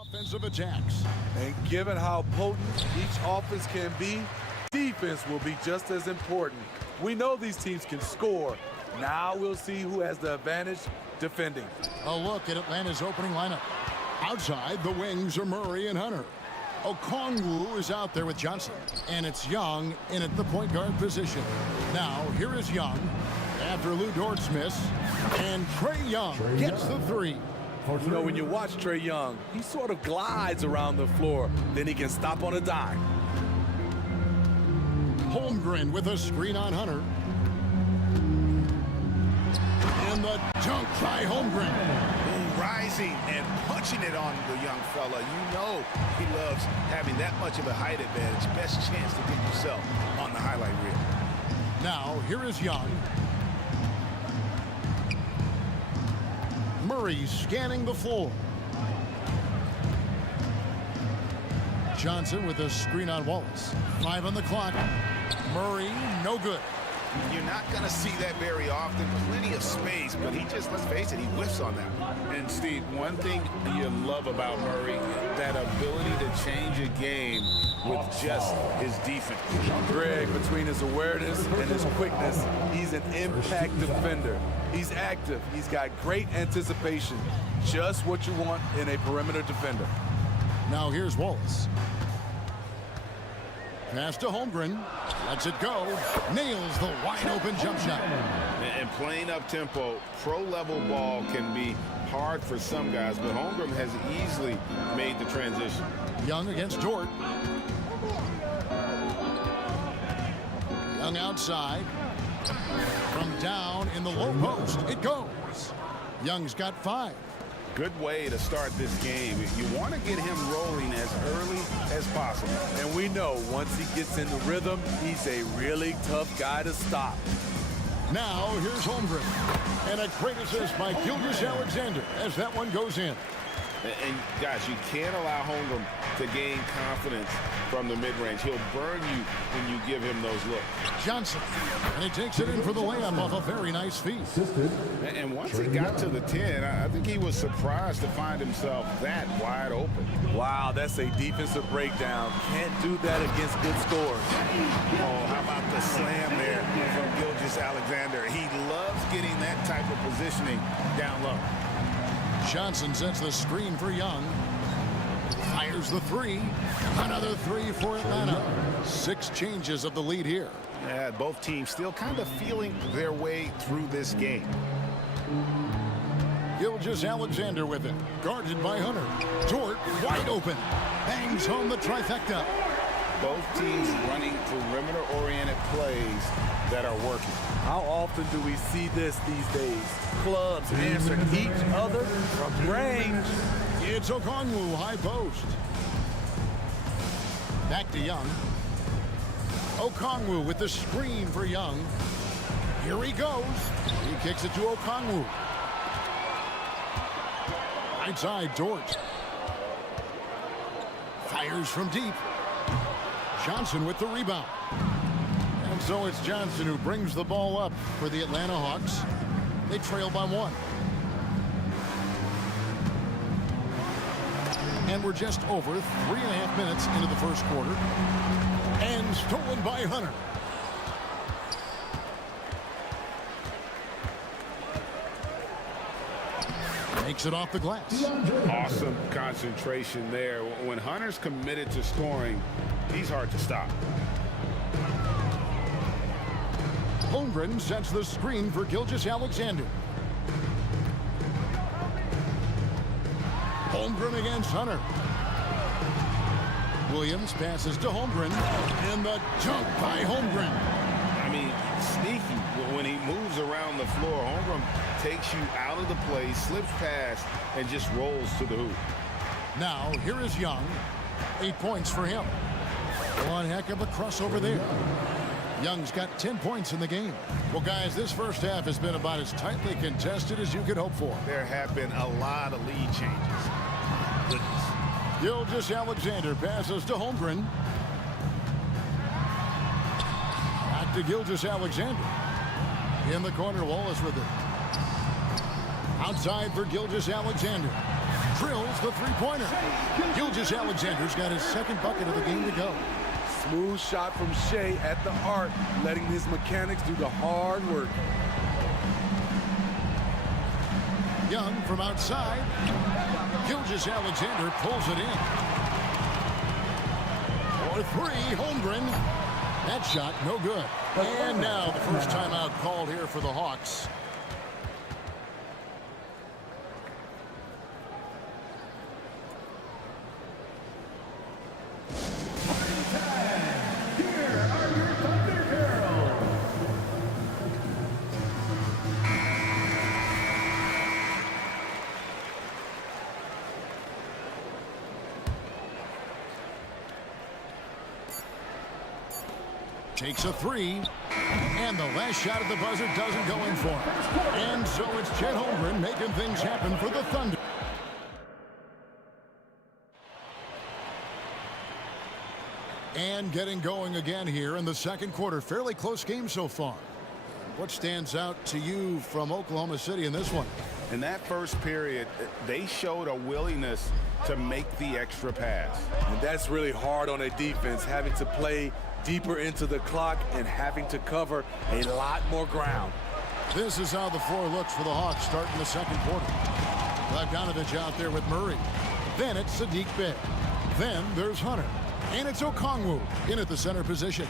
Offensive attacks. And given how potent each offense can be, defense will be just as important. We know these teams can score. Now we'll see who has the advantage defending. A look at Atlanta's opening lineup. Outside, the wings are Murray and Hunter. Okongwu is out there with Johnson. And it's Young in at the point guard position. Now, here is Young after Lou Dort's miss. And Trae Young gets the three. You know, when you watch Trae Young, he sort of glides around the floor. Then he can stop on a dime. Holmgren with a screen on Hunter. And the dunk by Holmgren. Rising and punching it on the young fella. You know he loves having that much of a height advantage. Best chance to get yourself on the highlight reel. Now, here is Young. Murray scanning the floor. Johnson with a screen on Wallace. 5 on the clock. Murray, no good. You're not going to see that very often. Plenty of space, but he just, let's face it, he whiffs on that. And Steve, one thing you love about Murray, that ability to change a game with just his defense. Greg, between his awareness and his quickness, he's an impact defender. He's active. He's got great anticipation. Just what you want in a perimeter defender. Now here's Wallace. Pass to Holmgren. Lets it go. Nails the wide-open jump shot. And playing up-tempo, pro-level ball can be hard for some guys, but Holmgren has easily made the transition. Young against Dort. Young outside. From down in the low post, it goes. Young's got 5. Good way to start this game. You want to get him rolling as early as possible. And we know once he gets in the rhythm, he's a really tough guy to stop. Now here's Holmgren. And a great assist by Gilgeous-Alexander as that one goes in. And guys, you can't allow Holmgren to gain confidence from the mid-range. He'll burn you when you give him those looks. Johnson, and he takes it in for the layup off a very nice feed. And once he got to the 10, I think he was surprised to find himself that wide open. Wow, that's a defensive breakdown. Can't do that against good scores. Oh, how about the slam there from Gilgeous-Alexander? He loves getting that type of positioning down low. Johnson sets the screen for Young. Fires the 3. Another 3 for Atlanta. 6 changes of the lead here. Yeah, both teams still kind of feeling their way through this game. Gilgeous-Alexander with it. Guarded by Hunter. Dort wide open. Bangs home the trifecta. Both teams running perimeter-oriented plays that are working. How often do we see this these days? Clubs answering each other from range. It's Okongwu, high post. Back to Young. Okongwu with the screen for Young. Here he goes. He kicks it to Okongwu. Right side, Dort. Fires from deep. Johnson with the rebound. And so it's Johnson who brings the ball up for the Atlanta Hawks. They trail by 1. And we're just over 3.5 minutes into the first quarter. And stolen by Hunter. Makes it off the glass. Awesome concentration there. When Hunter's committed to scoring, he's hard to stop. Holmgren sets the screen for Gilgeous-Alexander. Holmgren against Hunter. Williams passes to Holmgren. And the dunk by Holmgren. I mean, sneaky. When he moves around the floor, Holmgren takes you out of the play, slips past, and just rolls to the hoop. Now, here is Young. 8 points for him. One heck of a crossover there. Young's got 10 points in the game. Well, guys, this first half has been about as tightly contested as you could hope for. There have been a lot of lead changes. Goodness. Gilgeous-Alexander passes to Holmgren. Back to Gilgeous-Alexander. In the corner, Wallace with it. Outside for Gilgeous-Alexander. drills the three-pointer. Gilgeous-Alexander's got his second bucket of the game to go. Smooth shot from Shea at the arc, letting his mechanics do the hard work. Young from outside. Gilgeous-Alexander pulls it in. For three, Holmgren. That shot, no good. And now the first timeout called here for the Hawks. Takes a three, and the last shot at the buzzer doesn't go in for him. And so it's Chet Holmgren making things happen for the Thunder. And getting going again here in the second quarter. Fairly close game so far. What stands out to you from Oklahoma City in this one? In that first period, they showed a willingness to make the extra pass. And that's really hard on a defense, having to play deeper into the clock and having to cover a lot more ground. This is how the floor looks for the Hawks starting the second quarter. Bogdanovich out there with Murray. Then it's Sadiq Bey. Then there's Hunter. And it's Okongwu in at the center position.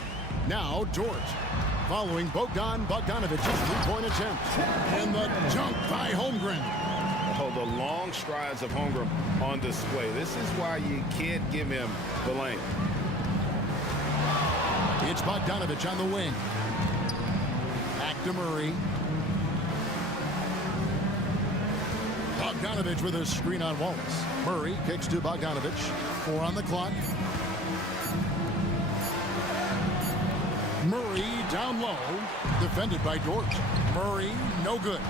Now Dort. Following Bogdanovich's three-point attempt. And the dunk by Holmgren. Oh, the long strides of Holmgren on display. This is why you can't give him the lane. It's Bogdanovich on the wing. Back to Murray. Bogdanovich with a screen on Wallace. Murray kicks to Bogdanovich. 4 on the clock. Murray down low. Defended by Dort. Murray, no good.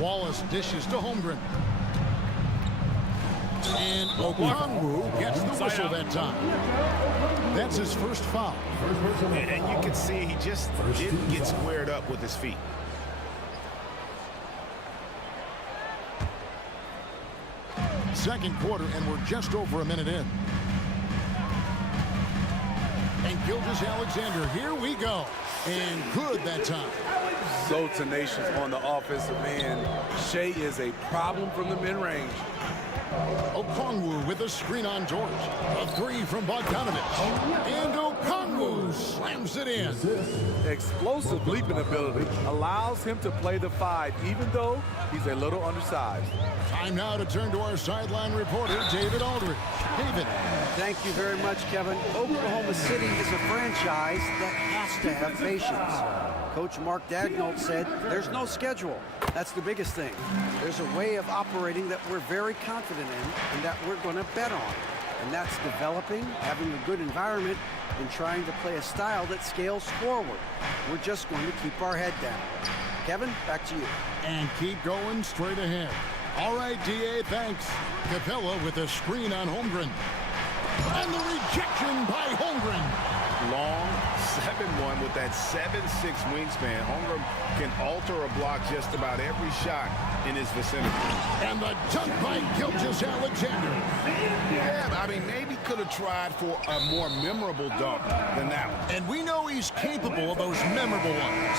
Wallace dishes to Holmgren. And Okongwu gets the whistle that time. That's his first foul. And you can see he just didn't get squared up with his feet. Second quarter, and we're just over a minute in. And Gilgeous-Alexander, here we go. And good that time. So tenacious on the offensive end. Shea is a problem from the mid-range. Okongwu with a screen on George. A three from Bogdanovich. And Okongwu slams it in. Explosive leaping ability allows him to play the 5, even though he's a little undersized. Time now to turn to our sideline reporter, David Aldridge. David. Thank you very much, Kevin. Oklahoma City is a franchise that has to have patience. Coach Mark Daigneault said there's no schedule. That's the biggest thing. There's a way of operating that we're very confident in and that we're going to bet on. And that's developing, having a good environment, and trying to play a style that scales forward. We're just going to keep our head down. Kevin, back to you. And keep going straight ahead. All right, D.A., thanks. Capella with a screen on Holmgren. And the rejection by Holmgren. Long 7-1 with that 7'6" wingspan. Holmgren can alter a block just about every shot in his vicinity. And the dunk by Gilgeous-Alexander. Yeah, I mean, maybe could have tried for a more memorable dunk than that one. And we know he's capable of those memorable ones.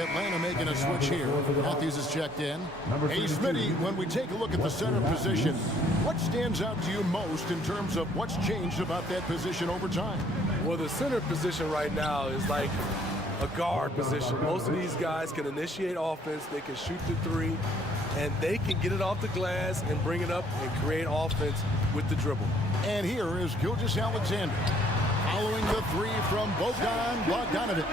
Atlanta making a switch here. Matthews is checked in. Hey, Smitty, when we take a look at the center position, what stands out to you most in terms of what's changed about that position over time? Well, the center position right now is like a guard position. Most of these guys can initiate offense, they can shoot the 3, and they can get it off the glass and bring it up and create offense with the dribble. And here is Gilgeous-Alexander following the 3 from Bogdanovich.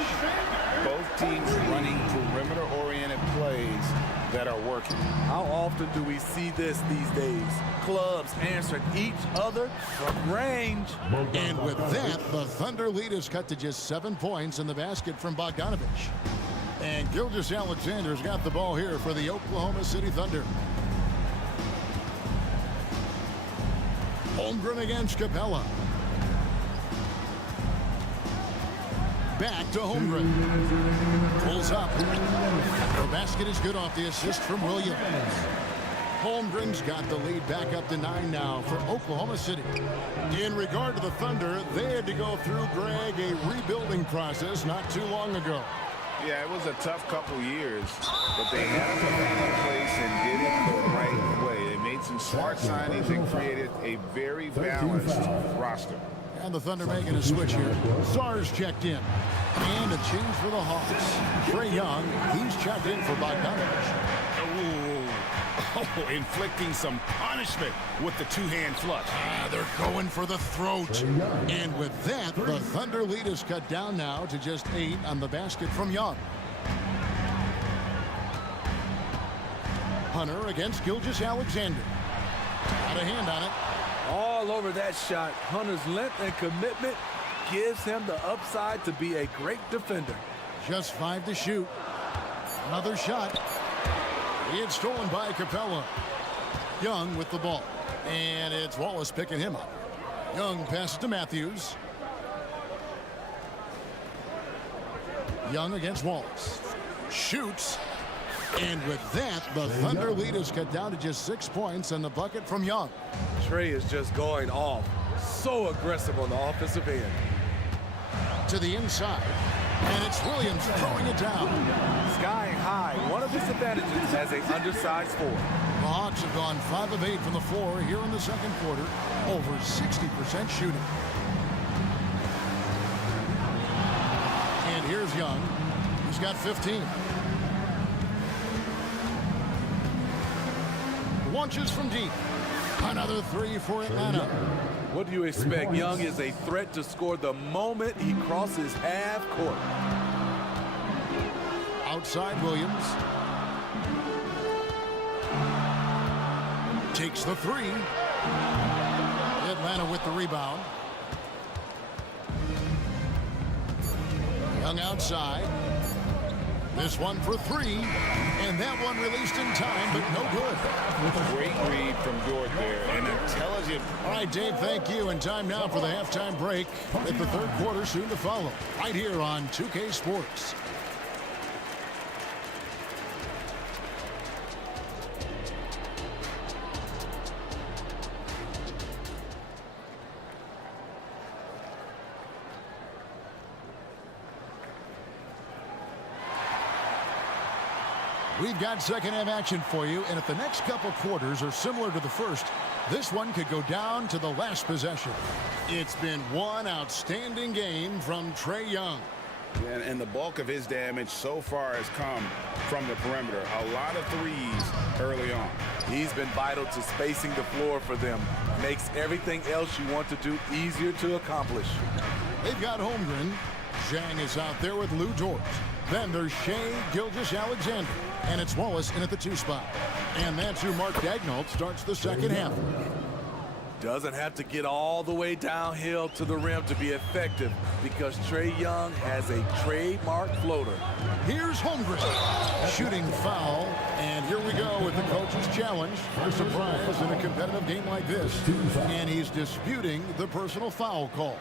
Both teams running perimeter-oriented plays that are working. How often do we see this these days? Clubs answering each other from range. And with that, the Thunder lead is cut to just 7 points in the basket from Bogdanovich. And Gilgeous-Alexander's got the ball here for the Oklahoma City Thunder. Holmgren against Capella. Back to Holmgren. Pulls up. The basket is good off the assist from Williams. Holmgren's got the lead back up to 9 now for Oklahoma City. In regard to the Thunder, they had to go through, Greg, a rebuilding process not too long ago. Yeah, it was a tough couple years, but they had a plan in place and did it the right way. They made some smart signings and created a very balanced roster. And the Thunder making a switch here. Sars checked in. And a change for the Hawks. Trae Young, he's checked in for Bogdanovich. Oh, inflicting some punishment with the two-hand flush. They're going for the throat. And with that, the Thunder lead is cut down now to just 8 on the basket from Young. Hunter against Gilgeous-Alexander. Got a hand on it. All over that shot. Hunter's length and commitment gives him the upside to be a great defender. Just 5 to shoot. Another shot. It's stolen by Capella. Young with the ball. And it's Wallace picking him up. Young passes to Matthews. Young against Wallace. Shoots. And with that, the Thunder lead is cut down to just 6 points and the bucket from Young. Trae is just going off. So aggressive on the offensive end. To the inside. And it's Williams throwing it down. Sky high. One of his advantages as an undersized forward. The Hawks have gone 5 of 8 from the floor here in the second quarter. Over 60% shooting. And here's Young. He's got 15. Launches from deep. Another 3 for Atlanta. What do you expect? Young is a threat to score the moment he crosses half court. Outside Williams. Takes the 3. Atlanta with the rebound. Young outside. This one for 3. And that one released in time, but no good. Great read from Dort there, and intelligent. All right, Dave, thank you. And time now for the halftime break. With the third quarter soon to follow. Right here on 2K Sports. We've got second half action for you, and if the next couple quarters are similar to the first, this one could go down to the last possession. It's been one outstanding game from Trae Young. And the bulk of his damage so far has come from the perimeter. A lot of threes early on. He's been vital to spacing the floor for them. Makes everything else you want to do easier to accomplish. They've got Holmgren. Zhang is out there with Lou Dort. Then there's Shea Gilgeous-Alexander. And it's Wallace in at the 2 spot. And that's who Mark Daigneault starts the second half. Doesn't have to get all the way downhill to the rim to be effective because Trae Young has a trademark floater. Here's Holmgren. Shooting foul. And here we go with the coach's challenge. A surprise in a competitive game like this. And he's disputing the personal foul call.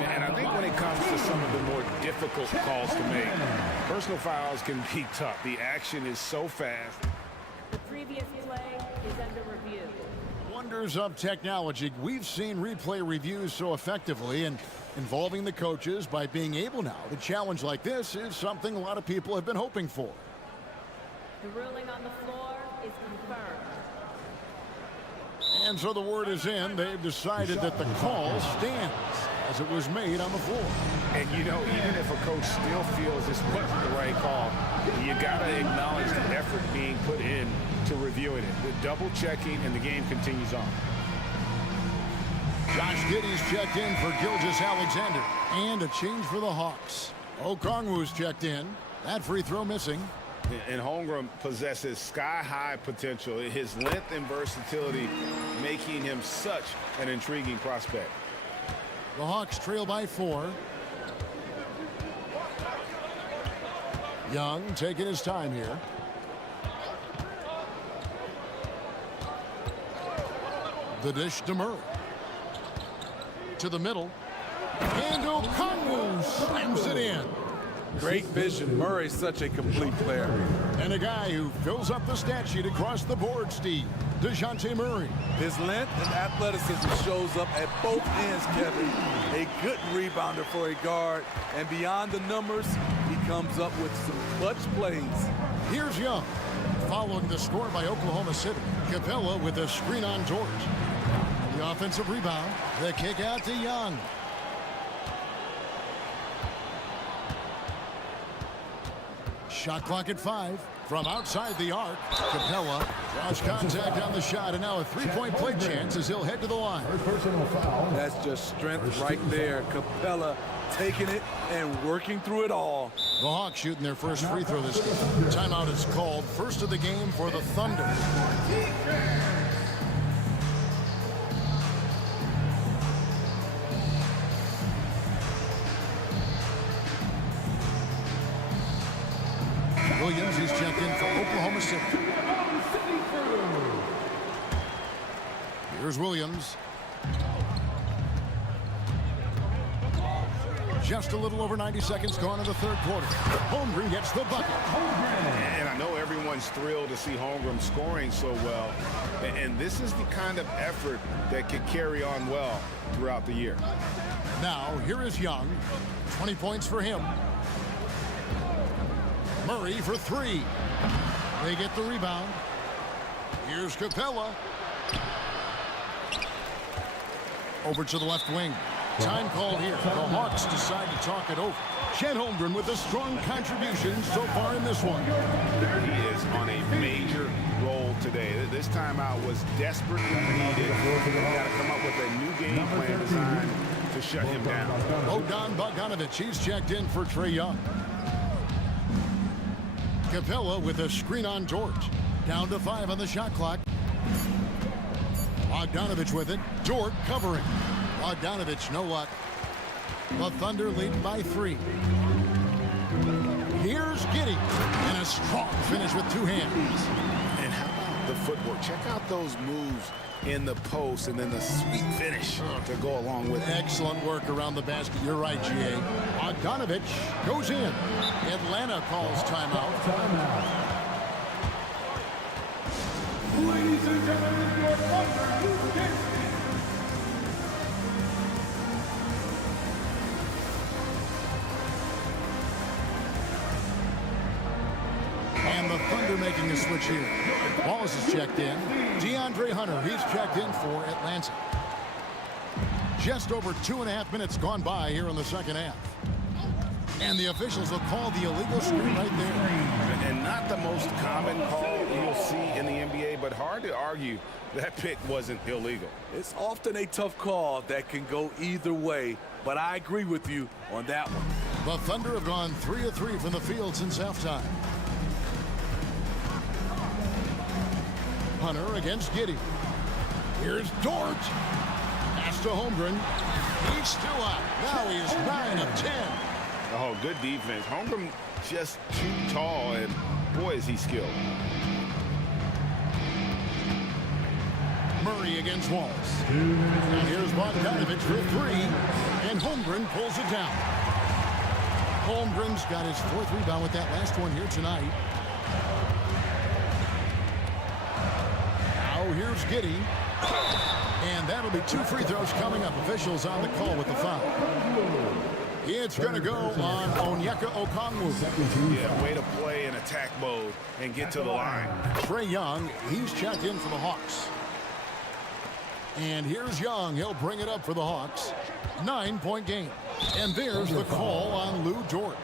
And I think when it comes to some of the more difficult calls to make, personal fouls can be tough. The action is so fast. The previous play is under review. Wonders of technology. We've seen replay reviews so effectively, and involving the coaches by being able now to challenge like this is something a lot of people have been hoping for. The ruling on the floor is confirmed. And so the word is in. They've decided that the call stands as it was made on the floor. And you know, even if a coach still feels this wasn't the right call, you got to acknowledge the effort being put in to reviewing it. The double checking, and the game continues on. Josh Giddey's checked in for Gilgeous-Alexander. And a change for the Hawks. Okongwu's checked in. That free throw missing. And Holmgren possesses sky-high potential. His length and versatility making him such an intriguing prospect. The Hawks trail by 4. Young taking his time here. The dish to Murray. To the middle. And Okongwu slams it in. Great vision. Murray's such a complete player. And a guy who fills up the stat sheet across the board, Steve, DeJounte Murray. His length and athleticism shows up at both ends, Kevin. A good rebounder for a guard. And beyond the numbers, he comes up with some clutch plays. Here's Young. Following the score by Oklahoma City. Capella with a screen on George. The offensive rebound. The kick out to Young. Shot clock at 5. From outside the arc, Capella draws contact on the shot, and now a three-point play chance as he'll head to the line. That's just strength right there. Capella taking it and working through it all. The Hawks shooting their first free throw this game. Timeout is called. First of the game for the Thunder. Williams, he's checked in for Oklahoma City. Here's Williams. Just a little over 90 seconds gone in the third quarter. Holmgren gets the bucket. And I know everyone's thrilled to see Holmgren scoring so well. And this is the kind of effort that can carry on well throughout the year. Now, here is Young. 20 points for him. Murray for 3. They get the rebound. Here's Capella. Over to the left wing. Time called here. The Hawks decide to talk it over. Chet Holmgren with a strong contribution so far in this one. He is on a major role today. This timeout was desperately needed. They've got to come up with a new game plan designed to shut him down. Bogdan Bogdanovic, he's checked in for Trae Young. Capella with a screen on George. Down to 5 on the shot clock. Bogdanovic with it. Dort covering. Bogdanovic, no luck. The Thunder lead by 3. Here's Giddey. And a strong finish with 2 hands. And how about the footwork? Check out those moves in the post and then the sweet finish to go along with it. Excellent work around the basket. You're right, G.A. Bogdanovic goes in. Atlanta calls timeout. Ladies and gentlemen, your Thunder game. And the Thunder making a switch here. Wallace is checked in. DeAndre Hunter, he's checked in for Atlanta. Just over 2.5 minutes gone by here in the second half. And the officials will call the illegal screen right there. And not the most common call you'll see in the NBA, but hard to argue that pick wasn't illegal. It's often a tough call that can go either way, but I agree with you on that one. The Thunder have gone 3 of 3 from the field since halftime. Hunter against Giddey. Here's Dort. Pass to Holmgren. He's still out. Now he's 9 of 10. Oh, good defense. Holmgren just too tall, and boy, is he skilled. Murray against Wallace. And here's Bogdanovic for 3. And Holmgren pulls it down. Holmgren's got his 4th rebound with that last one here tonight. Now here's Giddey. And that'll be 2 free throws coming up. Officials on the call with the foul. It's going to go on Onyeka Okongwu. Yeah, way to play in attack mode and get to the line. Trae Young, he's checked in for the Hawks. And here's Young. He'll bring it up for the Hawks. 9-point game. And there's the call on Lou Dort.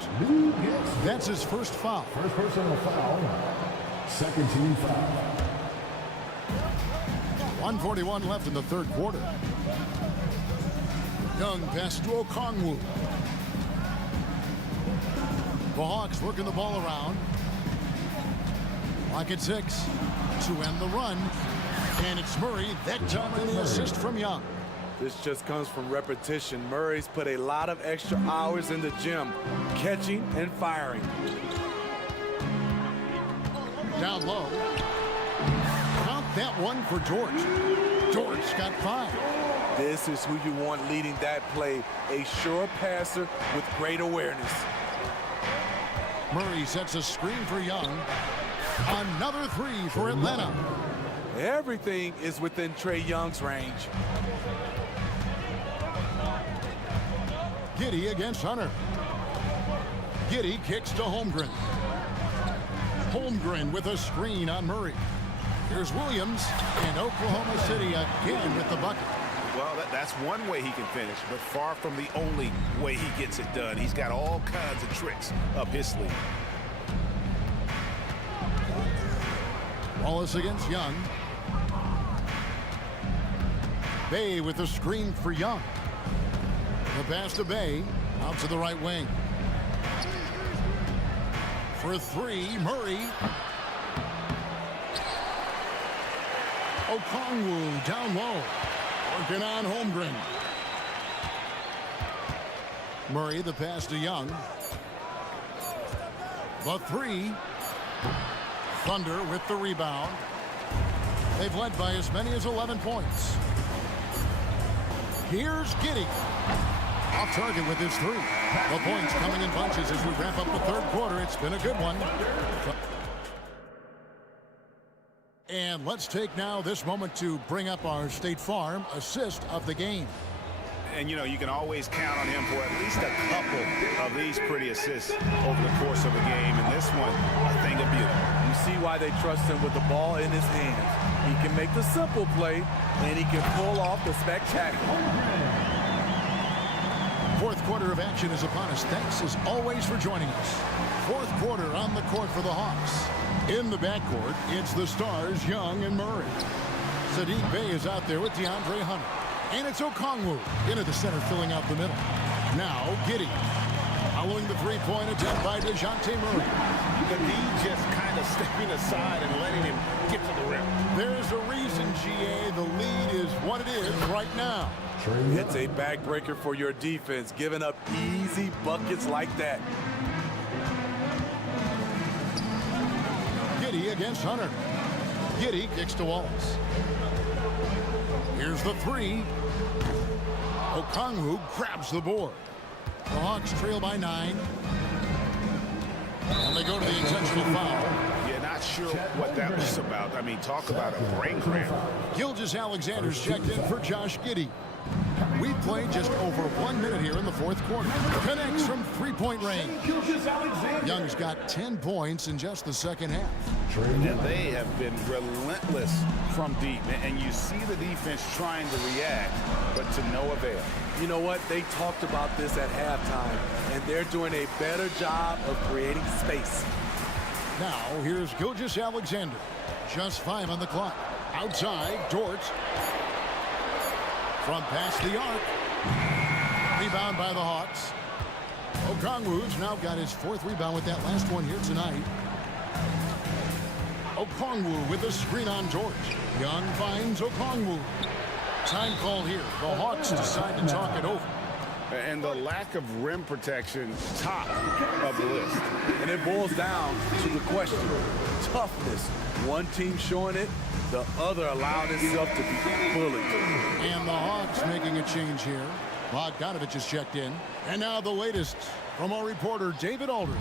That's his first foul. First personal foul. Second team foul. 1:41 left in the third quarter. Young pass to Okongwu. The Hawks working the ball around. Clock at 6 to end the run. And it's Murray. That time in the assist from Young. This just comes from repetition. Murray's put a lot of extra hours in the gym, catching and firing. Down low. Count that one for George. George got 5. This is who you want leading that play, a sure passer with great awareness. Murray sets a screen for Young. Another three for Atlanta. Everything is within Trae Young's range. Giddey against Hunter. Giddey kicks to Holmgren. Holmgren with a screen on Murray. Here's Williams, and Oklahoma City again with the bucket. Well, that's one way he can finish, but far from the only way he gets it done. He's got all kinds of tricks up his sleeve. Wallace against Young. Bay with a screen for Young. The pass to Bay, out to the right wing. For three, Murray. Okongwu down low. Working on Holmgren. Murray, the pass to Young. The three. Thunder with the rebound. They've led by as many as 11 points. Here's Giddey. Off target with his three. The points coming in bunches as we wrap up the third quarter. It's been a good one. And let's take now this moment to bring up our State Farm assist of the game. And, you know, you can always count on him for at least a couple of these pretty assists over the course of a game. And this one, a thing of beauty. You see why they trust him with the ball in his hands. He can make the simple play, and he can pull off the spectacular. Fourth quarter of action is upon us. Thanks as always for joining us. Fourth quarter on the court for the Hawks. In the backcourt, it's the stars, Young and Murray. Sadiq Bey is out there with DeAndre Hunter. And it's Okongwu into the center, filling out the middle. Now, Giddey. Following the three-point attempt by DeJounte Murray. The D just kind of stepping aside and letting him get to the rim. There's a reason, GA. The lead is what it is right now. It's a backbreaker for your defense, giving up easy buckets like that. Giddey against Hunter. Giddey kicks to Wallace. Here's the three. Okongwu grabs the board. The Hawks trail by 9. And they go to the intentional foul. Yeah, not sure what that was about. I mean, talk about a brain cramp. Gilgeous-Alexander's checked in for Josh Giddey. We've played just over 1 minute here in the fourth quarter. Connects from three-point range. Young's got 10 points in just the second half. And they have been relentless from deep. And you see the defense trying to react, but to no avail. You know what? They talked about this at halftime, and they're doing a better job of creating space. Now, here's Gilgeous-Alexander. Just 5 on the clock. Outside, Dort. From past the arc. Rebound by the Hawks. Okongwu's now got his 4th rebound with that last one here tonight. Okongwu with a screen on Dort. Young finds Okongwu. Time call here. The Hawks decide to talk it over. And the lack of rim protection, top of the list. And it boils down to the question, toughness. One team showing it, the other allowed itself to be bullied. And the Hawks making a change here. Bogdanovich is checked in. And now the latest from our reporter, David Aldridge.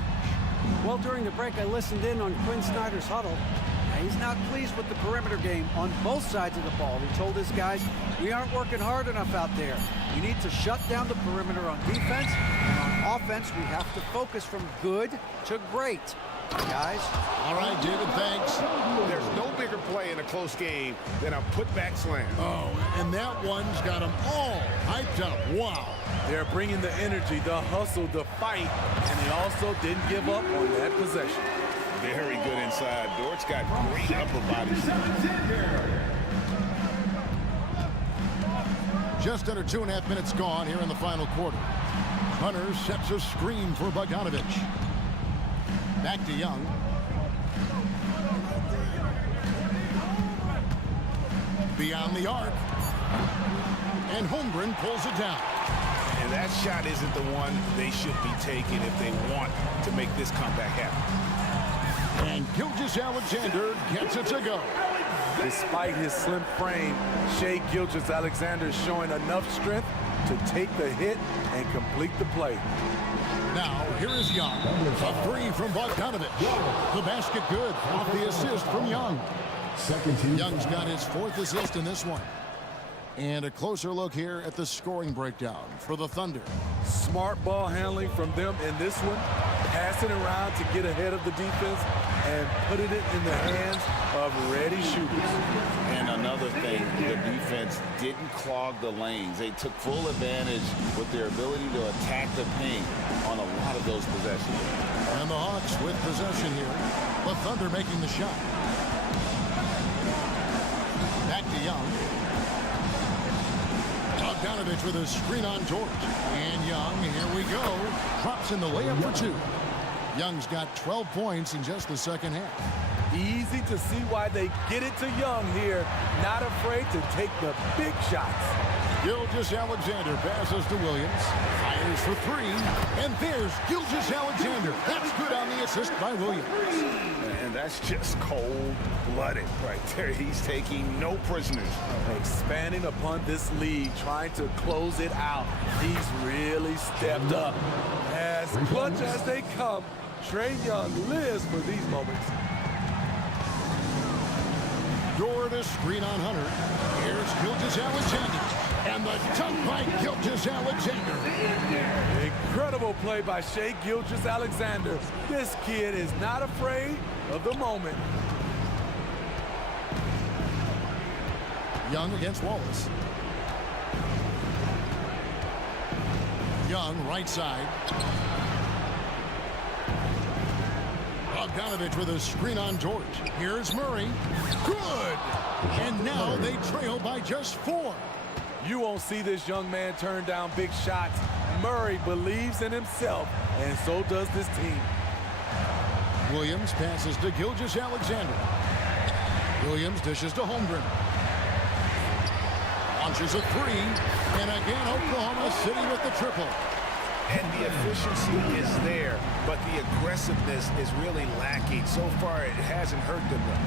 Well, during the break, I listened in on Quinn Snyder's huddle. He's not pleased with the perimeter game on both sides of the ball. He told his guys, we aren't working hard enough out there. We need to shut down the perimeter on defense, and on offense, we have to focus from good to great. Guys. All right, David, thanks. There's no bigger play in a close game than a putback slam. Oh, and that one's got them all hyped up. Wow. They're bringing the energy, the hustle, the fight, and they also didn't give up on that possession. Very good inside. Dort's got great upper body. Just under 2.5 minutes gone here in the final quarter. Hunter sets a screen for Bogdanovich. Back to Young. Beyond the arc. And Holmgren pulls it down. And that shot isn't the one they should be taking if they want to make this comeback happen. And Gilgeous Alexander gets it to go. Despite his slim frame, Shai Gilgeous-Alexander is showing enough strength to take the hit and complete the play. Now, here is Young. A three from Bogdanovich. The basket good off the assist from Young. Second team. Young's got his fourth assist in this one. And a closer look here at the scoring breakdown for the Thunder. Smart ball handling from them in this one. Passing around to get ahead of the defense and putting it in the hands of ready shooters. And another thing, the defense didn't clog the lanes. They took full advantage with their ability to attack the paint on a lot of those possessions. And the Hawks with possession here. The Thunder making the shot. Back to Young. Bogdanovich with a screen on George. And Young, here we go. Drops in the layup for two. Young's got 12 points in just the second half. Easy to see why they get it to Young here. Not afraid to take the big shots. Gilgeous-Alexander passes to Williams. Fires for three. And there's Gilgeous-Alexander. That's good on the assist by Williams. And that's just cold-blooded right there. He's taking no prisoners. Expanding upon this lead, trying to close it out. He's really stepped up. As clutch as they come, Trae Young lives for these moments. Jordan screen on Hunter. Here's Gilgeous-Alexander. And the dunk by Gilgeous-Alexander. Incredible play by Shai Gilgeous-Alexander. This kid is not afraid of the moment. Young against Wallace. Young right side. Bogdanovich with a screen on George. Here's Murray. Good! And now they trail by just 4. You won't see this young man turn down big shots. Murray believes in himself, and so does this team. Williams passes to Gilgeous-Alexander. Williams dishes to Holmgren. Launches a three. And again, Oklahoma City with the triple. And the efficiency is there, but the aggressiveness is really lacking. So far, it hasn't hurt them, though.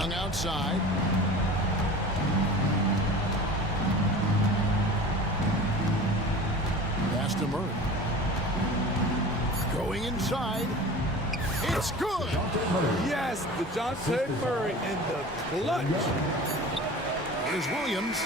Young outside. Pass to Murray. Going inside. It's good. Yes, DeJounte Murray in the clutch. Here's Williams.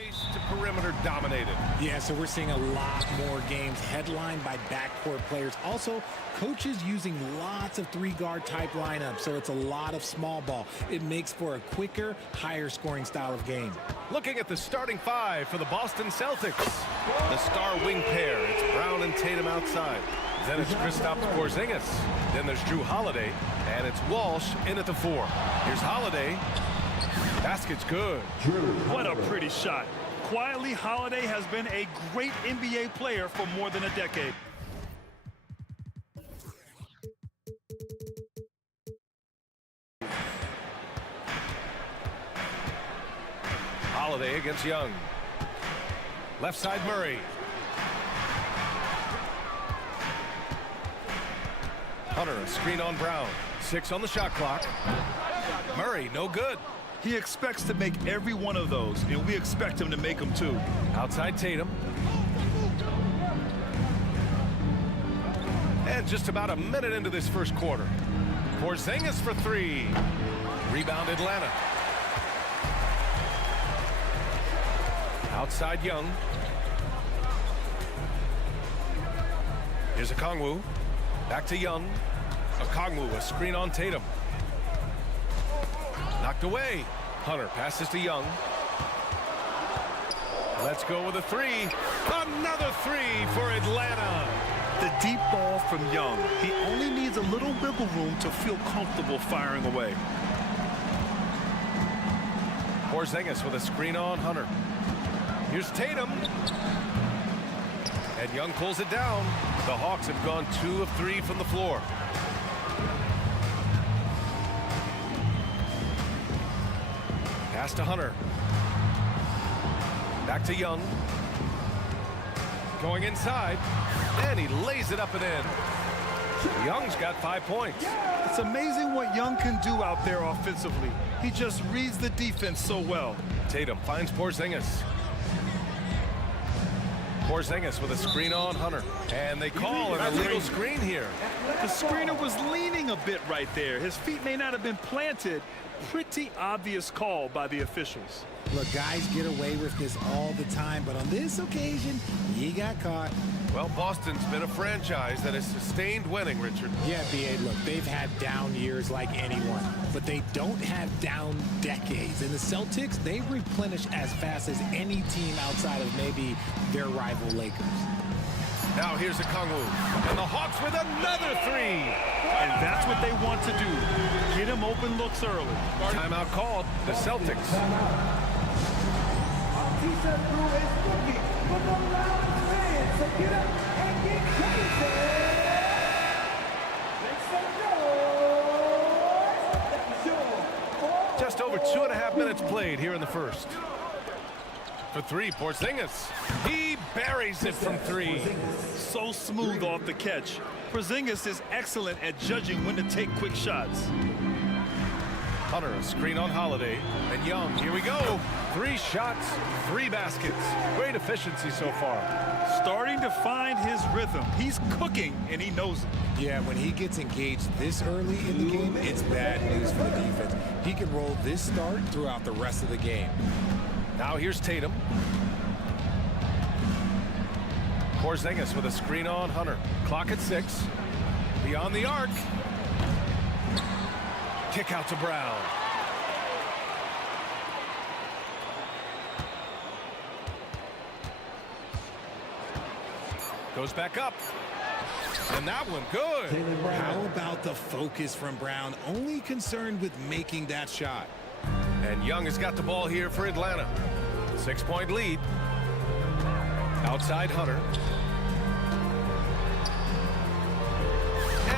Base to perimeter dominated. Yeah, so we're seeing a lot more games headlined by backcourt players. Also, coaches using lots of three-guard type lineups, so it's a lot of small ball. It makes for a quicker, higher-scoring style of game. Looking at the starting five for the Boston Celtics. The star wing pair, it's Brown and Tatum outside. Then it's Kristaps Porzingis. Then there's Drew Holiday, and it's Walsh in at the 4. Here's Holiday. Basket's good. What a pretty shot. Quietly, Holiday has been a great NBA player for more than a decade. Holiday against Young. Left side Murray. Hunter, a screen on Brown. 6 on the shot clock. Murray, no good. He expects to make every one of those, and we expect him to make them too. Outside Tatum. And just about a minute into this first quarter. Porzingis for 3. Rebound Atlanta. Outside Young. Here's Okongwu. Back to Young. Okongwu, a screen on Tatum. Knocked away. Hunter passes to Young. Let's go with a 3. Another 3 for Atlanta. The deep ball from Young. He only needs a little wiggle room to feel comfortable firing away. Porzingis with a screen on Hunter. Here's Tatum. And Young pulls it down. The Hawks have gone 2 of 3 from the floor. Pass to Hunter. Back to Young. Going inside. And he lays it up and in. Young's got 5 points. It's amazing what Young can do out there offensively. He just reads the defense so well. Tatum finds Porzingis. Porzingis with a screen on Hunter. And they call an illegal screen here. The screener was leaning a bit right there. His feet may not have been planted. Pretty obvious call by the officials. Look, guys get away with this all the time, but on this occasion, he got caught. Well, Boston's been a franchise that has sustained winning, Richard. Yeah, B.A., look, they've had down years like anyone, but they don't have down decades. And the Celtics, they replenish as fast as any team outside of maybe their rival Lakers. Now here's Okongwu, and the Hawks with another 3. And that's what they want to do. Get him open looks early. Timeout called, the Celtics. Just over 2.5 minutes played here in the first. For 3, Porzingis. He buries it from 3. So smooth off the catch. Porzingis is excellent at judging when to take quick shots. Hunter, a screen on Holiday. And Young, here we go. 3 shots, 3 baskets. Great efficiency so far. Starting to find his rhythm. He's cooking, and he knows it. Yeah, when he gets engaged this early in the game, it's bad news for the defense. He can roll this start throughout the rest of the game. Now here's Tatum. Porzingis with a screen on Hunter. Clock at 6. Beyond the arc. Kick out to Brown. Goes back up. And that one good. How about the focus from Brown? Only concerned with making that shot. And Young has got the ball here for Atlanta. 6-point lead. Outside Hunter.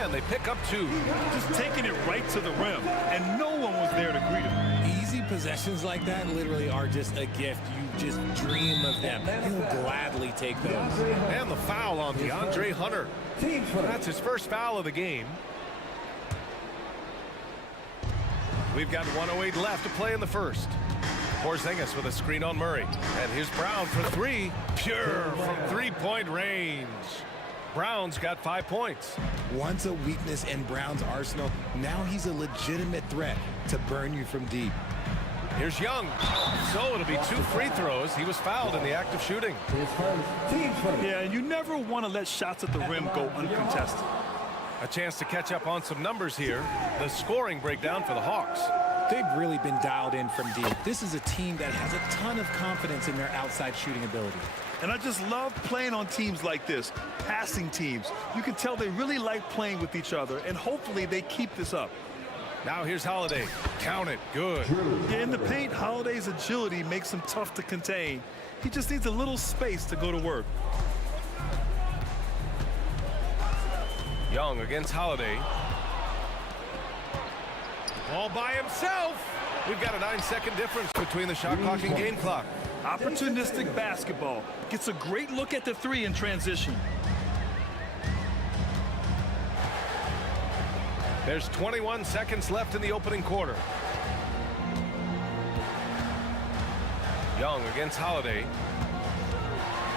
And they pick up 2. Just taking it right to the rim, and no one was there to greet him. Easy possessions like that literally are just a gift. You just dream of them. He'll gladly take those. And the foul on DeAndre Hunter. That's his first foul of the game. We've got 1:08 left to play in the first. Porzingis with a screen on Murray. And here's Brown for 3. Pure from 3-point range. Brown's got 5 points. Once a weakness in Brown's arsenal, now he's a legitimate threat to burn you from deep. Here's Young. So it'll be 2 free throws. He was fouled in the act of shooting. Yeah, and you never want to let shots at the rim go uncontested. A chance to catch up on some numbers here. The scoring breakdown for the Hawks. They've really been dialed in from deep. This is a team that has a ton of confidence in their outside shooting ability. And I just love playing on teams like this, passing teams. You can tell they really like playing with each other, and hopefully they keep this up. Now here's Holiday. Count it. Good. Yeah, in the paint, Holiday's agility makes him tough to contain. He just needs a little space to go to work. Young against Holiday. All by himself. We've got a 9-second difference between the shot clock and game clock. Opportunistic basketball. Gets a great look at the 3 in transition. There's 21 seconds left in the opening quarter. Young against Holiday.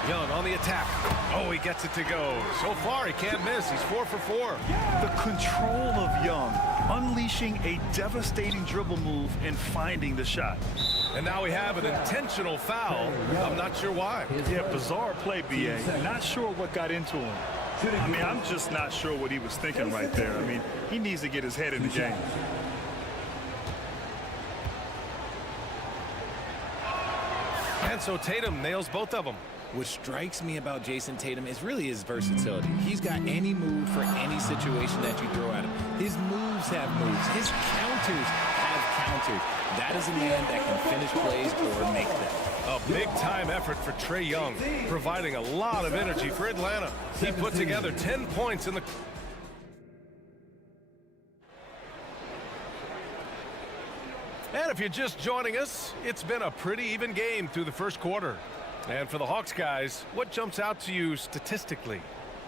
Young on the attack. Oh, he gets it to go. So far, he can't miss. He's 4 for 4. The control of Young, unleashing a devastating dribble move and finding the shot. And now we have an intentional foul. I'm not sure why. Yeah, bizarre play, B.A. Not sure what got into him. I mean, I'm just not sure what he was thinking right there. I mean, he needs to get his head in the game. And so Tatum nails both of them. What strikes me about Jason Tatum is really his versatility. He's got any move for any situation that you throw at him. His moves have moves. His counters have counters. That is a man that can finish plays or make them. A big-time effort for Trae Young, providing a lot of energy for Atlanta. He put together 10 points in the... And if you're just joining us, it's been a pretty even game through the first quarter. And for the Hawks guys, what jumps out to you statistically?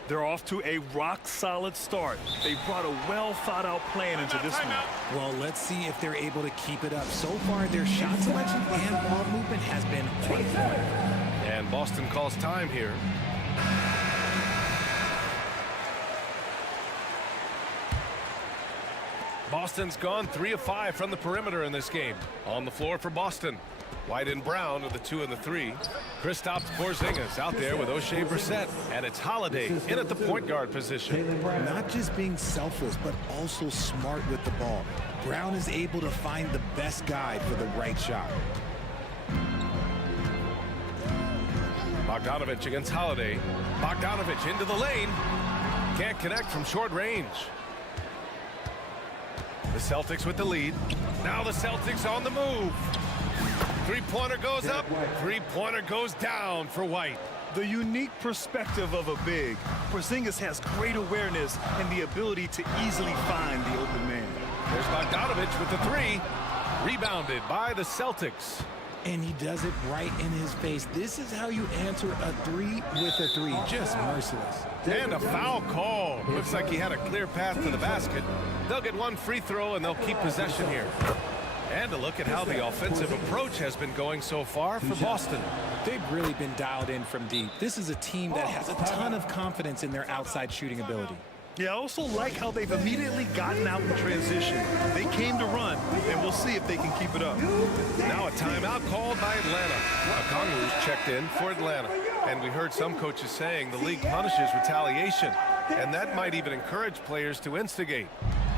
They're off to a rock-solid start. They brought a well-thought-out plan into this one. Well, let's see if they're able to keep it up. So far, their shot selection and ball movement has been on point. And Boston calls time here. Boston's gone 3 of 5 from the perimeter in this game. On the floor for Boston. White and Brown are the 2 and the 3. Kristaps Porzingis out there with O'Shea Brissett. And it's Holiday in at the point guard position. Not just being selfless, but also smart with the ball. Brown is able to find the best guide for the right shot. Bogdanovich against Holiday. Bogdanovich into the lane. Can't connect from short range. The Celtics with the lead. Now the Celtics on the move. Three-pointer goes up. Three-pointer goes down for White. The unique perspective of a big. Porzingis has great awareness and the ability to easily find the open man. There's Bogdanovich with the 3. Rebounded by the Celtics. And he does it right in his face. This is how you answer a 3 with a 3. Just merciless. And a foul call. Looks like he had a clear path to the basket. They'll get 1 free throw and they'll keep possession here. And a look at how the offensive approach has been going so far for Boston. They've really been dialed in from deep. This is a team that has a ton of confidence in their outside shooting ability. Yeah, I also like how they've immediately gotten out in transition. They came to run, and we'll see if they can keep it up. Now a timeout called by Atlanta. Okongwu's checked in for Atlanta. And we heard some coaches saying the league punishes retaliation. And that might even encourage players to instigate.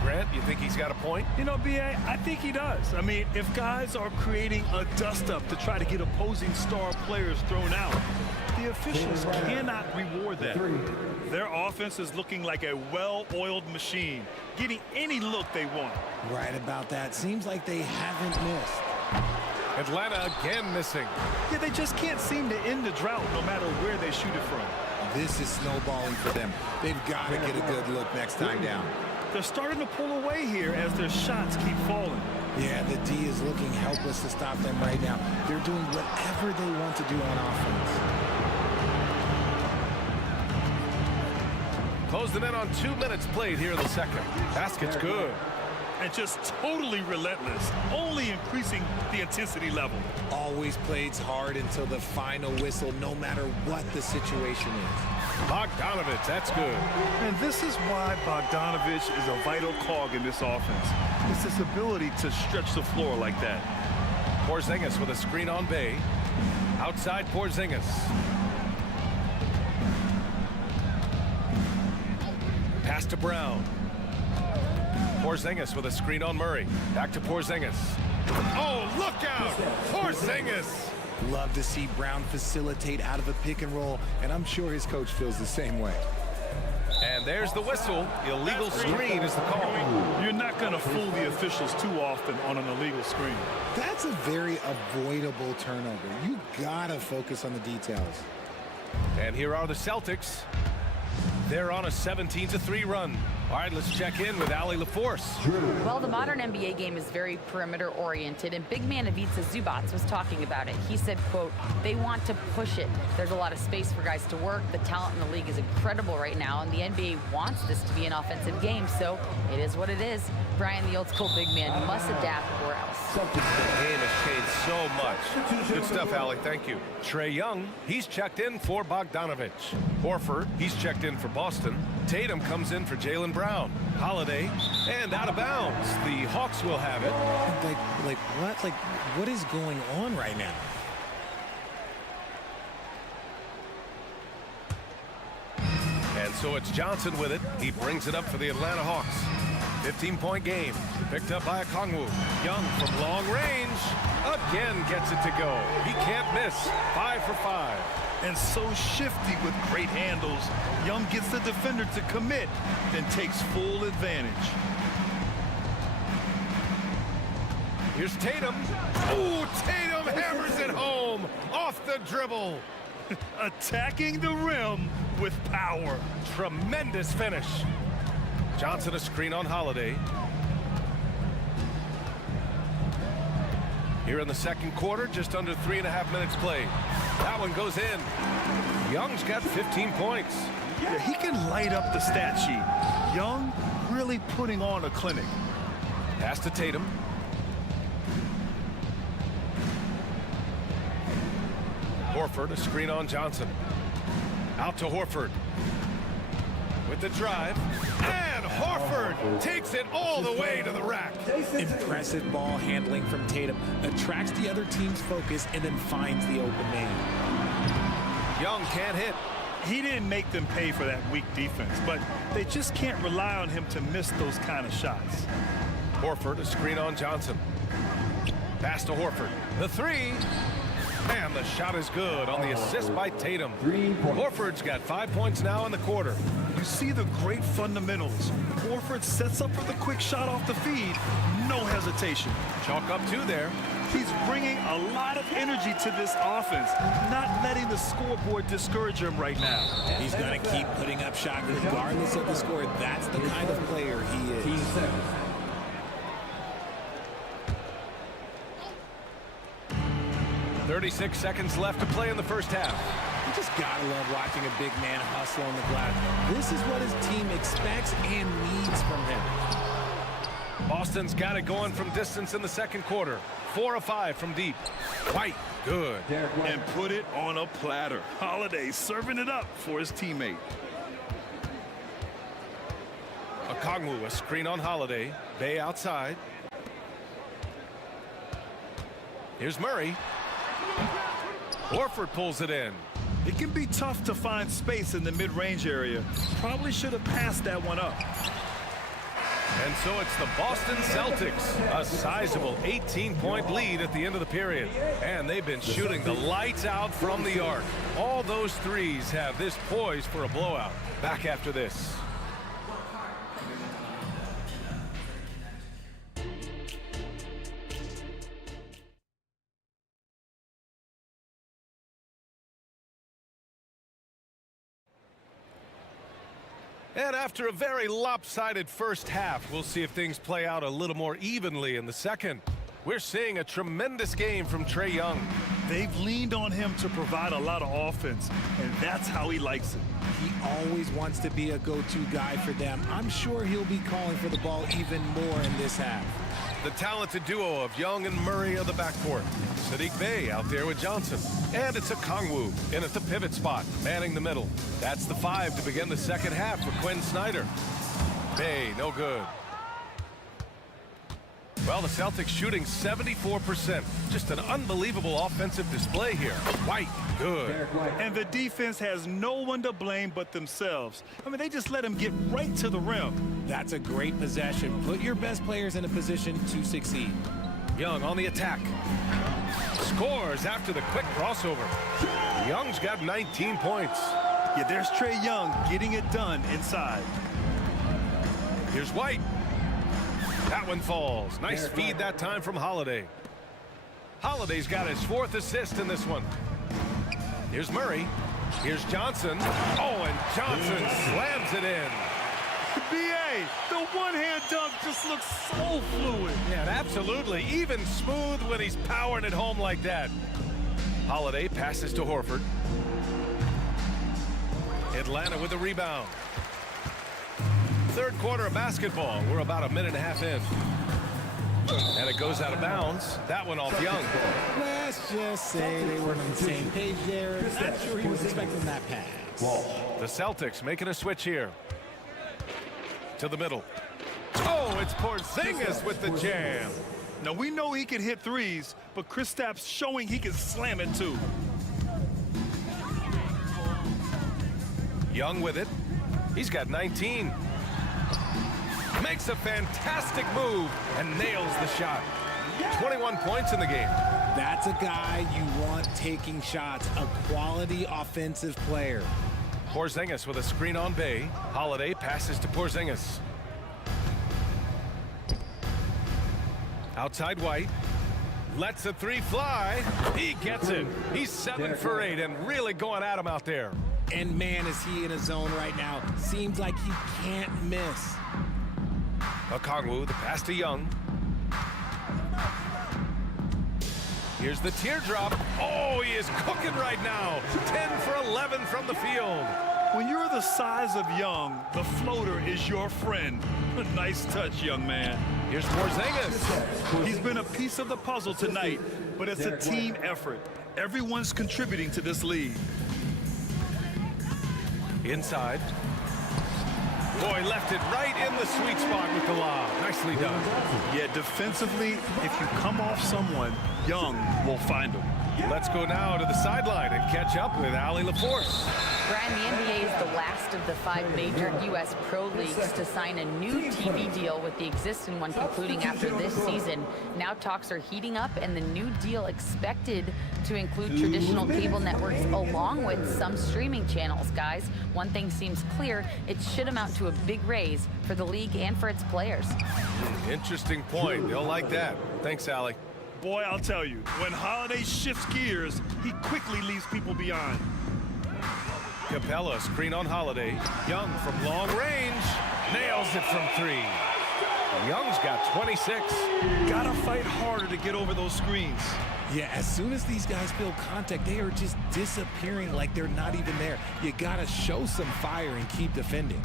Grant, you think he's got a point? You know, B.A., I think he does. I mean, if guys are creating a dust-up to try to get opposing star players thrown out, the officials cannot reward that. Their offense is looking like a well-oiled machine, getting any look they want. Right about that. Seems like they haven't missed. Atlanta again missing. Yeah, they just can't seem to end the drought no matter where they shoot it from. This is snowballing for them. They've got to get a good look next time down. They're starting to pull away here as their shots keep falling. Yeah, the D is looking helpless to stop them right now. They're doing whatever they want to do on offense. Close them in on 2 minutes played here in the second. Basket's good. And just totally relentless, only increasing the intensity level. Always plays hard until the final whistle, no matter what the situation is. Bogdanovich, that's good. And this is why Bogdanovich is a vital cog in this offense. It's his ability to stretch the floor like that. Porzingis with a screen on Bay. Outside Porzingis. Pass to Brown. Porzingis with a screen on Murray. Back to Porzingis. Oh, look out! Porzingis! Love to see Brown facilitate out of a pick and roll, and I'm sure his coach feels the same way. And there's the whistle. Illegal screen is the call. You're not going to fool the officials too often on an illegal screen. That's a very avoidable turnover. You gotta focus on the details. And here are the Celtics. They're on a 17-3 run. All right, let's check in with Allie LaForce. Well, the modern NBA game is very perimeter-oriented, and big man Ivica Zubac was talking about it. He said, quote, they want to push it. There's a lot of space for guys to work. The talent in the league is incredible right now, and the NBA wants this to be an offensive game, so it is what it is. Brian, the old-school big man, must adapt or else. The game has changed so much. Good stuff, Allie. Thank you. Trae Young, he's checked in for Bogdanovich. Horford, he's checked in for Boston. Tatum comes in for Jaylen Brown. Holiday, and out of bounds. The Hawks will have it. Like what? Like, what is going on right now? And so it's Johnson with it. He brings it up for the Atlanta Hawks. 15-point game. Picked up by Okongwu. Young from long range. Again gets it to go. He can't miss. 5 for 5. And so shifty with great handles. Young gets the defender to commit, then takes full advantage. Here's Tatum. Ooh, Tatum hammers it home off the dribble. Attacking the rim with power. Tremendous finish. Johnson a screen on Holiday. Here in the second quarter, just under 3.5 minutes played. That one goes in. Young's got 15 points. Yeah, he can light up the stat sheet. Young really putting on a clinic. Pass to Tatum. Horford, a screen on Johnson. Out to Horford. With the drive. And Horford takes it all the way to the rack. Impressive ball handling from Tatum. Attracts the other team's focus and then finds the open man. Young can't hit. He didn't make them pay for that weak defense, but they just can't rely on him to miss those kind of shots. Horford, a screen on Johnson. Pass to Horford. The three. And the shot is good on the assist by Tatum. Horford's got 5 points now in the quarter. You see the great fundamentals. Horford sets up for the quick shot off the feed. No hesitation. Chalk up 2 there. He's bringing a lot of energy to this offense, not letting the scoreboard discourage him right now. He's going to keep putting up shots regardless of the score. That's the kind of player he is. 36 seconds left to play in the first half. You just gotta love watching a big man hustle on the glass. This is what his team expects and needs from him. Boston's got it going from distance in the second quarter. 4 of 5 from deep. White, good. And put it on a platter. Holiday serving it up for his teammate. Okongwu, a screen on Holiday. Bay outside. Here's Murray. Horford pulls it in. It can be tough to find space in the mid-range area. Probably should have passed that one up. And so it's the Boston Celtics, a sizable 18-point lead at the end of the period. And they've been shooting the lights out from the arc. All those threes have this poised for a blowout. Back after this. And after a very lopsided first half, we'll see if things play out a little more evenly in the second. We're seeing a tremendous game from Trae Young. They've leaned on him to provide a lot of offense, and that's how he likes it. He always wants to be a go-to guy for them. I'm sure he'll be calling for the ball even more in this half. The talented duo of Young and Murray of the backcourt. Sadiq Bey out there with Johnson. And it's Okongwu in at the pivot spot, manning the middle. That's the 5 to begin the second half for Quinn Snyder. Bey, no good. Well, the Celtics shooting 74%. Just an unbelievable offensive display here. White, good. And the defense has no one to blame but themselves. I mean, they just let him get right to the rim. That's a great possession. Put your best players in a position to succeed. Young on the attack. Scores after the quick crossover. Young's got 19 points. Yeah, there's Trae Young getting it done inside. Here's White. That one falls. Nice feed that time from Holiday. Holiday's got his 4th assist in this one. Here's Murray. Here's Johnson. Oh, and Johnson slams it in. B.A., the one-hand dunk just looks so fluid. Yeah, absolutely. Even smooth when he's powering it home like that. Holiday passes to Horford. Atlanta with the rebound. Third quarter of basketball. We're about a minute and a half in. And it goes out of bounds. That one off Young. Let's just say they were on the same page there. Not sure he was expecting that pass. The Celtics making a switch here. To the middle. Oh, it's Porzingis with the jam. Now, we know he can hit threes, but Kristaps showing he can slam it too. Young with it. He's got 19. Makes a fantastic move and nails the shot. 21 points in the game. That's a guy you want taking shots, a quality offensive player. Porzingis with a screen on Bay. Holiday passes to Porzingis. Outside White. Lets a 3 fly. He gets it. He's 7 for 8 and really going at him out there. And man, is he in a zone right now. Seems like he can't miss. Okongwu, the pass to Young. Here's the teardrop. Oh, he is cooking right now. 10 for 11 from the field. When you're the size of Young, the floater is your friend. Nice touch, young man. Here's Porzingis. He's been a piece of the puzzle tonight, but it's a team effort. Everyone's contributing to this lead. Inside. Boy, left it right in the sweet spot with the lob. Nicely done. Yeah, defensively, if you come off someone, Young will find him. Let's go now to the sideline and catch up with Allie LaForce. Brian, the NBA is the last of the 5 major U.S. pro leagues to sign a new TV deal, with the existing one concluding after this season. Now talks are heating up, and the new deal expected to include traditional cable networks along with some streaming channels. Guys, one thing seems clear: it should amount to a big raise for the league and for its players. Interesting point. They'll like that. Thanks, Allie. Boy, I'll tell you, when Holiday shifts gears, he quickly leaves people behind. Capella, screen on Holiday. Young from long range, nails it from 3. Young's got 26. Gotta fight harder to get over those screens. Yeah, as soon as these guys feel contact, they are just disappearing like they're not even there. You gotta show some fire and keep defending.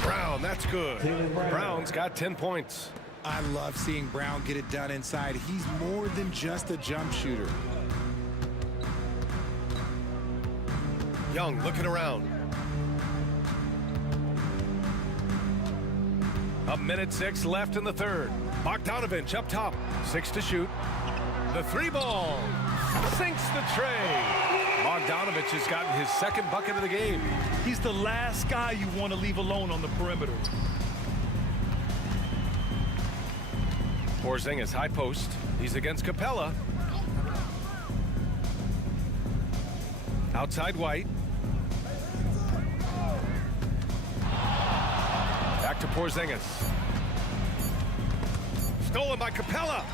Brown, that's good. Brown's got 10 points. I love seeing Brown get it done inside. He's more than just a jump shooter. Young looking around. A minute 6 left in the third. Bogdanovich up top. 6 to shoot. The 3 ball. Sinks the tray. Bogdanovich has gotten his 2nd bucket of the game. He's the last guy you want to leave alone on the perimeter. Porzingis high post. He's against Capella. Outside White. Back to Porzingis. Stolen by Capella.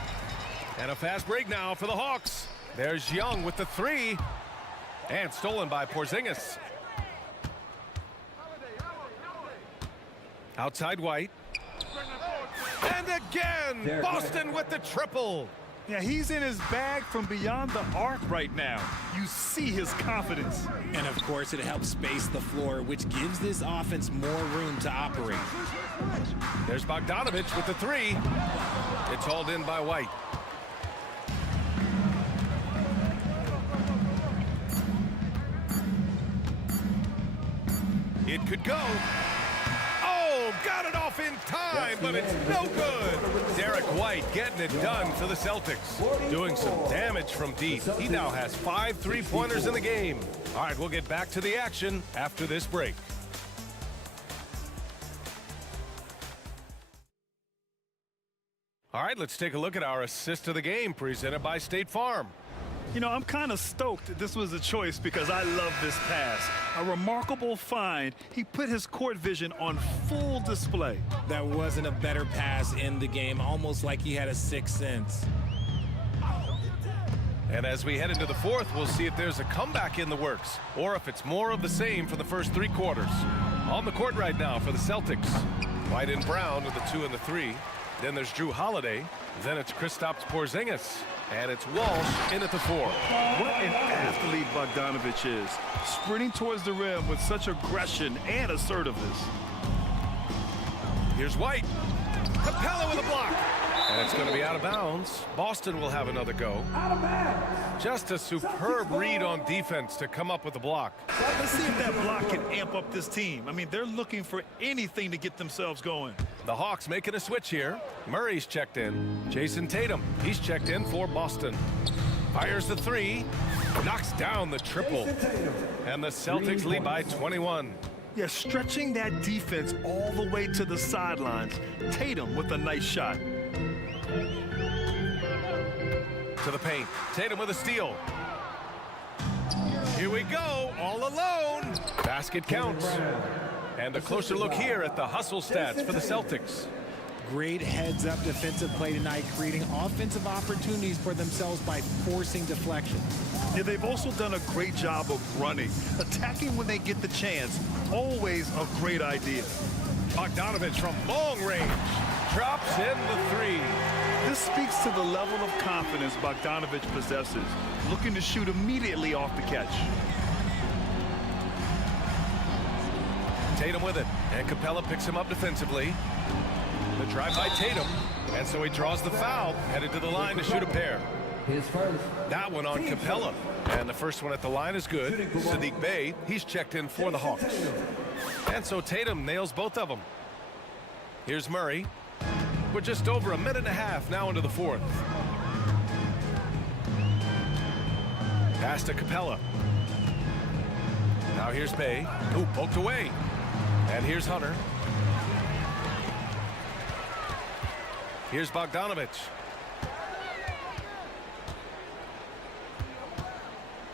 And a fast break now for the Hawks. There's Young with the 3. And stolen by Porzingis. Outside White. And again, Boston with the triple. Yeah, he's in his bag from beyond the arc right now. You see his confidence. And of course, it helps space the floor, which gives this offense more room to operate. There's Bogdanovich with the 3. It's hauled in by White. It could go. Oh, Oh, got it off in time, but it's no good. Derek White getting it done for the Celtics. Doing some damage from deep. He now has 5 3-pointers in the game. All right, we'll get back to the action after this break. All right, let's take a look at our assist of the game presented by State Farm. You know, I'm kind of stoked that this was a choice because I love this pass. A remarkable find. He put his court vision on full display. That wasn't a better pass in the game, almost like he had a sixth sense. And as we head into the fourth, we'll see if there's a comeback in the works or if it's more of the same for the first 3 quarters. On the court right now for the Celtics. White and Brown with the 2 and the 3. Then there's Drew Holiday. Then it's Kristaps Porzingis. And it's Walsh in at the 4. What an athlete Bogdanovich is. Sprinting towards the rim with such aggression and assertiveness. Here's White. Capella with a block. And it's going to be out of bounds. Boston will have another go. Just a superb read on defense to come up with the block. Let's see if that block can amp up this team. I mean, they're looking for anything to get themselves going. The Hawks making a switch here. Murray's checked in. Jason Tatum, he's checked in for Boston. Fires the 3. Knocks down the triple. And the Celtics lead by 21. Yeah, stretching that defense all the way to the sidelines. Tatum with a nice shot. To the paint. Tatum with a steal. Here we go, all alone. Basket counts. And a closer look here at the hustle stats for the Celtics. Great heads-up defensive play tonight, creating offensive opportunities for themselves by forcing deflection. Yeah, they've also done a great job of running. Attacking when they get the chance, always a great idea. Bogdanovich from long range. Drops in the 3. This speaks to the level of confidence Bogdanovich possesses, looking to shoot immediately off the catch. Tatum with it, and Capella picks him up defensively. The drive by Tatum, and so he draws the foul, headed to the line to shoot a pair. His first. That one on Capella, and the first one at the line is good. Sadiq Bey, he's checked in for the Hawks. And so Tatum nails both of them. Here's Murray. We're just over a minute and a half now into the fourth. Pass to Capella. Now here's Bey. Ooh, poked away. And here's Hunter. Here's Bogdanovich.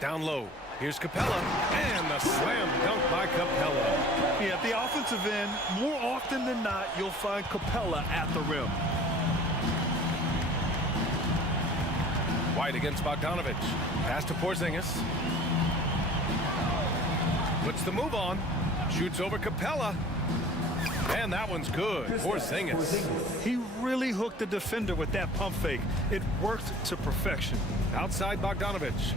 Down low. Here's Capella. And the slam dunk by Capella. Yeah, at the offensive end, more often than not, you'll find Capella at the rim. White against Bogdanovich. Pass to Porzingis. Puts the move on. Shoots over Capella. And that one's good. Porzingis. He really hooked the defender with that pump fake. It worked to perfection. Outside Bogdanovich.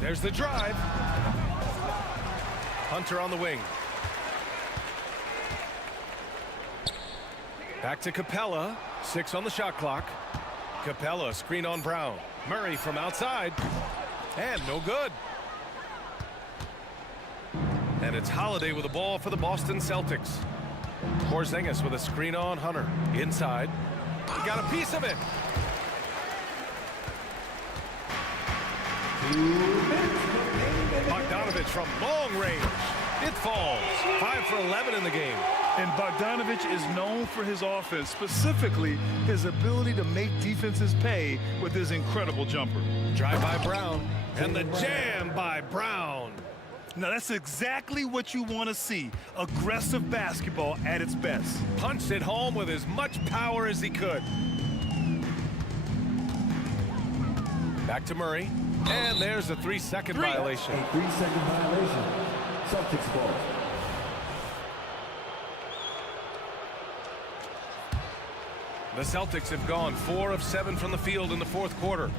There's the drive. Hunter on the wing. Back to Capella. 6 on the shot clock. Capella, screen on Brown. Murray from outside. And no good. And it's Holiday with the ball for the Boston Celtics. Porzingis with a screen on Hunter. Inside. He got a piece of it. Bogdanovich from long range. It falls. 5 for 11 in the game. And Bogdanovich is known for his offense, specifically his ability to make defenses pay with his incredible jumper. Drive by Brown. And the jam by Brown. Now that's exactly what you want to see. Aggressive basketball at its best. Punched it home with as much power as he could. Back to Murray. And there's a 3-second violation. A 3-second violation. Celtics ball. The Celtics have gone 4 of 7 from the field in the fourth quarter.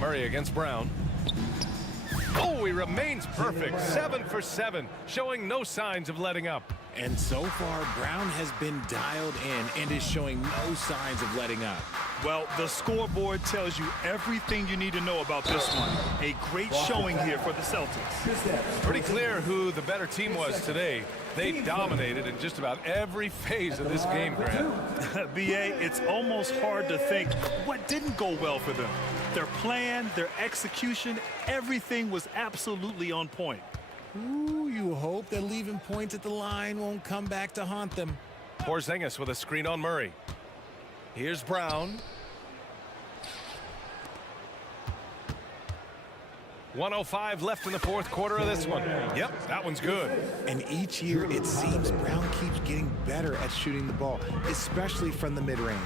Murray against Brown. Oh, he remains perfect. 7 for 7, showing no signs of letting up. And so far, Brown has been dialed in and is showing no signs of letting up. Well, the scoreboard tells you everything you need to know about this one. A great showing here for the Celtics. Pretty clear who the better team was today. They dominated in just about every phase of this game, Grant. BA, it's almost hard to think what didn't go well for them. Their plan, their execution, everything was absolutely on point. Ooh, you hope that leaving points at the line won't come back to haunt them. Porzingis with a screen on Murray. Here's Brown. 1:05 left in the fourth quarter of this one. Yep, that one's good. And each year, it seems Brown keeps getting better at shooting the ball, especially from the mid-range.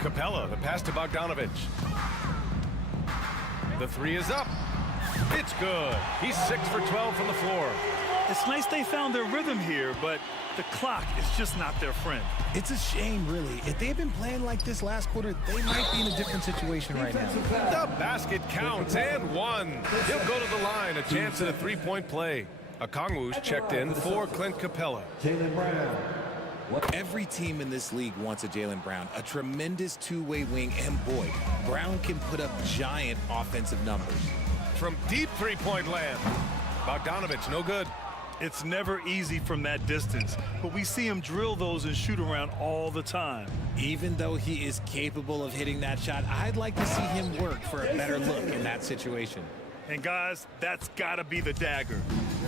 Capella, the pass to Bogdanovich. The three is up. It's good. He's 6 for 12 from the floor. It's nice they found their rhythm here, but the clock is just not their friend. It's a shame, really. If they had been playing like this last quarter, they might be in a different situation right now. The basket counts, and one. He'll go to the line, a chance at a three-point play. Okongwu's checked in for Clint Capella. Every team in this league wants a Jaylen Brown, a tremendous two-way wing, and boy, Brown can put up giant offensive numbers. From deep three-point land, Bogdanovich, no good. It's never easy from that distance, but we see him drill those and shoot around all the time. Even though he is capable of hitting that shot, I'd like to see him work for a better look in that situation. And guys, that's gotta be the dagger.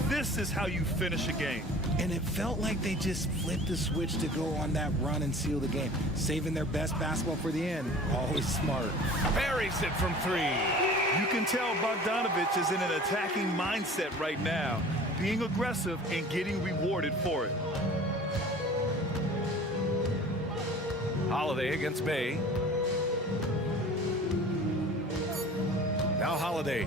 This is how you finish a game. And it felt like they just flipped the switch to go on that run and seal the game, saving their best basketball for the end. Always smart. Buries it from three. You can tell Bogdanovich is in an attacking mindset right now, being aggressive and getting rewarded for it. Holiday against Bay. Now Holiday.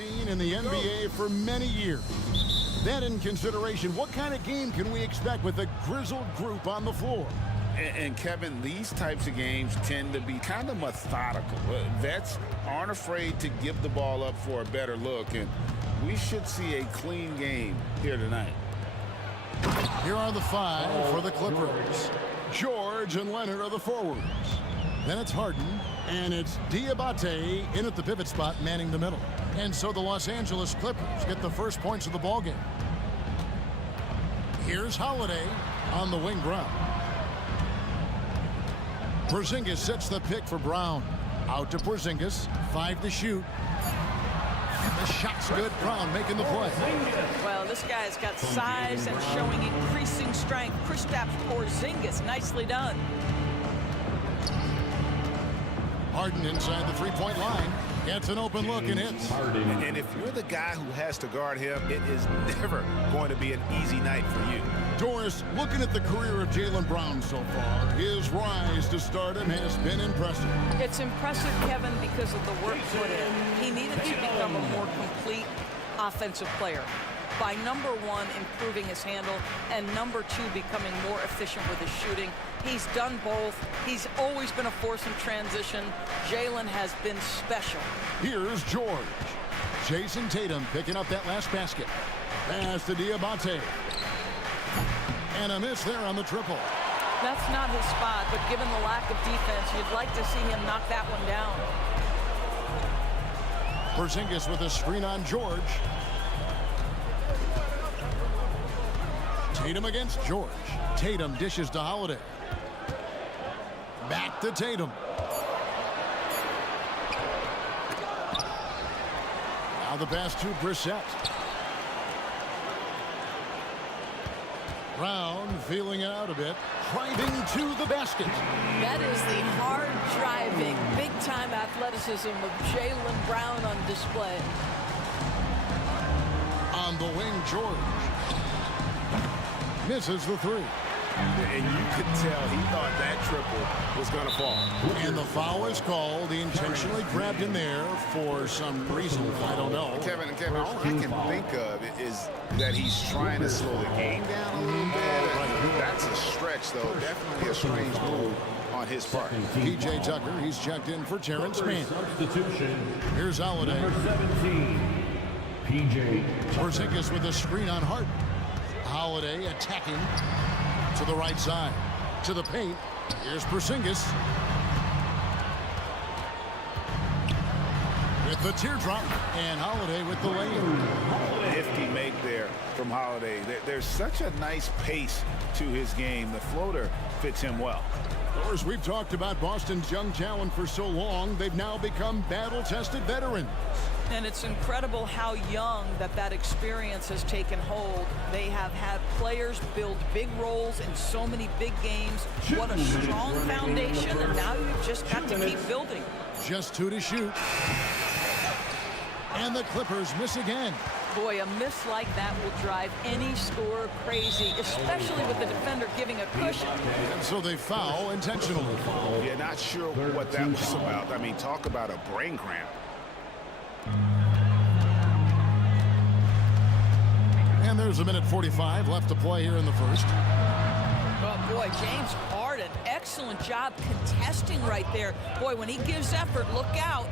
seen in the NBA for many years. That in consideration, what kind of game can we expect with a grizzled group on the floor? And Kevin, these types of games tend to be kind of methodical. Vets aren't afraid to give the ball up for a better look, and we should see a clean game here tonight. Here are the five for the Clippers. George and Leonard are the forwards. Then it's Harden, and it's Diabate in at the pivot spot, manning the middle. And so the Los Angeles Clippers get the first points of the ballgame. Here's Holiday on the wing ground. Porzingis sets the pick for Brown. Out to Porzingis, 5 to shoot. The shot's good. Brown making the play. Well, this guy's got size and showing increasing strength. Kristaps Porzingis, nicely done. Harden inside the three-point line. Gets an open look and hits. And if you're the guy who has to guard him, it is never going to be an easy night for you. Doris, looking at the career of Jaylen Brown so far, his rise to stardom has been impressive. It's impressive, Kevin, because of the work put in. He needed to become a more complete offensive player by, number one, improving his handle, and number two, becoming more efficient with his shooting. He's done both. He's always been a force in transition. Jaylen has been special. Here's George. Jason Tatum picking up that last basket. Pass to Diabate. And a miss there on the triple. That's not his spot, but given the lack of defense, you'd like to see him knock that one down. Porzingis with a screen on George. Tatum against George. Tatum dishes to Holiday. Back to Tatum. Now the pass to Brissett. Brown feeling it out a bit. Driving to the basket. That is the hard driving, big-time athleticism of Jaylen Brown on display. On the wing, George. Misses the three. And you could tell he thought that triple was going to fall. And the foul is called. He intentionally grabbed him there for some reason. I don't know. Kevin, all I can think of is that he's trying to slow the game down a little bit. That's a stretch, though. Definitely a strange move on his part. P.J. Tucker, he's checked in for Terrence Mann. Here's Holiday. Number 17, P.J. Porzingis with a screen on Harden. Holiday attacking to the right side. To the paint. Here's Porzingis. With the teardrop. And Holiday with the lane. Nifty make there from Holiday. There's such a nice pace to his game. The floater fits him well. Of course, we've talked about Boston's young talent for so long. They've now become battle-tested veterans. And it's incredible how young that experience has taken hold. They have had players build big roles in so many big games. What a strong foundation, and now you've just got to keep building. Just 2 to shoot. And the Clippers miss again. Boy, a miss like that will drive any scorer crazy, especially with the defender giving a cushion. And so they foul intentionally. Yeah, not sure what that was about. I mean, talk about a brain cramp. And there's a minute 45 left to play here in the first. Oh, boy, James Harden, excellent job contesting right there. Boy, when he gives effort, look out.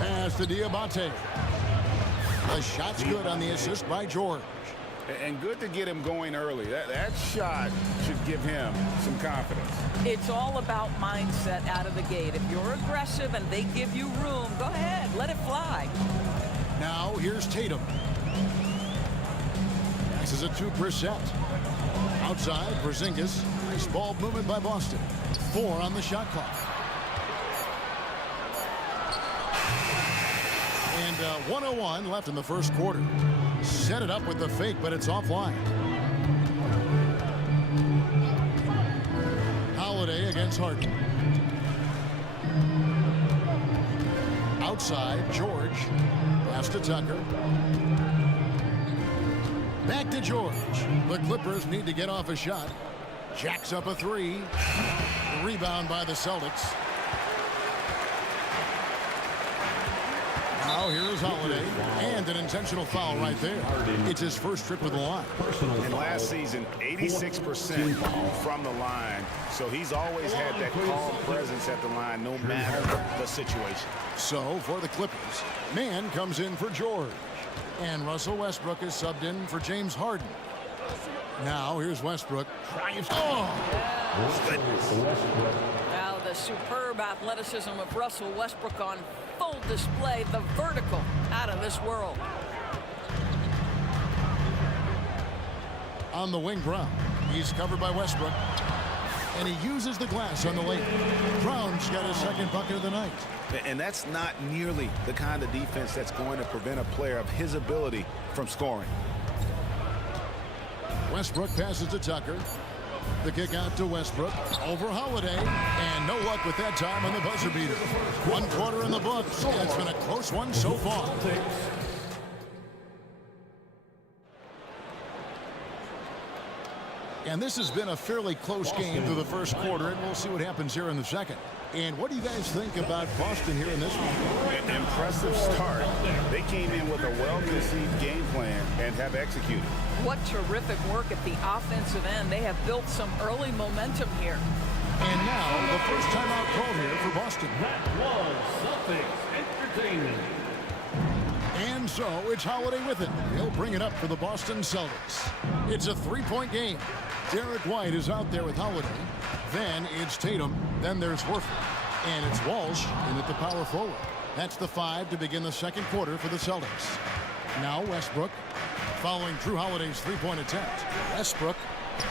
Pass to Diabate. The shot's good on the assist by George. And good to get him going early. That shot should give him some confidence. It's all about mindset out of the gate. If you're aggressive and they give you room, go ahead, let it fly. Now here's Tatum. Passes it to Brissett. Outside, Porzingis. Nice ball movement by Boston. 4 on the shot clock. And 1:01 left in the first quarter. Set it up with the fake, but it's offline. Holiday against Harden. Outside, George. Pass to Tucker. Back to George. The Clippers need to get off a shot. Jacks up a 3. Rebound by the Celtics. Now here is Holiday, and an intentional foul right there. It's his first trip to the line. And last season, 86% from the line. So he's always had that calm presence at the line, no matter the situation. So for the Clippers, Mann comes in for George. And Russell Westbrook is subbed in for James Harden. Now here's Westbrook. Now the superb athleticism of Russell Westbrook on full display. The vertical out of this world. On the wing, Brown. He's covered by Westbrook. And he uses the glass on the lane. Brown's got his second bucket of the night. And that's not nearly the kind of defense that's going to prevent a player of his ability from scoring. Westbrook passes to Tucker. The kick out to Westbrook. Over Holiday. And no luck with that time on the buzzer beater. 1 quarter in the books. It's been a close one so far. And this has been a fairly close game through the first quarter, and we'll see what happens here in the second. And what do you guys think about Boston here in this one? An impressive start. They came in with a well-conceived game plan and have executed. What terrific work at the offensive end. They have built some early momentum here. And now, the first timeout called here for Boston. That was Celtics Entertainment. And so, it's Holiday with it. He'll bring it up for the Boston Celtics. It's a 3-point game. Derek White is out there with Holiday. Then it's Tatum. Then there's Horford. And it's Walsh in at the power forward. That's the 5 to begin the second quarter for the Celtics. Now Westbrook, following Drew Holiday's 3-point attempt. Westbrook,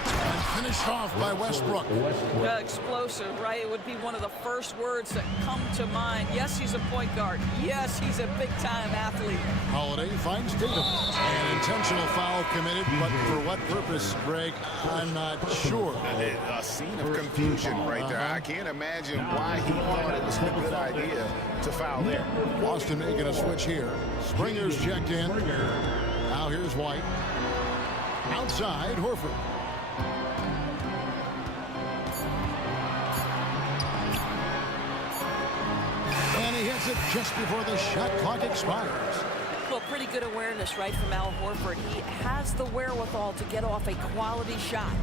and finished off by Westbrook. Explosive, right? It would be one of the first words that come to mind. Yes, he's a point guard. Yes, he's a big-time athlete. Holiday finds Tatum. An intentional foul committed, but for what purpose, Greg? I'm not sure. A scene of confusion right there. I can't imagine why he thought it was a good idea to foul there. Boston making a switch here. Springer's checked in. Now here's White. Outside, Horford. And he hits it just before the shot clock expires. Well, pretty good awareness, right, from Al Horford. He has the wherewithal to get off a quality shot.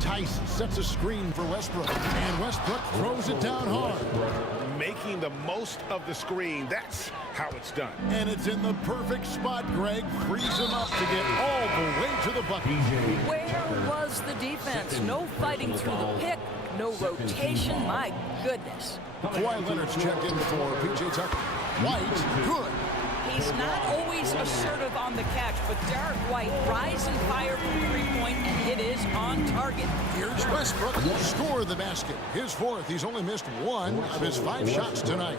Tice sets a screen for Westbrook, and Westbrook throws it down hard. Making the most of the screen, that's how it's done. And it's in the perfect spot, Greg. Frees him up to get all the way to the bucket. Where was the defense? No fighting through the pick, no rotation. My goodness. Kawhi Leonard's checked in for P.J. Tucker. White, good. He's not always assertive on the catch, but Derek White rise and fire from three-point, and it is on target. Here's Westbrook to score the basket. His 4th. He's only missed 1 of his 5 shots tonight.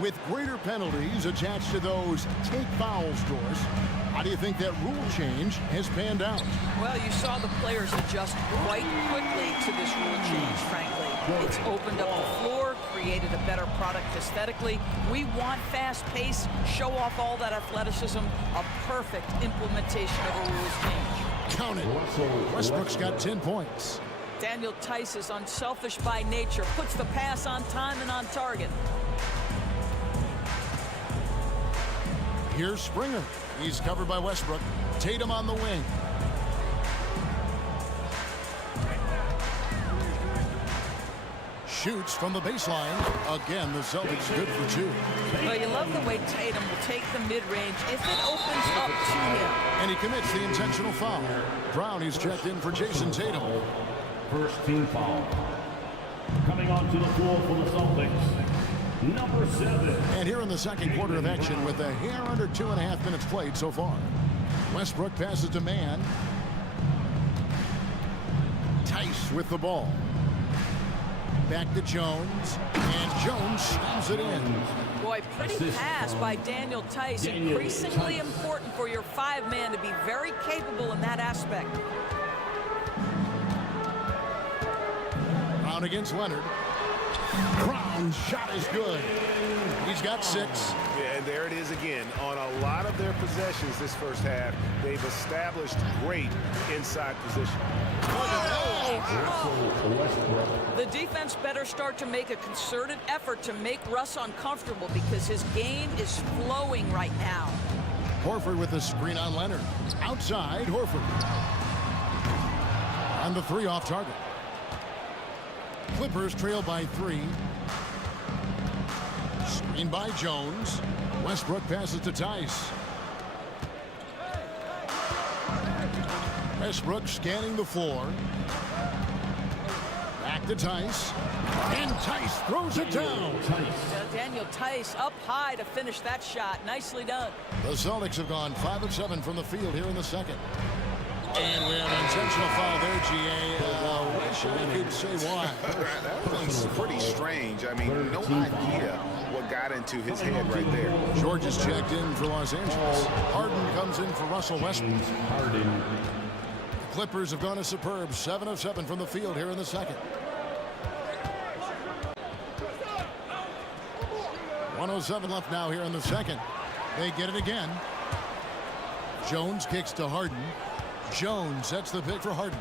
With greater penalties attached to those take fouls, Doris, how do you think that rule change has panned out? Well, you saw the players adjust quite quickly to this rule change, frankly. It's opened up the floor, created a better product aesthetically. We want fast pace, show off all that athleticism, a perfect implementation of a rules change. Count it. Westbrook's got 10 points. Daniel Tice is unselfish by nature, puts the pass on time and on target. Here's Springer. He's covered by Westbrook. Tatum on the wing. Shoots from the baseline. Again, the Celtics good for 2. Well, you love the way Tatum will take the mid-range if it opens up to him. And he commits the intentional foul. Brown, he's checked in for Jason Tatum. First team foul. Coming onto the floor for the Celtics, number 7. And here in the second quarter of action with a hair under 2.5 minutes played so far. Westbrook passes to Mann. Tice with the ball. Back to Jones. And Jones slams it in. Boy, pretty pass by Daniel Tice. Increasingly important for your 5-man to be very capable in that aspect. Brown against Leonard. Brown's shot is good. He's got 6. Yeah, and there it is again. On a lot of their possessions this first half, they've established great inside position. The defense better start to make a concerted effort to make Russ uncomfortable because his game is flowing right now. Horford with the screen on Leonard. Outside, Horford. On the 3 off target. Clippers trail by 3. Screen by Jones. Westbrook passes to Tice. Westbrook scanning the floor. Back to Tice. And Tice throws it down. Daniel Tice up high to finish that shot. Nicely done. The Celtics have gone 5 of 7 from the field here in the second. And we have an intentional foul there, GA. Wish I could say why. That was pretty strange. I mean, no idea what got into his head right there. George is checked in for Los Angeles. Harden comes in for Russell Westbrook. The Clippers have gone a superb 7 of 7 from the field here in the second. 1:07 left now here in the second. They get it again. Jones kicks to Harden. Jones sets the pick for Harden.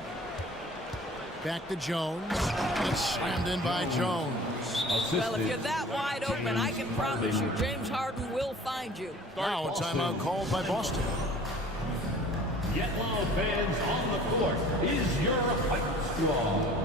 Back to Jones. And it's slammed in by Jones. Well, if you're that wide open, I can promise you James Harden will find you. Now a timeout called by Boston. Get loud, fans, on the court is your fight squad.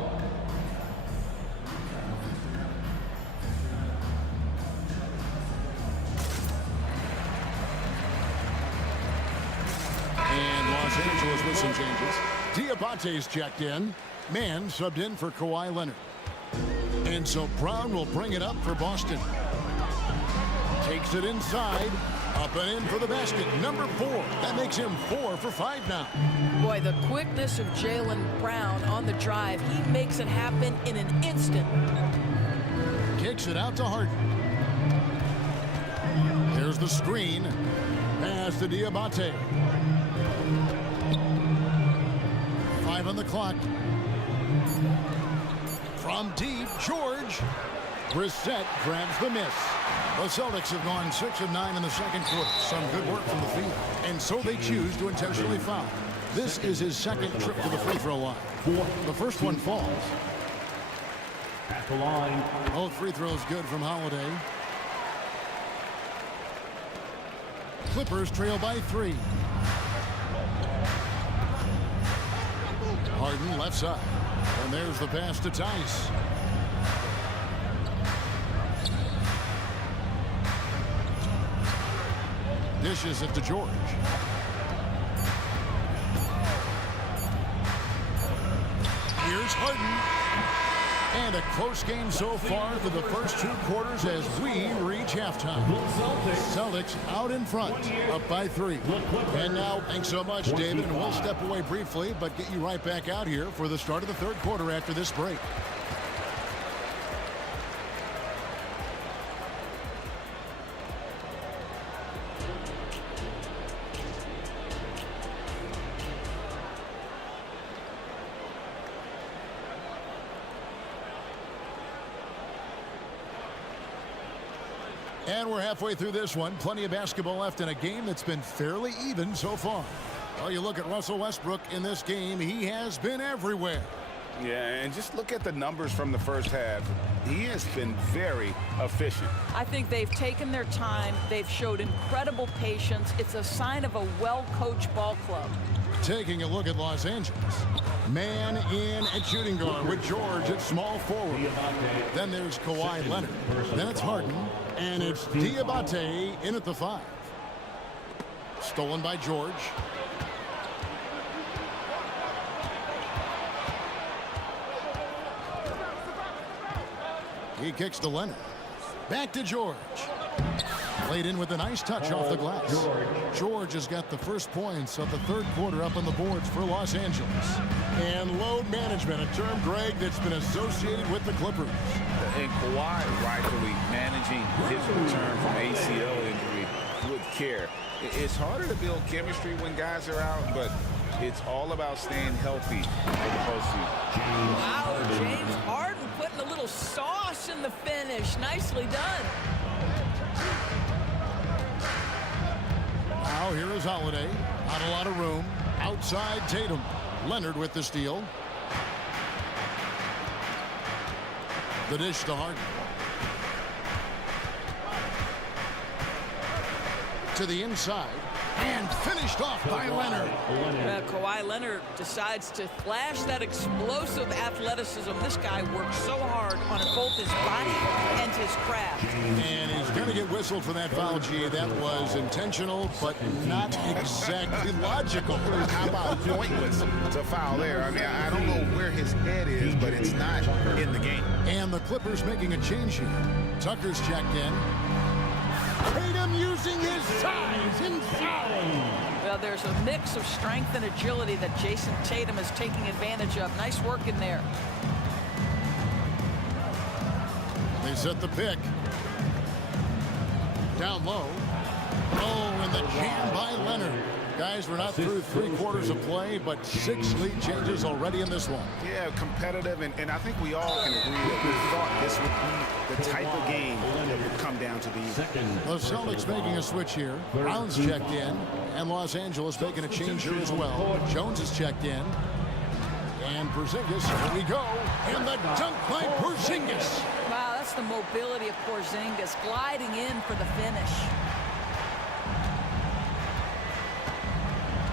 And Los Angeles with some changes. Diabate's checked in. Mann subbed in for Kawhi Leonard. And so Brown will bring it up for Boston. Takes it inside. Up and in for the basket. Number 4. That makes him 4 for 5 now. Boy, the quickness of Jaylen Brown on the drive. He makes it happen in an instant. Kicks it out to Harden. There's the screen. Pass to Diabate. 5 on the clock. From deep, George. Brissett grabs the miss. The Celtics have gone 6 of 9 in the second quarter. Some good work from the field. And so they choose to intentionally foul. This is his second trip to the free throw line. The first one falls. At the line. Both free throws good from Holiday. Clippers trail by 3. Harden left side. And there's the pass to Tice. Dishes it to George. Here's Harden. And a close game so far for the first 2 quarters as we reach halftime. Celtics out in front, up by 3. And now, thanks so much, David. And we'll step away briefly, but get you right back out here for the start of the third quarter after this break. And we're halfway through this one. Plenty of basketball left in a game that's been fairly even so far. Well, you look at Russell Westbrook in this game. He has been everywhere. Yeah, and just look at the numbers from the first half. He has been very efficient. I think they've taken their time. They've showed incredible patience. It's a sign of a well-coached ball club. Taking a look at Los Angeles. Man in at shooting guard with George at small forward. Then there's Kawhi Leonard. Then it's Harden. And it's Diabate in at the 5. Stolen by George. He kicks to Leonard. Back to George. Played in with a nice touch off the glass. George has got the first points of the third quarter up on the boards for Los Angeles. And load management, a term, Greg, that's been associated with the Clippers. And Kawhi rightfully managing his return from ACL injury with care. It's harder to build chemistry when guys are out, but it's all about staying healthy for the postseason. Wow, James Harden putting getting a little sauce in the finish. Nicely done. Now here is Holiday. Not a lot of room. Outside Tatum. Leonard with the steal. The dish to Harden. To the inside. And finished off by Leonard. Kawhi Leonard decides to flash that explosive athleticism. This guy works so hard on both his body and his craft. And he's going to get whistled for that foul, G. That was intentional, but not exactly logical. How about pointless to foul there? I mean, I don't know where his head is, but it's not in the game. And the Clippers making a change here. Tucker's checked in. Tatum using his size and fouling. Well, there's a mix of strength and agility that Jason Tatum is taking advantage of. Nice work in there. They set the pick. Down low. Oh, and the jam by Leonard. Guys, we're not through 3/4 of play, but 6 lead changes already in this one. Yeah, competitive, and I think we all can agree that we thought this would be the type of game that would come down to the end. The Celtics making a switch here. Brown's checked in, and Los Angeles making a change here as well. Jones is checked in. And Porzingis, here we go. And the dunk by Porzingis. Wow, that's the mobility of Porzingis gliding in for the finish.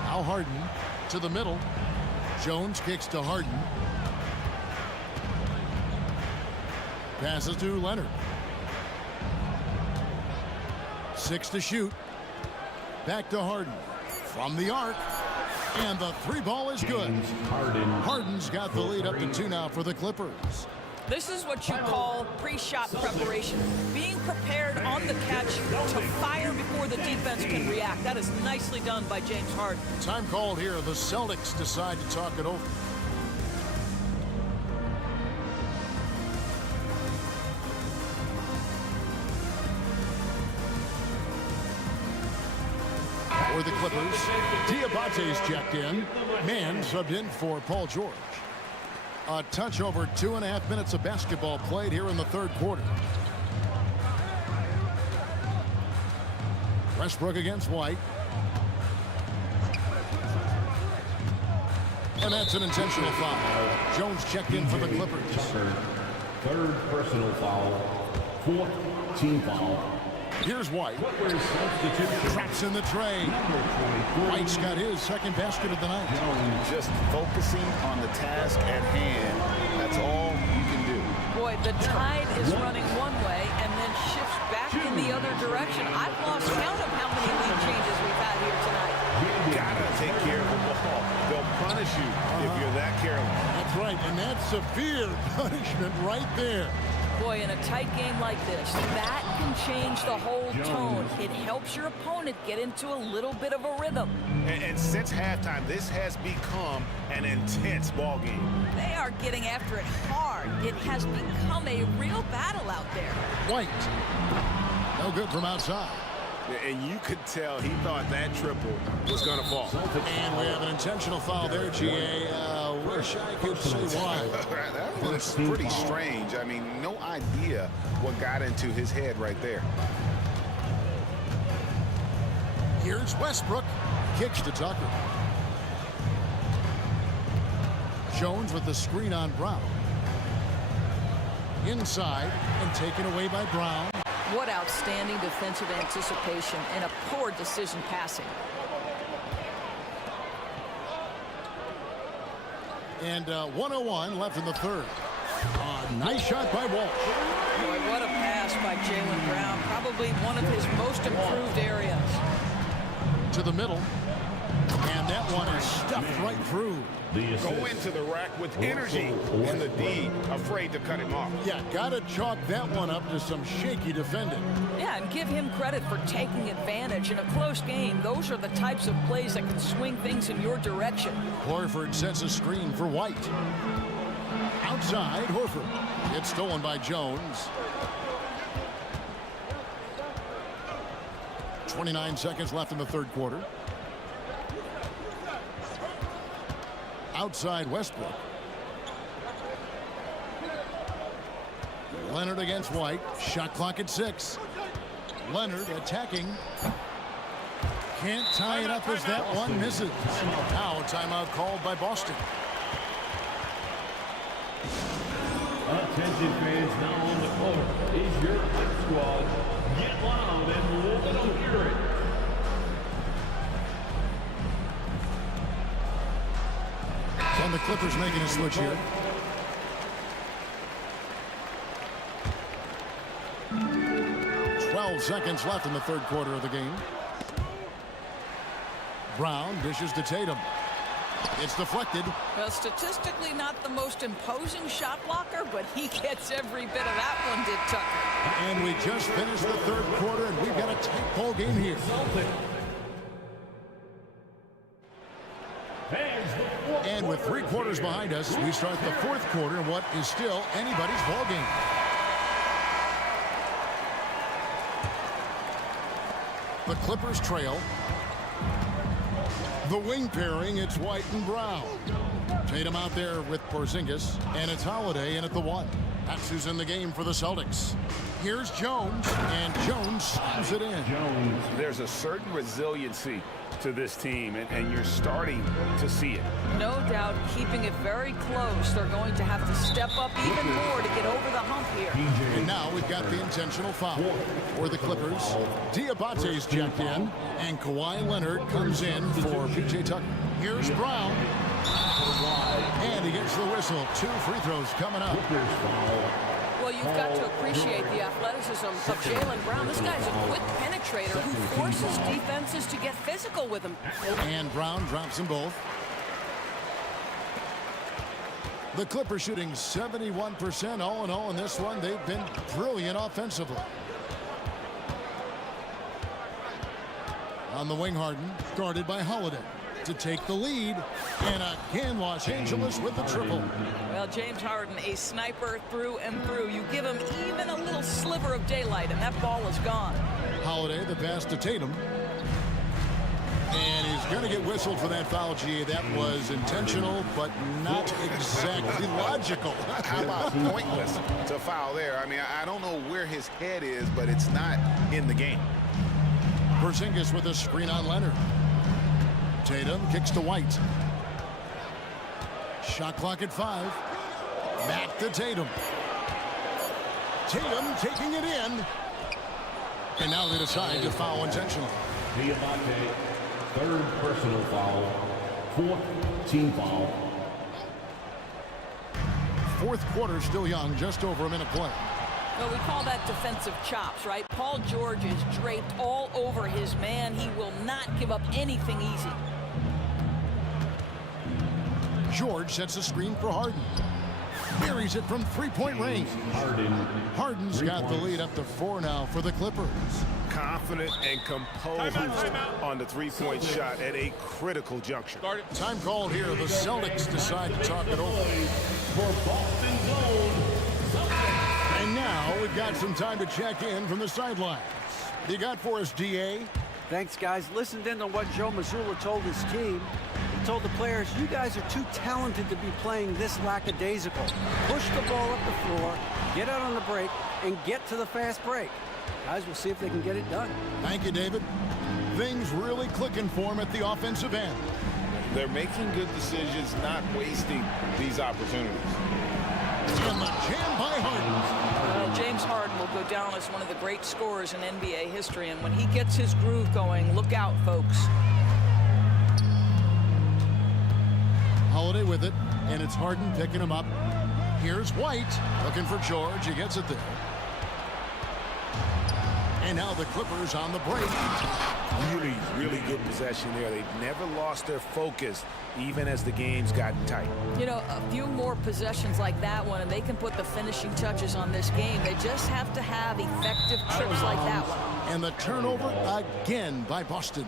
Now Harden to the middle. Jones kicks to Harden. Passes to Leonard. 6 to shoot. Back to Harden. From the arc. And the 3-ball is good. Harden's got the lead up to 2 now for the Clippers. This is what you call pre-shot preparation. Being prepared on the catch to fire before the defense can react. That is nicely done by James Harden. Time called here. The Celtics decide to talk it over. For the Clippers, Diabate's checked in. Mann subbed in for Paul George. A touch over 2.5 minutes of basketball played here in the 3rd quarter. Westbrook against White. And that's an intentional foul. Jones checked in for the Clippers. 3rd personal foul. 4th team foul. Here's White. Traps in the tray. White's got his 2nd basket of the night. Just focusing on the task at hand. That's all you can do. Boy, the tide is running one way and then shifts back in the other direction. I've lost count of how many lead changes we've had here tonight. You gotta take care of the ball. They'll punish you if you're that careless. That's right, and that's severe punishment right there. Boy, in a tight game like this, that can change the whole tone. It helps your opponent get into a little bit of a rhythm. And since halftime, this has become an intense ball game. They are getting after it hard. It has become a real battle out there. White. No good from outside. And you could tell he thought that triple was going to fall. And we have an intentional foul there, GA. Wish I could say why. That was pretty strange. I mean, no idea what got into his head right there. Here's Westbrook. Kicks to Tucker. Jones with the screen on Brown. Inside and taken away by Brown. What outstanding defensive anticipation and a poor decision passing. And 1:01 left in the 3rd. Nice shot by Walsh. Boy, what a pass by Jaylen Brown. Probably one of his most improved areas. To the middle. And that one is stuffed right through. Go into the rack with energy, and the D afraid to cut him off. Yeah, gotta chalk that one up to some shaky defending. Yeah, and give him credit for taking advantage. In a close game, those are the types of plays that can swing things in your direction. Horford sets a screen for White. Outside, Horford. It's stolen by Jones. 29 seconds left in the 3rd quarter. Outside Westbrook. Leonard against White. Shot clock at 6. Leonard attacking. Can't tie it up as that one misses. Now a timeout called by Boston. Attention fans, now on the court is your high squad. Get loud and let them hear it. And the Clippers making a switch here. Seconds left in the third quarter of the game. Brown dishes to Tatum. It's deflected. Well, statistically not the most imposing shot blocker, but he gets every bit of that one, did Tucker. And we just finished the third quarter, and we've got a tight ball game here. And with 3 quarters behind us, we start the fourth quarter in what is still anybody's ball game. The Clippers trail. The wing pairing, it's White and Brown. Tatum out there with Porzingis, and it's Holiday in at the 1. That's who's in the game for the Celtics. Here's Jones, and Jones slams it in. There's a certain resiliency to this team, and you're starting to see it. No doubt, keeping it very close. They're going to have to step up even more to get over the hump here. And now we've got the intentional foul for the Clippers. Diabate's checked in, and Kawhi Leonard comes in for P.J. Tucker. Here's Brown. And he gets the whistle. 2 free throws coming up. Well, you've got to appreciate the athleticism of Jaylen Brown. This guy's a quick penetrator who forces defenses to get physical with him. And Brown drops them both. The Clippers shooting 71% all in all in this one. They've been brilliant offensively. On the wing, Harden, guarded by Holiday to take the lead. And again, Los Angeles with the triple. Well, James Harden, a sniper through and through. You give him even a little sliver of daylight, and that ball is gone. Holiday, the pass to Tatum. And he's going to get whistled for that foul, G. That was intentional, but not exactly logical. How about pointless to foul there? I mean, I don't know where his head is, but it's not in the game. Porzingis with a screen on Leonard. Tatum kicks to White. Shot clock at 5. Back to Tatum. Tatum taking it in. And now they decide to foul intentionally. Diabate, 3rd personal foul, 4th team foul. Fourth quarter still young, just over a minute play. Well, we call that defensive chops, right? Paul George is draped all over his man. He will not give up anything easy. George sets a screen for Harden. Buries it from 3-point range. Harden's got the lead up to 4 now for the Clippers. Confident and composed on the 3-point shot at a critical juncture. Time called here. The Celtics decide to talk it over. For Boston Zone. And now we've got some time to check in from the sidelines. You got for us, DA? Thanks, guys. Listened in on what Joe Mazzulla told his team. He told the players, you guys are too talented to be playing this lackadaisical. Push the ball up the floor, get out on the break, and get to the fast break. Guys, we'll see if they can get it done. Thank you, David. Things really clicking for him at the offensive end. They're making good decisions, not wasting these opportunities. And the jam by Harden. James Harden will go down as one of the great scorers in NBA history, and when he gets his groove going, look out, folks. Holiday with it, and it's Harden picking him up. Here's White, looking for George. He gets it there. And now the Clippers on the break. Really good possession there. They've never lost their focus, even as the game's gotten tight. You know, a few more possessions like that one, and they can put the finishing touches on this game. They just have to have effective trips like that one. And the turnover again by Boston.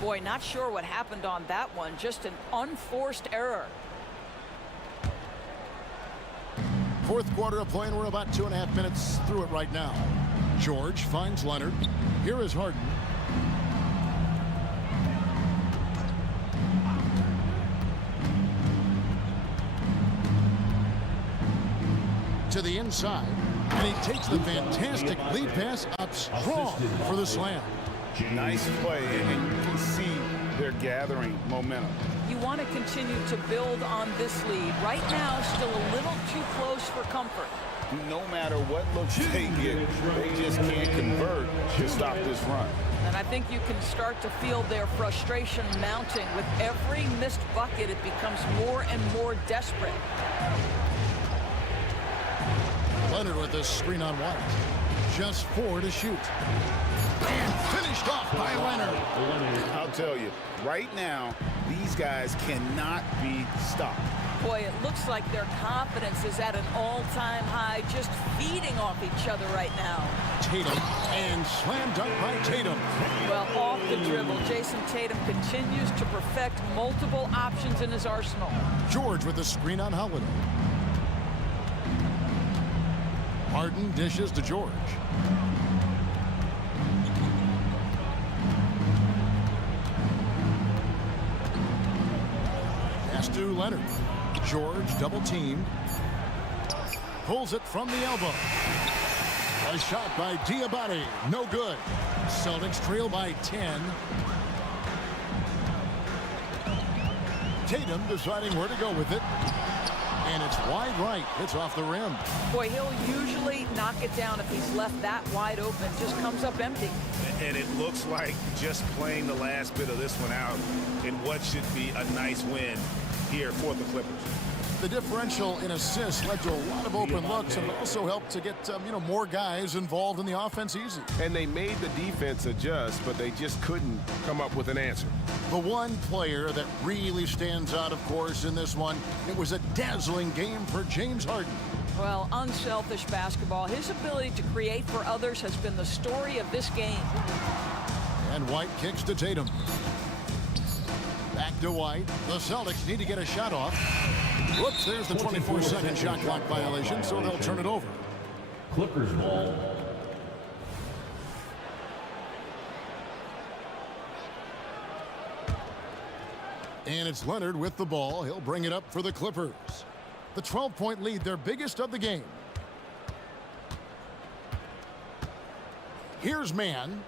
Boy, not sure what happened on that one. Just an unforced error. Fourth quarter of play, and we're about 2.5 minutes through it right now. George finds Leonard. Here is Harden. To the inside. And he takes the fantastic lead pass up strong for the slam. Nice play, and you can see they're gathering momentum. You want to continue to build on this lead. Right now, still a little too close for comfort. No matter what looks they get, they just can't convert to stop this run. And I think you can start to feel their frustration mounting. With every missed bucket, it becomes more and more desperate. Leonard with a screen on White. Just 4 to shoot. And finished off by Leonard. I'll tell you, right now, these guys cannot be stopped. Boy, it looks like their confidence is at an all-time high, just feeding off each other right now. Tatum, and slam dunk by Tatum. Well, off the dribble, Jason Tatum continues to perfect multiple options in his arsenal. George with the screen on Holiday. Harden dishes to George. Pass to Leonard. George double teamed. Pulls it from the elbow. A shot by Diabate. No good. Celtics trail by 10. Tatum deciding where to go with it. And it's wide right. It's off the rim. Boy, he'll usually knock it down if he's left that wide open. Just comes up empty. And it looks like just playing the last bit of this one out in what should be a nice win here for the Clippers. The differential in assists led to a lot of open looks and also helped to get more guys involved in the offense easy. And they made the defense adjust, but they just couldn't come up with an answer. The one player that really stands out, of course, in this one, it was a dazzling game for James Harden. Well, unselfish basketball. His ability to create for others has been the story of this game. And White kicks to Tatum. Back to White. The Celtics need to get a shot off. Whoops, there's the 24-second shot clock violation, so they'll turn it over. Clippers ball. And it's Leonard with the ball. He'll bring it up for the Clippers. The 12-point lead, their biggest of the game. Here's man.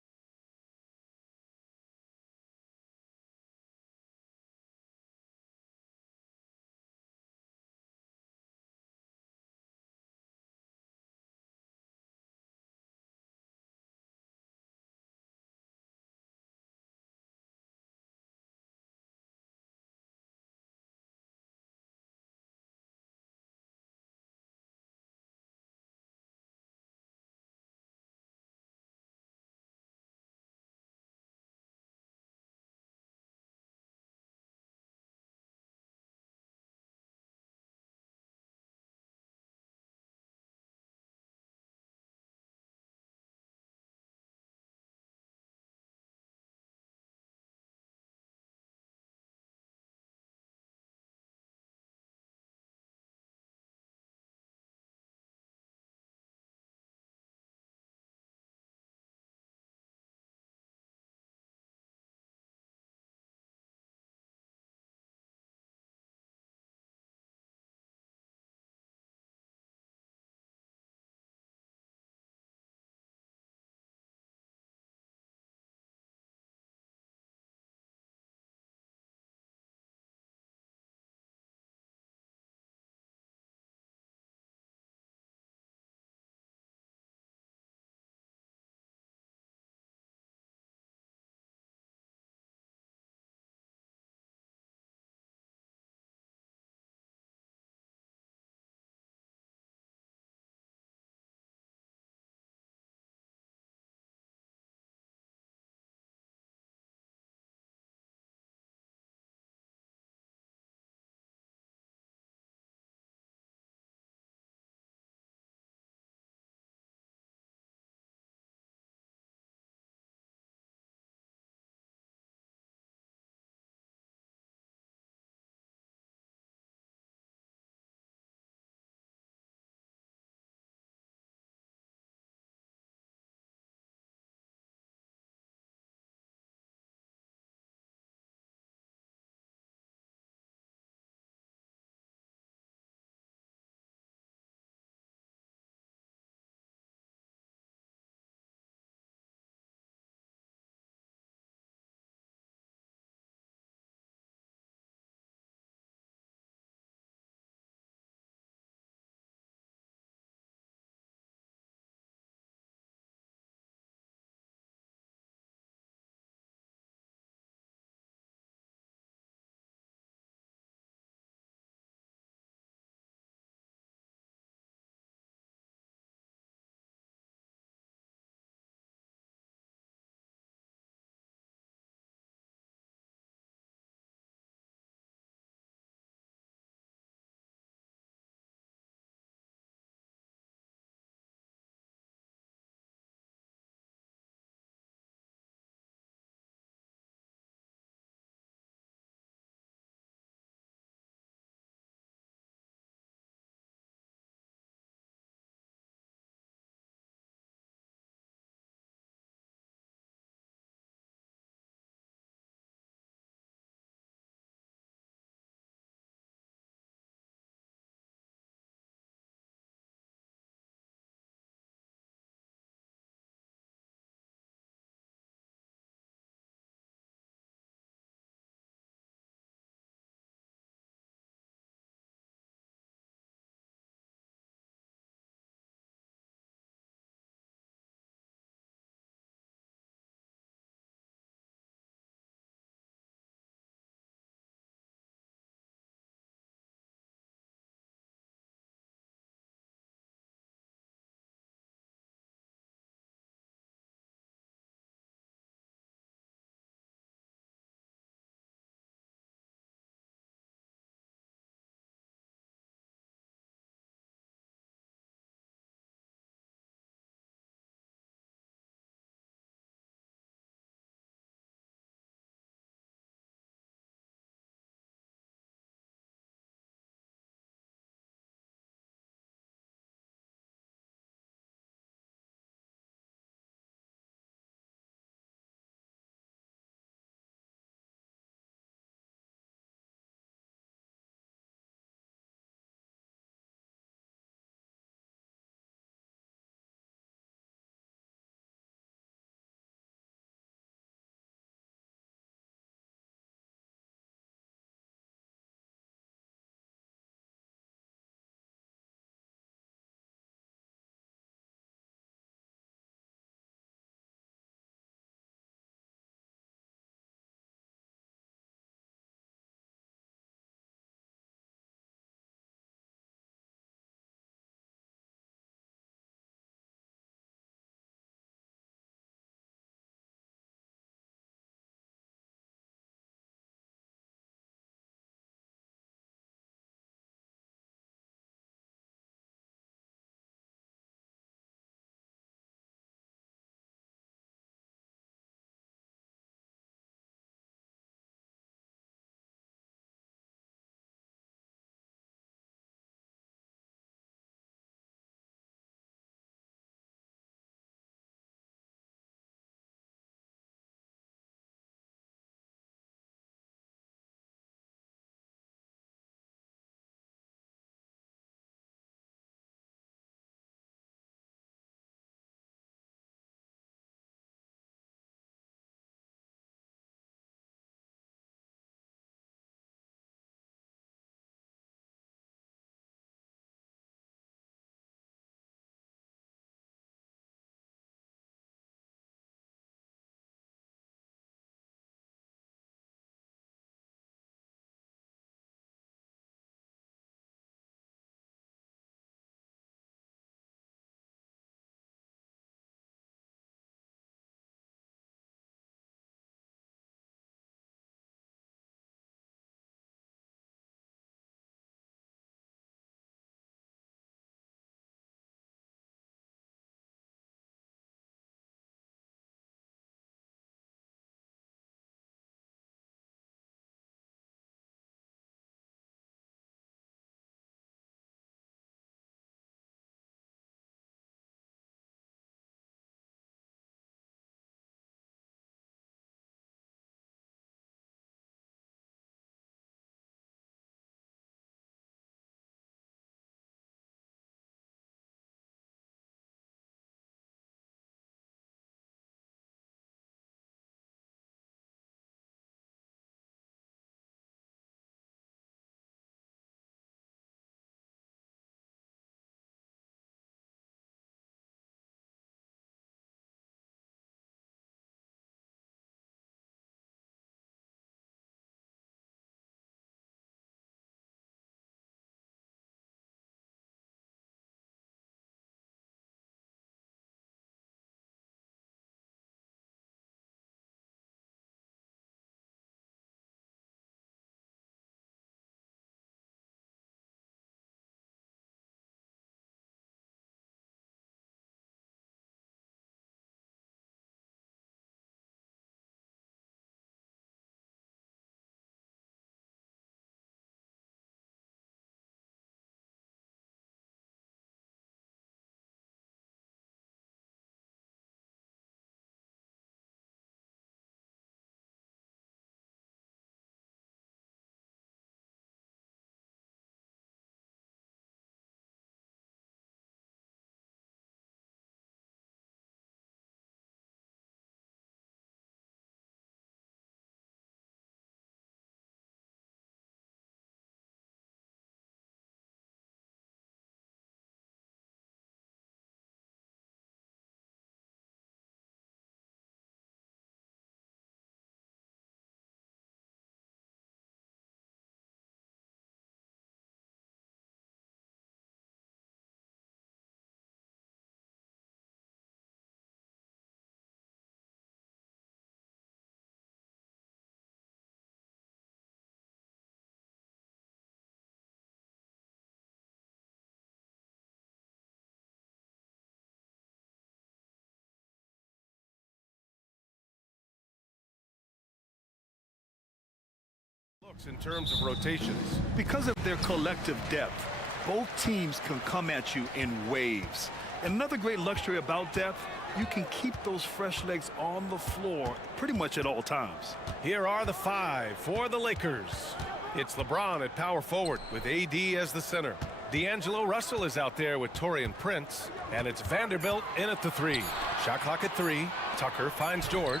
in terms of rotations. Because of their collective depth, both teams can come at you in waves. And another great luxury about depth, you can keep those fresh legs on the floor pretty much at all times. Here are the 5 for the Lakers. It's LeBron at power forward with AD as the center. D'Angelo Russell is out there with Taurean Prince, and it's Vanderbilt in at the 3. Shot clock at 3. Tucker finds George.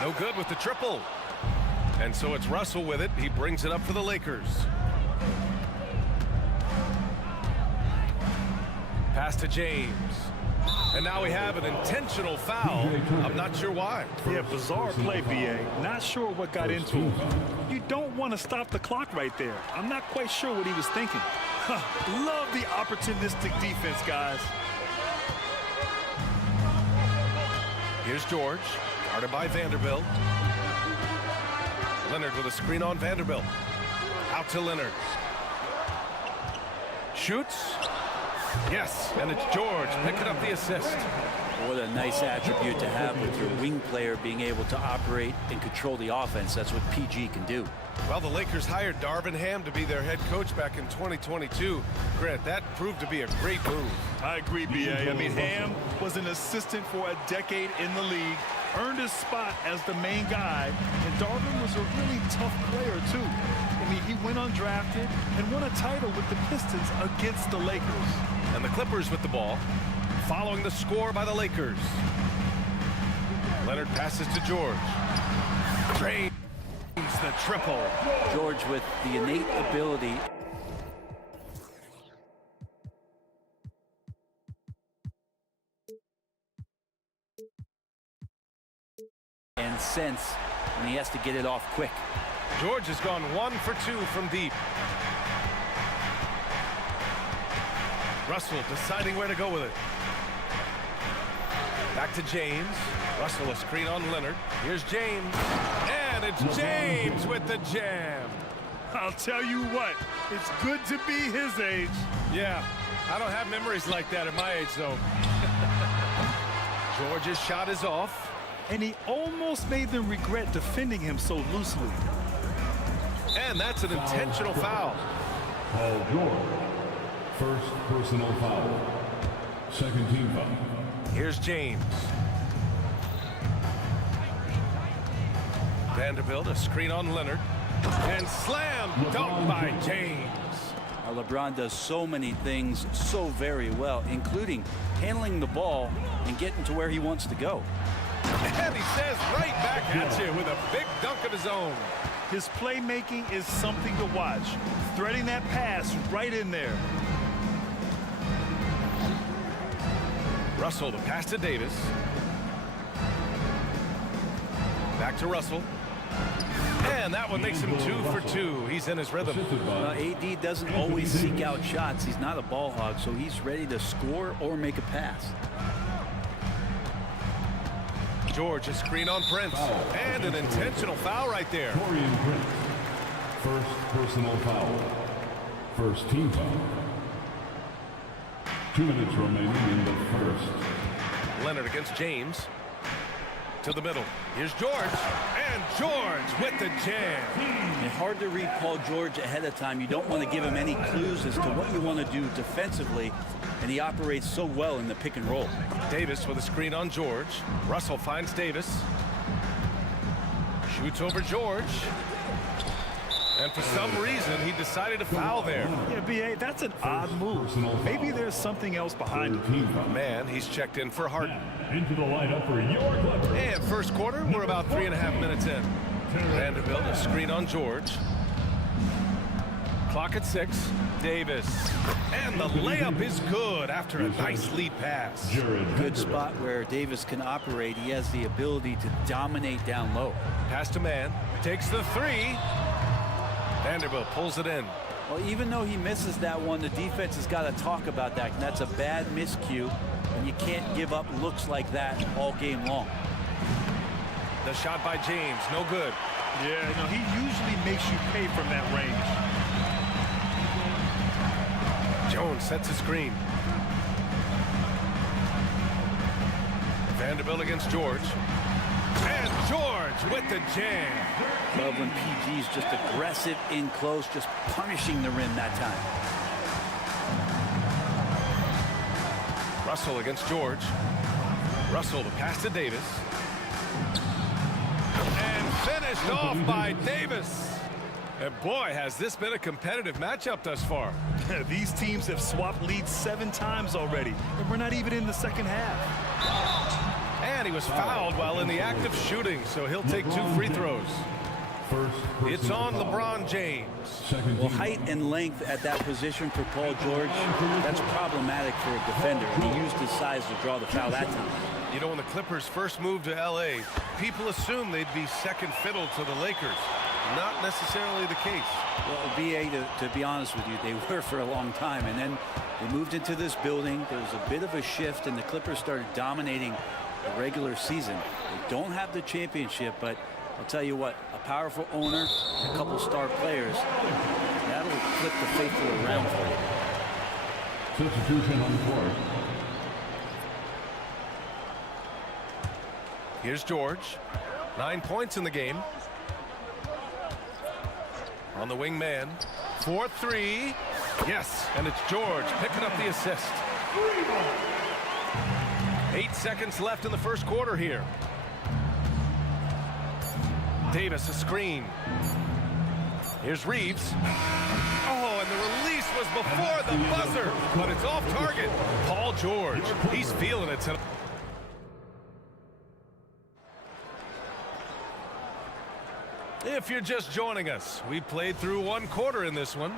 No good with the triple. And so it's Russell with it. He brings it up for the Lakers. Pass to James. And now we have an intentional foul. I'm not sure why. Yeah, bizarre play, BA. Not sure what got into him. You don't want to stop the clock right there. I'm not quite sure what he was thinking. Love the opportunistic defense, guys. Here's George, guarded by Vanderbilt. Leonard with a screen on Vanderbilt. Out to Leonard. Shoots. Yes, and it's George picking up the assist. What a nice attribute to have with your wing player being able to operate and control the offense. That's what PG can do. Well, the Lakers hired Darvin Ham to be their head coach back in 2022. Grant, that proved to be a great move. I agree, BA. I mean, Ham was an assistant for a decade in the league, earned his spot as the main guy, and Darvin was a really tough player, too. I mean, he went undrafted and won a title with the Pistons against the Lakers. And the Clippers with the ball, following the score by the Lakers. Leonard passes to George. Drains the triple. George with the innate ability and sense when he has to get it off quick. George has gone 1 for 2 from deep. Russell deciding where to go with it. Back to James. Russell a screen on Leonard. Here's James. And it's James with the jam. I'll tell you what, it's good to be his age. Yeah, I don't have memories like that at my age, though. George's shot is off. And he almost made them regret defending him so loosely. And that's an intentional foul. Paul George. First personal foul. Second team foul. Here's James. Vanderbilt, a screen on Leonard. And slam dunk by James. LeBron does so many things so very well, including handling the ball and getting to where he wants to go. And he says right back at you with a big dunk of his own. His playmaking is something to watch. Threading that pass right in there. Russell, the pass to Davis. Back to Russell. And that one makes him 2 for 2. He's in his rhythm. AD doesn't always seek out shots. He's not a ball hog, so he's ready to score or make a pass. George, a screen on Prince. And an intentional foul right there. Taurean Prince. First personal foul. First team foul. 2 minutes remaining in the first. Leonard against James. To the middle. Here's George. And George with the jam. It's hard to read Paul George ahead of time. You don't want to give him any clues as to what you want to do defensively. And he operates so well in the pick and roll. Davis with a screen on George. Russell finds Davis. Shoots over George. And for some reason, he decided to foul there. Yeah, BA, that's an odd move. Maybe there's something else behind it. Man, he's checked in for Harden. Into the lineup for your Clippers. And first quarter, we're about 3.5 minutes in. Vanderbilt, a screen on George. Clock at 6. Davis. And the layup is good after a nice lead pass. Good spot where Davis can operate. He has the ability to dominate down low. Pass to man. Takes the 3. Vanderbilt pulls it in. Well, even though he misses that one, the defense has got to talk about that. And that's a bad miscue. And you can't give up looks like that all game long. The shot by James, no good. Yeah, no, he usually makes you pay from that range. Jones sets a screen. Vanderbilt against George. And George with the jam. Love when PG's just aggressive in close, just punishing the rim that time. Russell against George. Russell, the pass to Davis. And finished off by Davis. And boy, has this been a competitive matchup thus far. These teams have swapped leads 7 times already, and we're not even in the second half. And he was fouled while in the act of shooting, so he'll take 2 free throws. It's on LeBron James. Well, height and length at that position for Paul George, that's problematic for a defender. And he used his size to draw the foul that time. You know, when the Clippers first moved to L.A., people assumed they'd be second fiddle to the Lakers. Not necessarily the case. Well, BA, to be honest with you, they were for a long time. And then they moved into this building. There was a bit of a shift, and the Clippers started dominating the regular season. They don't have the championship, but I'll tell you what, a powerful owner, a couple star players, that'll flip the faithful around for you. Substitution on the court. Here's George. 9 points in the game. On the wing man. 4-3. Yes, and it's George picking up the assist. 8 seconds left in the first quarter here. Davis, a screen. Here's Reeves. Oh, and the release was before the buzzer, but it's off target. Paul George, he's feeling it tonight. If you're just joining us, we played through 1 quarter in this one.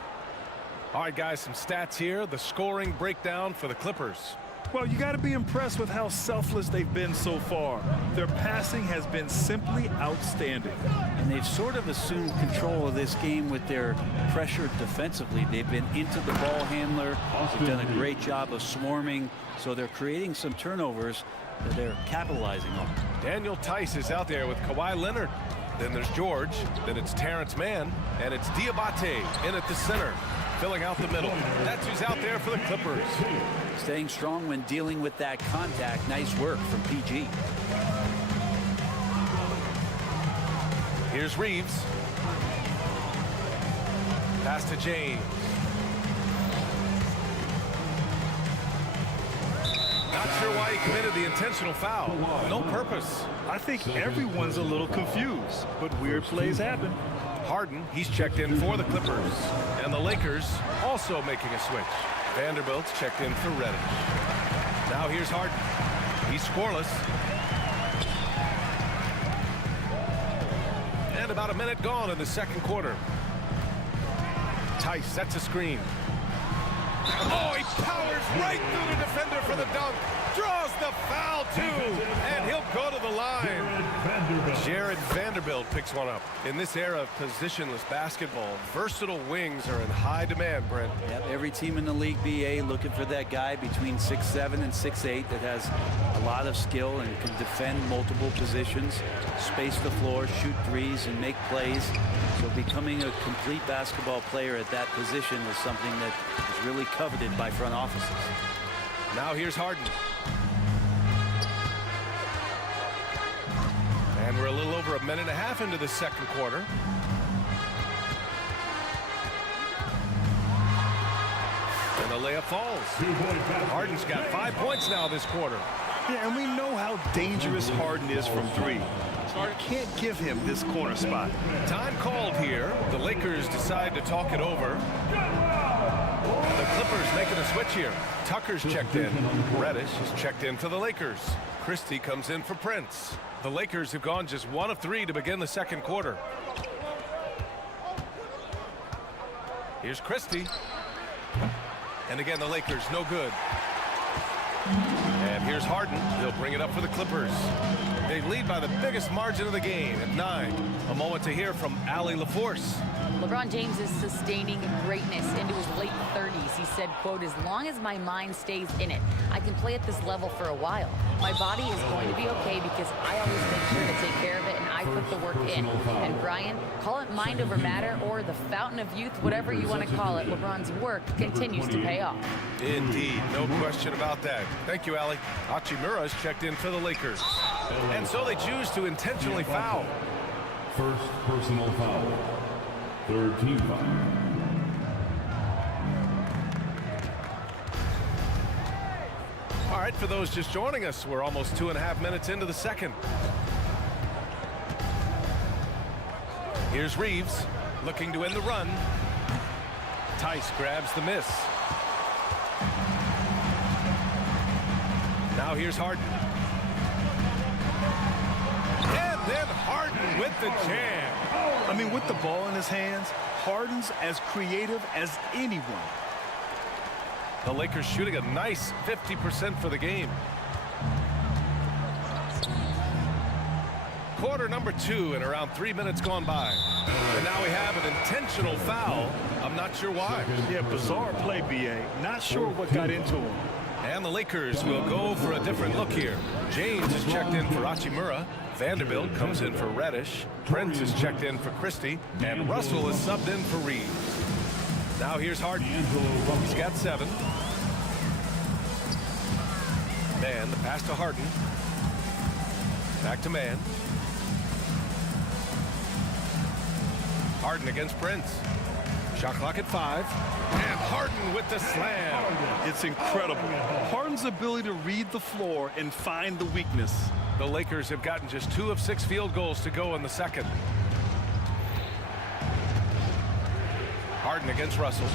All right, guys, some stats here. The scoring breakdown for the Clippers. Well, you got to be impressed with how selfless they've been so far. Their passing has been simply outstanding. And they've sort of assumed control of this game with their pressure defensively. They've been into the ball handler. They've done a great job of swarming. So they're creating some turnovers that they're capitalizing on. Daniel Tice is out there with Kawhi Leonard. Then there's George. Then it's Terrence Mann. And it's Diabate in at the center, filling out the middle. That's who's out there for the Clippers. Staying strong when dealing with that contact. Nice work from PG. Here's Reeves. Pass to James. Not sure why he committed the intentional foul. No purpose. I think everyone's a little confused, but weird plays happen. Harden, he's checked in for the Clippers. And the Lakers also making a switch. Vanderbilt's checked in for Reddish. Now here's Harden. He's scoreless. And about a minute gone in the second quarter. Tice sets a screen. Oh, he powers right through the defender for the dunk. Draws the foul, too. And he'll go to the line. Jared Vanderbilt picks one up. In this era of positionless basketball, versatile wings are in high demand, Brent. Yep, every team in the league, BA, looking for that guy between 6'7" and 6'8" that has a lot of skill and can defend multiple positions, space the floor, shoot threes, and make plays. So becoming a complete basketball player at that position is something that is really coveted by front offices. Now here's Harden. And we're a little over a minute and a half into the second quarter. And the layup falls. Harden's got 5 points now this quarter. Yeah, and we know how dangerous Harden is from 3. Harden can't give him this corner spot. Time called here. The Lakers decide to talk it over. The Clippers making a switch here. Tucker's checked in. Reddish is checked in for the Lakers. Christie comes in for Prince. The Lakers have gone just 1 of 3 to begin the second quarter. Here's Christie. And again, the Lakers no good. And here's Harden. He'll bring it up for the Clippers. They lead by the biggest margin of the game at 9. A moment to hear from Allie LaForce. LeBron James is sustaining greatness into his late 30s. He said, quote, "As long as my mind stays in it, I can play at this level for a while. My body is going to be okay because I always make sure to take care of it and I put the work in." And Brian, call it mind over matter or the fountain of youth, whatever you want to call it, LeBron's work continues to pay off. Indeed, no question about that. Thank you, Allie. Hachimura's checked in for the Lakers. And so they choose to intentionally foul. First personal foul. Third team foul. All right, for those just joining us, we're almost 2.5 minutes into the second. Here's Reeves looking to end the run. Tice grabs the miss. Now here's Harden. And then Harden with the jam. I mean, with the ball in his hands, Harden's as creative as anyone. The Lakers shooting a nice 50% for the game. Quarter number 2 and around 3 minutes gone by. And now we have an intentional foul. I'm not sure why. Yeah, bizarre play, B.A. Not sure what got into him. And the Lakers will go for a different look here. James is checked in for Hachimura. Vanderbilt comes in for Reddish. Prince is checked in for Christie. And Russell is subbed in for Reeves. Now here's Harden. He's got 7. Man, the pass to Harden. Back to man. Harden against Prince. Shot clock at 5. And Harden with the slam. It's incredible. Harden's ability to read the floor and find the weakness. The Lakers have gotten just 2 of 6 field goals to go in the second. Harden against Russell.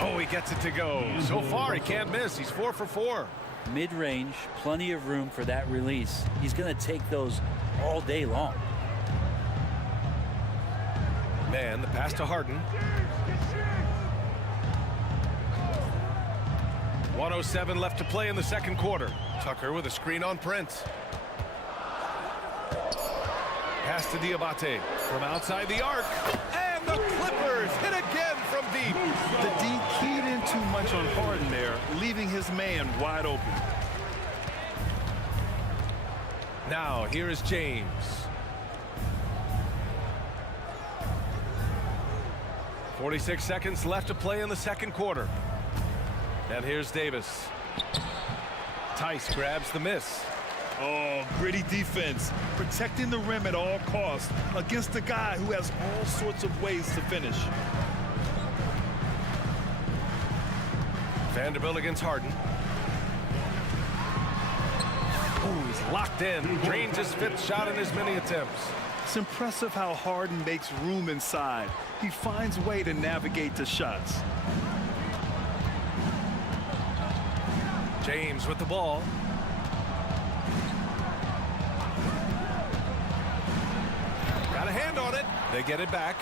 Oh, he gets it to go. So far, he can't miss. He's 4 for 4. Mid-range, plenty of room for that release. He's going to take those all day long. Man, the pass to Harden. 1:07 left to play in the second quarter. Tucker with a screen on Prince. Pass to Diabate from outside the arc. And the Clippers hit again from deep. The D keyed in too much on Harden there, leaving his man wide open. Now, here is James. .46 seconds left to play in the second quarter. And here's Davis. Tice grabs the miss. Oh, gritty defense, protecting the rim at all costs against a guy who has all sorts of ways to finish. Vanderbilt against Harden. Ooh, he's locked in. Drains his 5th shot in as many attempts. It's impressive how Harden makes room inside. He finds a way to navigate the shots. James with the ball. Got a hand on it. They get it back.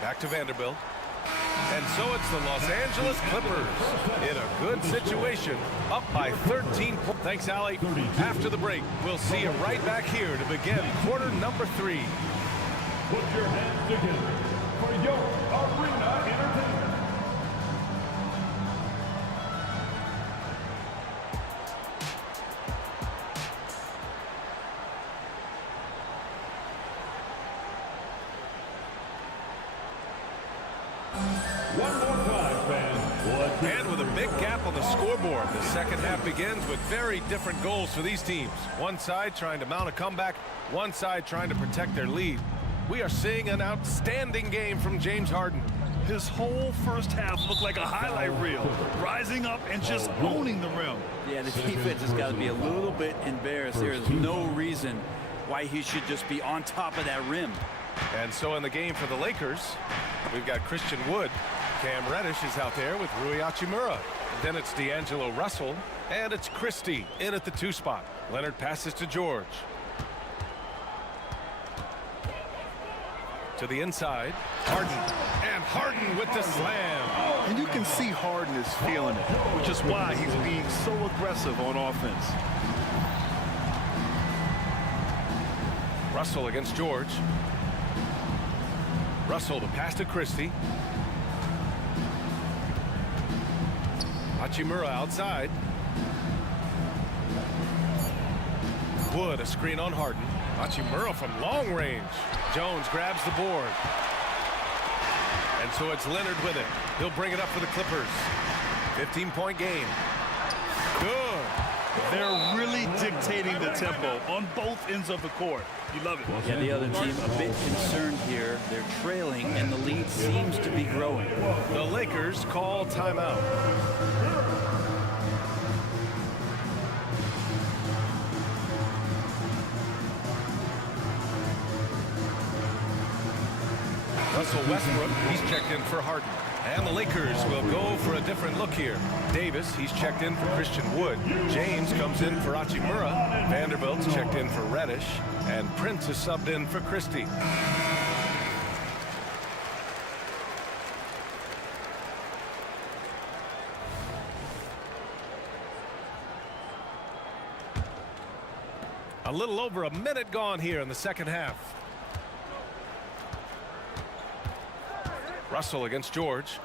Back to Vanderbilt. And so it's the Los Angeles Clippers in a good situation, up by 13 points. Thanks, Allie. After the break, we'll see you right back here to begin quarter number 3. Put your hands together for your arena entertainment. One more time, fans. And with a big gap on the scoreboard, the second half begins with very different goals for these teams. One side trying to mount a comeback, one side trying to protect their lead. We are seeing an outstanding game from James Harden. His whole first half looked like a highlight reel, rising up and just owning the rim. Yeah, the defense has got to be a little bit embarrassed. There is no reason why he should just be on top of that rim. And so in the game for the Lakers, we've got Christian Wood. Cam Reddish is out there with Rui Hachimura. Then it's D'Angelo Russell, and it's Christie in at the 2 spot. Leonard passes to George. To the inside, Harden. And Harden with the slam. And you can see Harden is feeling it, which is why he's being so aggressive on offense. Russell against George. Russell to pass to Christie. Hachimura outside. Wood, a screen on Harden. Hachimura from long range. Jones grabs the board. And so it's Leonard with it. He'll bring it up for the Clippers. 15-point game. Good. They're really dictating the tempo on both ends of the court. You love it. Yeah, the other team a bit concerned here. They're trailing, and the lead seems to be growing. The Lakers call timeout. Russell Westbrook, he's checked in for Harden. And the Lakers will go for a different look here. Davis, he's checked in for Christian Wood. James comes in for Hachimura. Vanderbilt's checked in for Reddish. And Prince is subbed in for Christie. A little over a minute gone here in the second half. Russell against George.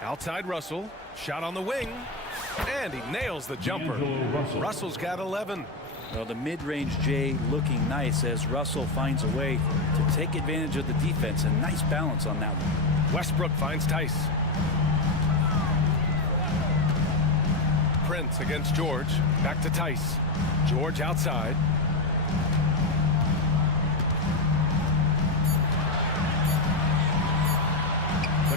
Outside Russell. Shot on the wing. And he nails the jumper. Russell's got 11. Well, the mid-range Jay looking nice as Russell finds a way to take advantage of the defense. A nice balance on that one. Westbrook finds Tice. Prince against George. Back to Tice. George outside.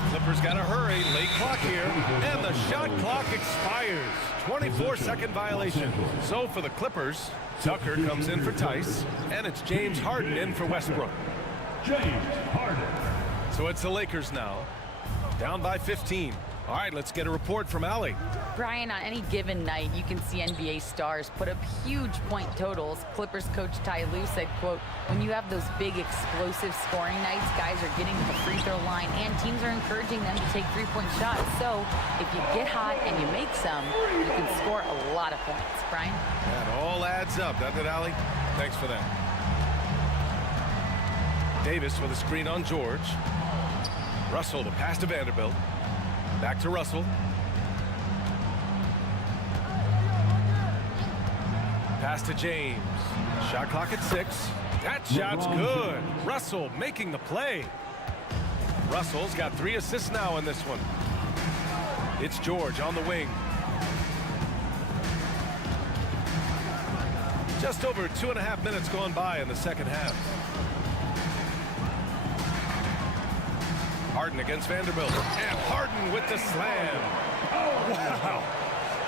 Clippers got to hurry. Late clock here. And the shot clock expires. 24-second violation. So for the Clippers, Tucker comes in for Tice. And it's James Harden in for Westbrook. James Harden. So it's the Lakers now. Down by 15. All right, let's get a report from Allie. Brian, on any given night, you can see NBA stars put up huge point totals. Clippers coach Ty Lue said, quote, when you have those big explosive scoring nights, guys are getting to the free throw line and teams are encouraging them to take three-point shots. So if you get hot and you make some, you can score a lot of points. Brian? That all adds up, doesn't it, Allie? Thanks for that. Davis with a screen on George. Russell to pass to Vanderbilt. Back to Russell. Pass to James. Shot clock at 6. That shot's good. Russell making the play. Russell's got 3 assists now in this one. It's George on the wing. Just over 2.5 minutes gone by in the second half. Harden against Vanderbilt. And Harden with the slam. Oh, wow.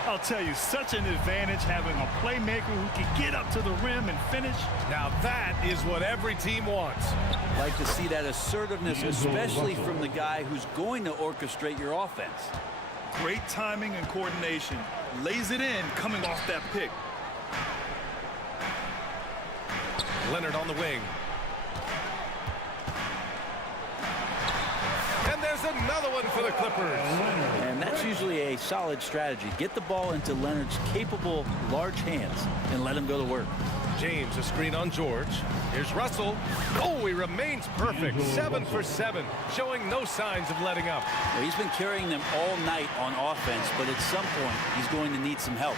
I'll tell you, such an advantage having a playmaker who can get up to the rim and finish. Now that is what every team wants. Like to see that assertiveness, especially from the guy who's going to orchestrate your offense. Great timing and coordination. Lays it in coming off that pick. Leonard on the wing. And there's another one for the Clippers. And that's usually a solid strategy. Get the ball into Leonard's capable, large hands and let him go to work. James, a screen on George. Here's Russell. Oh, he remains perfect. 7 for 7, showing no signs of letting up. Well, he's been carrying them all night on offense, but at some point, he's going to need some help.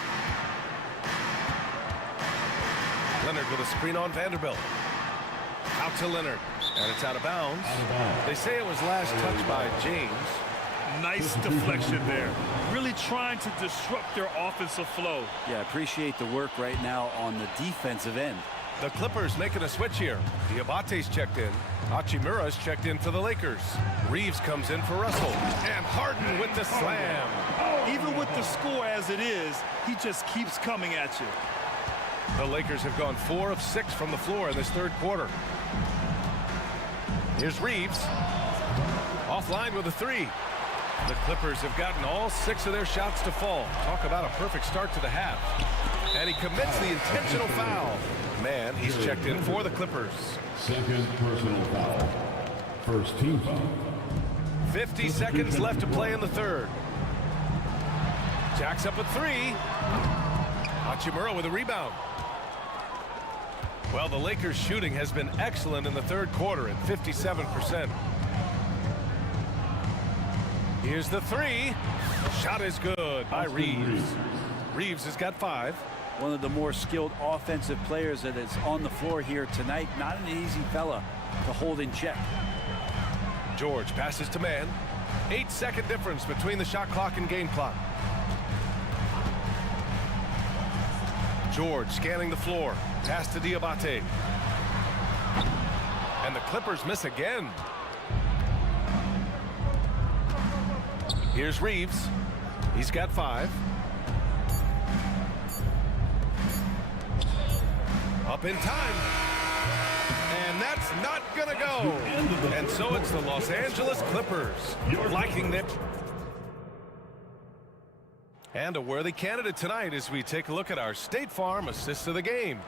Leonard with a screen on Vanderbilt. Out to Leonard. And it's out of bounds. They say it was last touched by James. Nice deflection there. Really trying to disrupt their offensive flow. Yeah, appreciate the work right now on the defensive end. The Clippers making a switch here. Diabate's checked in. Hachimura's checked in for the Lakers. Reeves comes in for Russell. And Harden with the slam. Even with the score as it is, he just keeps coming at you. The Lakers have gone 4 of 6 from the floor in this third quarter. Here's Reeves. Offline with a 3. The Clippers have gotten all 6 of their shots to fall. Talk about a perfect start to the half. And he commits the intentional foul. Man, he's checked in for the Clippers. Second personal foul. First team foul. 50 seconds left to play in the third. Jacks up a 3. Hachimura with a rebound. Well, the Lakers' shooting has been excellent in the third quarter at 57%. Here's the 3. Shot is good by Reeves. Reeves has got 5. One of the more skilled offensive players that is on the floor here tonight. Not an easy fella to hold in check. George passes to man. 8-second difference between the shot clock and game clock. George scanning the floor. Pass to Diabate. And the Clippers miss again. Here's Reeves. He's got 5. Up in time. And that's not gonna go. And so it's the Los Angeles Clippers liking them. And a worthy candidate tonight as we take a look at our State Farm assist of the game.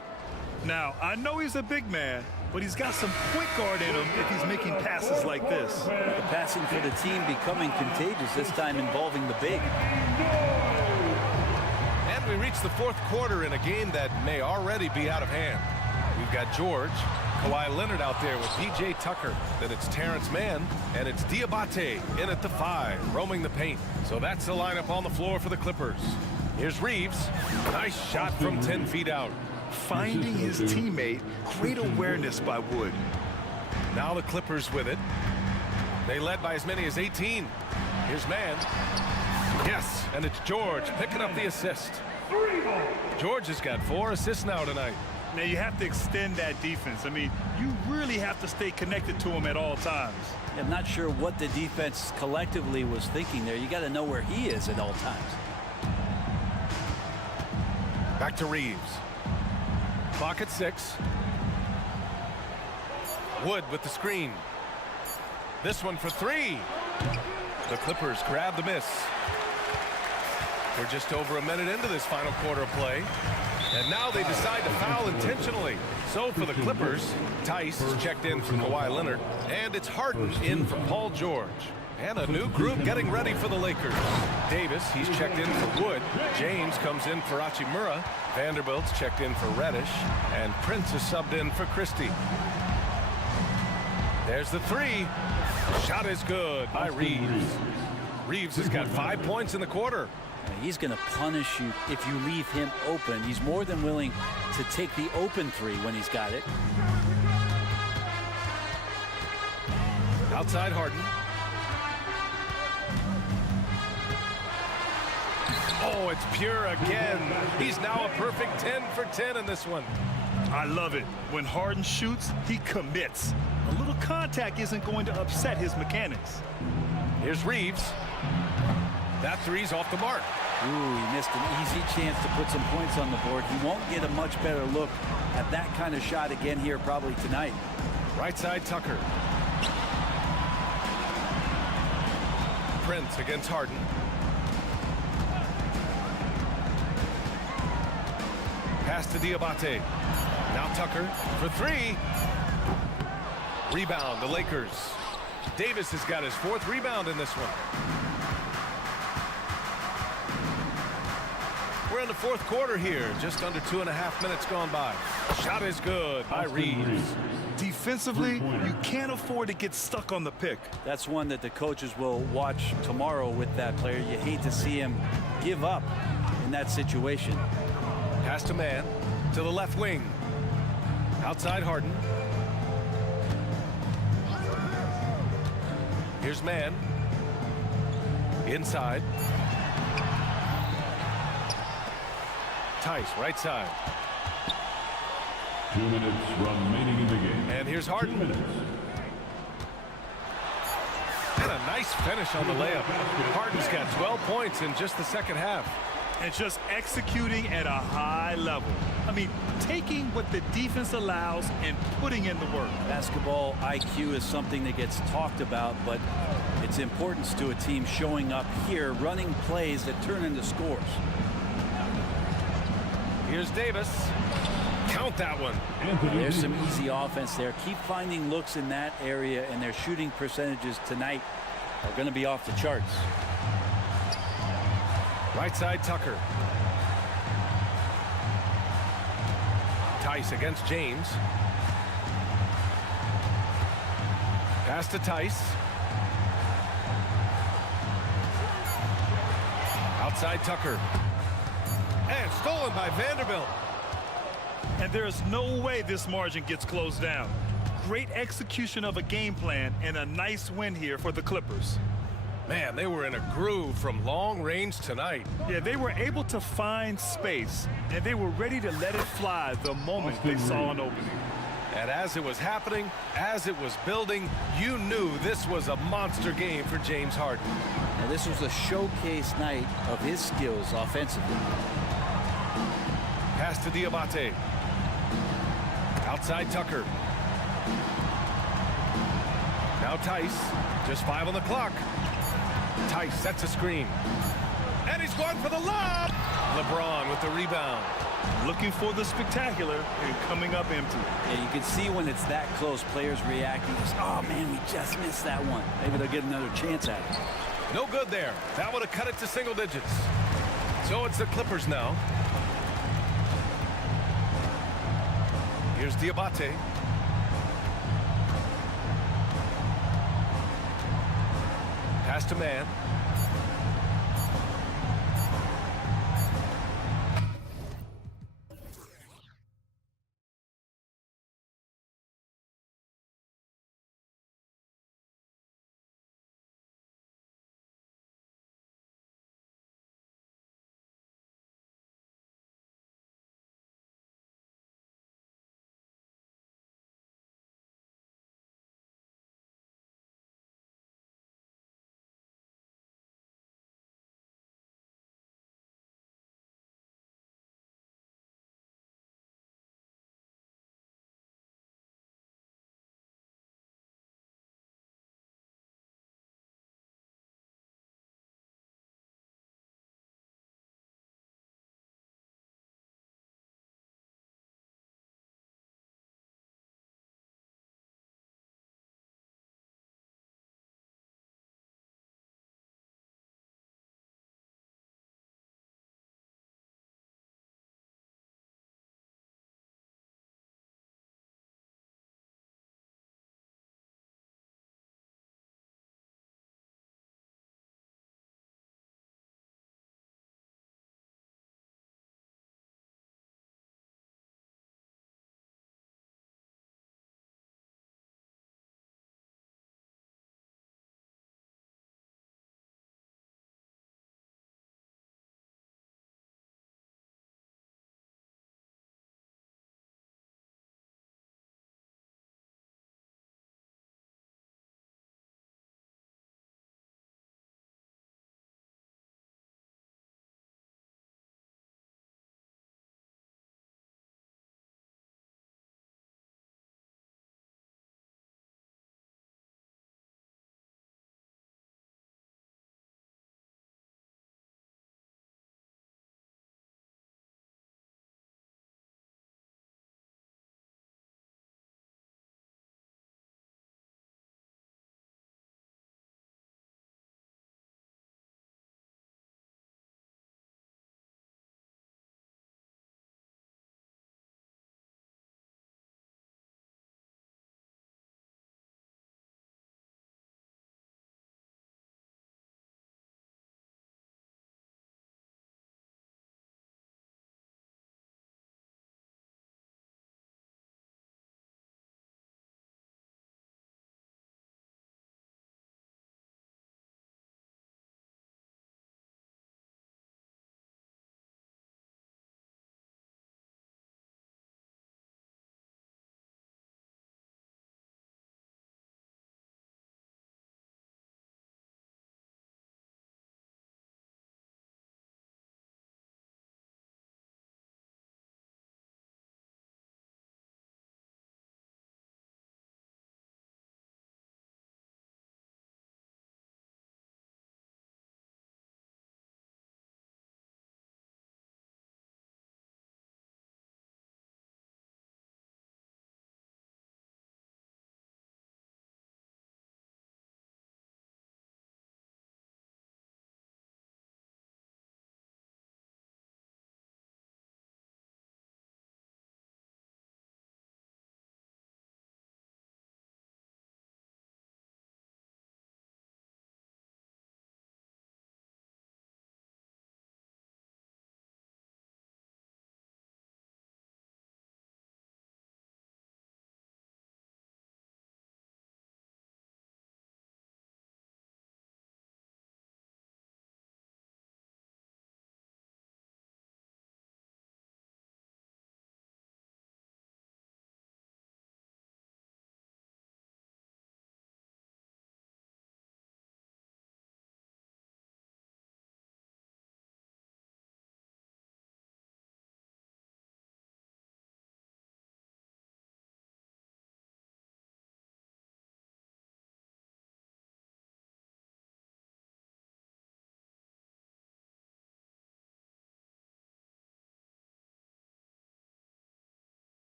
Now, I know he's a big man, but he's got some point guard in him if he's making passes like this. The passing for the team becoming contagious, this time involving the big. And we reach the fourth quarter in a game that may already be out of hand. We've got George, Kawhi Leonard out there with P.J. Tucker. Then it's Terrence Mann, and it's Diabate in at the 5, roaming the paint. So that's the lineup on the floor for the Clippers. Here's Reeves. Nice shot from 10 feet out. Finding his teammate, great awareness by Wood. Now the Clippers with it. They led by as many as 18. Here's Mann. Yes, and it's George picking up the assist. George has got 4 assists now tonight. Now you have to extend that defense. I mean, you really have to stay connected to him at all times. I'm not sure what the defense collectively was thinking there. You got to know where he is at all times. Back to Reeves. Clock at 6. Wood with the screen. This one for 3. The Clippers grab the miss. We're just over a minute into this final quarter of play. And now they decide to foul intentionally. So for the Clippers, Tice is checked in for Kawhi Leonard. And it's Harden in for Paul George. And a new group getting ready for the Lakers. Davis, he's checked in for Wood. James comes in for Hachimura. Vanderbilt's checked in for Reddish. And Prince is subbed in for Christie. There's the 3. Shot is good by Reeves. Reeves has got 5 points in the quarter. He's going to punish you if you leave him open. He's more than willing to take the open 3 when he's got it. Outside Harden. Oh, it's Pure again. He's now a perfect 10 for 10 in this one. I love it. When Harden shoots, he commits. A little contact isn't going to upset his mechanics. Here's Reeves. That 3's off the mark. Ooh, he missed an easy chance to put some points on the board. He won't get a much better look at that kind of shot again here probably tonight. Right side Tucker. Prince against Harden. Pass to Diabate. Now Tucker for 3. Rebound, the Lakers. Davis has got his 4th rebound in this one. We're in the fourth quarter here, just under 2.5 minutes gone by. Shot is good by Reeves. Defensively, you can't afford to get stuck on the pick. That's one that the coaches will watch tomorrow with that player. You hate to see him give up in that situation. Pass to Mann, to the left wing. Outside Harden. Here's Mann. Inside. Tice, right side. 2 minutes remaining in the game. And here's Harden. And a nice finish on the layup. Harden's got 12 points in just the second half. And just executing at a high level. I mean, taking what the defense allows and putting in the work. Basketball IQ is something that gets talked about, but its importance to a team showing up here, running plays that turn into scores. Here's Davis. Count that one. There's some easy offense there. Keep finding looks in that area, and their shooting percentages tonight are going to be off the charts. Right side Tucker. Tice against James. Pass to Tice. Outside Tucker. And stolen by Vanderbilt. And there's no way this margin gets closed down. Great execution of a game plan and a nice win here for the Clippers. Man, they were in a groove from long range tonight. Yeah, they were able to find space, and they were ready to let it fly the moment they saw an opening. And as it was happening, as it was building, you knew this was a monster game for James Harden. Now, this was a showcase night of his skills offensively. Pass to Diabate. Outside Tucker. Now Tice, just 5 on the clock. Tice sets a screen. And he's going for the lob! LeBron with the rebound. Looking for the spectacular and coming up empty. Yeah, you can see when it's that close, players reacting. Just, oh, man, we just missed that one. Maybe they'll get another chance at it. No good there. That would have cut it to single digits. So it's the Clippers now. Here's Diabate. Pass to man.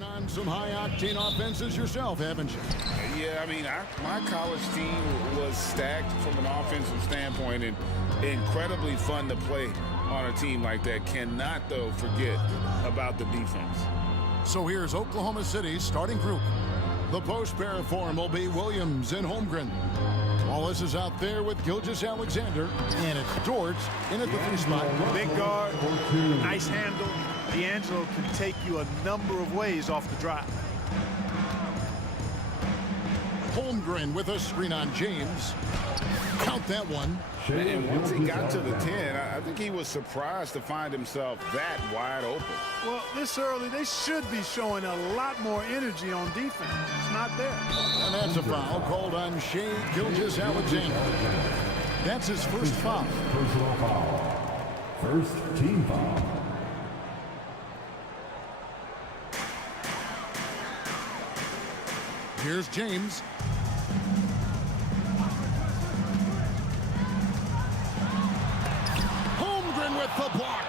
Been on some high-octane offenses yourself, haven't you? Yeah, I mean, my college team was stacked from an offensive standpoint and incredibly fun to play on a team like that. Cannot, though, forget about the defense. So here's Oklahoma City's starting group. The post pair form will be Williams and Holmgren. Wallace is out there with Gilgeous-Alexander, and it's Dortz in at the 3 spot. Big guard, nice handle. D'Angelo can take you a number of ways off the drop. Holmgren with a screen on James. Count that one. And once he got to the 10, I think he was surprised to find himself that wide open. Well, this early, they should be showing a lot more energy on defense. It's not there. And that's a foul called on Shai Gilgeous-Alexander. That's his first foul. Personal foul. First team foul. Here's James. Holmgren with the block.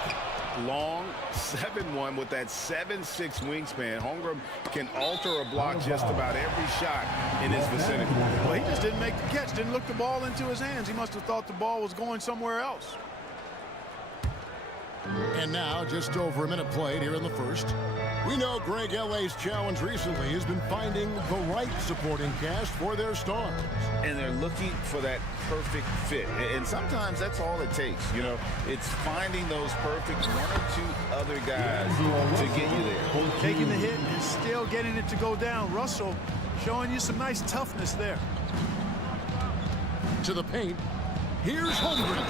Long 7-1 with that 7'6" wingspan. Holmgren can alter a block just about every shot in his vicinity. Well, he just didn't make the catch, didn't look the ball into his hands. He must have thought the ball was going somewhere else. And now, just over a minute played here in the first. We know Greg L.A.'s challenge recently has been finding the right supporting cast for their stars. And they're looking for that perfect fit. And sometimes that's all it takes. You know, it's finding those perfect 1 or 2 other guys to get you there. Taking the hit and still getting it to go down. Russell showing you some nice toughness there. To the paint. Here's Holmgren.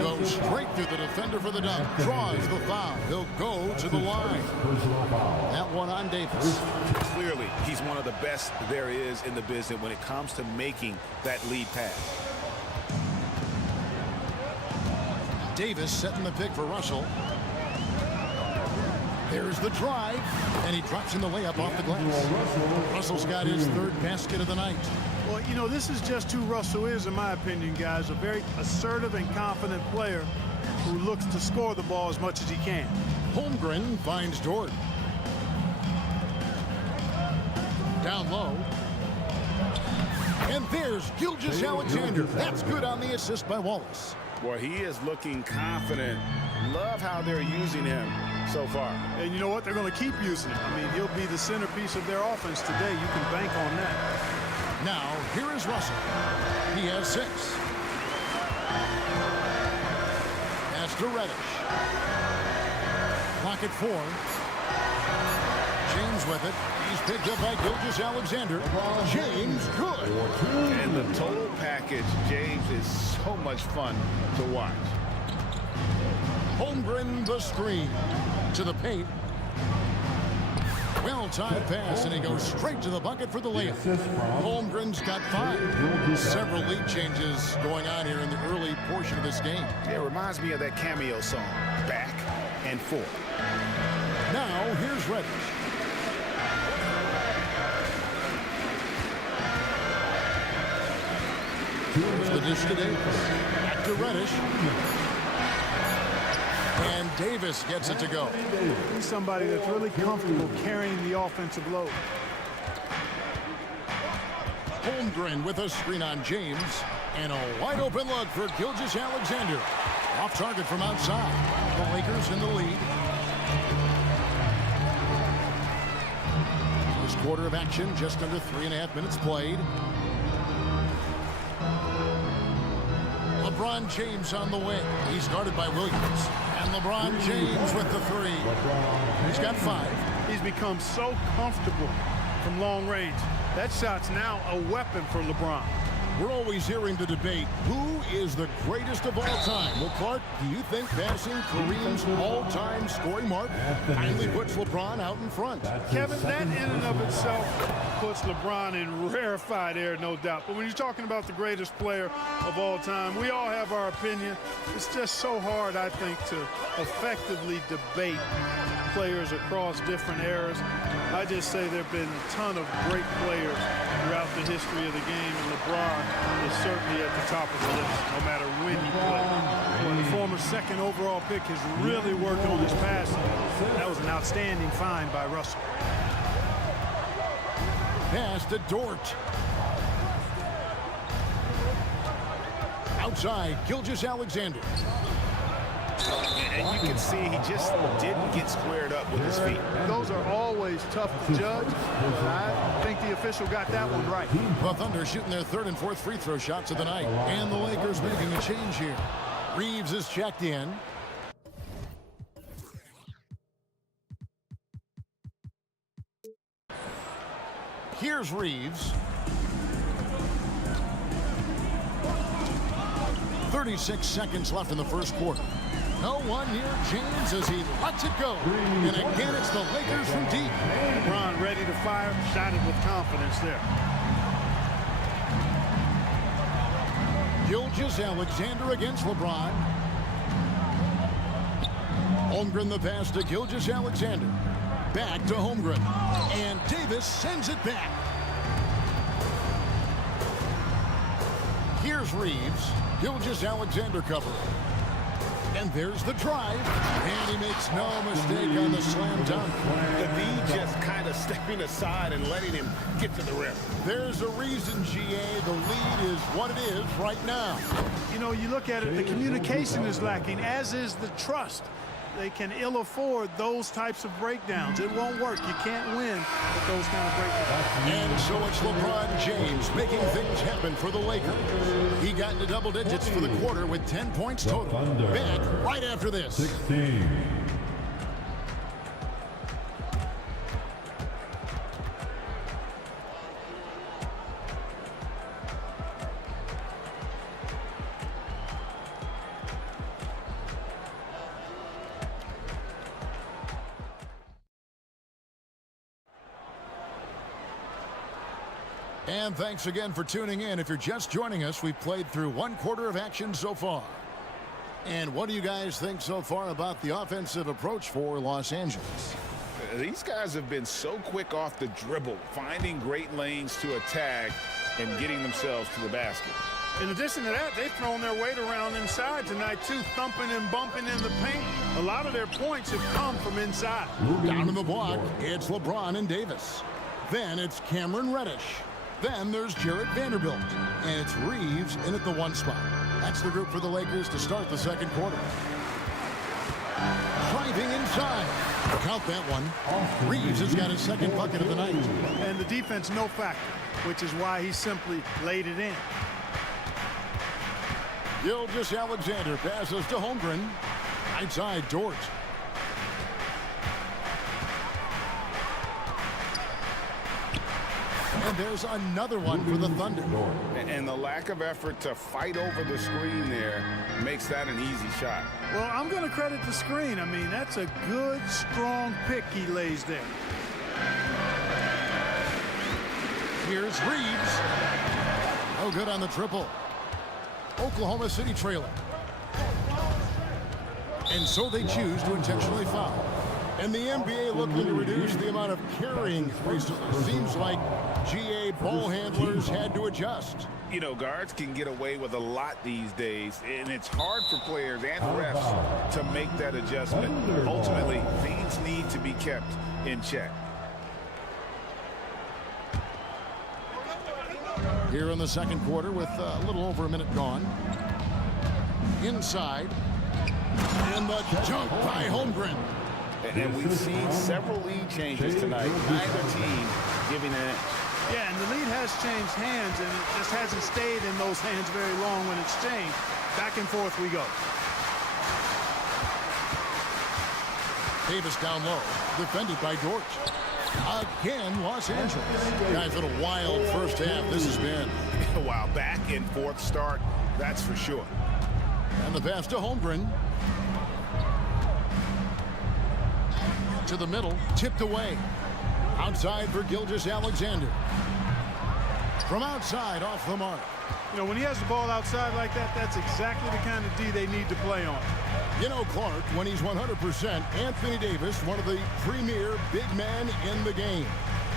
Goes straight through the defender for the dunk. Draws the foul. He'll go to the line. That one on Davis. Clearly, he's one of the best there is in the business when it comes to making that lead pass. Davis setting the pick for Russell. There's the drive. And he drops in the layup off the glass. Russell's got his 3rd basket of the night. Well, you know, this is just who Russell is, in my opinion, guys. A very assertive and confident player who looks to score the ball as much as he can. Holmgren finds Dort. Down low. And there's Gilgeous-Alexander. That's good on the assist by Wallace. Well, he is looking confident. Love how they're using him so far. And you know what? They're going to keep using him. I mean, he'll be the centerpiece of their offense today. You can bank on that. Now, here is Russell. He has 6. That's to Reddish. Clock at 4. James with it. He's picked up by Gilgeous-Alexander. James, good. And the total package, James, is so much fun to watch. Holmgren the screen. To the paint. Well-timed pass, and he goes straight to the bucket for the layup. Holmgren's got 5. Several lead changes going on here in the early portion of this game. It reminds me of that cameo song, Back and Forth. Now, here's Reddish. Here's the dish to Davis. Back to Reddish. And Davis gets it to go. He's somebody that's really comfortable carrying the offensive load. Holmgren with a screen on James. And a wide open look for Gilgeous-Alexander. Off target from outside. The Lakers in the lead. First quarter of action, just under 3.5 minutes played. LeBron James on the wing. He's guarded by Williams. And LeBron James with the 3. He's got 5. He's become so comfortable from long range. That shot's now a weapon for LeBron. We're always hearing the debate, who is the greatest of all time? Well, Clark, do you think passing Kareem's all-time scoring mark finally puts LeBron out in front? Kevin, that in and of itself puts LeBron in rarefied air, no doubt. But when you're talking about the greatest player of all time, we all have our opinion. It's just so hard, I think, to effectively debate players across different eras. I just say there have been a ton of great players throughout the history of the game, and LeBron is certainly at the top of the list, no matter when he played. The former 2nd overall pick is really working on his passing. That was an outstanding find by Russell. pass to Dort. Outside, Gilgeous-Alexander. And you can see he just didn't get squared up with his feet. Those are always tough to judge. I think the official got that one right. The Thunder shooting their third and fourth free throw shots of the night. And the Lakers making a change here. Reeves is checked in. Here's Reeves. 36 seconds left in the first quarter. No one near James as he lets it go. And again, it's the Lakers from deep. LeBron ready to fire, shot it with confidence there. Gilgeous-Alexander against LeBron. Holmgren the pass to Gilgeous-Alexander. Back to Holmgren. And Davis sends it back. Here's Reeves. Gilgeous-Alexander covering. And there's the drive. And he makes no mistake on the slam dunk. Embiid just kind of stepping aside and letting him get to the rim. There's a reason, GA, the lead is what it is right now. You know, you look at it, the communication is lacking, as is the trust. They can ill afford those types of breakdowns. It won't work. You can't win with those kind of breakdowns. And so it's LeBron James making things happen for the Lakers. He got into double digits for the quarter with 10 points total. Back right after this. 16. And thanks again for tuning in. If you're just joining us, we've played through one quarter of action so far. And what do you guys think so far about the offensive approach for Los Angeles? These guys have been so quick off the dribble, finding great lanes to attack and getting themselves to the basket. In addition to that, they've thrown their weight around inside tonight, too, thumping and bumping in the paint. A lot of their points have come from inside. Down in the block, it's LeBron and Davis. Then it's Cameron Reddish. Then there's Jarrett Vanderbilt. And it's Reeves in at the one spot. That's the group for the Lakers to start the second quarter. Driving inside. Count that one. Reeves has got his second bucket of the night. And the defense no factor, which is why he simply laid it in. Gilgeous-Alexander passes to Holmgren. Outside Dort. And there's another one for the Thunder. And the lack of effort to fight over the screen there makes that an easy shot. Well, I'm going to credit the screen. I mean, that's a good, strong pick he lays there. Here's Reeves. No good on the triple. Oklahoma City trailing. And so they choose to intentionally foul. And the NBA looking to reduce the amount of carrying recently. Seems like GA ball handlers had to adjust. You know, guards can get away with a lot these days, and it's hard for players and refs to make that adjustment. Ultimately, things need to be kept in check. Here in the second quarter with a little over a minute gone. Inside. And the jump by Holmgren. And we've seen several lead changes tonight. Neither team giving an inch. Yeah, and the lead has changed hands, and it just hasn't stayed in those hands very long when it's changed. Back and forth we go. Davis down low, defended by Dort. Again, Los Angeles. Guys, what a wild first half this has been. Wow, back and forth start, that's for sure. And the pass to Holmgren. To the middle, tipped away. Outside for Gilgeous-Alexander. From outside, off the mark. You know, when he has the ball outside like that, that's exactly the kind of D they need to play on. You know, Clark, when he's 100%, Anthony Davis, one of the premier big men in the game.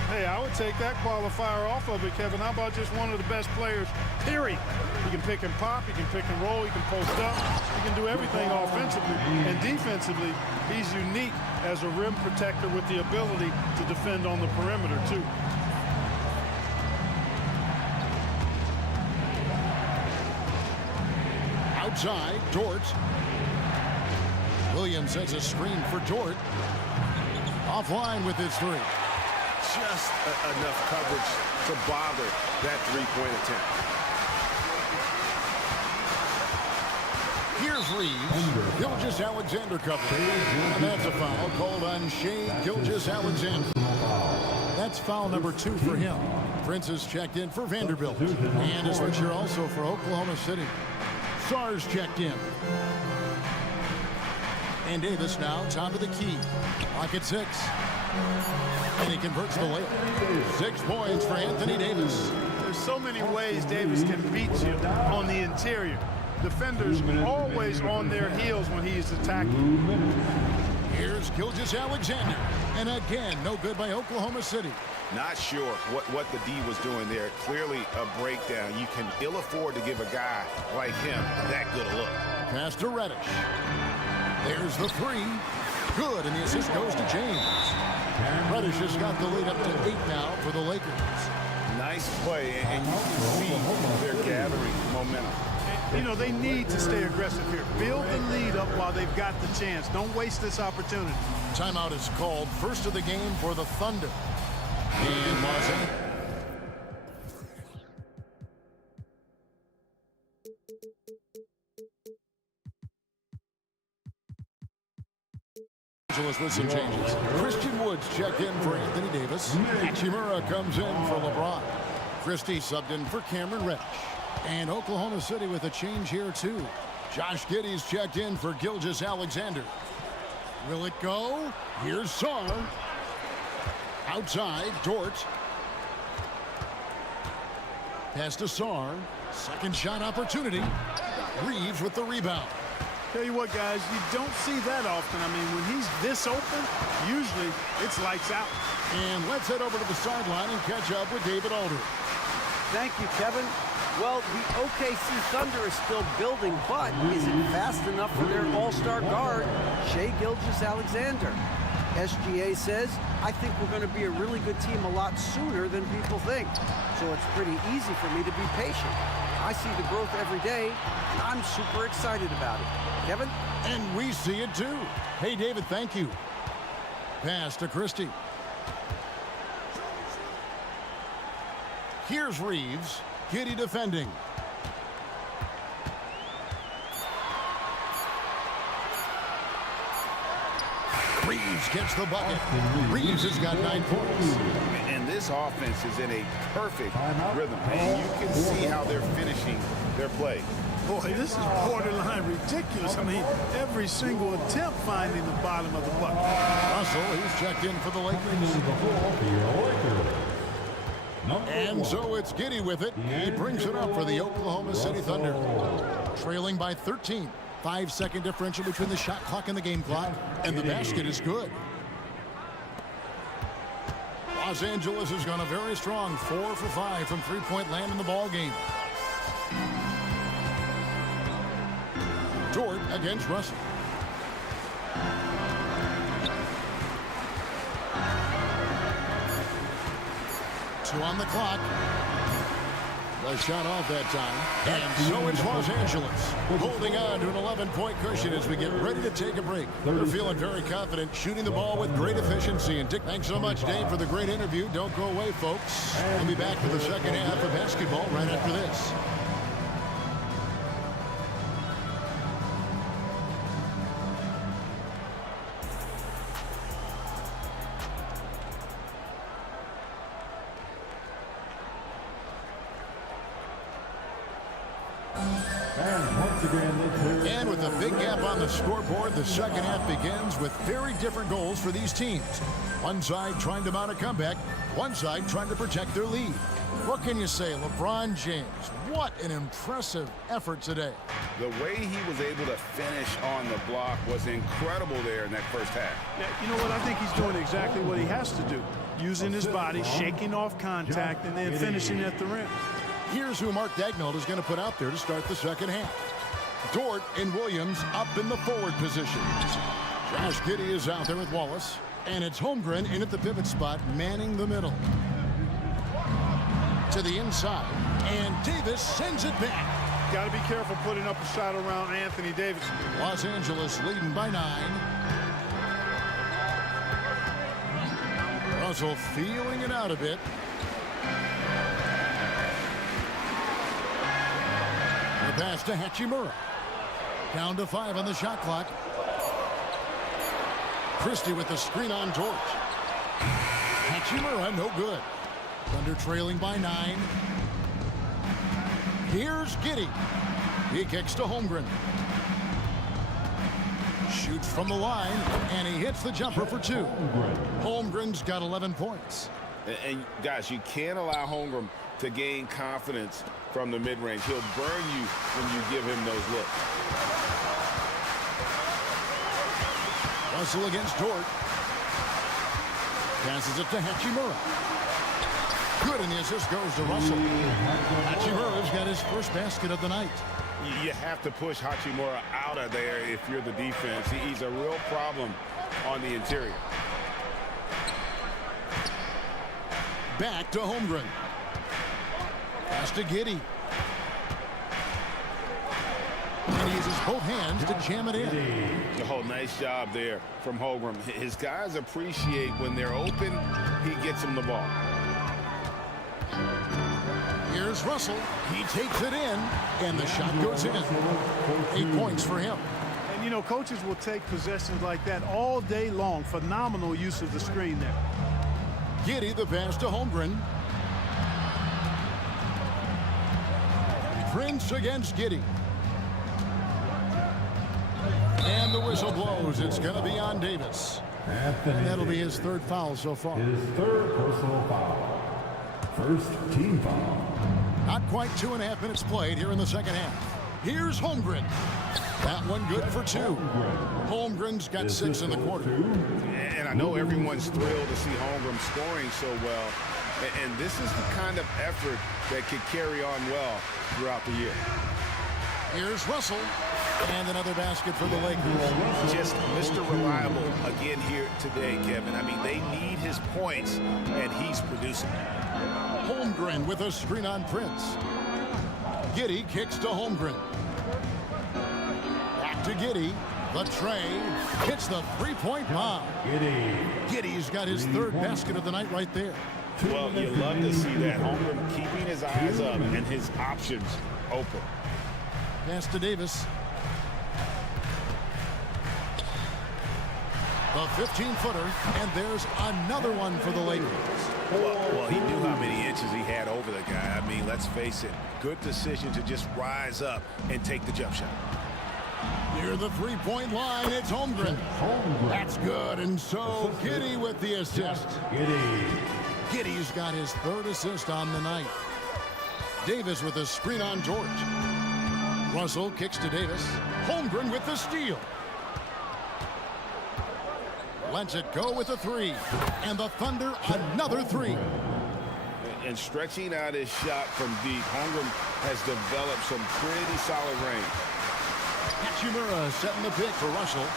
Hey, I would take that qualifier off of it, Kevin. How about just one of the best players, period? He can pick and pop, he can pick and roll, he can post up, he can do everything offensively. And defensively, he's unique as a rim protector with the ability to defend on the perimeter, too. Outside, Dort. Williams sets a screen for Dort. Offline with his three. Just enough coverage to bother that three-point attempt. Here's Reeves. Gilgeous-Alexander covered. And that's a foul called on Shea Gilgeous-Alexander. That's foul number 2 for him. Prince is checked in for Vanderbilt. And a switcher also for Oklahoma City. Sar's checked in. And Davis now top of the key. Clock at 6. And he converts the layup. 6 points for Anthony Davis. There's so many ways Davis can beat you on the interior. Defenders always on their heels when he is attacking. Here's Gilgeous-Alexander. And again, no good by Oklahoma City. Not sure what the D was doing there. Clearly a breakdown. You can ill afford to give a guy like him that good a look. Pass to Reddish. There's the 3. Good, and the assist goes to James. Reddish has got the lead up to 8 now for the Lakers. Nice play, and you can see they're gathering momentum. You know, they need to stay aggressive here. Build the lead up while they've got the chance. Don't waste this opportunity. Timeout is called. First of the game for the Thunder. And Los Angeles with some changes. Christian Woods checked in for Anthony Davis. Hachimura comes in for LeBron. Christie subbed in for Cameron Reddish. And Oklahoma City with a change here, too. Josh Giddey's checked in for Gilgeous-Alexander. Will it go? Here's Sarr. Outside, Dort. Pass to Sarr. Second shot opportunity. Reeves with the rebound. Tell you what, guys, you don't see that often. I mean, when he's this open, usually it's lights out. And let's head over to the sideline and catch up with David Aldridge. Thank you, Kevin. Well, the OKC Thunder is still building, but is it fast enough for their all-star guard, Shea Gilgeous-Alexander? SGA says, I think we're going to be a really good team a lot sooner than people think. So it's pretty easy for me to be patient. I see the growth every day, and I'm super excited about it. Kevin? And we see it too. Hey, David, thank you. Pass to Christie. Here's Reeves. Giddey defending. Reeves gets the bucket. Reeves has got 9 points. And this offense is in a perfect rhythm. And you can see how they're finishing their play. Boy, this is borderline ridiculous. I mean, every single attempt finding the bottom of the bucket. Russell, he's checked in for the Lakers. And so it's Giddey with it. He brings it up for the Oklahoma City Thunder. Trailing by 13. 5-second differential between the shot clock and the game clock. And the basket is good. Los Angeles has gone a very strong 4 for 5 from three-point land in the ball game. Dort against Russell. Two on the clock. The shot off that time. And so it's Los Angeles holding on to an 11-point cushion as we get ready to take a break. They're feeling very confident, shooting the ball with great efficiency. And Dick, thanks so much, Dave, for the great interview. Don't go away, folks. We'll be back for the second half of basketball right after this. And with a big gap on the scoreboard, the second half begins with very different goals for these teams. One side trying to mount a comeback, one side trying to protect their lead. What can you say, LeBron James? What an impressive effort today. The way he was able to finish on the block was incredible there in that first half. Yeah, you know what? I think he's doing exactly what he has to do. Using his body, shaking off contact, and then finishing at the rim. Here's who Mark Daigneault is going to put out there to start the second half. Dort and Williams up in the forward position. Josh Giddey is out there with Wallace. And it's Holmgren in at the pivot spot, manning the middle. To the inside. And Davis sends it back. Got to be careful putting up a shot around Anthony Davis. Los Angeles leading by 9. Russell feeling it out a bit. The pass to Hachimura. Down to 5 on the shot clock. Christie with the screen on George. Hachimura, no good. Thunder trailing by 9. Here's Giddey. He kicks to Holmgren. Shoots from the line, and he hits the jumper for 2. Holmgren's got 11 points. And guys, you can't allow Holmgren to gain confidence from the mid-range. He'll burn you when you give him those looks. Russell against Dort. Passes it to Hachimura. Good, and the assist goes to Russell. Hachimura's got his first basket of the night. You have to push Hachimura out of there if you're the defense. He's a real problem on the interior. Back to Holmgren. Pass to Giddey. And he uses both hands to jam it in. Oh, nice job there from Holmgren. His guys appreciate when they're open, he gets them the ball. Here's Russell. He takes it in, and the shot goes in. 8 points for him. And, you know, coaches will take possessions like that all day long. Phenomenal use of the screen there. Giddey, the pass to Holmgren. Prince against Giddey. And the whistle blows. It's going to be on Davis. And that'll be his 3rd foul so far. His 3rd personal foul. First team foul. Not quite 2.5 minutes played here in the second half. Here's Holmgren. That one good for 2. Holmgren's got 6 in the quarter. And I know everyone's thrilled to see Holmgren scoring so well. And this is the kind of effort that could carry on well throughout the year. Here's Russell. And another basket for the Lakers. Just Mr. Reliable again here today, Kevin. I mean, they need his points, and he's producing. Holmgren with a screen on Prince. Giddey kicks to Holmgren. Back to Giddey. The tray hits the 3-point bomb. Giddey's got his 3rd basket of the night right there. Well, you love to see that. Holmgren keeping his eyes up and his options open. Pass to Davis. The 15-footer, and there's another one for the Lakers. Well, he knew how many inches he had over the guy. I mean, let's face it, good decision to just rise up and take the jump shot. Near the 3-point line, it's Holmgren. That's good, and so Giddey with the assist. Giddey's got his 3rd assist on the night. Davis with a screen on George. Russell kicks to Davis. Holmgren with the steal. Lets it go with a 3. And the Thunder, another 3. And stretching out his shot from deep, Holmgren has developed some pretty solid range. Hachimura setting the pick for Russell.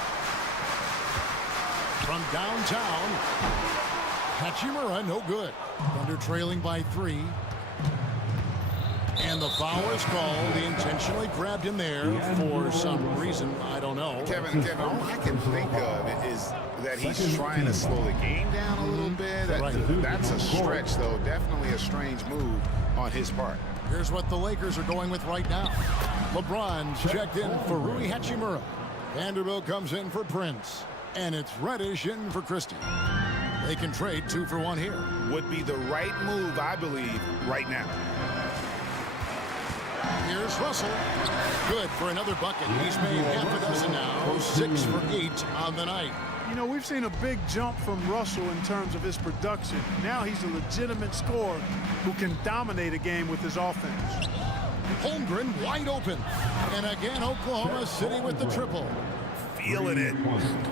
From downtown, Hachimura, no good. Thunder trailing by 3. And the foul is called. He intentionally grabbed him there for some reason. I don't know. Kevin, all I can think of is that he's trying to slow the game down a little bit. That's a stretch, though. Definitely a strange move on his part. Here's what the Lakers are going with right now. LeBron's checked in for Rui Hachimura. Vanderbilt comes in for Prince. And it's Reddish in for Christie. They can trade 2 for 1 here. Would be the right move, I believe, right now. Here's Russell. Good for another bucket. He's made half a dozen now. 6 for 8 on the night. You know, we've seen a big jump from Russell in terms of his production. Now he's a legitimate scorer who can dominate a game with his offense. Holmgren wide open. And again, Oklahoma City with the triple. Feeling it.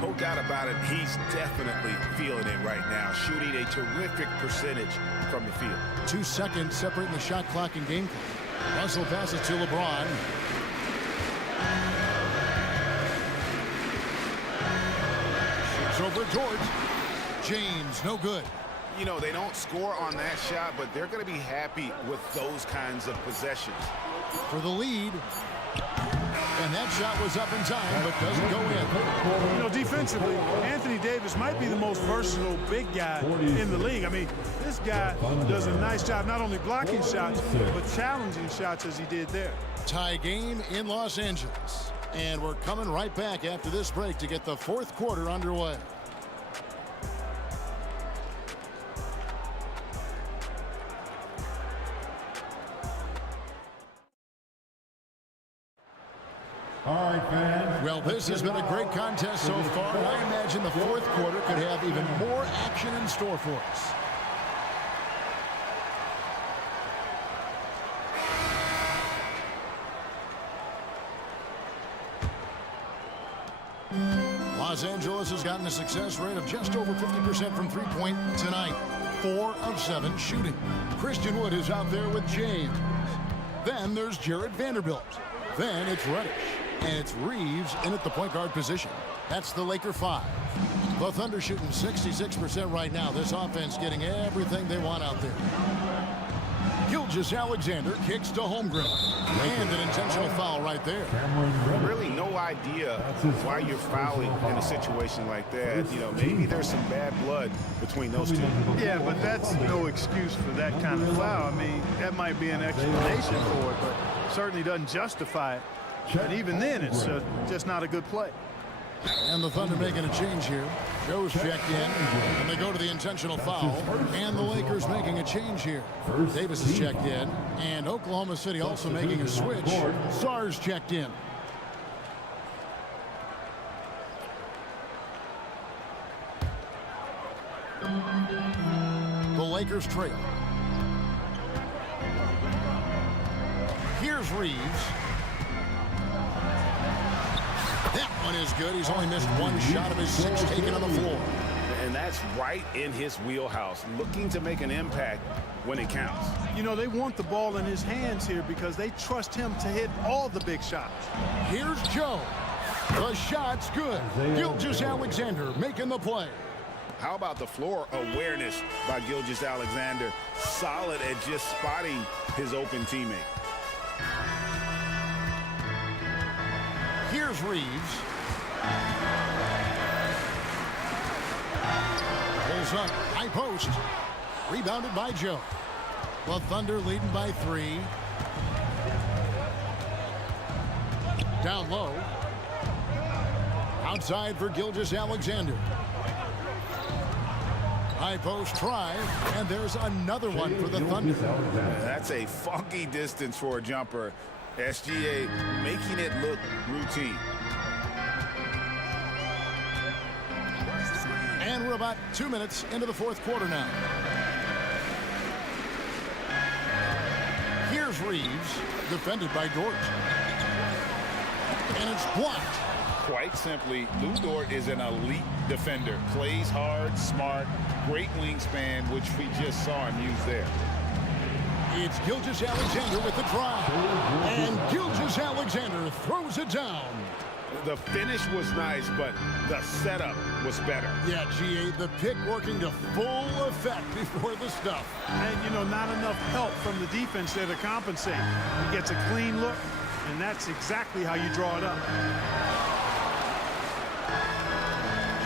No doubt about it. He's definitely feeling it right now. Shooting a terrific percentage from the field. 2 seconds separating the shot clock and game clock. Russell passes to LeBron. Shoots over George. James, no good. you know, they don't score on that shot, but they're going to be happy with those kinds of possessions. For the lead. And that shot was up in time, but doesn't go in. You know, defensively, Anthony Davis might be the most versatile big guy in the league. I mean, this guy does a nice job not only blocking shots, but challenging shots as he did there. Tie game in Los Angeles. And we're coming right back after this break to get the fourth quarter underway. All right, fans. Well, this has been a great contest so far, and I imagine the fourth quarter could have even more action in store for us. Los Angeles has gotten a success rate of just over 50% from three-point tonight. 4 of 7 shooting. Christian Wood is out there with James. Then there's Jared Vanderbilt. Then it's Reddish. And it's Reeves in at the point guard position. That's the Laker 5. The Thunder shooting 66% right now. This offense getting everything they want out there. Gilgeous-Alexander kicks to Holmgren. And an intentional foul right there. Really no idea why you're fouling in a situation like that. You know, maybe there's some bad blood between those two. Yeah, but that's no excuse for that kind of foul. I mean, that might be an explanation for it, but certainly doesn't justify it. And even then, it's just not a good play. And the Thunder making a change here. Joe's checked in, and they go to the intentional foul. And the Lakers making a change here. Davis is checked in, and Oklahoma City also making a switch. Sarr's checked in. The Lakers trail. Here's Reeves. That one is good. He's only missed one shot of his 6 taken on the floor. And that's right in his wheelhouse, looking to make an impact when it counts. You know, they want the ball in his hands here because they trust him to hit all the big shots. Here's Joe. The shot's good. Gilgeous-Alexander making the play. How about the floor awareness by Gilgeous-Alexander? Solid at just spotting his open teammate. Here's Reeves. Pulls up, high post. Rebounded by Joe. The Thunder leading by 3. Down low. Outside for Gilgeous-Alexander. High post try, and there's another one for the Thunder. That's a funky distance for a jumper. SGA making it look routine. And we're about 2 minutes into the fourth quarter now. Here's Reeves, defended by Dort. And it's blocked. Quite simply, Lou Dort is an elite defender. Plays hard, smart, great wingspan, which we just saw him use there. It's Gilgeous-Alexander with the drive. And Gilgeous-Alexander throws it down. The finish was nice, but the setup was better. Yeah, GA, the pick working to full effect before the stuff. And, you know, not enough help from the defense there to compensate. He gets a clean look, and that's exactly how you draw it up.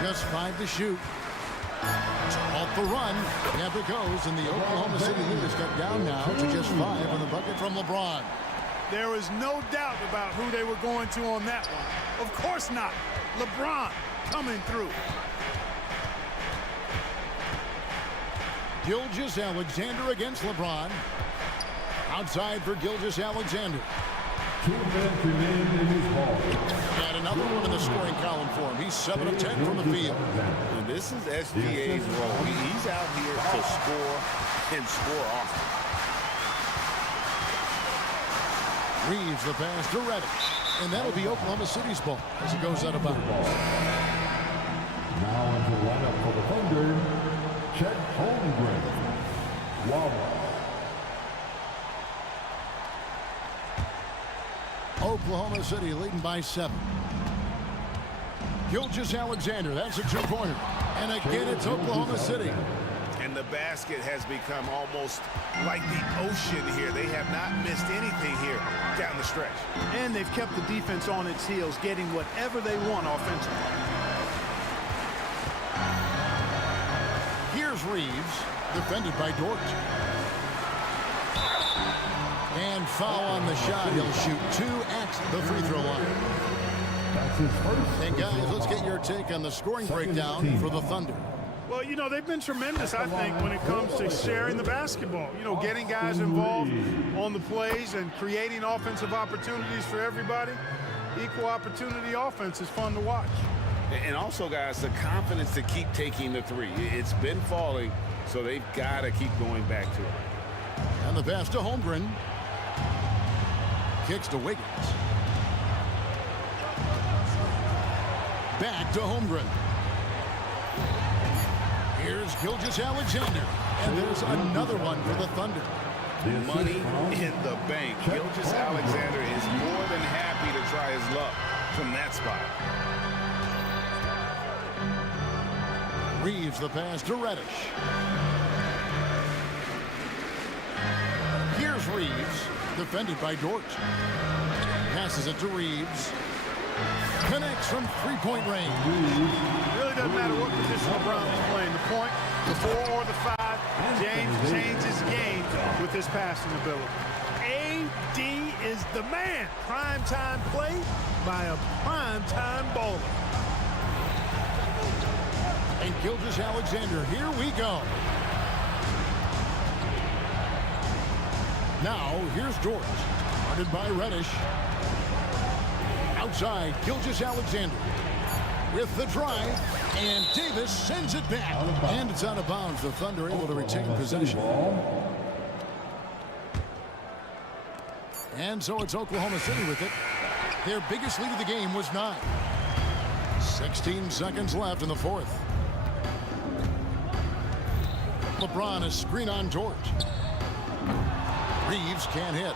Just 5 to shoot. Off the run, never goes, and the Oklahoma City lead is cut down now to just 5 on the bucket from LeBron. There is no doubt about who they were going to on that one. Of course not. LeBron coming through. Gilgeous-Alexander against LeBron. Outside for Gilgeous-Alexander. 2 minutes remain in his ball. And another one in the scoring column for him. He's 7 of 10 from the field. And this is SGA's role. He's out here to score and score often. Reeves the pass to Reddish. And that'll be Oklahoma City's ball as it goes out of bounds. Now into the lineup for the Thunder, Chet Holmgren. Wallace. Oklahoma City leading by 7. Gilgeous-Alexander, that's a 2-pointer. And again, it's Oklahoma City. And and the basket has become almost like the ocean here. They have not missed anything here down the stretch. And they've kept the defense on its heels, getting whatever they want offensively. Here's Reeves, defended by Dort. And foul on the shot. He'll shoot 2 at the free throw line. And guys, let's get your take on the scoring breakdown for the Thunder. Well, you know, they've been tremendous, I think, when it comes to sharing the basketball. You know, getting guys involved on the plays and creating offensive opportunities for everybody. Equal opportunity offense is fun to watch. And also, guys, the confidence to keep taking the three. It's been falling, so they've got to keep going back to it. And the pass to Holmgren. Kicks to Wiggins. Back to Holmgren. Here's Gilgeous-Alexander. And there's another one for the Thunder. Money in the bank. Gilgeous-Alexander is more than happy to try his luck from that spot. Reeves the pass to Reddish. Here's Reeves, defended by Dort. Passes it to Reeves. Connects from three-point range. It really doesn't matter what position LeBron is playing. The point, the 4, or the 5. James changes game with his passing ability. AD is the man. Primetime play by a primetime bowler. And Gilgeous-Alexander, here we go. Now, here's Dort, guarded by Reddish. Outside, Gilgeous-Alexander with the drive, and Davis sends it back. And it's out of bounds. The Thunder able to retain possession. And so it's Oklahoma City with it. Their biggest lead of the game was 9. 16 seconds left in the fourth. LeBron, a screen on Dort. Reeves can't hit.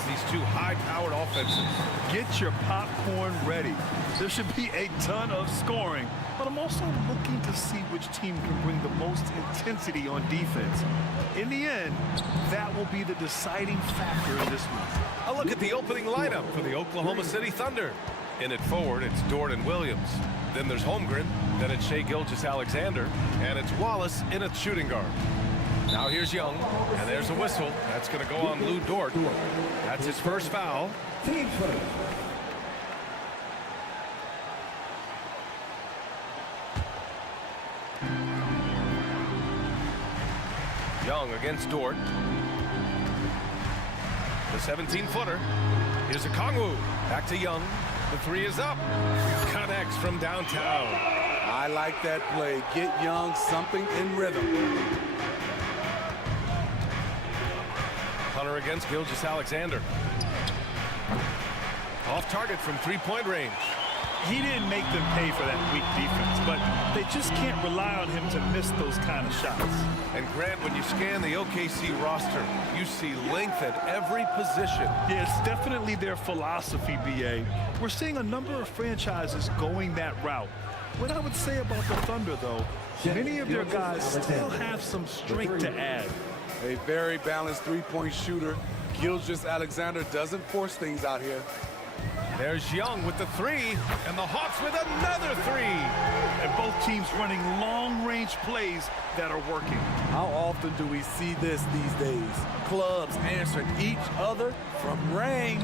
against these two high-powered offenses. Get your popcorn ready. There should be a ton of scoring, but I'm also looking to see which team can bring the most intensity on defense. In the end, that will be the deciding factor in this one. A look at the opening lineup for the Oklahoma City Thunder. In it forward, it's Dort and Williams. Then there's Holmgren, then it's Shai Gilgeous-Alexander, and it's Wallace in at shooting guard. Now here's Young, and there's a whistle. That's going to go on Lou Dort. That's his first foul. Young against Dort. The 17-footer. Here's a Kongwu. Back to Young. The three is up. Connects from downtown. I like that play. Get Young something in rhythm. Hunter against Gilgeous-Alexander. Off target from three-point range. He didn't make them pay for that weak defense, but they just can't rely on him to miss those kind of shots. And Grant, when you scan the OKC roster, you see length at every position. Yeah, it's definitely their philosophy, BA. We're seeing a number of franchises going that route. What I would say about the Thunder, though, many of their guys still have some strength to add. A very balanced three-point shooter. Gilgeous-Alexander doesn't force things out here. There's Young with the three, and the Hawks with another three. And both teams running long-range plays that are working. How often do we see this these days? Clubs answering each other from range.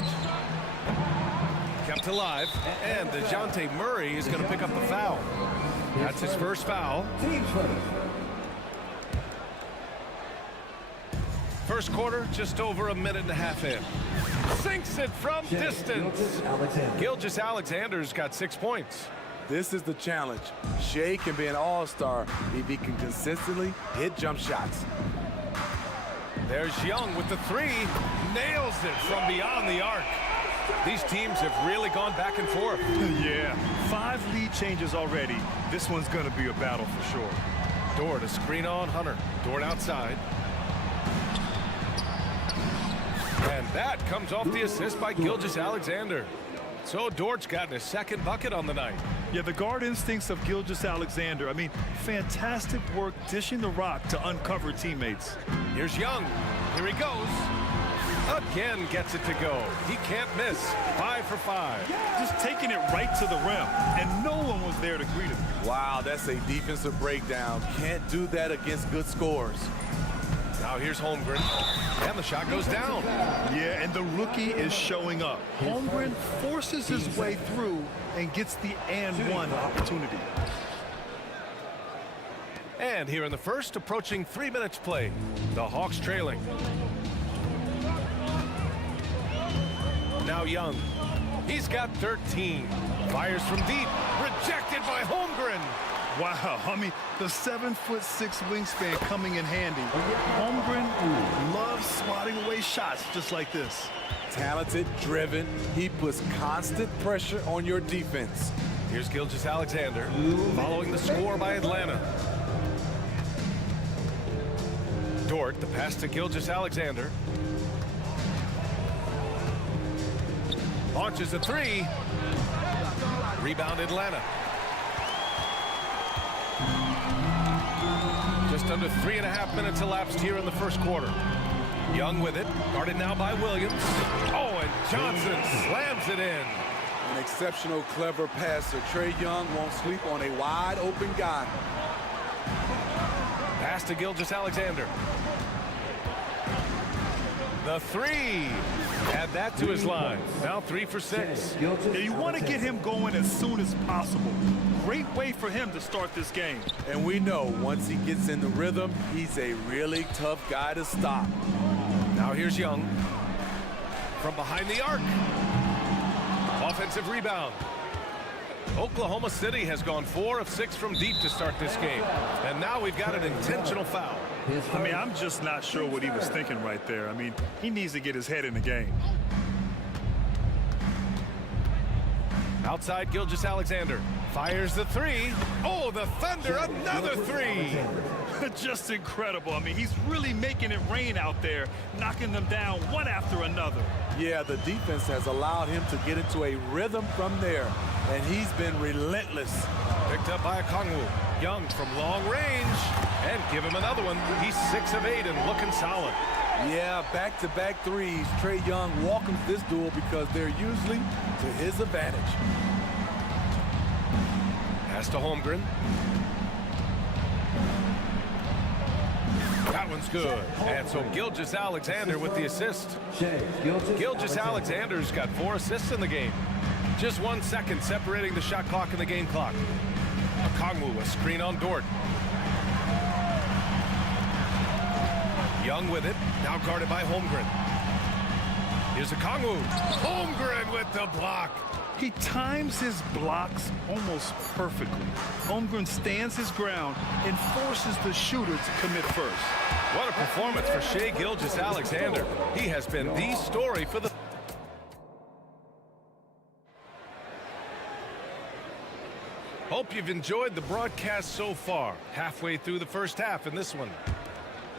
Kept alive, and DeJounte Murray is going to pick up the foul. That's his first foul. First quarter, just over a minute and a half in. Sinks it from distance. Gilgeous-Alexander's got 6 points. This is the challenge. Shai can be an all-star if he can consistently hit jump shots. There's Young with the three. Nails it from beyond the arc. These teams have really gone back and forth. Yeah, 5 lead changes already. This one's going to be a battle for sure. Dort a screen on Hunter. Dort outside. And that comes off the assist by Gilgeous-Alexander. So Dort's gotten his second bucket on the night. Yeah, the guard instincts of Gilgeous-Alexander. I mean, fantastic work dishing the rock to uncover teammates. Here's Young. Here he goes. Again gets it to go. He can't miss. 5 for 5. Just taking it right to the rim, and no one was there to greet him. Wow, that's a defensive breakdown. Can't do that against good scores. Now here's Holmgren, and the shot goes down. Yeah, and the rookie is showing up. Holmgren forces his way through and gets the and one opportunity. And here in the first, approaching 3 minutes play, the Hawks trailing. Now Young, he's got 13. Fires from deep, rejected by Holmgren. Wow, I mean, the 7'6" wingspan coming in handy. Holmgren loves swatting away shots just like this. Talented, driven, he puts constant pressure on your defense. Here's Gilgeous-Alexander, following the score by Atlanta. Dort, the pass to Gilgeous-Alexander. Launches a three. Rebound Atlanta. Just under 3.5 minutes elapsed here in the first quarter. Young with it, guarded now by Williams. Oh, and Johnson slams it in. An exceptional, clever passer. Trae Young won't sleep on a wide open guy. Pass to Gilgeous-Alexander. The three. Add that to his line. Now 3 for 6. Yeah, you want to get him going as soon as possible. Great way for him to start this game. And we know once he gets in the rhythm, he's a really tough guy to stop. Now here's Young. From behind the arc. Offensive rebound. Oklahoma City has gone 4 of 6 from deep to start this game. And now we've got an intentional foul. I mean, I'm just not sure what he was thinking right there. I mean, he needs to get his head in the game. Outside Gilgeous-Alexander. Fires the three. Oh, the Thunder, another three. Just incredible. I mean, he's really making it rain out there, knocking them down one after another. Yeah, the defense has allowed him to get into a rhythm from there, and he's been relentless. Picked up by Kongwu. Young from long range. And give him another one. He's 6 of 8 and looking solid. Yeah, back-to-back threes. Trae Young welcomes this duel because they're usually to his advantage. Pass to Holmgren. That one's good. And so Gilgeous-Alexander with the assist. Gilgeous-Alexander's got 4 assists in the game. Just 1 second separating the shot clock and the game clock. Okongwu, a screen on Dort. Young with it, now guarded by Holmgren. Here's Okongwu. Holmgren with the block. He times his blocks almost perfectly. Holmgren stands his ground and forces the shooter to commit first. What a performance for Shai Gilgeous-Alexander. He has been the story for the... Hope you've enjoyed the broadcast so far. Halfway through the first half in this one.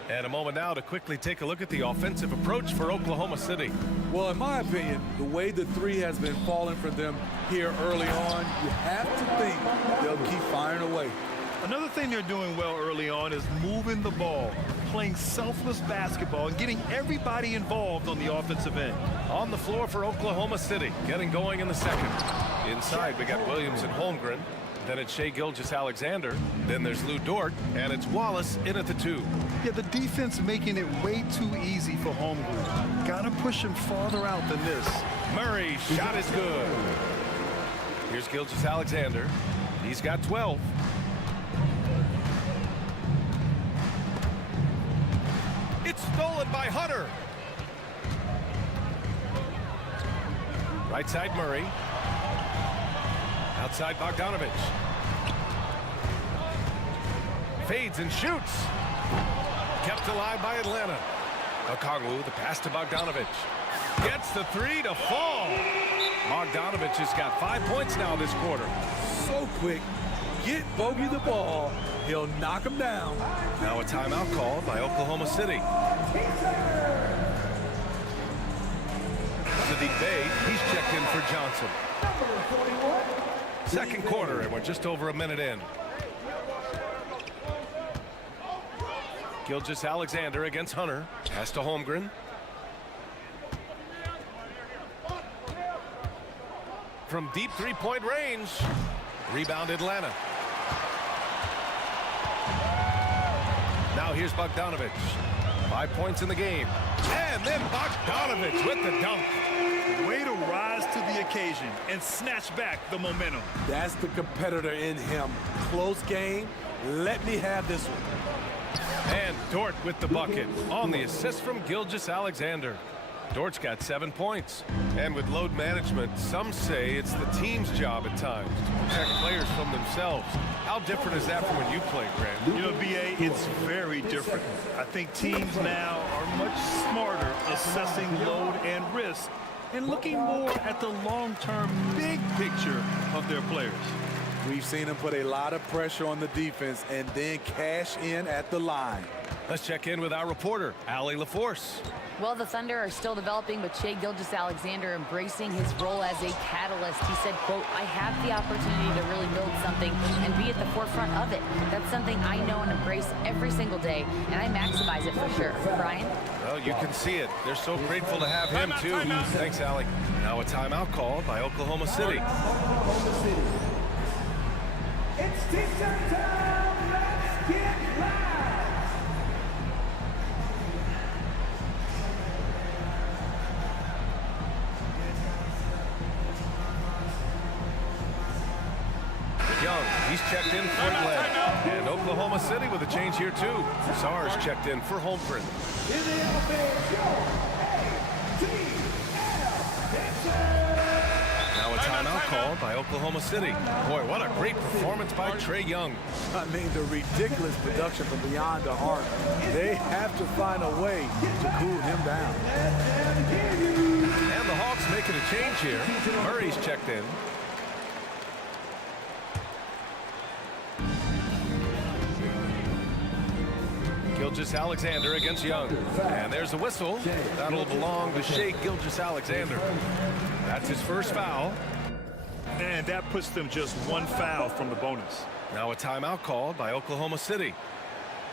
And a moment now to quickly take a look at the offensive approach for Oklahoma City. Well, in my opinion, the way the three has been falling for them here early on, you have to think they'll keep firing away. Another thing they're doing well early on is moving the ball, playing selfless basketball, and getting everybody involved on the offensive end. On the floor for Oklahoma City, getting going in the second. Inside, we got Williams and Holmgren. Then it's Shai Gilgeous-Alexander. Then there's Lou Dort, and it's Wallace in at the 2. Yeah, the defense making it way too easy for Holmgren. Gotta push him farther out than this. Murray's shot is good. Here's Gilgeous-Alexander. He's got 12. It's stolen by Hunter. Right side Murray. Outside Bogdanovich. Fades and shoots. Kept alive by Atlanta. Okongwu, the pass to Bogdanovich. Gets the 3 to fall. Bogdanovich has got 5 points now this quarter. So quick. Get Bogey the ball. He'll knock him down. Now a timeout called by Oklahoma City. Sadiq Bey, he's checked in for Johnson. Second quarter, and we're just over a minute in. Gilgeous-Alexander against Hunter. Pass to Holmgren. From deep three-point range. Rebound Atlanta. Now here's Bogdanovich. 5 points in the game. And then Bogdanovich with the dunk. Way to rise to the occasion and snatch back the momentum. That's the competitor in him. Close game. Let me have this one. And Dort with the bucket on the assist from Gilgeous-Alexander. Dort's got 7 points. And with load management, some say it's the team's job at times to protect players from themselves. How different is that from when you played, Grant? You know, BA, it's very different. I think teams now are much smarter assessing load and risk and looking more at the long-term big picture of their players. We've seen them put a lot of pressure on the defense and then cash in at the line. Let's check in with our reporter, Allie LaForce. Well, the Thunder are still developing, but Shai Gilgeous-Alexander embracing his role as a catalyst. He said, quote, I have the opportunity to really build something and be at the forefront of it. That's something I know and embrace every single day, and I maximize it for sure. Brian? Well, you can see it. They're so grateful to have him, too. Thanks, Allie. Now a timeout called by Oklahoma City. It's teaser time. Let's get live. Young, he's checked in for Glenn. And Oklahoma City with a change here, too. Sars checked in for Holmgren. In the offense, Now a timeout called by Oklahoma City. Boy, what a great performance by Trae Young. I mean, the ridiculous production from beyond the arc. They have to find a way to cool him down. And the Hawks making a change here. Murray's checked in. Gilgeous-Alexander against Young. And there's a whistle. That'll belong to Shea Gilgeous-Alexander. That's his first foul. And that puts them just one foul from the bonus. Now a timeout called by Oklahoma City.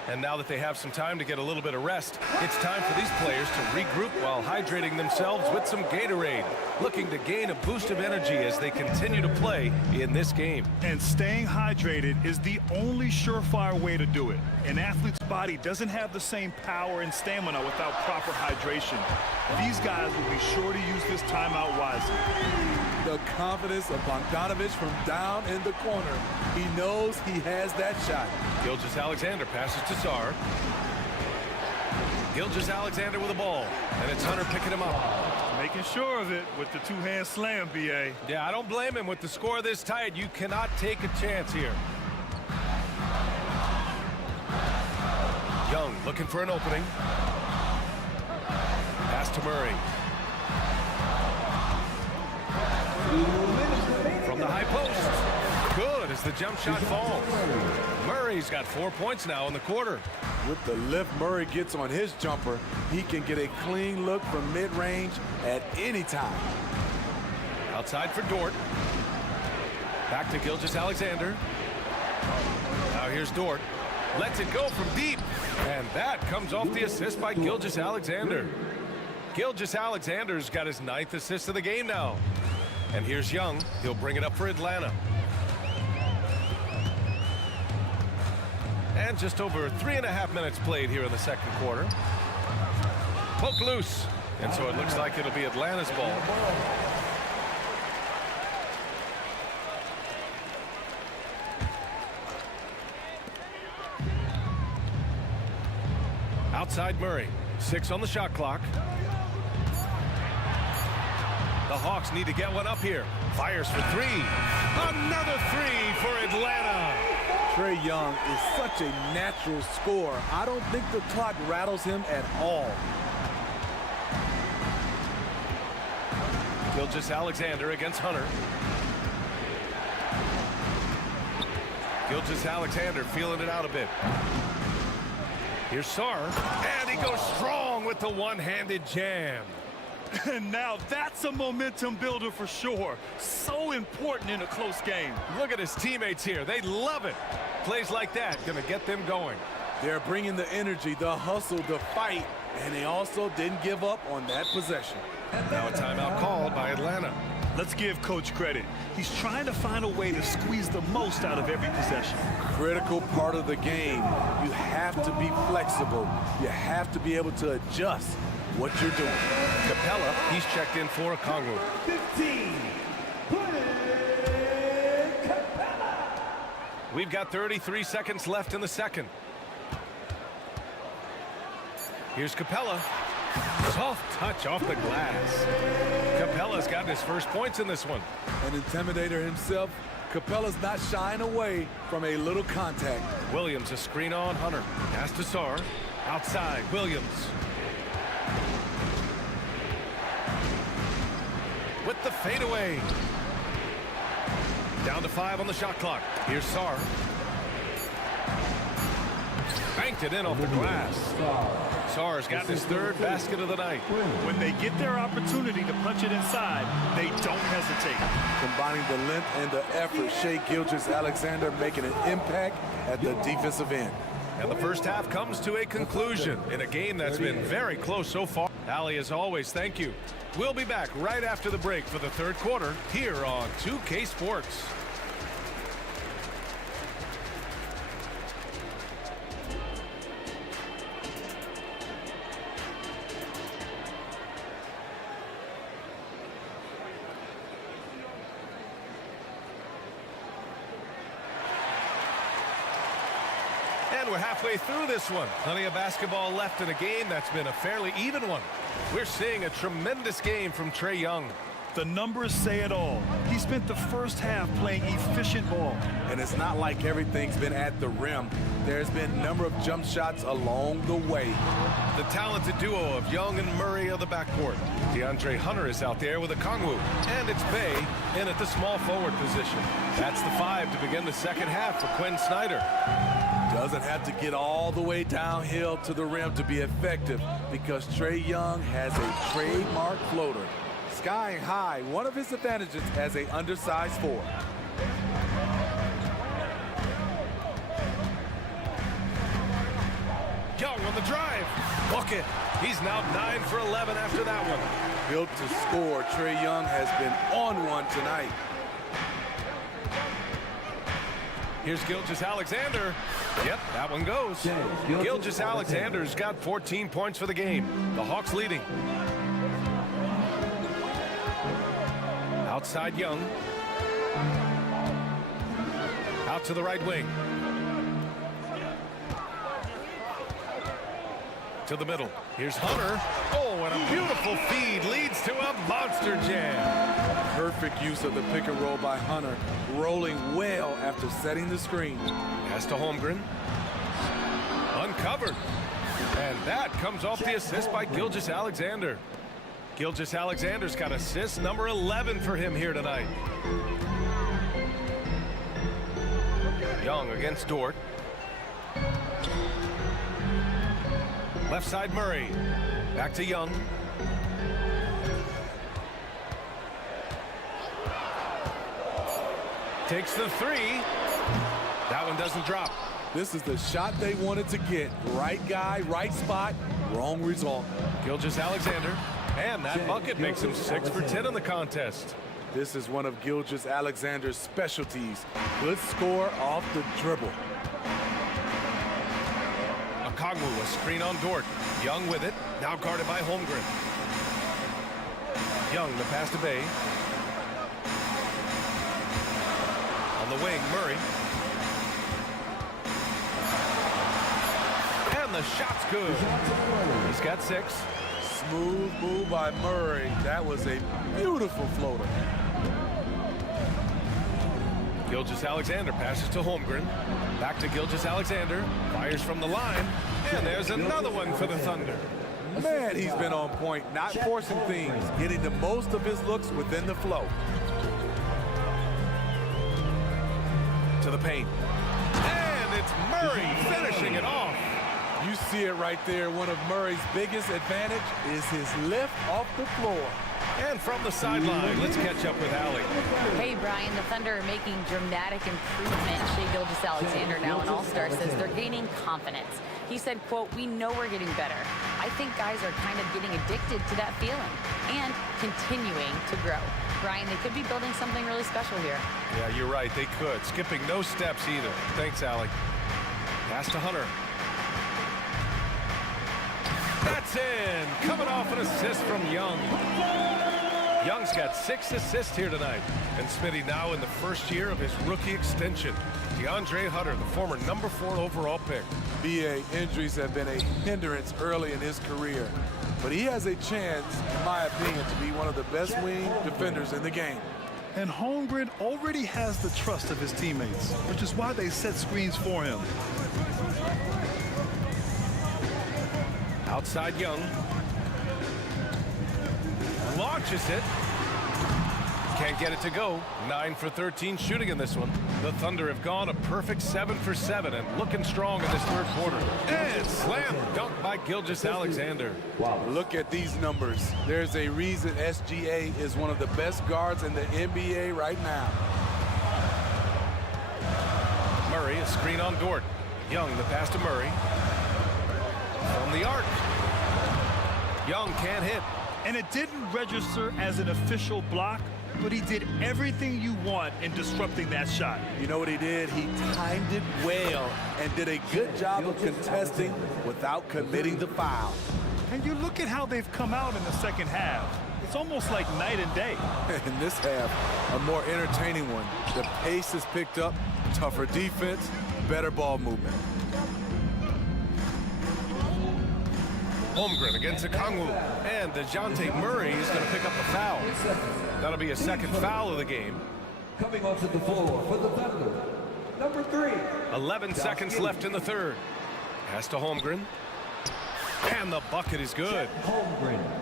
And now that they have some time to get a little bit of rest, it's time for these players to regroup while hydrating themselves with some Gatorade, looking to gain a boost of energy as they continue to play in this game. And staying hydrated is the only surefire way to do it. An athlete's body doesn't have the same power and stamina without proper hydration. These guys will be sure to use this timeout wisely. The confidence of Bogdanovich from down in the corner. He knows he has that shot. Gilgeous-Alexander passes to Sarr. Gilgeous-Alexander with the ball. And it's Hunter picking him up. Making sure of it with the two-hand slam, B.A. Yeah, I don't blame him. With the score this tight, you cannot take a chance here. Young looking for an opening. Pass to Murray. From the high post. Good as the jump shot falls. Murray's got 4 points now in the quarter. With the lift Murray gets on his jumper, he can get a clean look from mid-range at any time. Outside for Dort. Back to Gilgeous-Alexander. Now here's Dort. Lets it go from deep. And that comes off the assist by Gilgeous-Alexander. Gilgeous-Alexander's got his 9th assist of the game now. And here's Young. He'll bring it up for Atlanta. And just over 3.5 minutes played here in the second quarter. Poke loose. And so it looks like it'll be Atlanta's ball. Outside Murray. 6 on the shot clock. The Hawks need to get one up here. Fires for 3. Another 3 for Atlanta. Trae Young is such a natural scorer. I don't think the clock rattles him at all. Gilgeous-Alexander against Hunter. Gilgeous-Alexander feeling it out a bit. Here's Sarr. And he goes strong with the one-handed jam. And now that's a momentum builder for sure. So important in a close game. Look at his teammates here. They love it. Plays like that going to get them going. They're bringing the energy, the hustle, the fight, and they also didn't give up on that possession. Now a timeout called by Atlanta. Let's give Coach credit. He's trying to find a way to squeeze the most out of every possession. Critical part of the game. You have to be flexible. You have to be able to adjust what you're doing. Capella, he's checked in for Okongwu. 15. We've got 33 seconds left in the second. Here's Capella. Soft touch off the glass. Capella's gotten his first points in this one. An intimidator himself, Capella's not shying away from a little contact. Williams a screen on Hunter. Pass to Sarr. Outside, Williams. With the fadeaway. Down to 5 on the shot clock. Here's Sarr. Banked it in off the glass. Sarr's gotten his 3rd basket of the night. When they get their opportunity to punch it inside, they don't hesitate. Combining the length and the effort, Shea Gilgeous-Alexander making an impact at the defensive end. And the first half comes to a conclusion in a game that's been very close so far. Ali, as always, thank you. We'll be back right after the break for the third quarter here on 2K Sports. And we're halfway through this one. Plenty of basketball left in a game that's been a fairly even one. We're seeing a tremendous game from Trae Young. The numbers say it all. He spent the first half playing efficient ball. And it's not like everything's been at the rim. There's been a number of jump shots along the way. The talented duo of Young and Murray of the backcourt. DeAndre Hunter is out there with Okongwu. And it's Bay in at the small forward position. That's the 5 to begin the second half for Quinn Snyder. Doesn't have to get all the way downhill to the rim to be effective because Trae Young has a trademark floater. Skying high, one of his advantages as an undersized forward. Young on the drive. Bucket. He's now 9 for 11 after that one. Built to score, Trae Young has been on one tonight. Here's Gilgeous-Alexander. Yep, that one goes. Gilgeous-Alexander's got 14 points for the game. The Hawks leading. Outside Young. Out to the right wing. To the middle. Here's Hunter. Oh, and a beautiful feed leads to a monster jam. Perfect use of the pick and roll by Hunter, rolling well after setting the screen. Pass to Holmgren. Uncovered. And that comes off the assist by Gilgeous-Alexander. Gilgeous-Alexander's got assist number 11 for him here tonight. Young against Dort. Left side Murray. Back to Young. Takes the three. That one doesn't drop. This is the shot they wanted to get. Right guy, right spot, wrong result. Gilgeous-Alexander. And that bucket makes him 6 for 10 in the contest. This is one of Gilgeous-Alexander's specialties. Good score off the dribble. Okongwu, a screen on Dort. Young with it. Now guarded by Holmgren. Young, the pass to Bay. On the wing, Murray. And the shot's good. He's got 6. Smooth move by Murray. That was a beautiful floater. Gilgeous-Alexander passes to Holmgren. Back to Gilgeous-Alexander. Fires from the line. And there's another one for the Thunder. Man, he's been on point, not forcing things, getting the most of his looks within the flow. To the paint. And it's Murray finishing it off. You see it right there. One of Murray's biggest advantage is his lift off the floor. And from the sideline, let's catch up with Allie. Hey, Brian, the Thunder are making dramatic improvement. Shai Gilgeous-Alexander, now an all-star, says they're gaining confidence. He said, quote, "We know we're getting better. I think guys are kind of getting addicted to that feeling and continuing to grow." Brian, they could be building something really special here. Yeah, you're right. They could. Skipping no steps either. Thanks, Allie. Pass to Hunter. That's in. Coming off an assist from Young. Young's got 6 assists here tonight. And Smitty now in the first year of his rookie extension. DeAndre Hunter, the former number 4 overall pick. BA, injuries have been a hindrance early in his career. But he has a chance, in my opinion, to be one of the best wing defenders in the game. And Holmgren already has the trust of his teammates, which is why they set screens for him. Outside Young. Launches it. Can't get it to go. 9 for 13 shooting in this one. The Thunder have gone a perfect 7 for 7 and looking strong in this third quarter. And slam dunk by Gilgeous-Alexander. Wow, look at these numbers. There's a reason SGA is one of the best guards in the NBA right now. Murray, a screen on Dort. Young, the pass to Murray. From the arc. Young can't hit. And it didn't register as an official block, but he did everything you want in disrupting that shot. You know what he did? He timed it well and did a good job of contesting without committing the foul. And you look at how they've come out in the second half. It's almost like night and day. In this half, a more entertaining one. The pace has picked up, tougher defense, better ball movement. Holmgren against Okongwu. And DeJounte Murray is going to pick up the foul. That'll be a second foul of the game. Coming onto the floor for the Thunder, number 3. 11 seconds left in the third. Pass to Holmgren. And the bucket is good.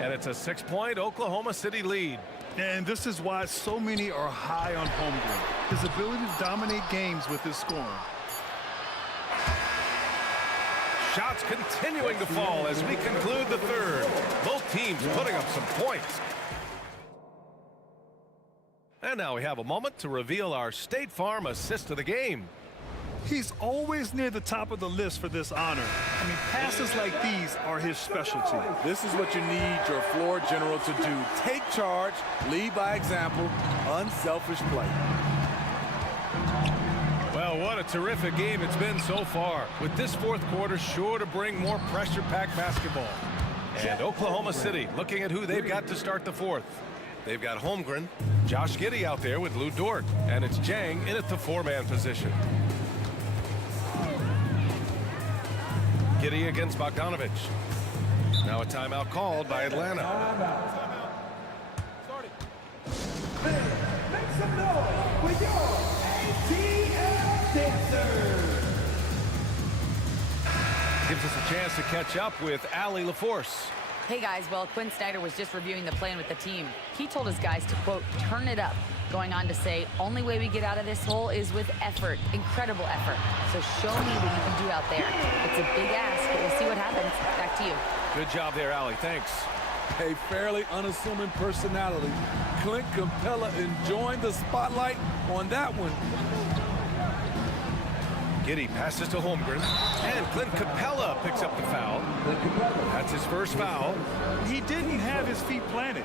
And it's a 6-point Oklahoma City lead. And this is why so many are high on Holmgren. His ability to dominate games with his scoring. Shots continuing to fall as we conclude the third. Both teams putting up some points. And now we have a moment to reveal our State Farm assist of the game. He's always near the top of the list for this honor. I mean, passes like these are his specialty. This is what you need your floor general to do. Take charge, lead by example, unselfish play. Well, what a terrific game it's been so far, with this fourth quarter sure to bring more pressure-packed basketball. And Oklahoma City looking at who they've got to start the fourth. They've got Holmgren, Josh Giddey out there with Lou Dort, and it's Jang in at the four-man position. Giddey against Bogdanovich. Now a timeout called by Atlanta. Make some noise with your ATL dancers. Gives us a chance to catch up with Allie LaForce. Hey guys, well, Quinn Snyder was just reviewing the plan with the team. He told his guys to, quote, turn it up, going on to say, only way we get out of this hole is with effort, incredible effort. So show me what you can do out there. It's a big ask, but we'll see what happens. Back to you. Good job there, Allie. Thanks. A fairly unassuming personality. Clint Capella enjoying the spotlight on that one. Giddey passes to Holmgren, and Clint Capella picks up the foul. That's his first foul. He didn't have his feet planted.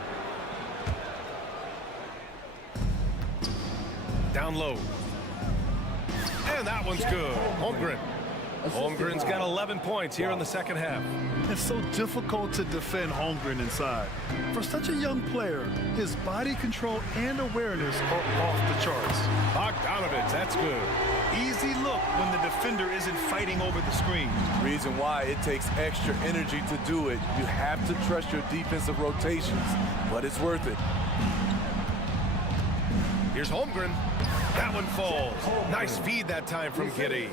Down low. And that one's good. Holmgren. Holmgren's got 11 points here in the second half. It's so difficult to defend Holmgren inside. For such a young player, his body control and awareness are off the charts. Bogdanovich, that's good. Easy look when the defender isn't fighting over the screen. Reason why it takes extra energy to do it. You have to trust your defensive rotations, but it's worth it. Here's Holmgren. That one falls. Nice feed that time from Giddey.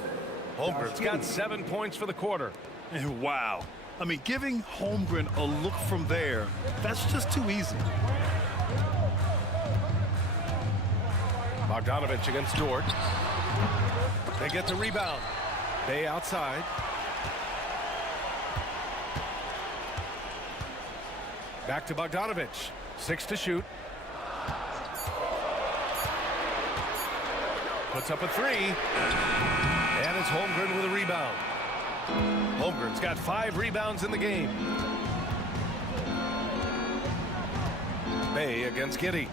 Holmgren's got 7 points for the quarter. And wow. I mean, giving Holmgren a look from there, that's just too easy. Bogdanovich against Dort. They get the rebound. Bay outside. Back to Bogdanovich. 6 to shoot. Puts up a three. And it's Holmgren with a rebound. Holmgren's got 5 rebounds in the game. Bay against Giddey.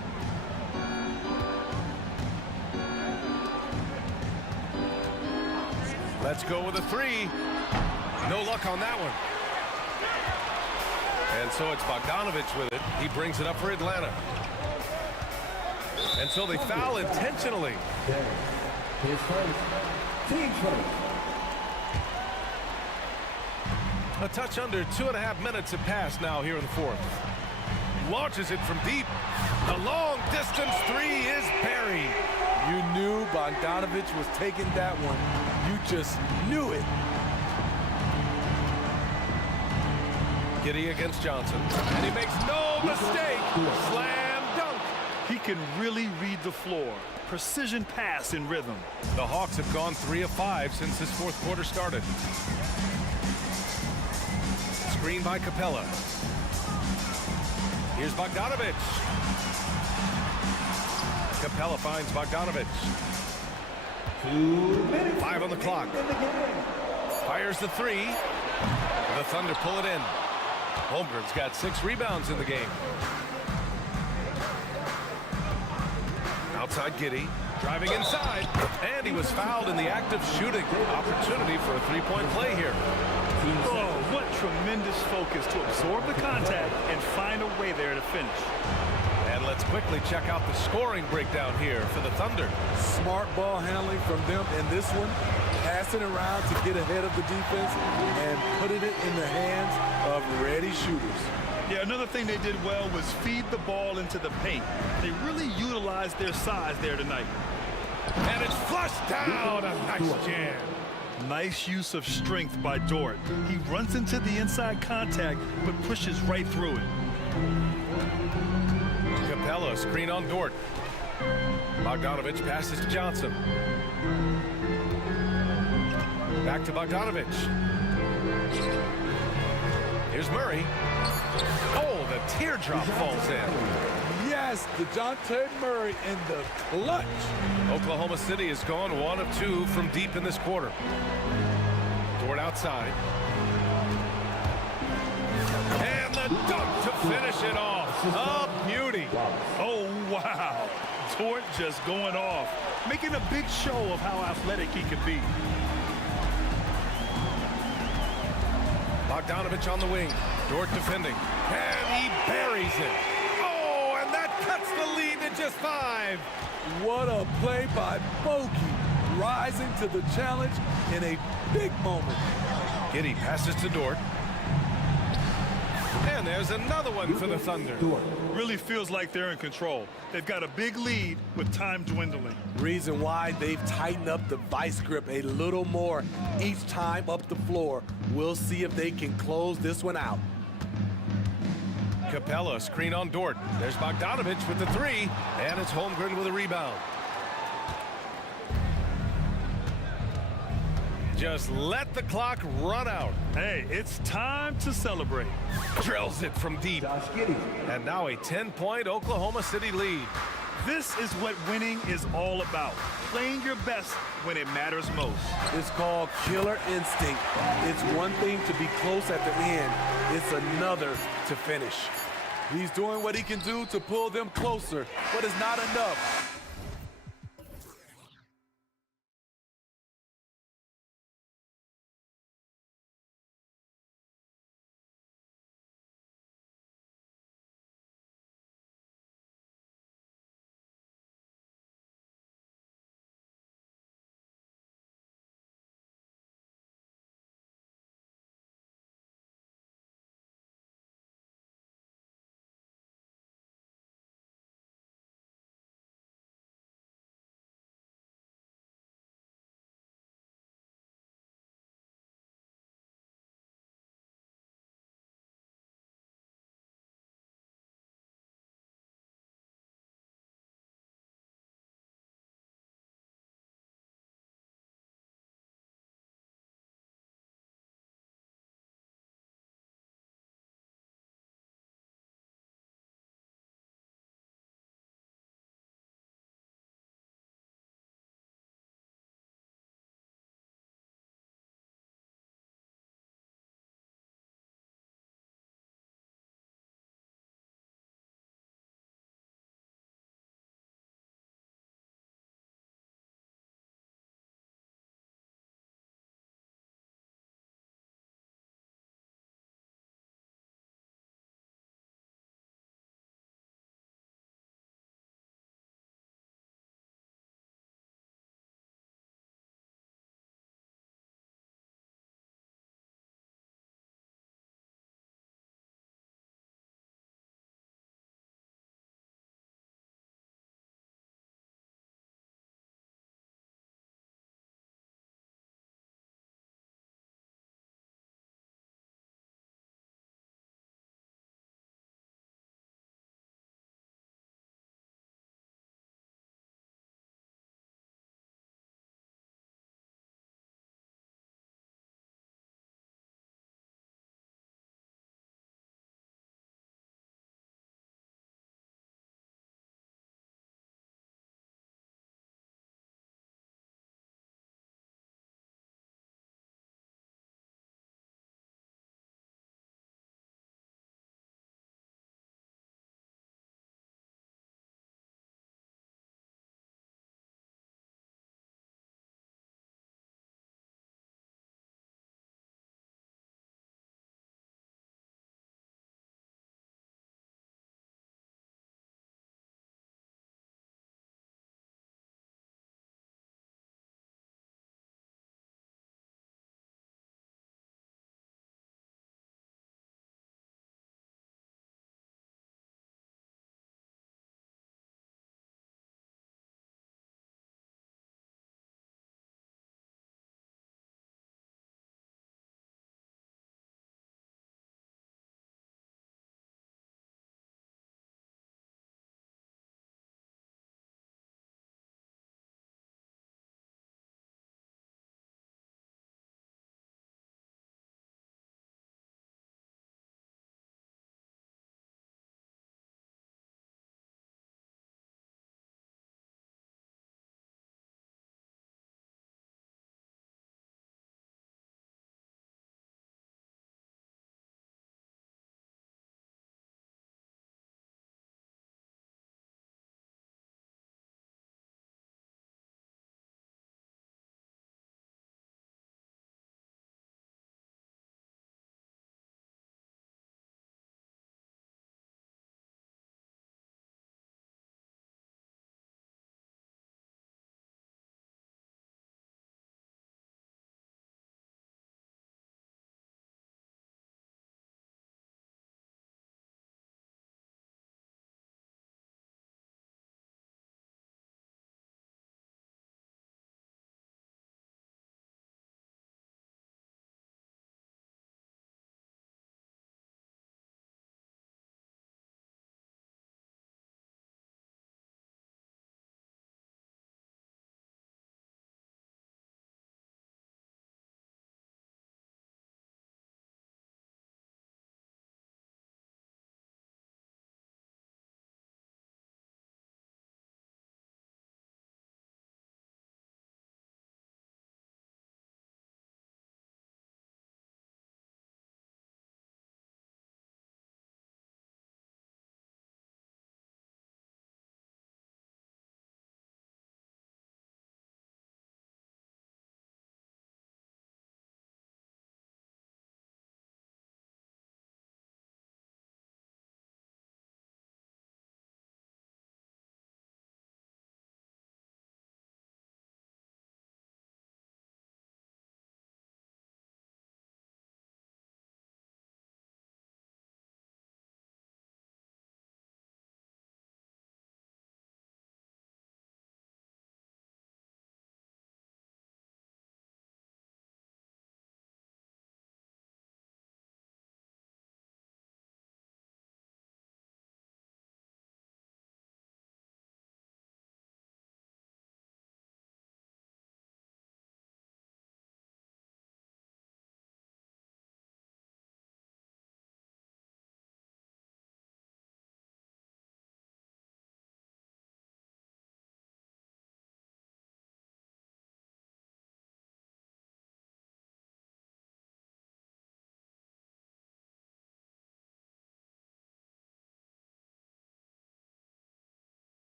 Let's go with a three. No luck on that one. And so it's Bogdanovich with it. He brings it up for Atlanta. And so they foul intentionally. His first. Team first. A touch under 2.5 minutes have passed now here in the fourth. Launches it from deep. The long distance three is buried. You knew Bogdanovich was taking that one. You just knew it. Giddey against Johnson. And he makes no mistake. Slam dunk. He can really read the floor. Precision pass in rhythm. The Hawks have gone 3 of 5 since this fourth quarter started. Screen by Capella. Here's Bogdanovich. Capella finds Bogdanovich. 2 minutes. 5 on the clock. Fires the three. The Thunder pull it in. Holmgren's got 6 rebounds in the game. Outside Giddey, driving inside, and he was fouled in the act of shooting. Opportunity for a three-point play here. Oh, what tremendous focus to absorb the contact and find a way there to finish. And let's quickly check out the scoring breakdown here for the Thunder. Smart ball handling from them in this one. Passing around to get ahead of the defense and putting it in the hands of ready shooters. Yeah, another thing they did well was feed the ball into the paint. They really utilized their size there tonight. And it's flushed down. A nice jam. Nice use of strength by Dort. He runs into the inside contact, but pushes right through it. Capella, screen on Dort. Bogdanovich passes to Johnson. Back to Bogdanovich. Here's Murray. Oh, the teardrop falls in. Yes, DeJounte Murray in the clutch. Oklahoma City has gone 1 of 2 from deep in this quarter. Dort outside. And the dunk to finish it off. A beauty. Oh, wow. Dort just going off, making a big show of how athletic he can be. Bogdanovich on the wing. Dort defending. And he buries it. Oh, and that cuts the lead to just 5. What a play by Bogey, rising to the challenge in a big moment. Giddey passes to Dort. And there's another one for the Thunder. Really feels like they're in control. They've got a big lead with time dwindling. Reason why they've tightened up the vice grip a little more each time up the floor. We'll see if they can close this one out. Capella, screen on Dort. There's Bogdanovich with the 3, and it's Holmgren with a rebound. Just let the clock run out. Hey, it's time to celebrate. Drills it from deep. And now a 10-point Oklahoma City lead. This is what winning is all about. Playing your best when it matters most. It's called killer instinct. It's one thing to be close at the end. It's another to finish. He's doing what he can do to pull them closer, but it's not enough.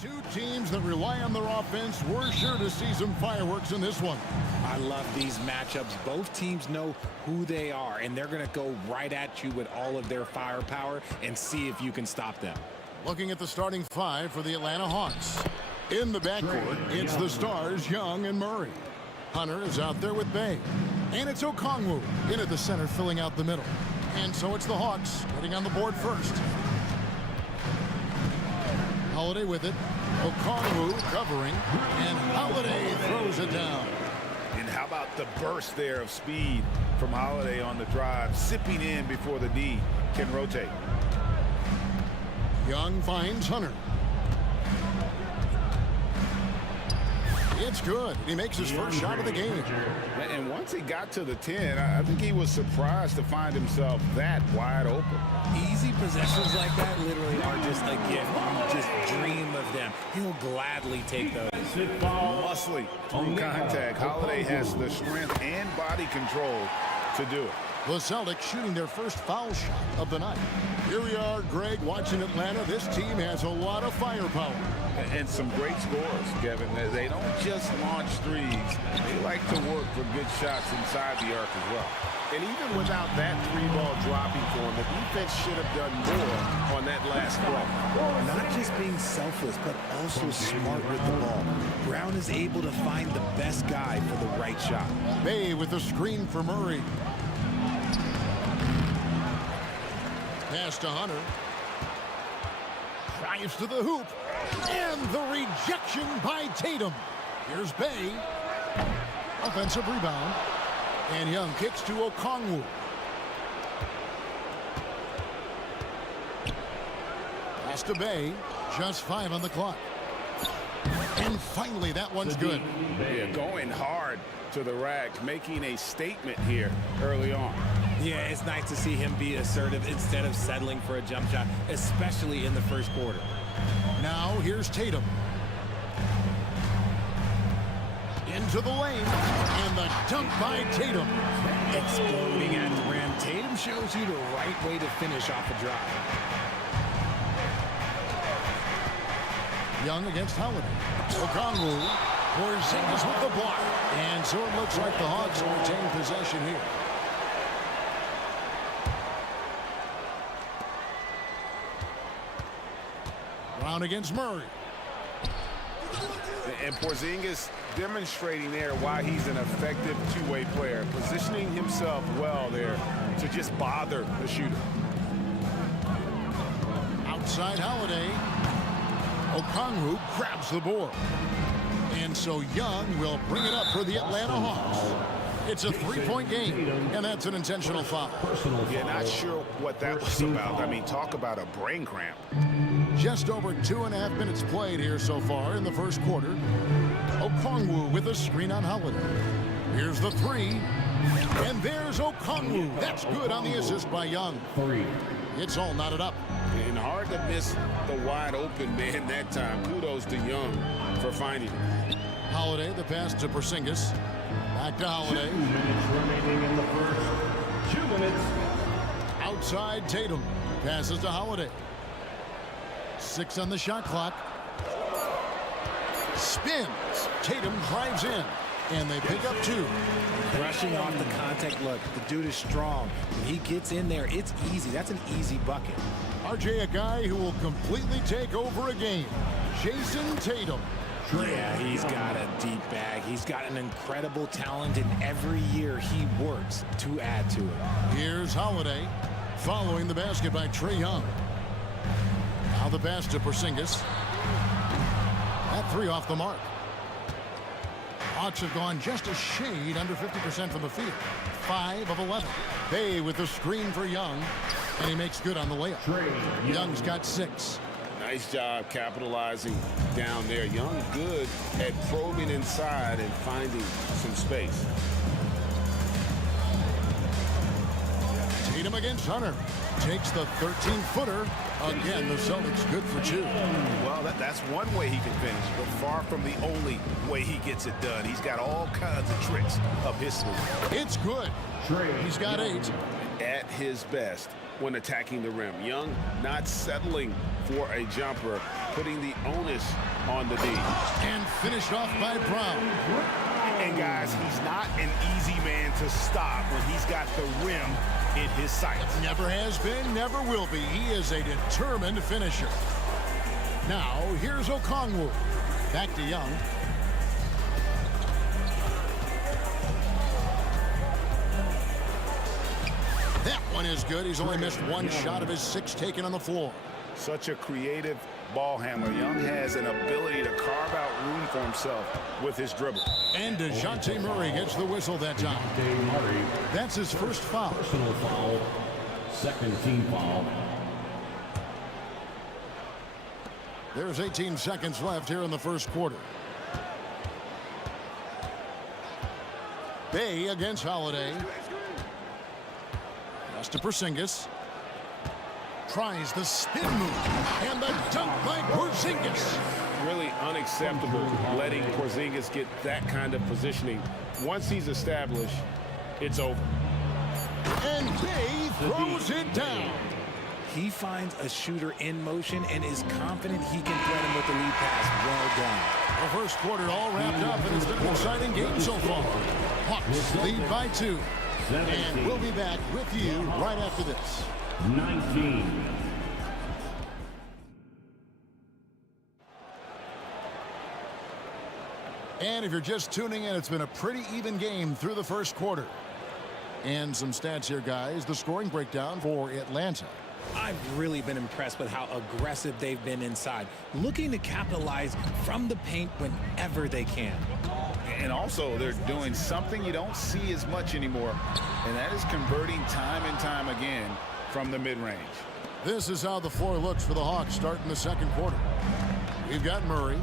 Two teams that rely on their offense. We're sure to see some fireworks in this one. I love these matchups. Both teams know who they are, and they're going to go right at you with all of their firepower and see if you can stop them. Looking at the starting five for the Atlanta Hawks. In the backcourt, it's the stars, Young and Murray. Hunter is out there with Bay. And it's Okongwu in at the center, filling out the middle. And so it's the Hawks getting on the board first. Holiday with it. Okongwu covering. And Holiday throws it down. And how about the burst there of speed from Holiday on the drive, sipping in before the D can rotate. Young finds Hunter. It's good. He makes his first shot of the game. And once he got to the 10, I think he was surprised to find himself that wide open. Easy possessions like that literally are just a gift. You just dream of them. He'll gladly take those. Muscly through contact. Holiday has the strength and body control to do it. The Celtics shooting their first foul shot of the night. Here we are, Greg, watching Atlanta. This team has a lot of firepower. And some great scores, Kevin. They don't just launch threes. They like to work for good shots inside the arc as well. And even without that three-ball dropping for him, the defense should have done more on that last play. Not just being selfless, but also smart with the ball. Brown is able to find the best guy for the right shot. Bay with the screen for Murray. Pass to Hunter. Drives to the hoop. And the rejection by Tatum. Here's Bay. Offensive rebound. And Young kicks to Okongwu. Pass to Bay. Just 5 on the clock. And finally, that one's good. Yeah, going hard to the rack, making a statement here early on. Yeah, it's nice to see him be assertive instead of settling for a jump shot, especially in the first quarter. Now here's Tatum. Into the lane. And the dunk by Tatum. Exploding at the rim. Tatum shows you the right way to finish off a drive. Young against Holiday. Okongwu. Porzingis with the block. And so it looks like the Hawks will retain possession here. Brown against Murray. And Porzingis demonstrating there why he's an effective two-way player, positioning himself well there to just bother the shooter. Outside Holiday. Okongwu grabs the board. And so Young will bring it up for the Atlanta Hawks. It's a three-point game, and that's an intentional foul. Yeah, not sure what that was about. I mean, talk about a brain cramp. Just over 2.5 minutes played here so far in the first quarter. Okongwu with a screen on Holiday. Here's the three. And there's Okongwu. That's good on the assist by Young. It's all knotted up. And hard to miss the wide open man that time. Kudos to Young for finding it. Holiday, the pass to Porzingis. Back to Holiday. 2 minutes remaining in the first. 2 minutes. Outside Tatum. Passes to Holiday. 6 on the shot clock. Spins. Tatum drives in. And they pick up 2. Brushing off the contact look. The dude is strong. When he gets in there, it's easy. That's an easy bucket. RJ, a guy who will completely take over a game. Jason Tatum. Yeah, he's got a deep bag. He's got an incredible talent, and every year he works to add to it. Here's Holiday. Following the basket by Trae Young. Now the pass to Porzingis. That 3 off the mark. Hawks have gone just a shade under 50% from the field. 5 of 11. Bay with the screen for Young. And he makes good on the layup. Young's got 6. Nice job capitalizing down there. Young good at probing inside and finding some space. Tatum against Hunter. Takes the 13-footer. Again, the Celtics good for 2. Well, that's one way he can finish, but far from the only way he gets it done. He's got all kinds of tricks up his sleeve. It's good. He's got 8. At his best, when attacking the rim. Young not settling for a jumper, putting the onus on the D. And finished off by Brown. And guys, he's not an easy man to stop when he's got the rim in his sights. Never has been, never will be. He is a determined finisher. Now, here's Okongwu. Back to Young. That one is good. He's only missed one shot of his 6 taken on the floor. Such a creative ball handler. Young has an ability to carve out room for himself with his dribble. And DeJounte Murray gets the whistle that time. That's his first foul. Personal foul. Second team foul. There's 18 seconds left here in the first quarter. Bay against Holiday. Pass to Porzingis. Tries the spin move. And the dunk by Porzingis. Really unacceptable letting Porzingis get that kind of positioning. Once he's established, it's over. And Bay throws it down. He finds a shooter in motion and is confident he can thread him with the lead pass. Well done. The first quarter all wrapped up, and it's been an exciting game so far. Hawks lead by 2. And we'll be back with you right after this. 19. And if you're just tuning in, it's been a pretty even game through the first quarter. And some stats here, guys. The scoring breakdown for Atlanta. I've really been impressed with how aggressive they've been inside, looking to capitalize from the paint whenever they can. And also, they're doing something you don't see as much anymore, and that is converting time and time again from the mid-range. This is how the floor looks for the Hawks starting the second quarter. We've got Murray.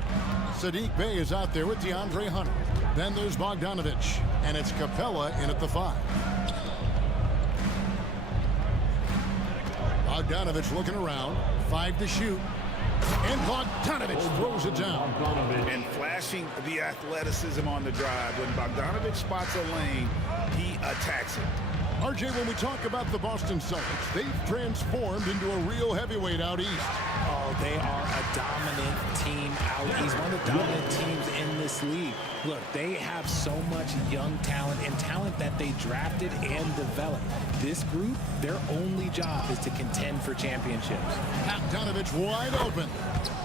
Saddiq Bey is out there with DeAndre Hunter. Then there's Bogdanovich, and it's Capella in at the 5. Bogdanovich looking around. 5 to shoot. And Bogdanovich throws it down. And flashing the athleticism on the drive. When Bogdanovich spots a lane, he attacks it. RJ, when we talk about the Boston Celtics, they've transformed into a real heavyweight out east. Oh, they are a dominant team out east, one of the dominant teams in this league. Look, they have so much young talent and talent that they drafted and developed. This group, their only job is to contend for championships. Bogdanovich wide open.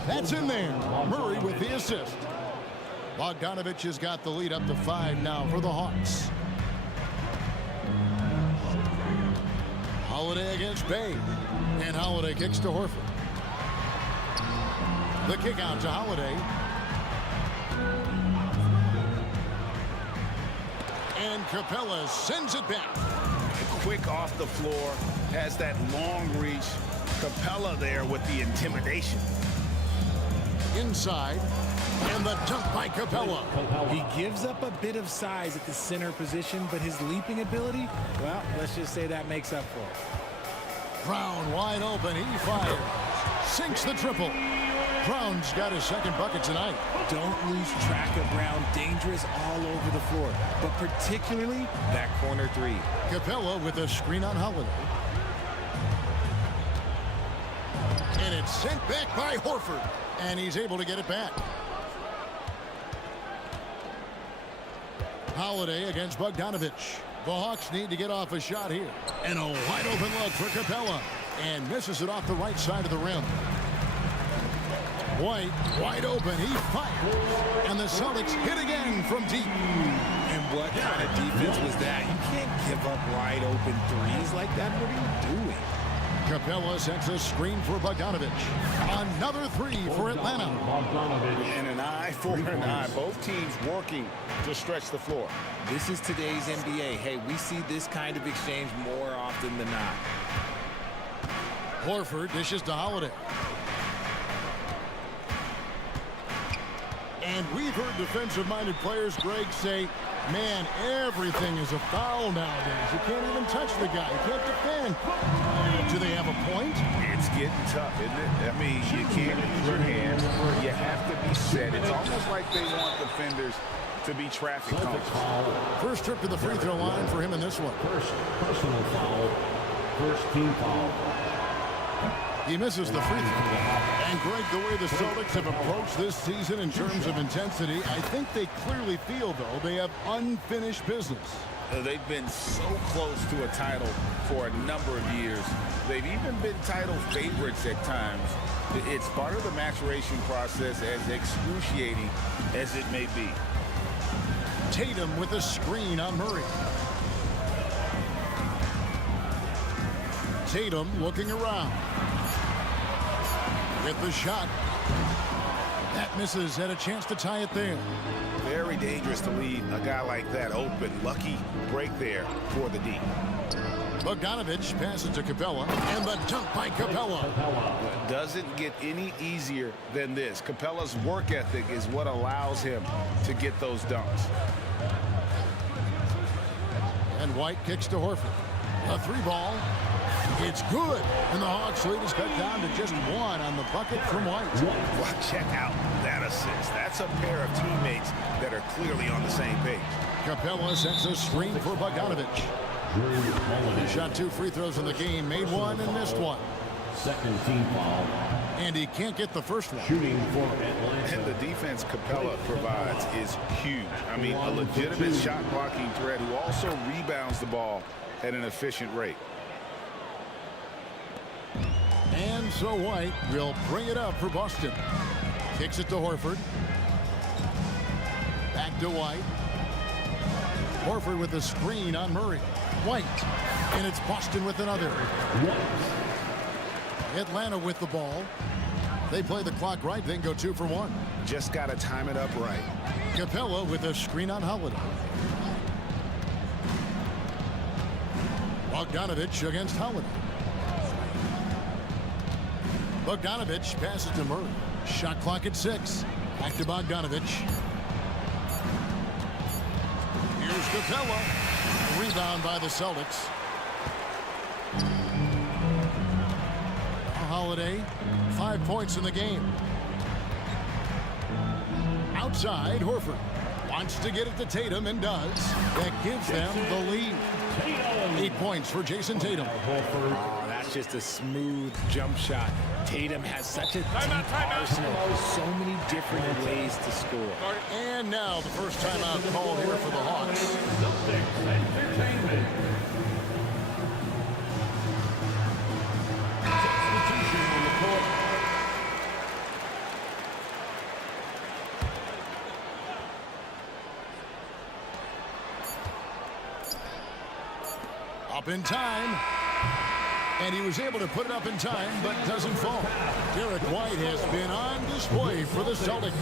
That's in there. Murray with the assist. Bogdanovich has got the lead up to 5 now for the Hawks. Holiday against Bay. And Holiday kicks to Horford. The kick out to Holiday. And Capella sends it back. Quick off the floor, has that long reach. Capella there with the intimidation. Inside. And the dunk by Capella. He gives up a bit of size at the center position, but his leaping ability, well, let's just say that makes up for it. Brown wide open. He fires. Sinks the triple. Brown's got his second bucket tonight. Don't lose track of Brown. Dangerous all over the floor, but particularly that corner 3. Capella with a screen on Holiday. And it's sent back by Horford. And he's able to get it back. Holiday against Bogdanovich. The Hawks need to get off a shot here. And a wide open look for Capella. And misses it off the right side of the rim. White, wide open. He fires. And the Celtics hit again from deep. And what kind of defense was that? You can't give up wide open threes like that. What are you doing? Capella sets a screen for Bogdanovich. Another 3 for Atlanta. And an eye for an eye. Both teams working to stretch the floor. This is today's NBA. Hey, we see this kind of exchange more often than not. Horford dishes to Holiday. And we've heard defensive-minded players, Greg, say, man, everything is a foul nowadays. You can't even touch the guy. You can't defend. Do they have a point? It's getting tough, isn't it? I mean, you can't use your hands. You have to be set. It's almost like they want defenders to be traffic cones. First trip to the free throw line for him in this one. First personal foul. First team foul. He misses the free throw. And Greg, the way the Celtics have approached this season in terms of intensity, I think they clearly feel, though, they have unfinished business. They've been so close to a title for a number of years. They've even been title favorites at times. It's part of the maturation process, as excruciating as it may be. Tatum with a screen on Murray. Tatum looking around. With the shot. That misses, had a chance to tie it there. Very dangerous to leave a guy like that open. Lucky break there for the D. Bogdanovich passes to Capella, and the dunk by Capella. Doesn't get any easier than this. Capella's work ethic is what allows him to get those dunks. And White kicks to Horford. A three ball. It's good. And the Hawks lead is cut down to just one on the bucket from White. Well, check out that assist. That's a pair of teammates that are clearly on the same page. Capella sets a screen for Bogdanovich. He shot 2 free throws in the game, made one and missed one. Second team foul. And he can't get the first one. Shooting for Atlanta. And the defense Capella provides is huge. I mean, a legitimate shot blocking threat who also rebounds the ball at an efficient rate. And so White will bring it up for Boston. Kicks it to Horford. Back to White. Horford with a screen on Murray. White. And it's Boston with another. Atlanta with the ball. They play the clock right, then go 2 for 1. Just got to time it up right. Capella with a screen on Holiday. Bogdanovich against Holiday. Bogdanovich passes to Murray. Shot clock at 6. Back to Bogdanovich. Here's Capella. Rebound by the Celtics. Holiday, 5 points in the game. Outside, Horford wants to get it to Tatum and does. That gives them the lead. 8 points for Jason Tatum. Oh, that's just a smooth jump shot. Tatum has such a deep arsenal. So many different ways to score. And now the first timeout called here for the Hawks. Up in time. And he was able to put it up in time, but doesn't fall. Derek White has been on display for the Celtics.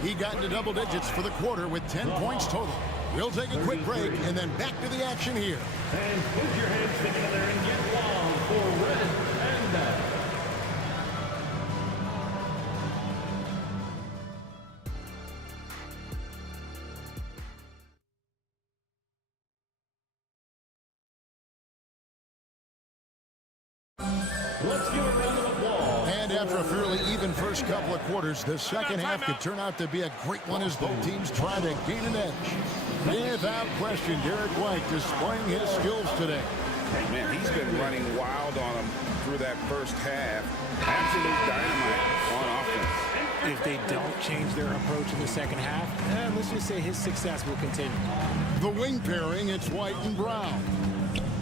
He got into double digits for the quarter with 10 points total. We'll take a quick break and then back to the action here. And put your hands together and get wild for Red Panda. Let's give a round of applause. And after a fairly even first couple of quarters, the second half could turn out to be a great one as both teams try to gain an edge. Without question, Derek White displaying his skills today. Hey, man, he's been running wild on them through that first half. Absolute dynamite on offense. If they don't change their approach in the second half, let's just say his success will continue. The wing pairing, it's White and Brown.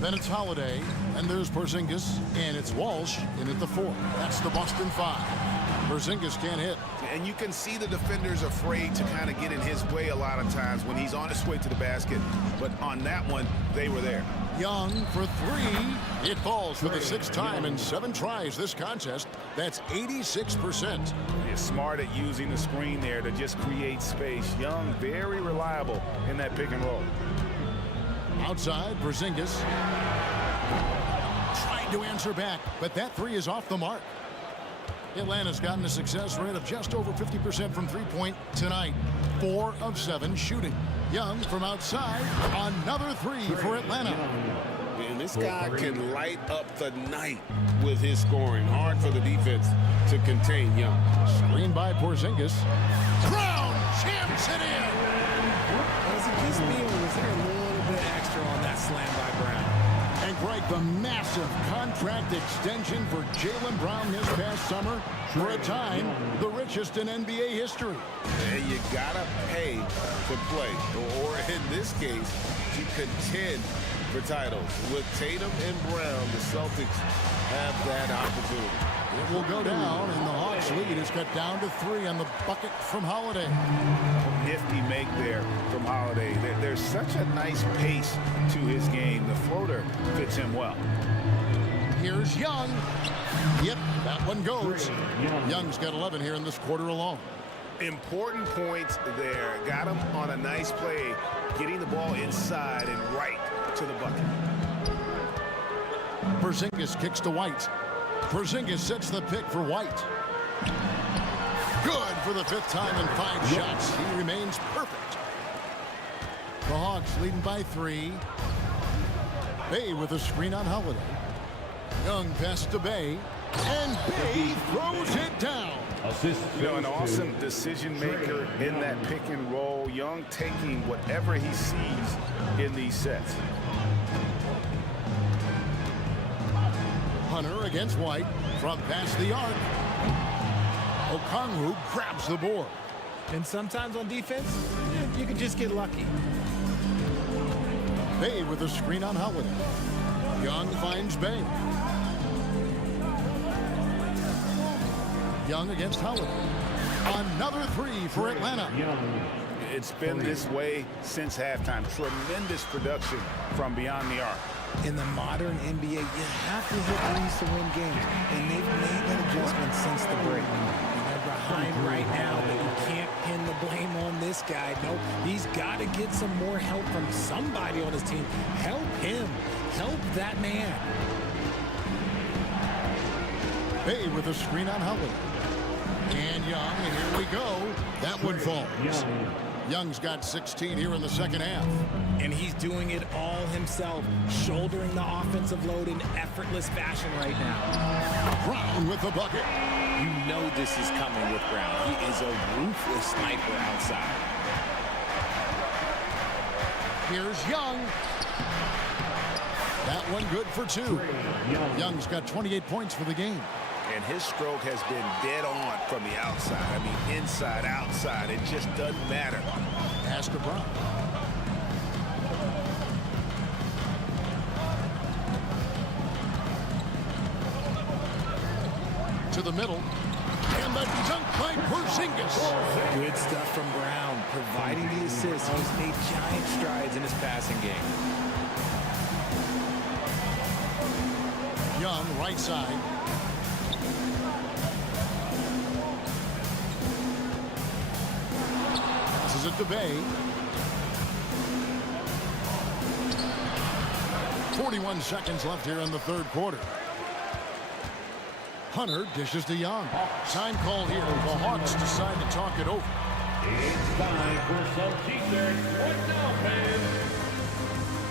Then it's Holiday, and there's Porzingis, and it's Walsh in at the 4. That's the Boston 5. Porzingis can't hit. And you can see the defenders afraid to kind of get in his way a lot of times when he's on his way to the basket. But on that one, they were there. Young for 3. It falls for the 6th time in 7 tries this contest. That's 86%. He's smart at using the screen there to just create space. Young, very reliable in that pick and roll. Outside, Porzingis trying to answer back, but that 3 is off the mark. Atlanta's gotten a success rate of just over 50% from three-point tonight. 4 of 7 shooting. Young from outside, another 3 for Atlanta. Man, this guy can light up the night with his scoring. Hard for the defense to contain Young. Screen by Porzingis. Brown jams it in. Was it just me, or was there a little bit extra on that slam by Brown? And break, the massive contract extension for Jaylen Brown this past summer. For a time, the richest in NBA history. And you gotta pay to play, or in this case, to contend for titles. With Tatum and Brown, the Celtics have that opportunity. It will go down, and the Hawks lead is cut down to 3 on the bucket from Holiday. Nifty make there from Holiday. There's such a nice pace to his game. The floater fits him well. Here's Young. Yep, that one goes. Young's got 11 here in this quarter alone. Important points there. Got him on a nice play, getting the ball inside and right to the bucket. Porzingis kicks to White. Porzingis sets the pick for White. Good for the 5th time in 5 shots. He remains perfect. The Hawks leading by 3. Bay with a screen on Holiday. Young pass to Bay. And Bay throws it down. You know, an awesome decision maker in that pick and roll. Young taking whatever he sees in these sets. Hunter against White from past the arc. Okongwu grabs the board. And sometimes on defense, you can just get lucky. Bay with a screen on Holiday. Young finds Bay. Young against Holiday. Another 3 for Atlanta. It's been this way since halftime. Tremendous production from beyond the arc. In the modern NBA, you have to hit threes to win games, and they've made that adjustment since the break. They're behind right now, but you can't pin the blame on this guy. No, he's got to get some more help from somebody on his team. Help him. Help that man. Bay with a screen on Holiday. And Young, and here we go. That one falls. Young's got 16 here in the second half. And he's doing it all himself, shouldering the offensive load in effortless fashion right now. Brown with the bucket. You know this is coming with Brown. He is a ruthless sniper outside. Here's Young. That one good for 2. Young's got 28 points for the game. And his stroke has been dead on from the outside. I mean, inside, outside. It just doesn't matter. Pass to Brown. To the middle. And the dunk by Porzingis. Good stuff from Brown, providing the assist. He's made giant strides in his passing game. Young, right side. Passes it to Bay. 41 seconds left here in the third quarter. Hunter dishes to Young. Time call here. The Hawks decide to talk it over. It's time for some T-shirts. Right now, fans.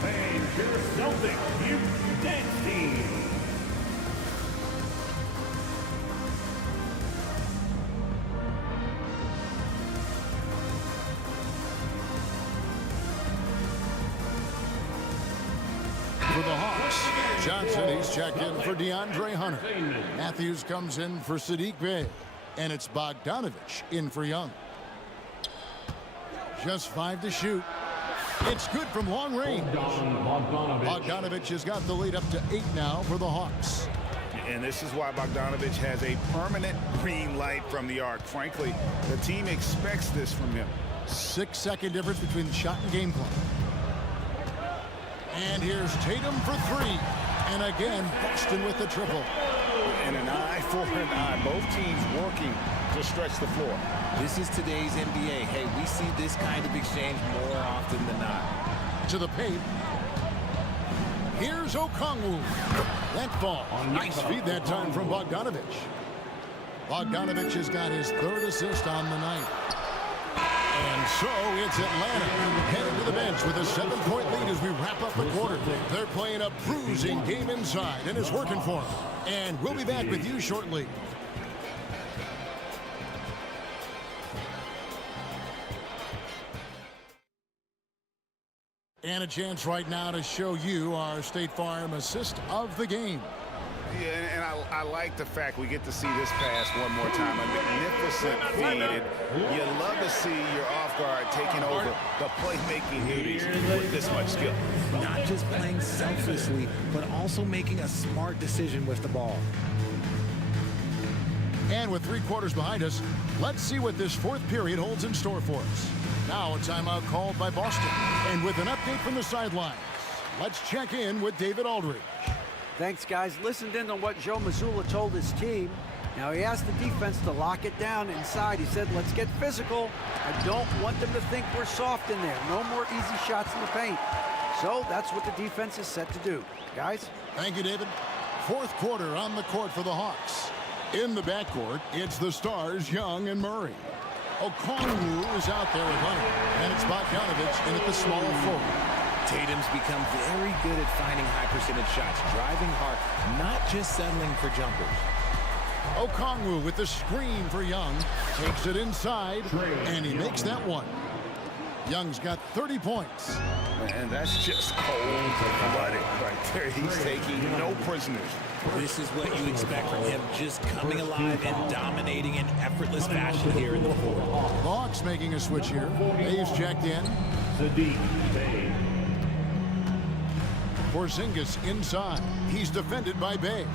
Fans, your Celtics Youth Dance Team. For the Hawks, Johnson, he's checked in for DeAndre Hunter. Matthews comes in for Sadiq Bey. And it's Bogdanovich in for Young. Just 5 to shoot. It's good from long range. Bogdanovich has got the lead up to 8 now for the Hawks. And this is why Bogdanovich has a permanent green light from the arc. Frankly, the team expects this from him. 6-second difference between the shot and game clock. And here's Tatum for 3. And again, Boston with the triple. And an eye for an eye. Both teams working to stretch the floor. This is today's NBA. Hey, we see this kind of exchange more often than not. To the paint. Here's Okongwu. That ball. Nice feed that time from Bogdanovich. Bogdanovich has got his 3rd assist on the night. And so it's Atlanta headed to the bench with a 7-point lead as we wrap up the quarter. They're playing a bruising game inside and it's working for them. And we'll be back with you shortly. And a chance right now to show you our State Farm assist of the game. Yeah, and I like the fact we get to see this pass one more time. A magnificent feed. And you love to see your off guard taking over the playmaking duties with this much skill. Not just playing selflessly, but also making a smart decision with the ball. And with 3 quarters behind us, let's see what this 4th period holds in store for us. Now a timeout called by Boston. And with an update from the sidelines, let's check in with David Aldridge. Thanks, guys. Listened in on what Joe Mazzulla told his team. Now, he asked the defense to lock it down inside. He said, let's get physical. I don't want them to think we're soft in there. No more easy shots in the paint. So that's what the defense is set to do. Guys? Thank you, David. 4th quarter on the court for the Hawks. In the backcourt, it's the stars, Young and Murray. Okongwu is out there with Hunter, and it's Bogdanovich in at the small forward. Tatum's become very good at finding high percentage shots, driving hard, not just settling for jumpers. Okongwu with the screen for Young, takes it inside, and he makes that one. Young's got 30 points. And that's just cold-blooded right there. He's taking no prisoners. This is what you expect from him, just coming alive and dominating in effortless fashion here in the fourth. The Hawks making a switch here. Bay's checked in. Porzingis inside. He's defended by Bay.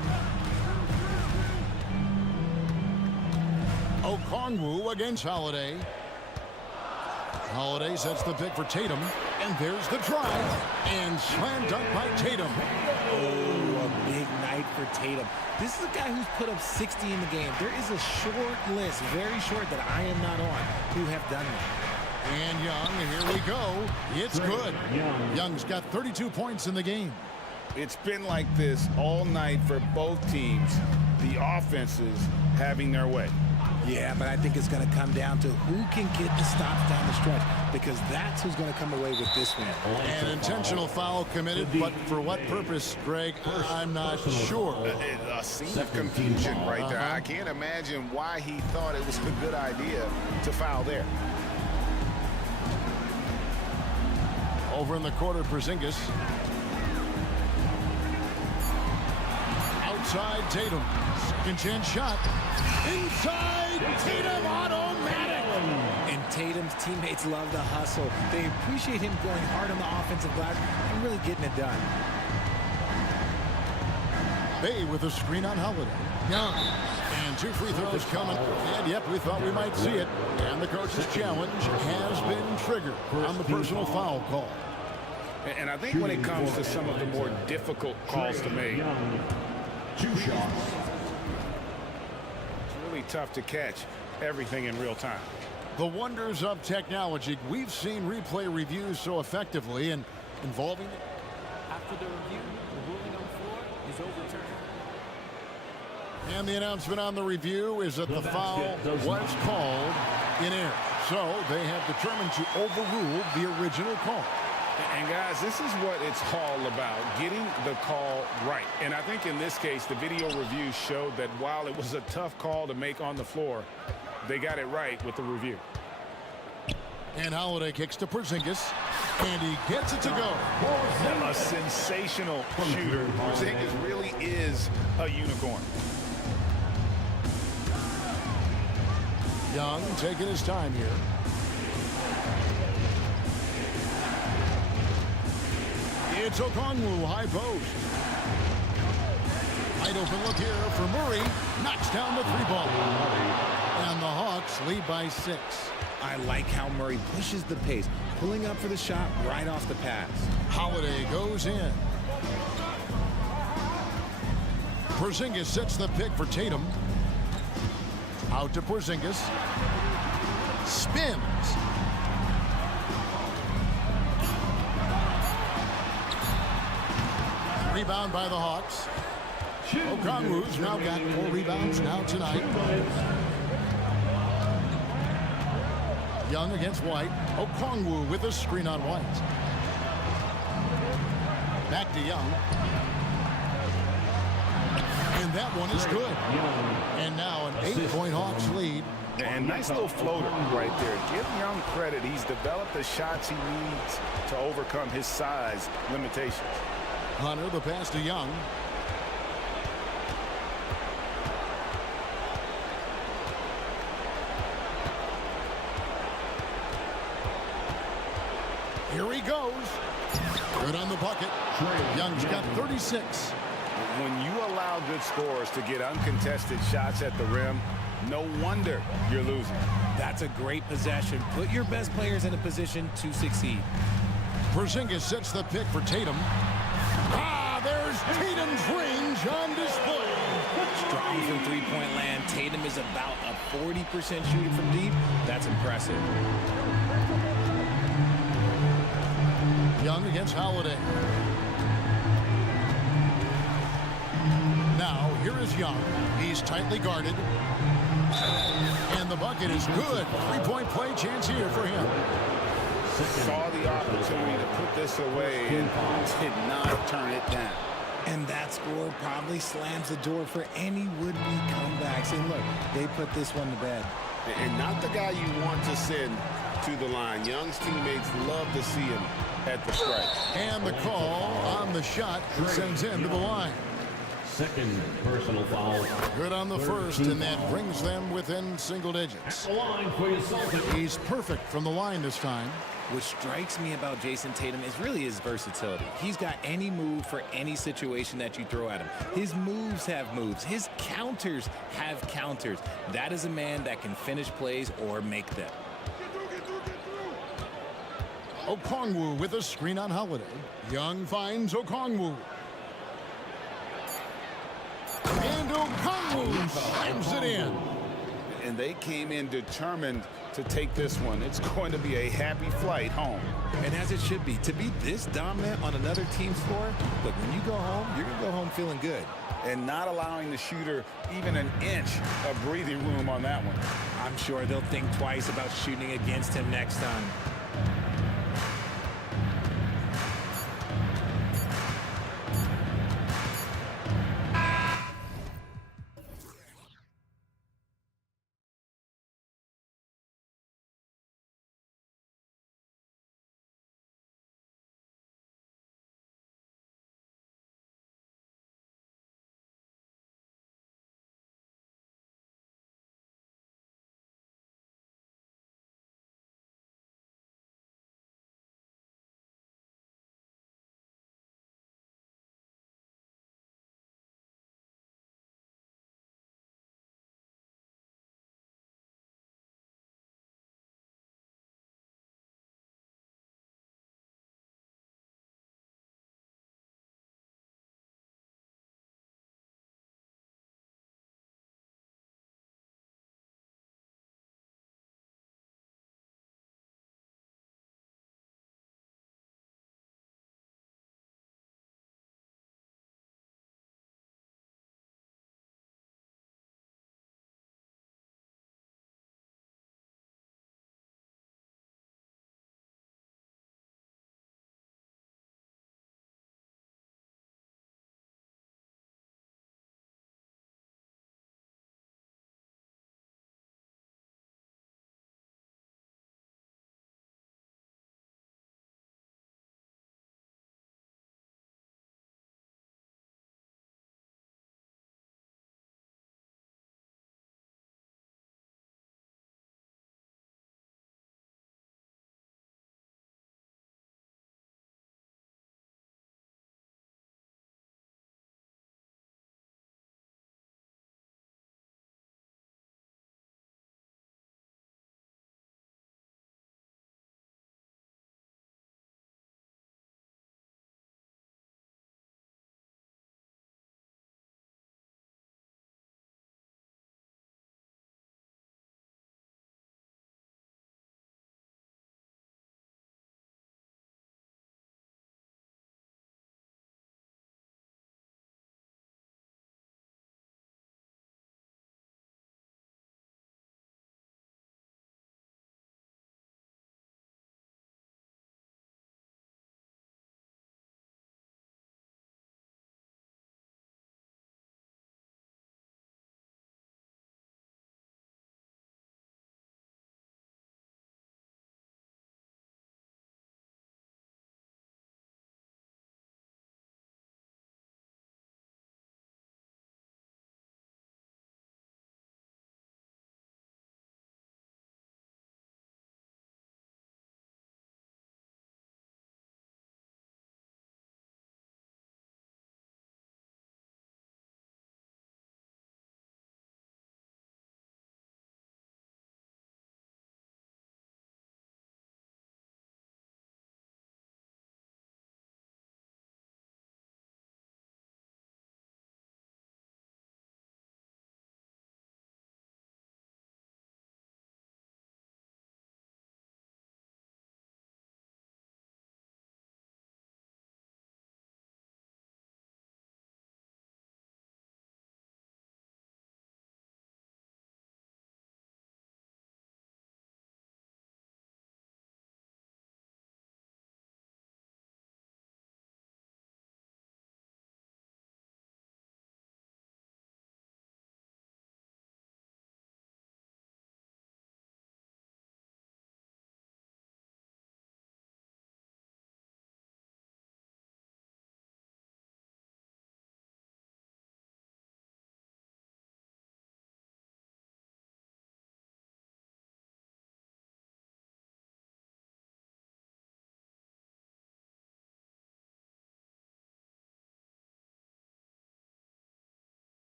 Okongwu against Holiday. Holiday sets the pick for Tatum. And there's the drive. And slam dunk by Tatum. Oh, a big night for Tatum. This is a guy who's put up 60 in the game. There is a short list, very short, that I am not on, who have done that. And Young, here we go. It's good. Young's got 32 points in the game. It's been like this all night for both teams. The offenses having their way. Yeah, but I think it's going to come down to who can get the stops down the stretch, because that's who's going to come away with this one. An intentional foul committed, but for what purpose, Greg, I'm not sure. A scene of confusion right there. I can't imagine why he thought it was a good idea to foul there. Over in the corner, Porzingis. Outside, Tatum. Second chance shot. Inside, Tatum, automatic. And Tatum's teammates love the hustle. They appreciate him going hard on the offensive glass and really getting it done. Bay with a screen on Holiday. Young. And 2 free throws coming. And yep, we thought we might see it. And the coach's challenge has been triggered on the personal foul call. And I think when it comes to some of the more difficult calls to make, 2 shots. It's really tough to catch everything in real time. The wonders of technology. We've seen replay reviews so effectively and involving it. After the review, the ruling on the floor is overturned. And the announcement on the review is that the foul was called in error. So they have determined to overrule the original call. And guys, this is what it's all about, getting the call right. And I think in this case, the video review showed that while it was a tough call to make on the floor, they got it right with the review. And Holiday kicks to Porzingis, and he gets it to go. A sensational shooter. Porzingis really is a unicorn. Young taking his time here. It's Okongwu, high post. Wide open look here for Murray. Knocks down the 3-ball. And the Hawks lead by 6. I like how Murray pushes the pace, pulling up for the shot right off the pass. Holiday goes in. Porzingis sets the pick for Tatum. Out to Porzingis. Spins. Rebound by the Hawks. Okongwu's now got 4 rebounds now tonight. Young against White. Okongwu with a screen on White. Back to Young. And that one is good. And now an 8-point Hawks lead And nice little floater right there. Give Young credit. He's developed the shots he needs to overcome his size limitations. Hunter, the pass to Young. Here he goes. Good on the bucket. Young's got 36. When you allow good scorers to get uncontested shots at the rim, no wonder you're losing. That's a great possession. Put your best players in a position to succeed. Porzingis sets the pick for Tatum. Ah, there's Tatum's range on display. Strong from three-point land. Tatum is about a 40% shooter from deep. That's impressive. Young against Holiday. Now, here is Young. He's tightly guarded. And the bucket is good. Three-point play chance here for him. Saw the opportunity to put this away and did not turn it down. And that score probably slams the door for any would-be comebacks. And look, they put this one to bed. And not the guy you want to send to the line. Young's teammates love to see him at the strike. And the call on the shot sends him to the line. Second personal foul. Good on the first, and that brings them within single digits. At the line for your Celtics. He's perfect from the line this time. What strikes me about Jason Tatum is really his versatility. He's got any move for any situation that you throw at him. His moves have moves. His counters have counters. That is a man that can finish plays or make them. Okongwu with a screen on Holiday. Young finds Okongwu. And Okongwu slams it in. And they came in determined to take this one. It's going to be a happy flight home. And as it should be. To be this dominant on another team's score, look, when you go home, you're going to go home feeling good. And not allowing the shooter even an inch of breathing room on that one. I'm sure they'll think twice about shooting against him next time.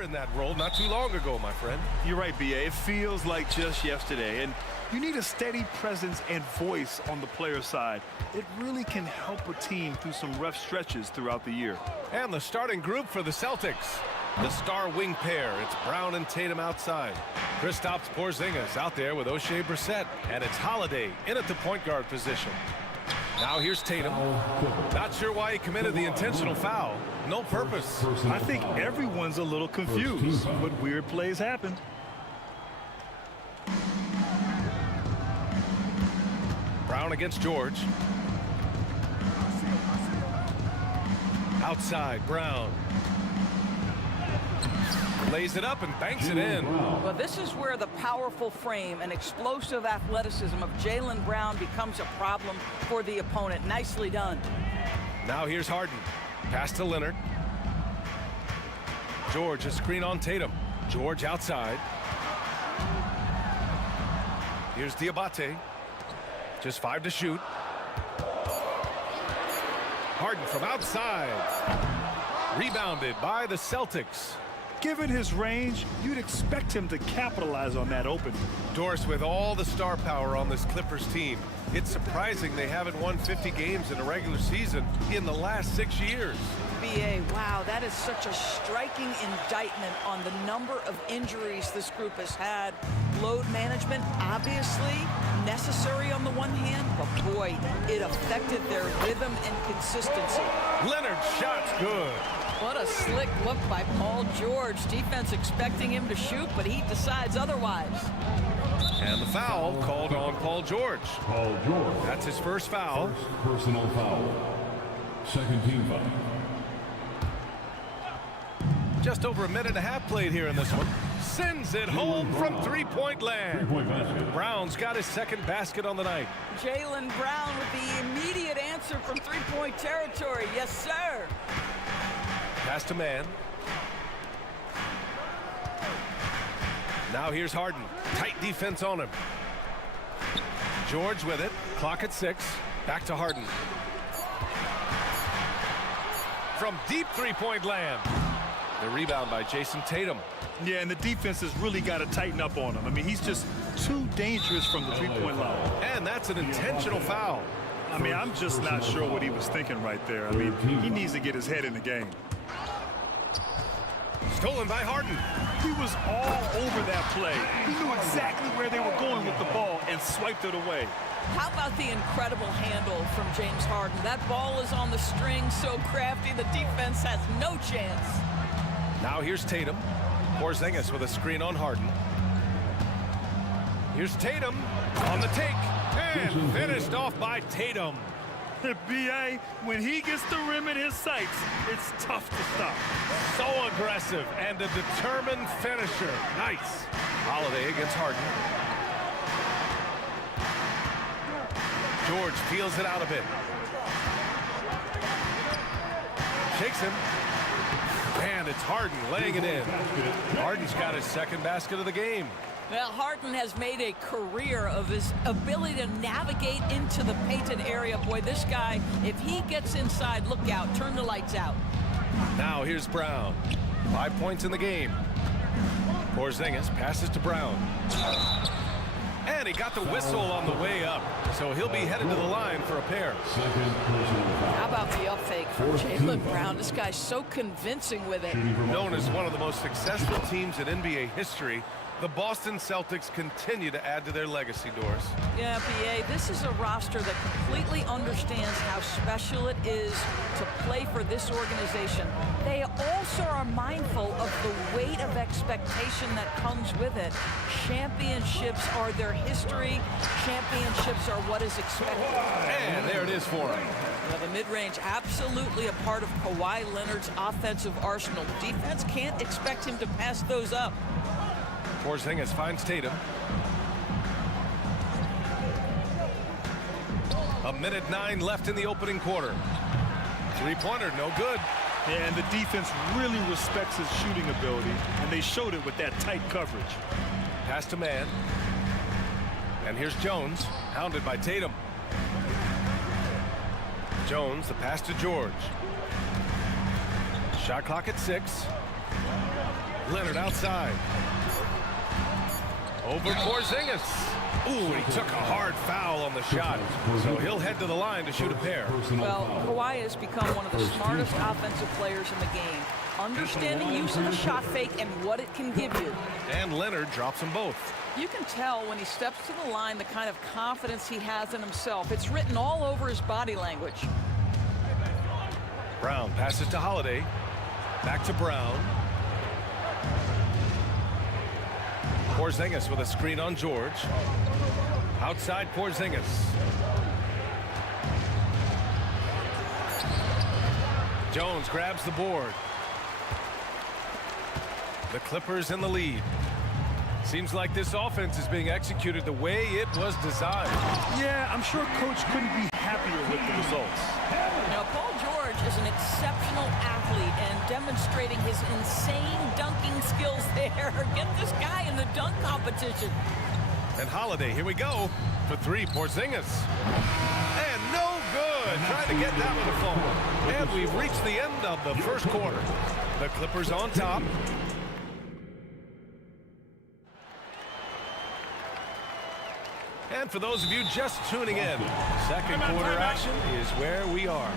were in that role not too long ago, my friend. You're right, B.A. It feels like just yesterday. And you need a steady presence and voice on the player side. It really can help a team through some rough stretches throughout the year. And the starting group for the Celtics. The star wing pair. It's Brown and Tatum outside. Kristaps Porzingis out there with O'Shea Brissett. And it's Holiday in at the point guard position. Now here's Tatum. Not sure why he committed the intentional foul. No purpose. I think everyone's a little confused, but weird plays happen. Brown against George. Outside, Brown. Lays it up and banks it in. Well, this is where the powerful frame and explosive athleticism of Jaylen Brown becomes a problem for the opponent. Nicely done. Now here's Harden. Pass to Leonard. George, a screen on Tatum. George outside. Here's Diabate. Just 5 to shoot. Harden from outside. Rebounded by the Celtics. Given his range, you'd expect him to capitalize on that open. Doris, with all the star power on this Clippers team, it's surprising they haven't won 50 games in a regular season in the last 6 years. B.A., wow, that is such a striking indictment on the number of injuries this group has had. Load management, obviously necessary on the one hand, but boy, it affected their rhythm and consistency. Leonard's shot's good. What a slick look by Paul George. Defense expecting him to shoot, but he decides otherwise. And the foul called on Paul George. Paul George. That's his first foul. First personal foul. Second team foul. Just over a minute and a half played here in this one. Sends it home from three-point land. Three-point basket. Brown's got his second basket on the night. Jaylen Brown with the immediate answer from three-point territory. Yes, sir. Pass to man. Now here's Harden. Tight defense on him. George with it. Clock at 6. Back to Harden. From deep three-point land. The rebound by Jason Tatum. Yeah, and the defense has really got to tighten up on him. I mean, he's just too dangerous from the three-point line. And that's an intentional foul. I mean, I'm just not sure what he was thinking right there. I mean, he needs to get his head in the game. Stolen by Harden. He was all over that play. He knew exactly where they were going with the ball and swiped it away. How about the incredible handle from James Harden? That ball is on the string, so crafty, the defense has no chance. Now here's Tatum. Porzingis with a screen on Harden. Here's Tatum on the take. And finished off by Tatum. B.A., when he gets the rim in his sights, it's tough to stop. So aggressive and a determined finisher. Nice. Holiday against Harden. George feels it out a bit. Shakes him. And it's Harden laying it in. Harden's got his second basket of the game. Well, Harden has made a career of his ability to navigate into the painted area. Boy, this guy, if he gets inside, look out, turn the lights out. Now here's Brown. 5 points in the game. Porzingis passes to Brown. And he got the whistle on the way up. So he'll be headed to the line for a pair. How about the up fake from Jaylen Brown? This guy's so convincing with it. Known as one of the most successful teams in NBA history, the Boston Celtics continue to add to their legacy, Doris. Yeah, B.A., this is a roster that completely understands how special it is to play for this organization. They also are mindful of the weight of expectation that comes with it. Championships are their history. Championships are what is expected. And there it is for him. Well, the mid-range absolutely a part of Kawhi Leonard's offensive arsenal. Defense can't expect him to pass those up. Porzingis finds Tatum. A minute 9 left in the opening quarter. Three-pointer, no good. Yeah, and the defense really respects his shooting ability, and they showed it with that tight coverage. Pass to man. And here's Jones, hounded by Tatum. Jones, the pass to George. Shot clock at 6. Leonard outside. Over Porzingis. Ooh, he took a hard foul on the shot. So he'll head to the line to shoot a pair. Well, Kawhi has become one of the smartest offensive players in the game. Understanding use of a shot fake and what it can give you. And Leonard drops them both. You can tell when he steps to the line the kind of confidence he has in himself. It's written all over his body language. Brown passes to Holiday. Back to Brown. Porzingis with a screen on George. Outside Porzingis. Jones grabs the board. The Clippers in the lead. Seems like this offense is being executed the way it was designed. Yeah, I'm sure Coach couldn't be happier with the results. Now, Paul George is an exceptional athlete and demonstrating his insane dunking skills there. Get this guy in the dunk competition. And Holiday, here we go. For three, Porzingis. And no good. Trying to get that one to fall. And we've reached the end of the first quarter. The Clippers on top. And for those of you just tuning in, second quarter action is where we are.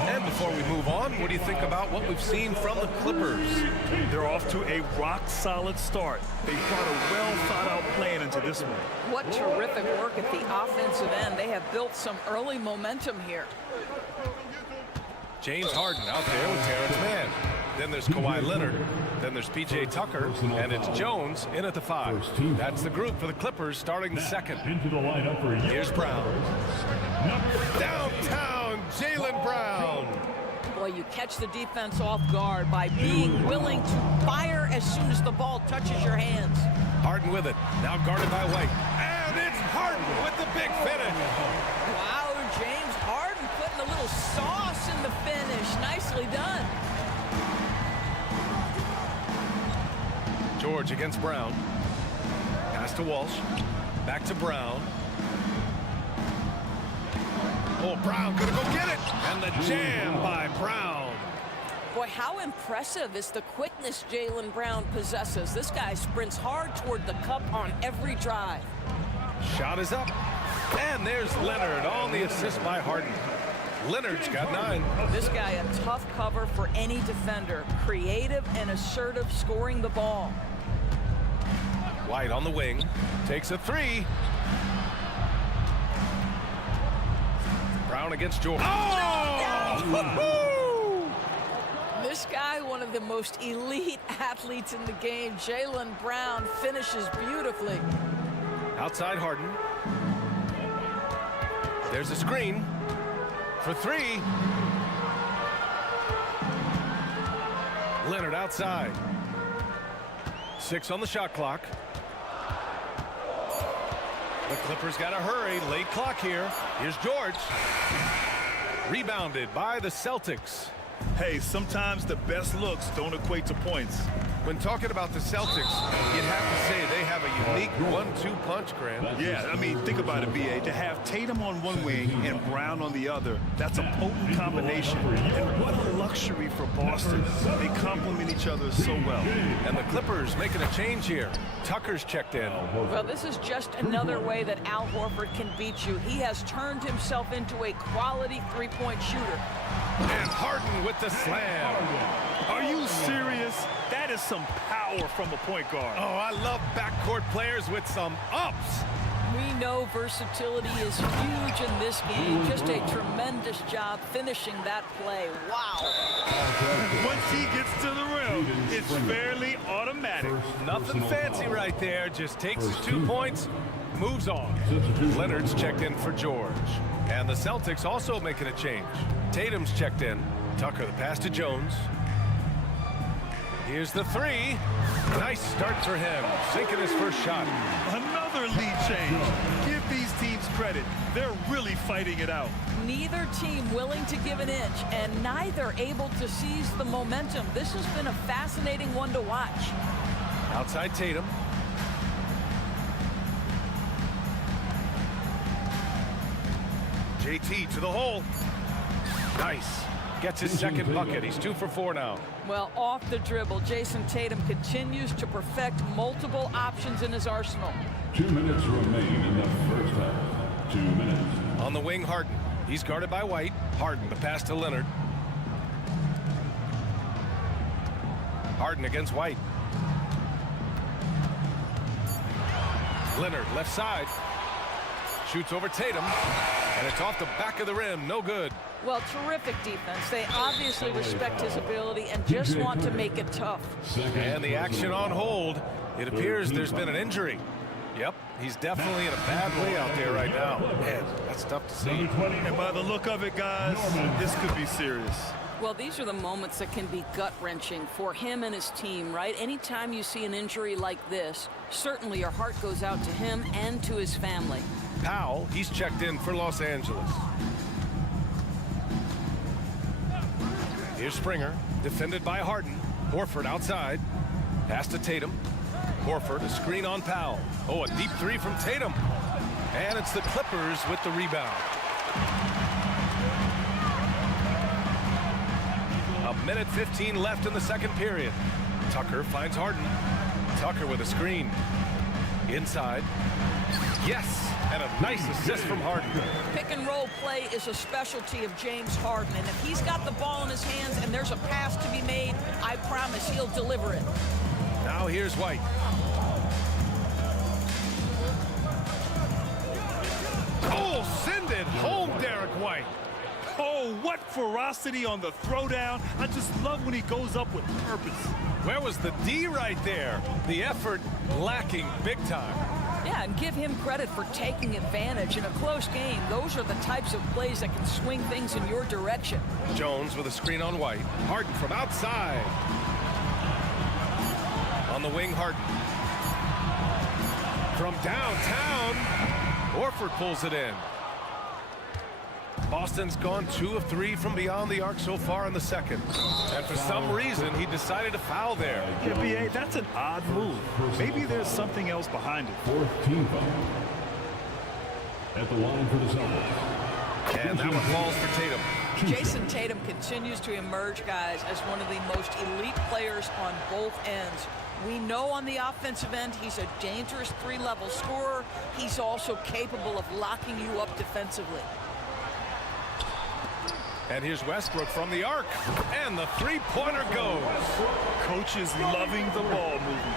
And before we move on, what do you think about what we've seen from the Clippers? They're off to a rock-solid start. They brought a well-thought-out plan into this one. What terrific work at the offensive end. They have built some early momentum here. James Harden out there with Terrence Mann. Then there's Kawhi Leonard. Then there's P.J. Tucker. And it's Jones in at the 5. That's the group for the Clippers starting the second. Here's Brown. Downtown, Jaylen Brown. Boy, you catch the defense off guard by being willing to fire as soon as the ball touches your hands. Harden with it. Now guarded by White. And it's Harden with the big finish. Wow, James Harden putting a little sauce in the finish. Nicely done. George against Brown. Pass to Walsh. Back to Brown. Oh, Brown gonna go get it. And the jam by Brown. Boy, how impressive is the quickness Jaylen Brown possesses. This guy sprints hard toward the cup on every drive. Shot is up. And there's Leonard on the assist by Harden. Leonard's got 9. This guy a tough cover for any defender. Creative and assertive scoring the ball. White on the wing. Takes a 3. Brown against George. Oh! This guy, one of the most elite athletes in the game. Jaylen Brown finishes beautifully. Outside Harden. There's a screen. For 3. Leonard outside. 6 on the shot clock. The Clippers got to hurry. Late clock here. Here's George. Rebounded by the Celtics. Hey, sometimes the best looks don't equate to points. When talking about the Celtics, you'd have to say they have a unique 1-2 punch, Grant. Yeah, I mean, think about it, B.A. To have Tatum on one wing and Brown on the other, that's a potent combination. And what a luxury for Boston. They complement each other so well. And the Clippers making a change here. Tucker's checked in. Well, this is just another way that Al Horford can beat you. He has turned himself into a quality three-point shooter. And Harden with the slam. Are you serious? That is some power from a point guard. Oh, I love backcourt players with some ups. We know versatility is huge in this game. Just a tremendous job finishing that play. Wow. Once he gets to the rim, it's fairly automatic. Nothing fancy right there. Just takes his 2 points, moves on. Leonard's checked in for George. And the Celtics also making a change. Tatum's checked in. Tucker the pass to Jones. Here's the 3. Nice start for him. Sinking his first shot. Another lead change. Give these teams credit. They're really fighting it out. Neither team willing to give an inch, and neither able to seize the momentum. This has been a fascinating one to watch. Outside Tatum. JT to the hole. Nice. Gets his second bucket. He's 2 for 4 now. Well, off the dribble, Jason Tatum continues to perfect multiple options in his arsenal. 2 minutes remain in the first half. 2 minutes. On the wing, Harden. He's guarded by White. Harden, the pass to Leonard. Harden against White. Leonard, left side. Shoots over Tatum. And it's off the back of the rim. No good. Well, terrific defense. They obviously respect his ability and just want to make it tough. And the action on hold. It appears there's been an injury. Yep, he's definitely in a bad way out there right now. Man, that's tough to see. And by the look of it, guys, this could be serious. Well, these are the moments that can be gut-wrenching for him and his team, right? Anytime you see an injury like this, certainly your heart goes out to him and to his family. Powell, he's checked in for Los Angeles. Here's Springer, defended by Harden. Horford outside. Pass to Tatum. Horford, a screen on Powell. Oh, a deep three from Tatum. And it's the Clippers with the rebound. A minute 15 left in the second period. Tucker finds Harden. Tucker with a screen. Inside. Yes! And a nice assist from Harden. Pick and roll play is a specialty of James Harden, and if he's got the ball in his hands and there's a pass to be made, I promise he'll deliver it. Now here's White. Oh, send it home, Derek White. Oh, what ferocity on the throwdown. I just love when he goes up with purpose. Where was the D right there? The effort lacking big time. Yeah, and give him credit for taking advantage in a close game. Those are the types of plays that can swing things in your direction. Jones with a screen on White. Harden from outside. On the wing, Harden. From downtown, Horford pulls it in. Boston's gone 2 of 3 from beyond the arc so far in the second. And for some reason, he decided to foul there. Yeah, B.A., that's an odd move. Maybe there's something else behind it. 4th team foul. At the line for the Celtics. And that one falls for Tatum. Jason Tatum continues to emerge, guys, as one of the most elite players on both ends. We know on the offensive end, he's a dangerous 3-level scorer. He's also capable of locking you up defensively. And here's Westbrook from the arc. And the three-pointer goes. Coach is loving the ball movement.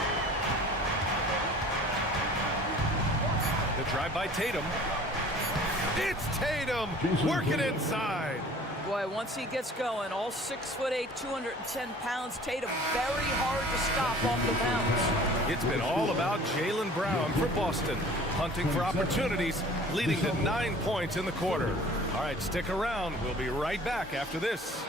The drive by Tatum. It's Tatum working inside. Boy, once he gets going, all 6'8", 210 pounds, Tatum very hard to stop off the bounce. It's been all about Jaylen Brown for Boston, hunting for opportunities, leading to 9 points in the quarter. All right, stick around. We'll be right back after this.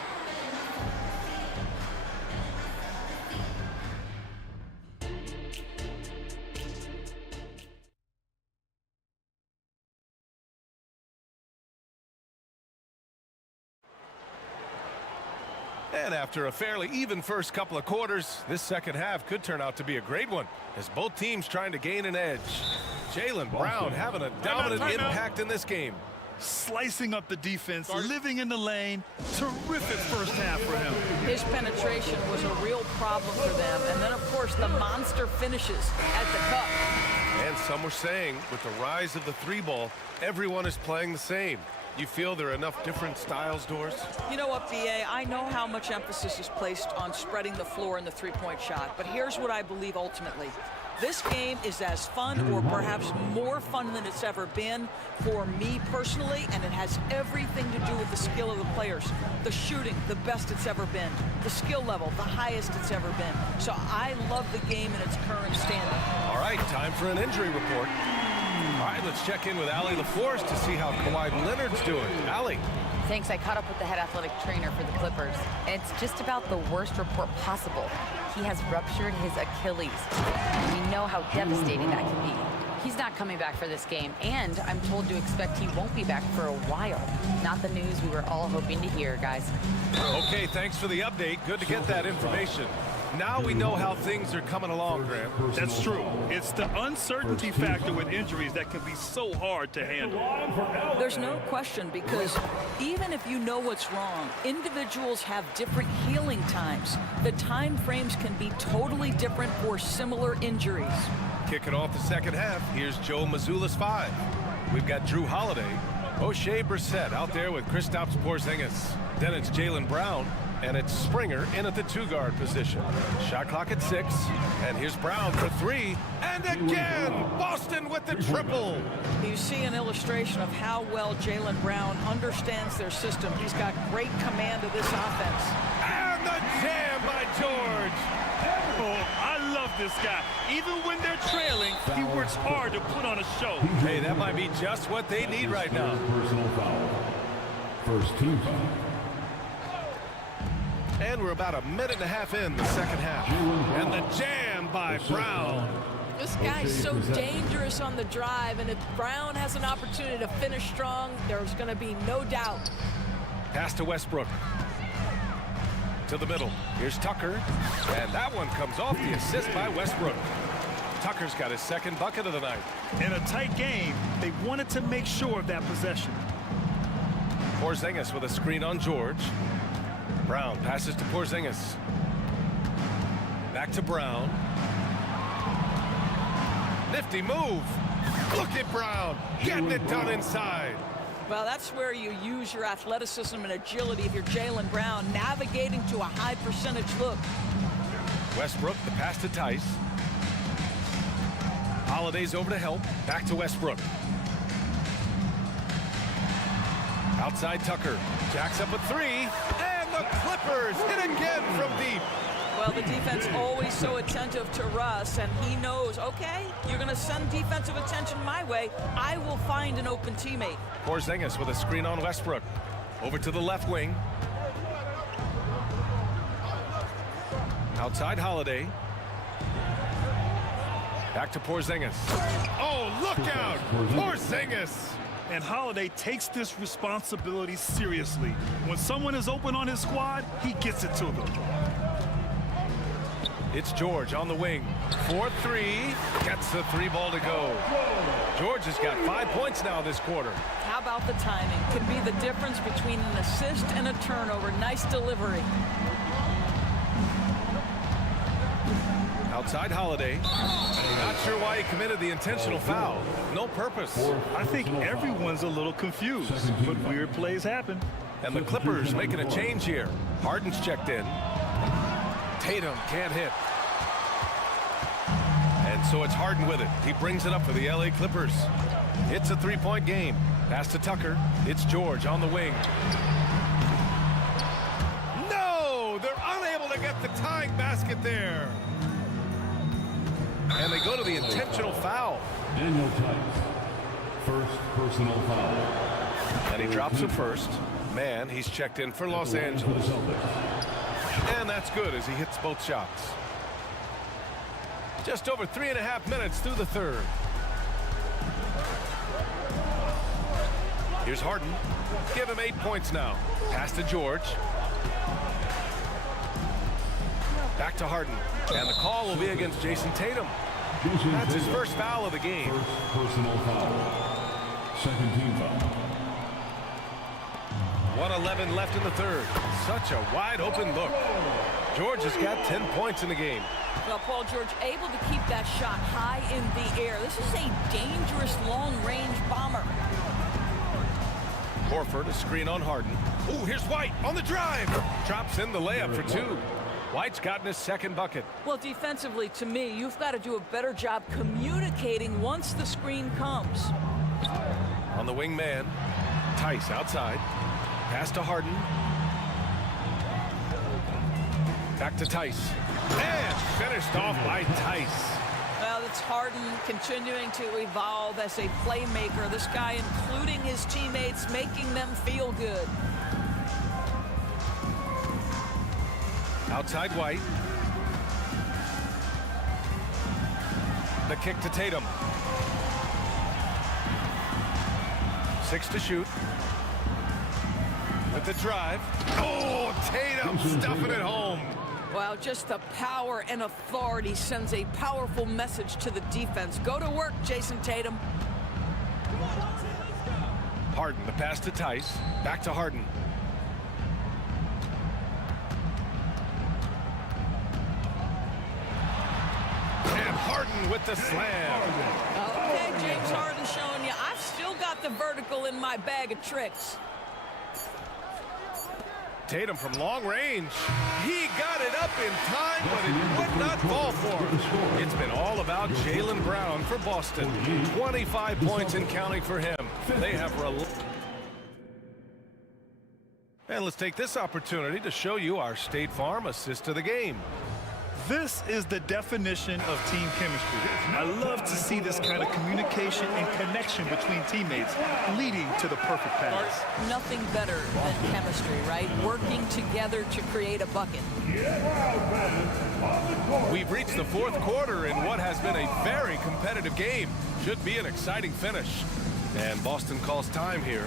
And after a fairly even first couple of quarters, this second half could turn out to be a great one, as both teams trying to gain an edge. Jaylen Brown having a dominant impact in this game. Slicing up the defense, living in the lane. Terrific first half for him. His penetration was a real problem for them. And then, of course, the monster finishes at the cup. And some were saying, with the rise of the 3-ball, everyone is playing the same. You feel there are enough different styles, Doris? You know what, B.A., I know how much emphasis is placed on spreading the floor in the three-point shot, but here's what I believe ultimately. This game is as fun or perhaps more fun than it's ever been for me personally, and it has everything to do with the skill of the players. The shooting, the best it's ever been. The skill level, the highest it's ever been. So I love the game in its current standing. All right, time for an injury report. All right, let's check in with Allie LaForce to see how Kawhi Leonard's doing. Allie. Thanks. I caught up with the head athletic trainer for the Clippers. It's just about the worst report possible. He has ruptured his Achilles. We know how devastating that can be. He's not coming back for this game, and I'm told to expect he won't be back for a while. Not the news we were all hoping to hear, guys. Okay, thanks for the update. Good to get that information. Now we know how things are coming along, Graham. That's true. It's the uncertainty factor with injuries that can be so hard to handle. There's no question, because even if you know what's wrong, individuals have different healing times. The time frames can be totally different for similar injuries. Kicking off the second half, here's Joe Mazzulla's 5. We've got Drew Holiday, O'Shea Brissett out there with Kristaps Porzingis. Then it's Jaylen Brown, and it's Springer in at the 2-guard position. Shot clock at 6, and here's Brown for 3, and again, Boston with the triple. You see an illustration of how well Jaylen Brown understands their system. He's got great command of this offense. And the jam by George. Oh, I love this guy. Even when they're trailing, he works hard to put on a show. Hey, that might be just what they need right now. Personal foul. First team foul. And we're about a minute and a half in the second half. And the jam by Brown. This guy's so dangerous on the drive, and if Brown has an opportunity to finish strong, there's going to be no doubt. Pass to Westbrook. To the middle. Here's Tucker. And that one comes off the assist by Westbrook. Tucker's got his second bucket of the night. In a tight game, they wanted to make sure of that possession. Porzingis with a screen on George. Brown passes to Porzingis. Back to Brown. Nifty move. Look at Brown getting it done inside. Well, that's where you use your athleticism and agility if you're Jaylen Brown, navigating to a high percentage look. Westbrook, the pass to Tice. Holiday's over to help. Back to Westbrook. Outside Tucker. Jacks up a 3. And the Clippers hit again from deep. Well, the defense always so attentive to Russ, and he knows, okay, you're going to send defensive attention my way. I will find an open teammate. Porzingis with a screen on Westbrook. Over to the left wing. Outside Holiday. Back to Porzingis. Oh, look out! Porzingis! And Holiday takes this responsibility seriously. When someone is open on his squad, he gets it to them. It's George on the wing. 4-3. Gets the 3-ball to go. George has got 5 points now this quarter. How about the timing? Could be the difference between an assist and a turnover. Nice delivery. Outside Holiday. Not sure why he committed the intentional foul. No purpose. I think everyone's a little confused, but weird plays happen. And the Clippers making a change here. Harden's checked in. Tatum can't hit. And so it's Harden with it. He brings it up for the LA Clippers. It's a 3-point game. Pass to Tucker. It's George on the wing. No! They're unable to get the tying basket there. And they go to the intentional foul. Daniel Tice. First personal foul. And he drops it first. Man, he's checked in for Los Angeles. And that's good as he hits both shots. Just over 3.5 minutes through the third. Here's Harden. Give him 8 points now. Pass to George. Back to Harden. And the call will be against Jason Tatum. That's his first foul of the game. First personal foul. Second team foul. 1:11 left in the third. Such a wide open look. George has got 10 points in the game. Well, Paul George able to keep that shot high in the air. This is a dangerous long-range bomber. Horford, a screen on Harden. Ooh, here's White on the drive. Drops in the layup for 2. White's gotten his second bucket. Well, defensively, to me, you've got to do a better job communicating once the screen comes. On the wing man, Tice outside. Pass to Harden. Back to Tice. And finished off by Tice. Well, it's Harden continuing to evolve as a playmaker. This guy, including his teammates, making them feel good. Outside White. The kick to Tatum. 6 to shoot. With the drive. Oh, Tatum stuffing it home. Well, just the power and authority sends a powerful message to the defense. Go to work, Jason Tatum. Harden, the pass to Tice. Back to Harden. And Harden with the slam. Okay, James Harden showing you I've still got the vertical in my bag of tricks. Tatum from long range. He got it up in time, but it would not fall for him. It's been all about Jaylen Brown for Boston. 25 points and counting for him. They have and let's take this opportunity to show you our State Farm assist to the game. This is the definition of team chemistry. I love to see this kind of communication and connection between teammates leading to the perfect pass. Nothing better than chemistry, right? Working together to create a bucket. We've reached the fourth quarter in what has been a very competitive game. Should be an exciting finish. And Boston calls time here.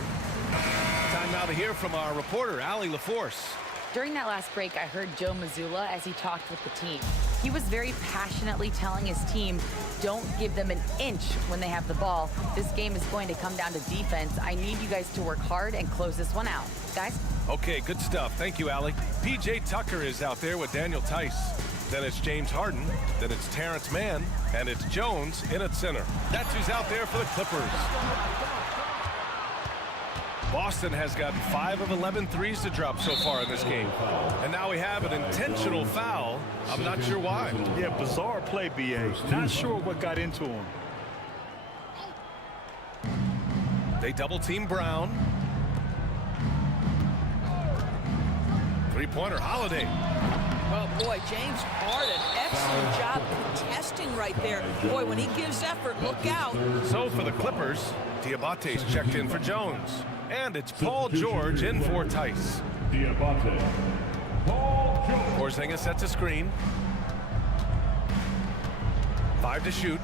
Time now to hear from our reporter, Allie LaForce. During that last break, I heard Joe Mazzulla as he talked with the team. He was very passionately telling his team, don't give them an inch when they have the ball. This game is going to come down to defense. I need you guys to work hard and close this one out. Guys? Okay, good stuff. Thank you, Allie. P.J. Tucker is out there with Daniel Tice. Then it's James Harden. Then it's Terrence Mann. And it's Jones in at center. That's who's out there for the Clippers. Boston has gotten 5 of 11 threes to drop so far in this game. And now we have an intentional foul. I'm not sure why. Yeah, bizarre play, B.A. Not sure what got into him. They double team Brown. Three-pointer Holiday. Well, boy, James Harden, excellent job contesting right there. Boy, when he gives effort, look out. So for the Clippers, Diabate's checked in for Jones. And it's Paul George in for Tice. Diabate. Paul George. Porzingis sets a screen. 5 to shoot.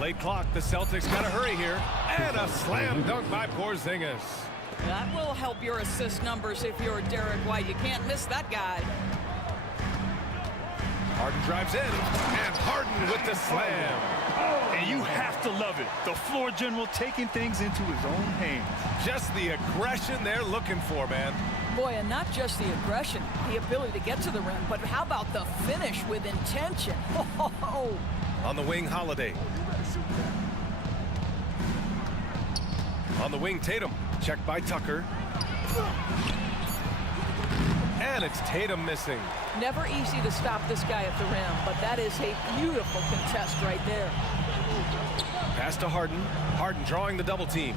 Late clock, the Celtics gotta hurry here. And a slam dunk by Porzingis. That will help your assist numbers if you're Derek White. You can't miss that guy. Harden drives in, and Harden with the slam. And you have to love it. The floor general taking things into his own hands. Just the aggression they're looking for, man. Boy, and not just the aggression, the ability to get to the rim, but how about the finish with intention? Oh. On the wing, Holiday. On the wing, Tatum. Checked by Tucker. And it's Tatum missing. Never easy to stop this guy at the rim, but that is a beautiful contest right there. Pass to Harden. Harden drawing the double team.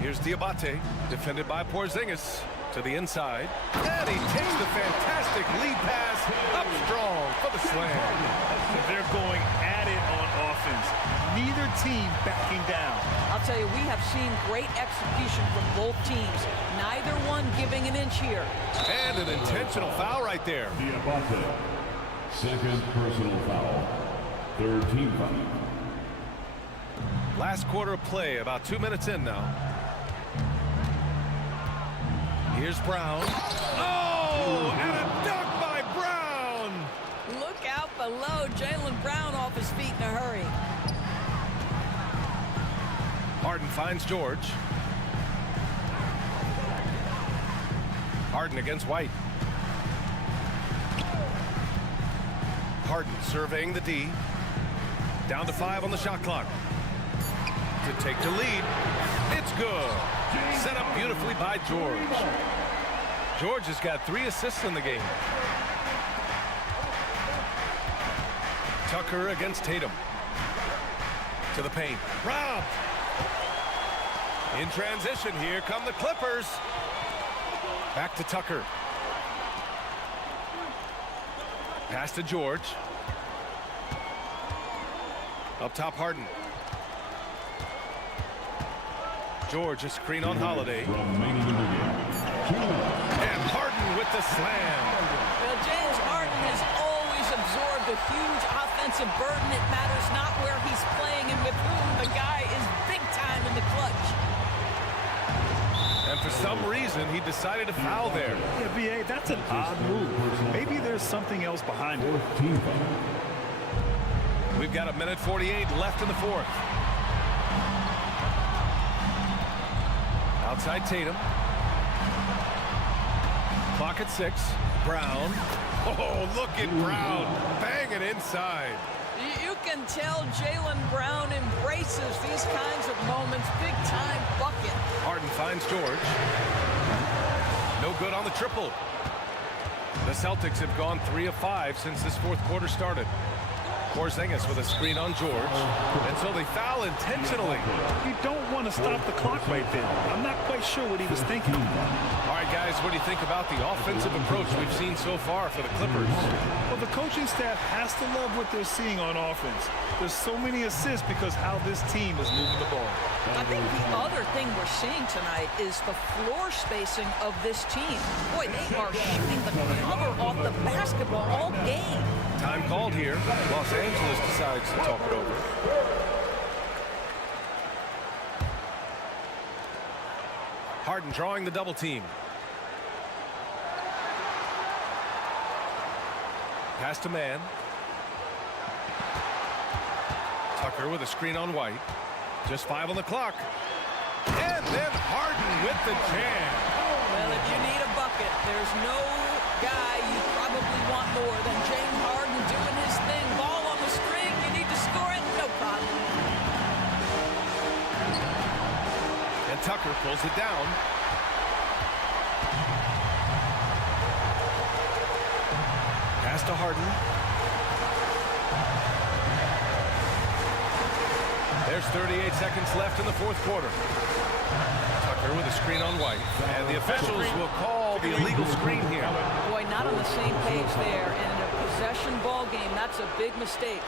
Here's Diabate, defended by Porzingis. To the inside. And he takes the fantastic lead pass up strong for the slam. They're going at it on offense. Neither team backing down. I'll tell you, we have seen great execution from both teams. Neither one giving an inch here. And an intentional foul right there. Diabate. Second personal foul. Third team foul. Last quarter of play, about 2 minutes in now. Here's Brown. Oh, and a dunk by Brown. Look out below. Jaylen Brown off his feet in a hurry. Harden finds George. Harden against White. Harden surveying the D. Down to 5 on the shot clock. To take the lead. It's good. Set up beautifully by George. George has got 3 assists in the game. Tucker against Tatum. To the paint. Robbed. In transition, here come the Clippers. Back to Tucker. Pass to George. Up top, Harden. George, a screen on Holiday. And Harden with the slam. Well, James Harden has always absorbed a huge offensive burden. It matters not where he's playing and with whom. The guy is big time in the clutch. And for some reason, he decided to foul there. Yeah, B.A., that's an odd move. Maybe there's something else behind it. We've got 1:48 left in the fourth. Outside Tatum. Clock at 6. Brown. Oh, look at Brown. Bang it inside. You can tell Jaylen Brown embraces these kinds of moments. Big-time bucket. Harden finds George. No good on the triple. The Celtics have gone 3 of 5 since this fourth quarter started. Porzingis with a screen on George. And so they foul intentionally. You don't want to stop the clock right there. I'm not quite sure what he was thinking. All right, guys, what do you think about the offensive approach we've seen so far for the Clippers? Well, the coaching staff has to love what they're seeing on offense. There's so many assists because how this team is moving the ball. I think the other thing we're seeing tonight is the floor spacing of this team. Boy, they are shooting the cover off the basketball all game. Time called here. Los Angeles decides to talk it over. Harden drawing the double team. Pass to man. Tucker with a screen on White. Just 5 on the clock. And then Harden with the jam. Well, if you need a bucket, there's no guy you probably want more than James Harden doing his thing. Ball on the string, you need to score it, no problem. And Tucker pulls it down. Pass to Harden. There's 38 seconds left in the fourth quarter. Tucker with a screen on White. And the officials will call the illegal screen here. Boy, not on the same page there. And in a possession ball game, that's a big mistake.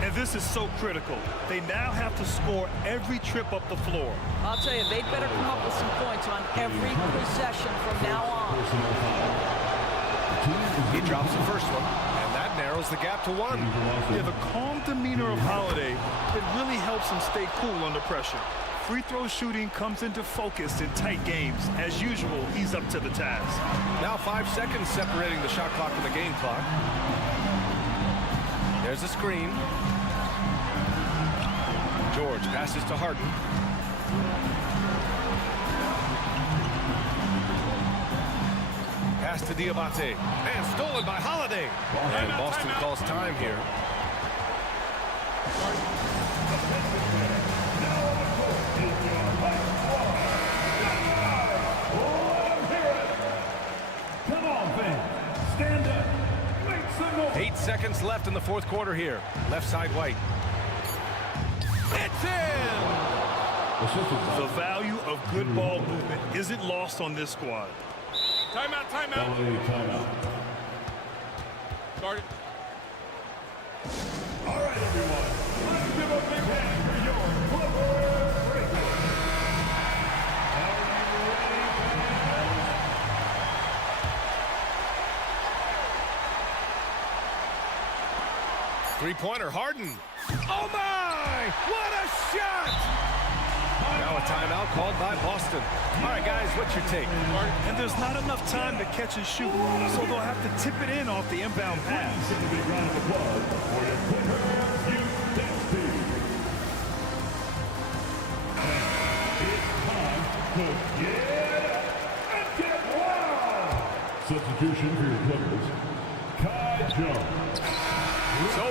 And this is so critical. They now have to score every trip up the floor. I'll tell you, they better come up with some points on every possession from now on. He drops the first one, and that narrows the gap to 1. Yeah, the calm demeanor of Holiday, it really helps him stay cool under pressure. Free throw shooting comes into focus in tight games. As usual, he's up to the task. Now 5 seconds separating the shot clock and the game clock. There's a screen. George passes to Harden. Pass to Diabate. And stolen by Holiday. And Boston calls time here. Come on, fans. Stand up. Make some noise. 8 seconds left in the fourth quarter here. Left side White. It's in! The value of good ball movement isn't lost on this squad. Timeout, timeout. Timeout. Start it. All right, everyone. Let's give a big hand for your Clippers break. Are you ready, fans? Three-pointer, Harden. Oh, my! What a shot! Now a timeout called by Boston. All right, guys, what's your take? And there's not enough time to catch and shoot, so they'll have to tip it in off the inbound pass. Give a big round of applause for your Clippers youth dance team. It's time to get up and get wild. Substitution for your Clippers, Kai Jones. So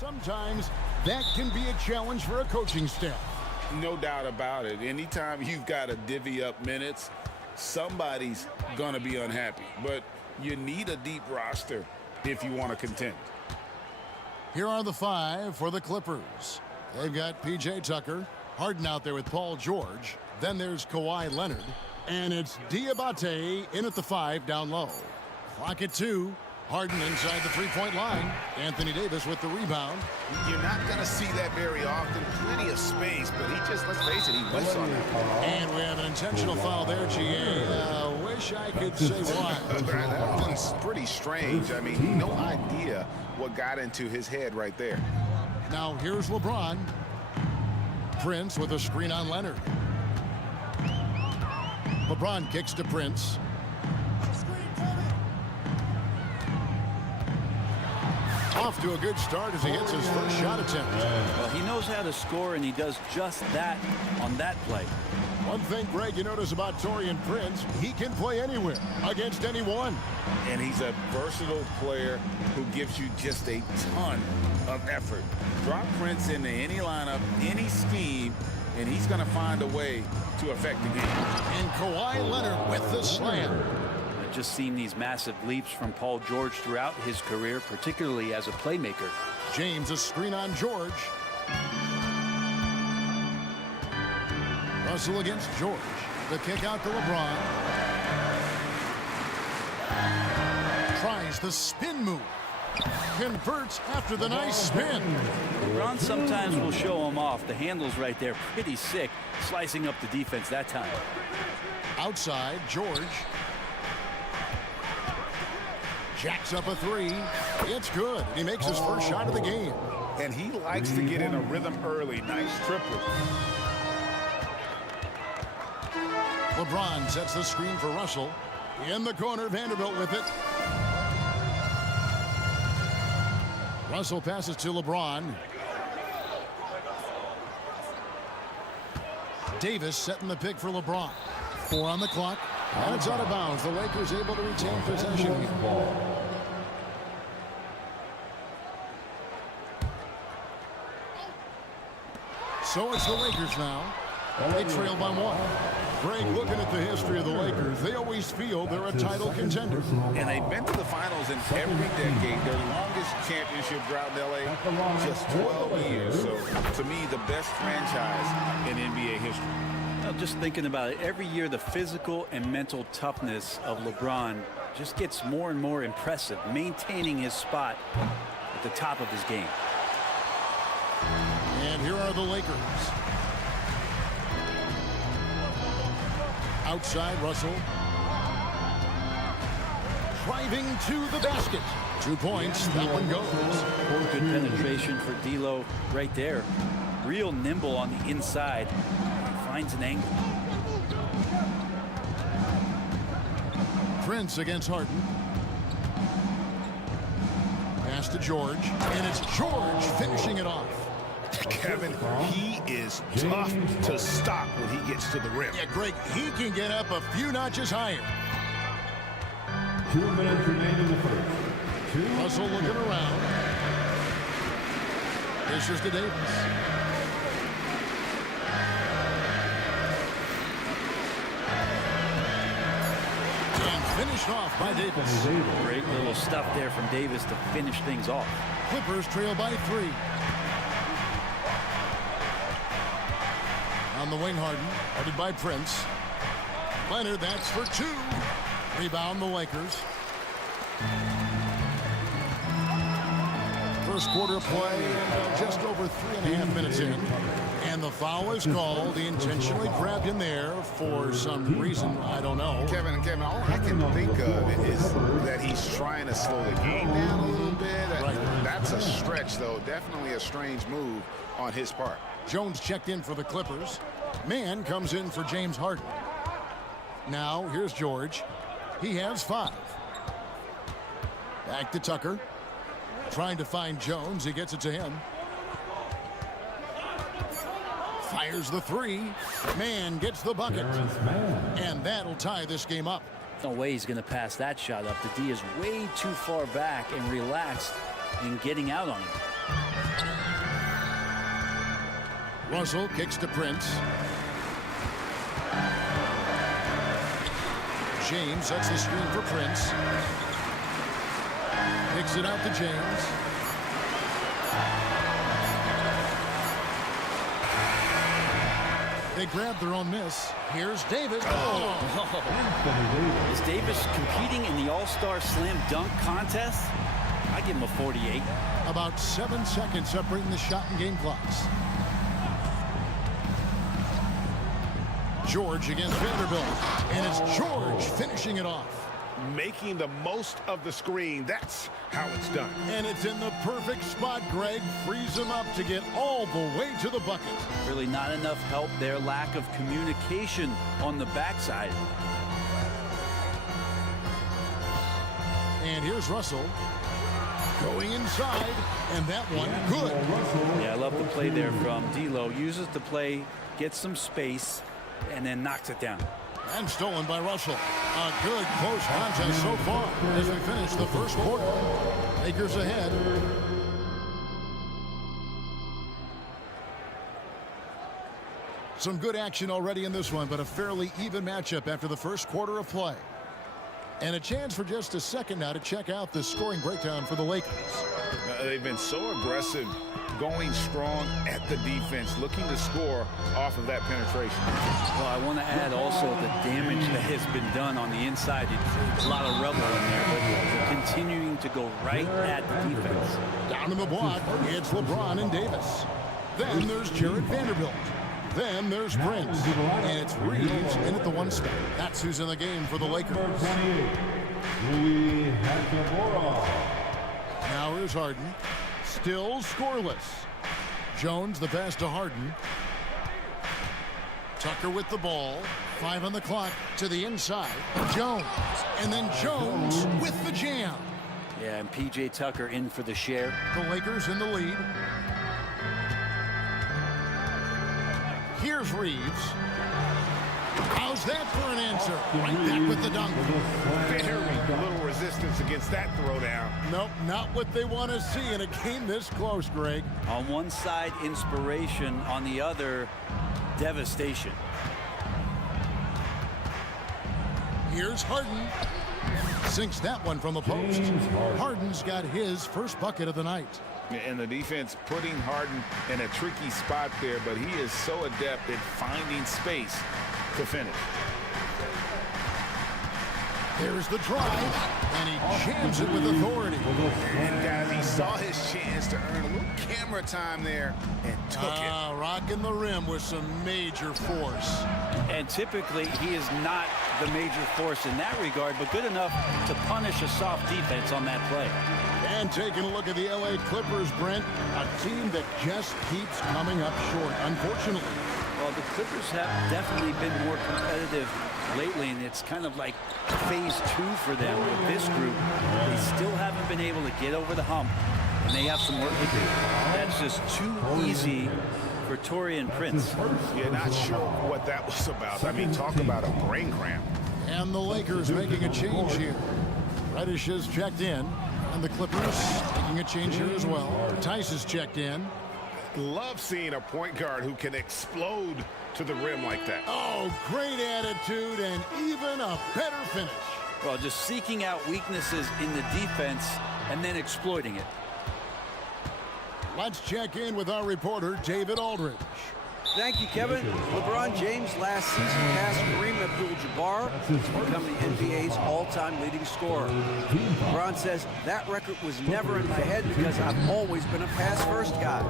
Sometimes that can be a challenge for a coaching staff. No doubt about it. Anytime you've got to divvy up minutes, somebody's going to be unhappy. But you need a deep roster if you want to contend. Here are the 5 for the Clippers. They've got P.J. Tucker, Harden out there with Paul George. Then there's Kawhi Leonard. And it's Diabate in at the 5 down low. Clock at 2. Harden inside the three-point line. Anthony Davis with the rebound. You're not going to see that very often. Plenty of space, but he just, let's face it, he whiffs on that. And we have an intentional foul there, GA. Wish I could say why. That one's pretty strange. I mean, no idea what got into his head right there. Now here's LeBron. Prince with a screen on Leonard. LeBron kicks to Prince. Off to a good start as he hits his first shot attempt. Well, he knows how to score, and he does just that on that play. One thing, Greg, you notice about Taurean Prince, he can play anywhere, against anyone. And he's a versatile player who gives you just a ton of effort. Drop Prince into any lineup, any scheme, and he's going to find a way to affect the game. And Kawhi Leonard with the slam. I've just seen these massive leaps from Paul George throughout his career, particularly as a playmaker. James a screen on George. Russell against George. The kick out to LeBron. Tries the spin move. Converts after the nice spin. LeBron sometimes will show him off. The handle's right there, pretty sick, slicing up the defense that time. Outside, George. Jacks up a 3. It's good. He makes his first shot of the game. And he likes to get in a rhythm early. Nice triple. LeBron sets the screen for Russell. In the corner, Vanderbilt with it. Russell passes to LeBron. Davis setting the pick for LeBron. 4 on the clock. And it's out of bounds. The Lakers able to retain possession here. So it's the Lakers now. They trail by 1. Greg, looking at the history of the Lakers, they always feel they're a title contender. And they've been to the finals in every decade. Their longest championship drought in L.A., just 12 years. So, to me, the best franchise in NBA history. Now, just thinking about it, every year the physical and mental toughness of LeBron just gets more and more impressive, maintaining his spot at the top of his game. And here are the Lakers. Outside, Russell. Driving to the basket. 2 points. That one goes. Good penetration for D'Lo right there. Real nimble on the inside. Finds an angle. Prince against Harden. Pass to George. And it's George finishing it off. Kevin, he is tough to stop when he gets to the rim. Yeah, Greg, he can get up a few notches higher. 2 minutes remaining in the first. Russell looking around. Dishes to Davis. And finished off by Davis. Great little stuff there from Davis to finish things off. Clippers trail by 3. On the wing, Harden, headed by Prince. Leonard, that's for 2. Rebound the Lakers. First quarter play, and just over 3.5 minutes in. And the foul is called. He intentionally grabbed him there for some reason, I don't know. Kevin, all I can think of is that he's trying to slow the game down a little bit. That's a stretch, though. Definitely a strange move on his part. Jones checked in for the Clippers. Mann comes in for James Harden. Now, here's George. He has 5. Back to Tucker. Trying to find Jones. He gets it to him. Fires the 3. Mann gets the bucket. And that'll tie this game up. No way he's going to pass that shot up. The D is way too far back and relaxed in getting out on him. Russell kicks to Prince. James sets the screen for Prince. Kicks it out to James. They grab their own miss. Here's Davis. Oh. Is Davis competing in the All-Star Slam Dunk contest? I give him a 48. About 7 seconds separating the shot and game clocks. George against Vanderbilt. And it's George finishing it off. Making the most of the screen. That's how it's done. And it's in the perfect spot, Greg. Frees him up to get all the way to the bucket. Really not enough help there. Lack of communication on the backside. And here's Russell. Going inside. And that one good. Yeah, I love the play there from D'Lo. Uses the play, gets some space, and then knocks it down. And stolen by Russell. A good close contest so far as we finish the first quarter. Lakers ahead. Some good action already in this one, but a fairly even matchup after the first quarter of play. And a chance for just a second now to check out the scoring breakdown for the Lakers. They've been so aggressive, going strong at the defense, looking to score off of that penetration. Well, I want to add also the damage that has been done on the inside. It's a lot of rubble in there, but continuing to go right at the defense. Down in the block, it's LeBron and Davis. Then there's Jared Vanderbilt. Then there's Prince. And it's Reeves in at the one spot. That's who's in the game for the Lakers. Now here's Harden. Still scoreless. Jones the pass to Harden. Tucker with the ball. 5 on the clock to the inside. Jones. And then Jones with the jam. Yeah, and P.J. Tucker in for the share. The Lakers in the lead. Here's Reeves. How's that for an answer? Right back with the dunk. Very little resistance against that throwdown. Nope, not what they want to see in a game this close, Greg. On one side, inspiration. On the other, devastation. Here's Harden. Sinks that one from the post. Harden's got his first bucket of the night. And the defense putting Harden in a tricky spot there, but he is so adept at finding space to finish. There's the drive, and he jams it with authority. And guys, he saw his chance to earn a little camera time there and took it. Rocking the rim with some major force. And typically, he is not the major force in that regard, but good enough to punish a soft defense on that play. And taking a look at the LA Clippers, Brent, a team that just keeps coming up short, unfortunately. Well, the Clippers have definitely been more competitive lately, and it's kind of like phase 2 for them with this group. They still haven't been able to get over the hump, and they have some work to do. That's just too easy for Taurean Prince. Yeah, not sure what that was about. I mean, talk about a brain cramp. And the Lakers making a change here. Reddish has checked in. And the Clippers taking a change here as well. Tice is checked in. Love seeing a point guard who can explode to the rim like that. Oh, great attitude and even a better finish. Well, just seeking out weaknesses in the defense and then exploiting it. Let's check in with our reporter, David Aldridge. Thank you, Kevin. LeBron James last season passed Kareem Abdul-Jabbar to become the NBA's all-time leading scorer. LeBron says that record was never in my head because I've always been a pass-first guy.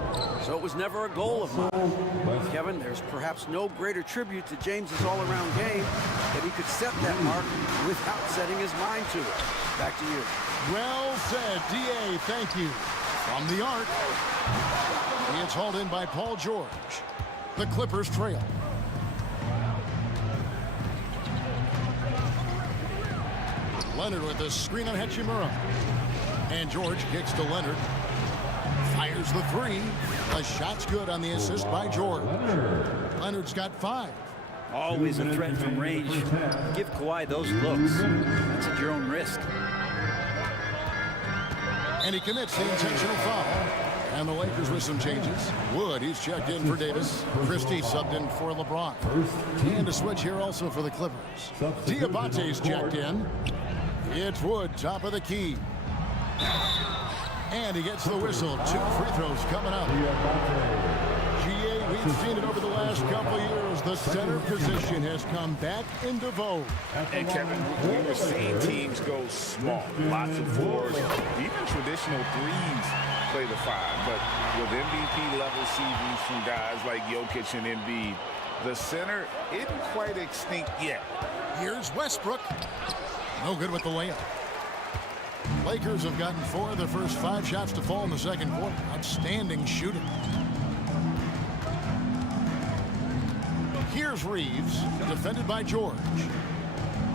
So it was never a goal of mine. Kevin, there's perhaps no greater tribute to James's all-around game that he could set that mark without setting his mind to it. Back to you. Well said, D.A. Thank you. From the arc, he is hauled in by Paul George. The Clippers trail. Leonard with the screen on Hachimura. And George kicks to Leonard. Fires the three. The shot's good on the assist by George. Leonard's got 5. Always a threat from range. Give Kawhi those looks. That's at your own risk. And he commits the intentional foul. And the Lakers with some changes. Wood, he's checked in for Davis. Christie subbed in for LeBron. And a switch here also for the Clippers. Diabate's checked in. It's Wood, top of the key. And he gets the whistle. 2 free throws coming up. GA, we've seen it over the last couple of years. The center position has come back into vogue. And Kevin, we were seeing teams go small. Lots of fours, even traditional threes play the 5. But with MVP-level seasons from guys like Jokic and Embiid, the center isn't quite extinct yet. Here's Westbrook. No good with the layup. Lakers have gotten 4 of their first 5 shots to fall in the second quarter. Outstanding shooting. Here's Reeves, defended by George.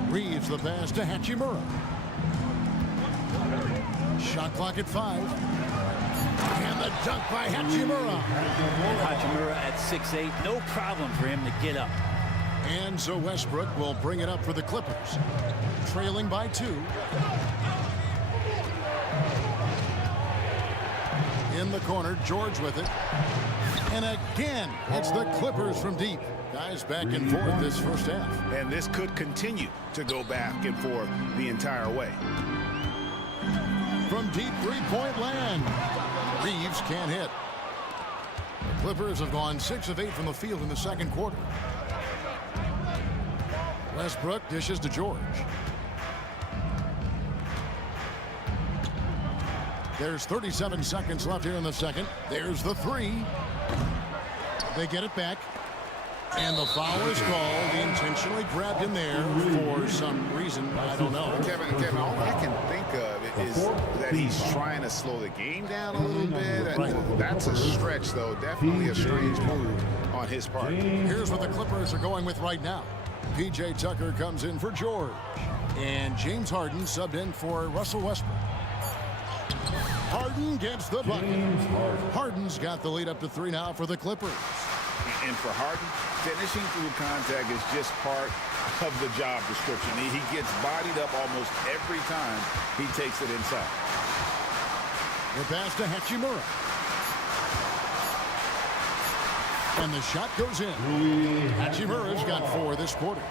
Reeves the pass to Hachimura. Shot clock at 5. And the dunk by Hachimura. Hachimura at 6'8", no problem for him to get up. And so Westbrook will bring it up for the Clippers. Trailing by 2. In the corner, George with it. And again, it's the Clippers from deep. Guys back and forth this first half. And this could continue to go back and forth the entire way. From deep three-point land, Reeves can't hit. The Clippers have gone 6 of 8 from the field in the second quarter. Westbrook dishes to George. There's 37 seconds left here in the second. There's the 3. They get it back. And the foul is called. He intentionally grabbed him there for some reason. I don't know. Kevin, all I can think of is that he's trying to slow the game down a little bit. Right. That's a stretch, though. Definitely a strange move on his part. Here's what the Clippers are going with right now. P.J. Tucker comes in for George. And James Harden subbed in for Russell Westbrook. Harden gets the bucket. Harden's got the lead up to 3 now for the Clippers. And for Harden, finishing through contact is just part of the job description. He gets bodied up almost every time he takes it inside. The pass to Hachimura. And the shot goes in. Hachimura's got 4 this quarter.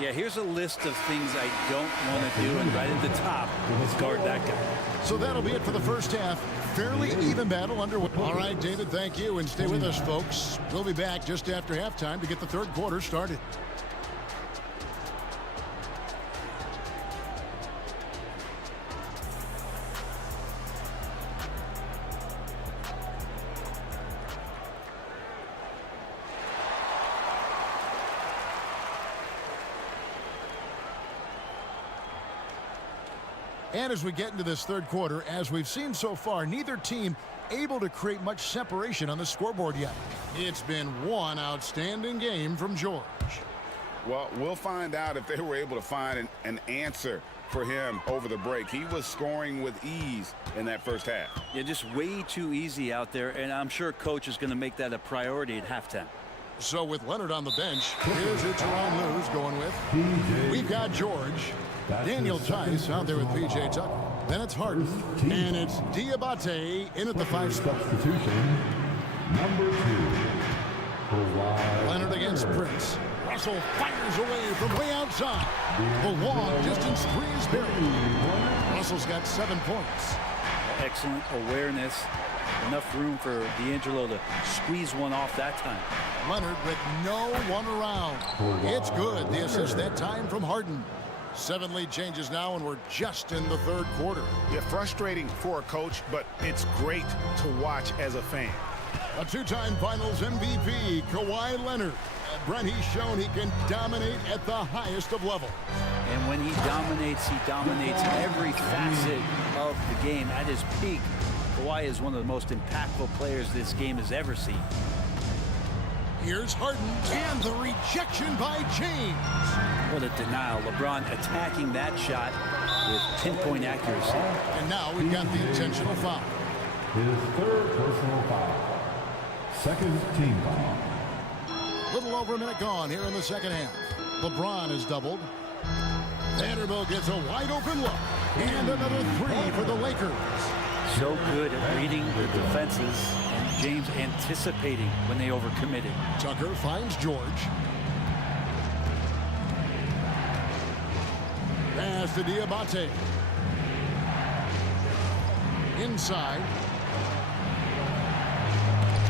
Yeah, here's a list of things I don't want to do, and right at the top is guard that guy. So that'll be it for the first half. Fairly even battle underway. All right, David, thank you, and stay with us, folks. We'll be back just after halftime to get the third quarter started. And as we get into this third quarter, as we've seen so far, neither team able to create much separation on the scoreboard yet. It's been one outstanding game from George. Well, we'll find out if they were able to find an answer for him over the break. He was scoring with ease in that first half. Yeah, just way too easy out there, and I'm sure coach is going to make that a priority at halftime. So with Leonard on the bench, here's who Teron Lue's going with. We've got George. Daniel Tice out there with P.J. Tucker. Then it's Harden. And it's Diabate in at the 5 spot. Number 2. Leonard against Prince. Russell fires away from way outside. The long distance 3 is buried. Russell's got 7 points. Excellent awareness. Enough room for D'Angelo to squeeze one off that time. Leonard with no one around. It's good. The assist that time from Harden. 7 lead changes now, and we're just in the third quarter. Yeah, frustrating for a coach, but it's great to watch as a fan. A 2-time Finals MVP, Kawhi Leonard. Brent, he's shown he can dominate at the highest of levels. And when he dominates every facet of the game at his peak. Kawhi is one of the most impactful players this game has ever seen. Here's Harden, and the rejection by James. What a denial. LeBron attacking that shot with pinpoint accuracy. And now we've got the intentional foul. His 3rd personal foul. 2nd team foul. Little over a minute gone here in the second half. LeBron is doubled. Vanderbilt gets a wide open look. And another 3 for the Lakers. So good at reading the defenses, and James anticipating when they overcommitted. Tucker finds George. Pass to Diabate. Inside.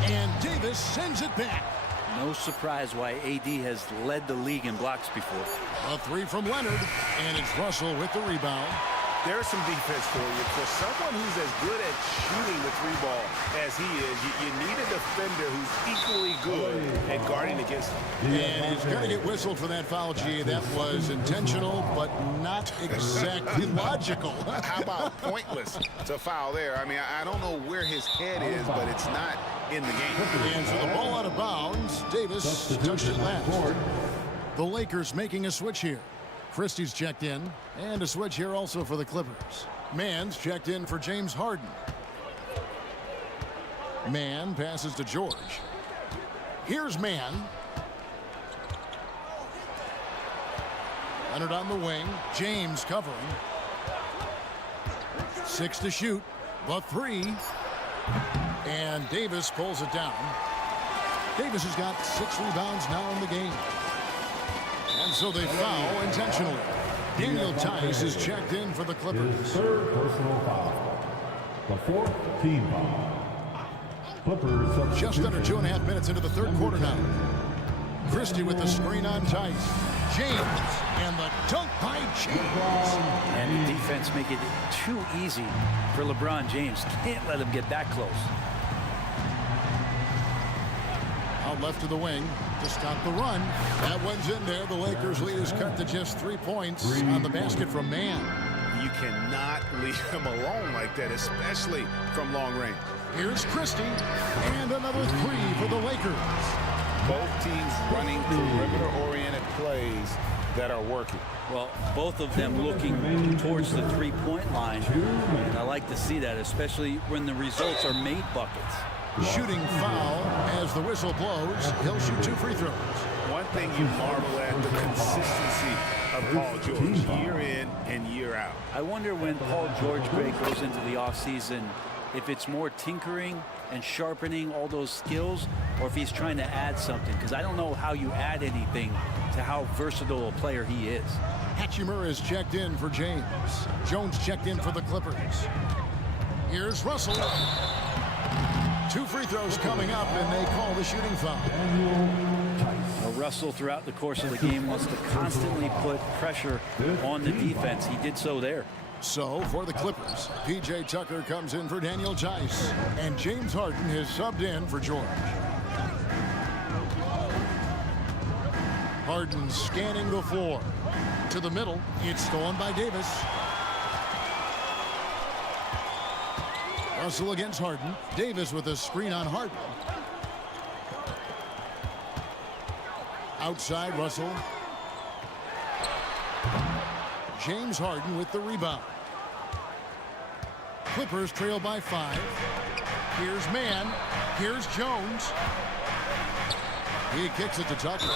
And Davis sends it back. No surprise why AD has led the league in blocks before. A three from Leonard, and it's Russell with the rebound. There's some defense for you. For someone who's as good at shooting the three ball as he is, you need a defender who's equally good at guarding against him. And he's going to get whistled for that foul, G. That was intentional, but not exactly logical. How about pointless to foul there? I mean, I don't know where his head is, but it's not in the game. And so the ball out of bounds. Davis touched it last. The Lakers making a switch here. Christie's checked in, and a switch here also for the Clippers. Mann's checked in for James Harden. Mann passes to George. Here's Mann. Leonard on the wing. James covering. 6 to shoot. The three. And Davis pulls it down. Davis has got 6 rebounds now in the game. And so they foul intentionally. Daniel Tice is checked in for the Clippers. His third personal foul. The fourth team foul. Clippers just under 2.5 minutes into the third quarter now. Christie with the screen on Tice. James and the dunk by James. And the defense make it too easy for LeBron James. Can't let him get that close. Out left to the wing to stop the run. That one's in there. The Lakers lead is cut to just 3 points on the basket from Mann. You cannot leave him alone like that, especially from long range. Here's Christie, and another three for the Lakers. Both teams running perimeter-oriented plays that are working. Well, both of them looking towards the three-point line. And I like to see that, especially when the results are made buckets. Shooting foul as the whistle blows. He'll shoot 2 free throws. One thing you marvel at, the consistency of Paul George, year in and year out. I wonder when Paul George, Greg, goes into the offseason, if it's more tinkering and sharpening all those skills, or if he's trying to add something, because I don't know how you add anything to how versatile a player he is. Hachimura is checked in for James. Jones checked in for the Clippers. Here's Russell. 2 free throws coming up, and they call the shooting foul. Russell, throughout the course of the game, wants to constantly put pressure on the defense. He did so there. So, for the Clippers, P.J. Tucker comes in for Daniel Tice, and James Harden is subbed in for George. Harden scanning the floor. To the middle, it's stolen by Davis. Russell against Harden. Davis with a screen on Harden. Outside Russell. James Harden with the rebound. Clippers trail by 5. Here's Mann. Here's Jones. He kicks it to Tucker.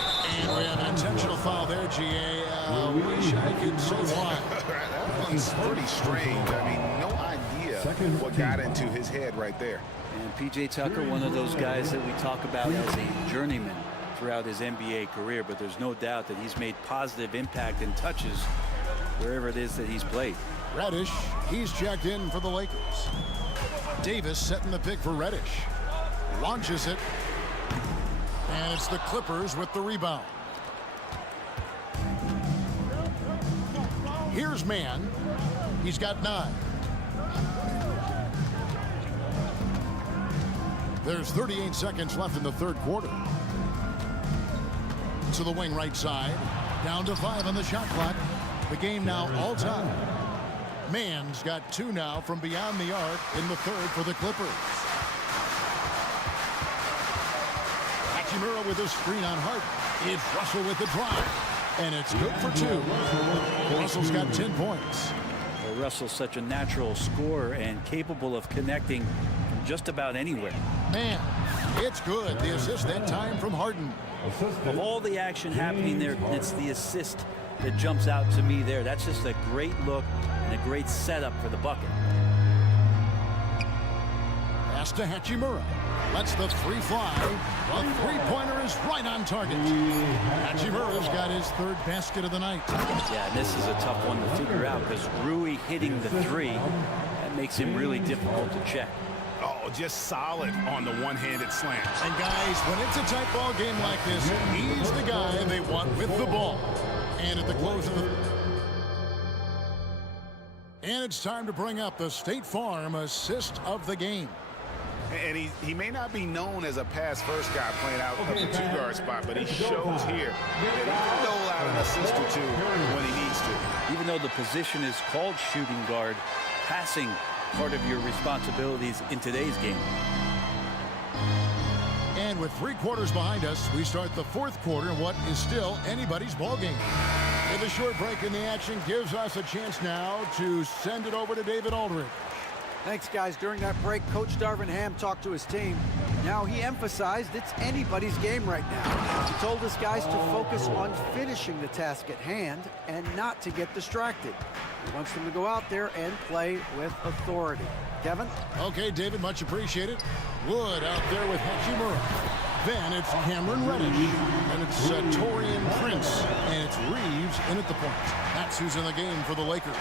And we have an intentional foul there, G.A. Wish I could say why. That one's pretty strange. I mean, no idea what got into his head right there. And P.J. Tucker, one of those guys that we talk about as a journeyman throughout his NBA career, but there's no doubt that he's made positive impact and touches wherever it is that he's played. Reddish, he's checked in for the Lakers. Davis setting the pick for Reddish. Launches it. And it's the Clippers with the rebound. Here's Mann. He's got 9. There's 38 seconds left in the third quarter. To the wing right side. Down to 5 on the shot clock. The game now all time. Mann's got 2 now from beyond the arc in the third for the Clippers. Hachimura with a screen on Harden. It's Russell with the drive. And it's good for 2. Russell's got 10 points. Well, Russell's such a natural scorer and capable of connecting from just about anywhere. Man, it's good. The assist that time from Harden. Of all the action happening there, it's the assist that jumps out to me there. That's just a great look and a great setup for the bucket. Pass to Hachimura. Lets the three fly. The three-pointer is right on target. Hachimura's got his third basket of the night. Yeah, this is a tough one to figure out because Rui hitting the three, that makes him really difficult to check. Oh, just solid on the one-handed slam. And guys, when it's a tight ball game like this, he's the guy they want with the ball. And at the close of the... And it's time to bring up the State Farm assist of the game. And he may not be known as a pass-first guy playing out of the two-guard spot, but he shows here that he can dole out an assist or two when he needs to. Even though the position is called shooting guard, passing part of your responsibilities in today's game. And with 3 quarters behind us, we start the 4th quarter in what is still anybody's ball game. With a short break in the action gives us a chance now to send it over to David Aldridge. Thanks, guys. During that break, Coach Darvin Ham talked to his team. Now he emphasized it's anybody's game right now. He told his guys to focus on finishing the task at hand and not to get distracted. He wants them to go out there and play with authority. Kevin? Okay, David, much appreciated. Wood out there with Hachimura. Then it's Cameron Reddish. And it's Torian Prince. And it's Reeves in at the point. That's who's in the game for the Lakers.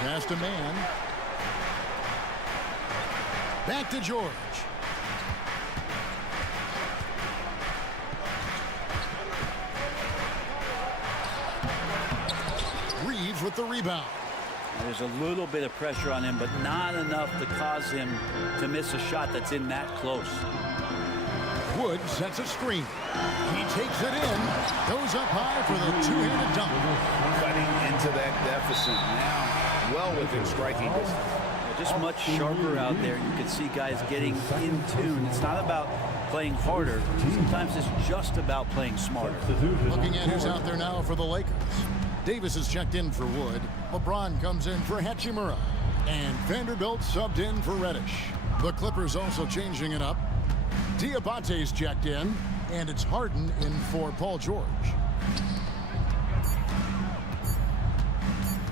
Pass to man. Back to George. Reeves with the rebound. There's a little bit of pressure on him, but not enough to cause him to miss a shot that's in that close. Wood sets a screen. He takes it in. Goes up high for the two-handed dunk. Cutting into that deficit now, well within striking distance. Just much sharper out there. You can see guys getting in tune. It's not about playing harder. Sometimes it's just about playing smarter. Looking at who's out there now for the Lakers. Davis is checked in for Wood. LeBron comes in for Hachimura. And Vanderbilt subbed in for Reddish. The Clippers also changing it up. Diabate's checked in. And it's Harden in for Paul George.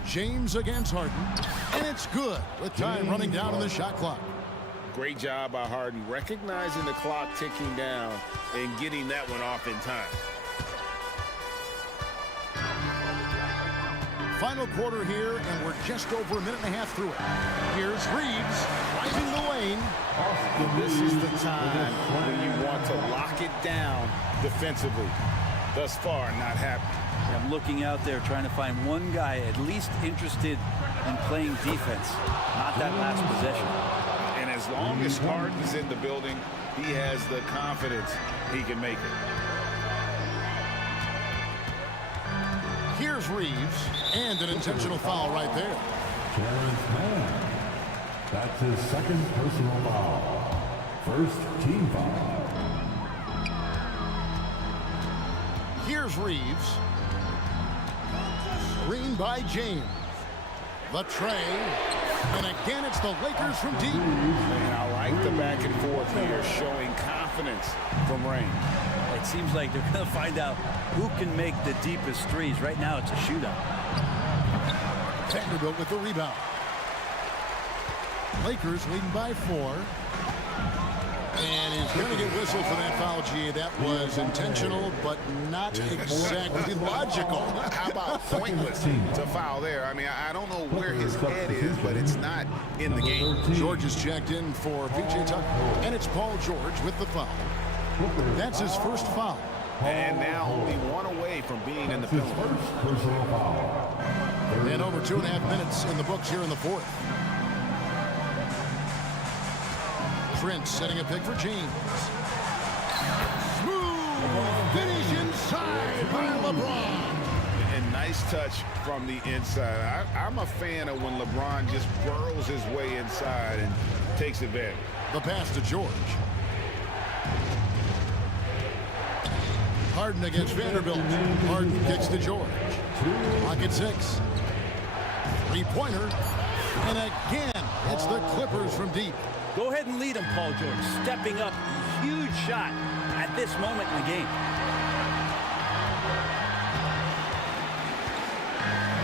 James against Harden. And it's good with time running down on the shot clock. Great job by Harden recognizing the clock ticking down and getting that one off in time. Final quarter here, and we're just over a minute and a half through it. Here's Reeves driving the lane. And this is the time when you want to lock it down defensively. Thus far, not happening. I'm looking out there trying to find one guy at least interested in playing defense, not that last possession. And as long as Harden's in the building, he has the confidence he can make it. Here's Reeves, and an intentional foul right there. Terrence Mann. That's his second personal foul. First team foul. Here's Reeves. Screen by James. The tray. And again, it's the Lakers from deep. And I like the back and forth here, showing confidence from Rain. It seems like they're going to find out who can make the deepest threes. Right now, it's a shootout. Vanderbilt with the rebound. Lakers leading by 4. And he's going to get whistled for that foul, G. That was intentional, but not exactly logical. How about pointless to foul there? I mean, I don't know where his head is, but it's not in the game. George is checked in for P.J. Tucker. And it's Paul George with the foul. That's his first foul. And now only one away from being in the penalty. And over 2.5 minutes in the books here in the 4th. Prince setting a pick for James. Smooth finish inside by LeBron. And nice touch from the inside. I'm a fan of when LeBron just burrows his way inside and takes advantage. The pass to George. Harden against Vanderbilt. Harden kicks to George. Clock at 6. Three-pointer. And again, it's the Clippers from deep. Go ahead and lead him, Paul George. Stepping up, huge shot at this moment in the game.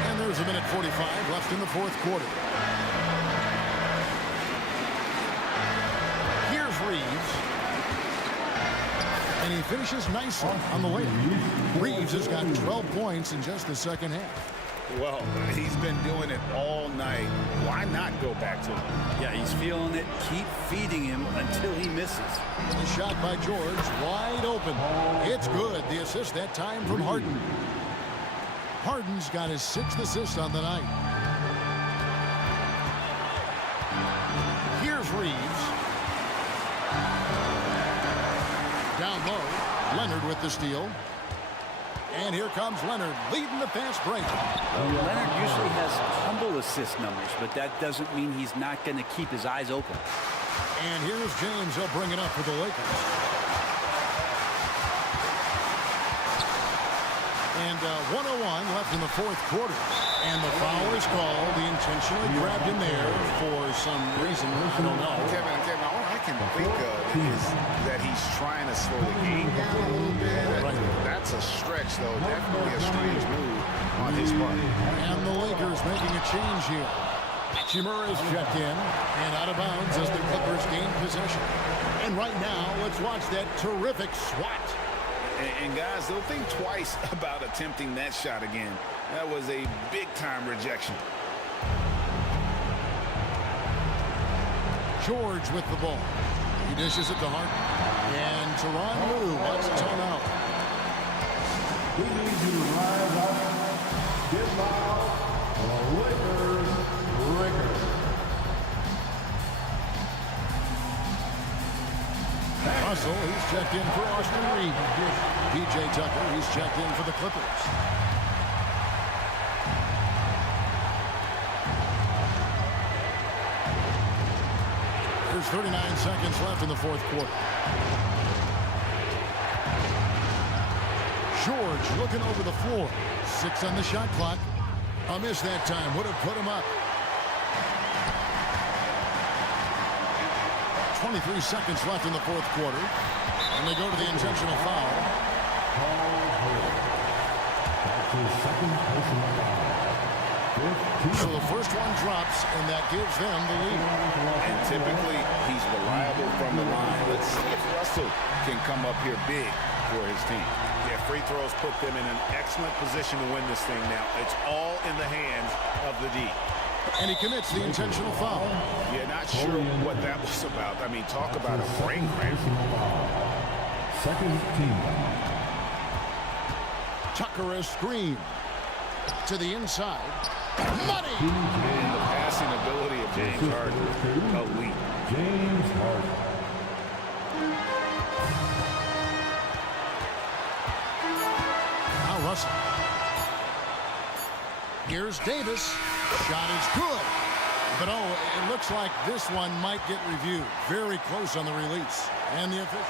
And there's a minute 45 left in the 4th quarter. And he finishes nicely on the layup. Reeves has got 12 points in just the second half. Well, he's been doing it all night. Why not go back to him? Yeah, he's feeling it. Keep feeding him until he misses. The shot by George, wide open. It's good. The assist that time from Harden. Harden's got his 6th assist on the night. Here's Reeves. Down low, Leonard with the steal. And here comes Leonard leading the fast break. Leonard usually has humble assist numbers, but that doesn't mean he's not going to keep his eyes open. And here's James. He'll bring it up for the Lakers. And 1:01 left in the 4th quarter. And the foul is called. He intentionally grabbed him there for some reason. I don't know. Kevin, all I can think of is that he's trying to slow the game down a little bit. Right. That's a stretch, though. Definitely a strange move on his part. And the Lakers making a change here. Chimura is checked in and out of bounds as the Clippers gain possession. And right now, let's watch that terrific swat. And guys, they'll think twice about attempting that shot again. That was a big-time rejection. George with the ball. He dishes it to Harden. And Tyronn Lue wants a timeout. We need you to rise up, get loud, Lakers, Lakers. Russell, he's checked in for Austin Reed. PJ Tucker, he's checked in for the Clippers. There's 39 seconds left in the 4th quarter. George looking over the floor. 6 on the shot clock. A miss that time would have put him up. 23 seconds left in the 4th quarter. And they go to the intentional foul. So the first one drops, and that gives them the lead. And typically, he's reliable from the line. Let's see if Russell can come up here big for his team. Yeah, free throws put them in an excellent position to win this thing now. It's all in the hands of the D. And he commits the intentional foul. Yeah, not sure what that was about. I mean, talk about a brain cramp. Second team. Tucker a screen to the inside. Money! And the passing ability of James Harden, elite. James Harden. Now Russell. Here's Davis. Shot is good. But it looks like this one might get reviewed. Very close on the release. And the official.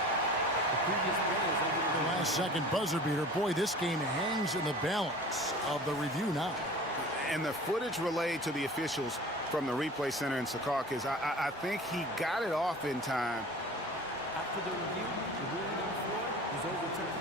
The last second buzzer beater. Boy, this game hangs in the balance of the review now. And the footage relayed to the officials from the replay center in Secaucus, I think he got it off in time. After the review, the ruling on the floor is overturned.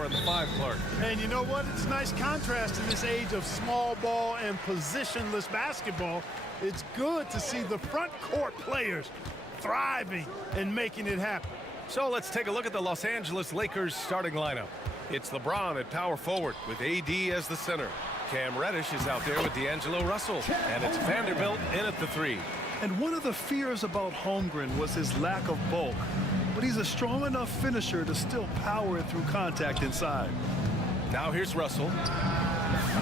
power in the 5, Clark. And you know what? It's a nice contrast in this age of small ball and positionless basketball. It's good to see the front court players thriving and making it happen. So let's take a look at the Los Angeles Lakers starting lineup. It's LeBron at power forward with AD as the center. Cam Reddish is out there with D'Angelo Russell. And it's Vanderbilt in at the 3. And one of the fears about Holmgren was his lack of bulk. But he's a strong enough finisher to still power it through contact inside. Now here's Russell.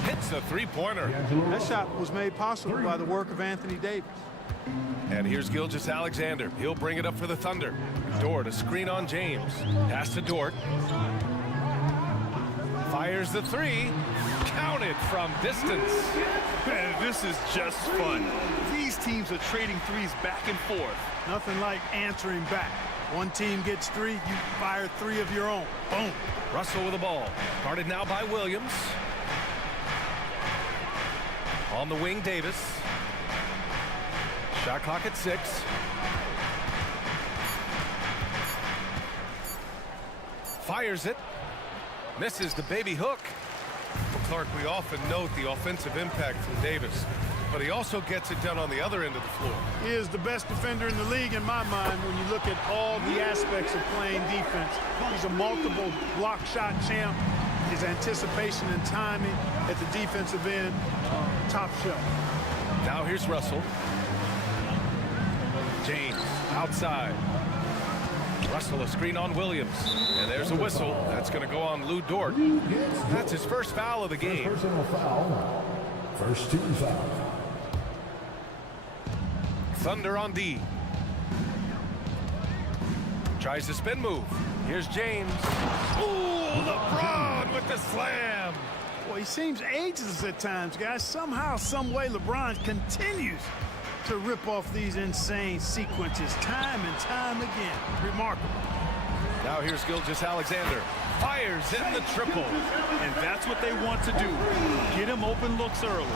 Hits a three-pointer. That shot was made possible by the work of Anthony Davis. And here's Gilgeous-Alexander. He'll bring it up for the Thunder. Dort, a screen on James. Pass to Dort. Fires the 3. Counted from distance. Man, this is just fun. These teams are trading threes back and forth. Nothing like answering back. One team gets 3, you fire 3 of your own. Boom. Russell with the ball. Guarded now by Williams. On the wing, Davis. Shot clock at 6. Fires it. Misses the baby hook. Well, Clark, we often note the offensive impact from Davis, but he also gets it done on the other end of the floor. He is the best defender in the league in my mind when you look at all the aspects of playing defense. He's a multiple block shot champ. His anticipation and timing at the defensive end, top shelf. Now here's Russell. James outside. Russell a screen on Williams. And there's a whistle. That's going to go on Lou Dort. That's his first foul of the game. Personal foul. First team foul. Thunder on D. Tries the spin move. Here's James. Ooh, LeBron with the slam. Well, he seems ageless at times, guys. Somehow, some way, LeBron continues to rip off these insane sequences time and time again. Remarkable. Now here's Gilgeous-Alexander. Fires in the triple. And that's what they want to do. Get him open looks early.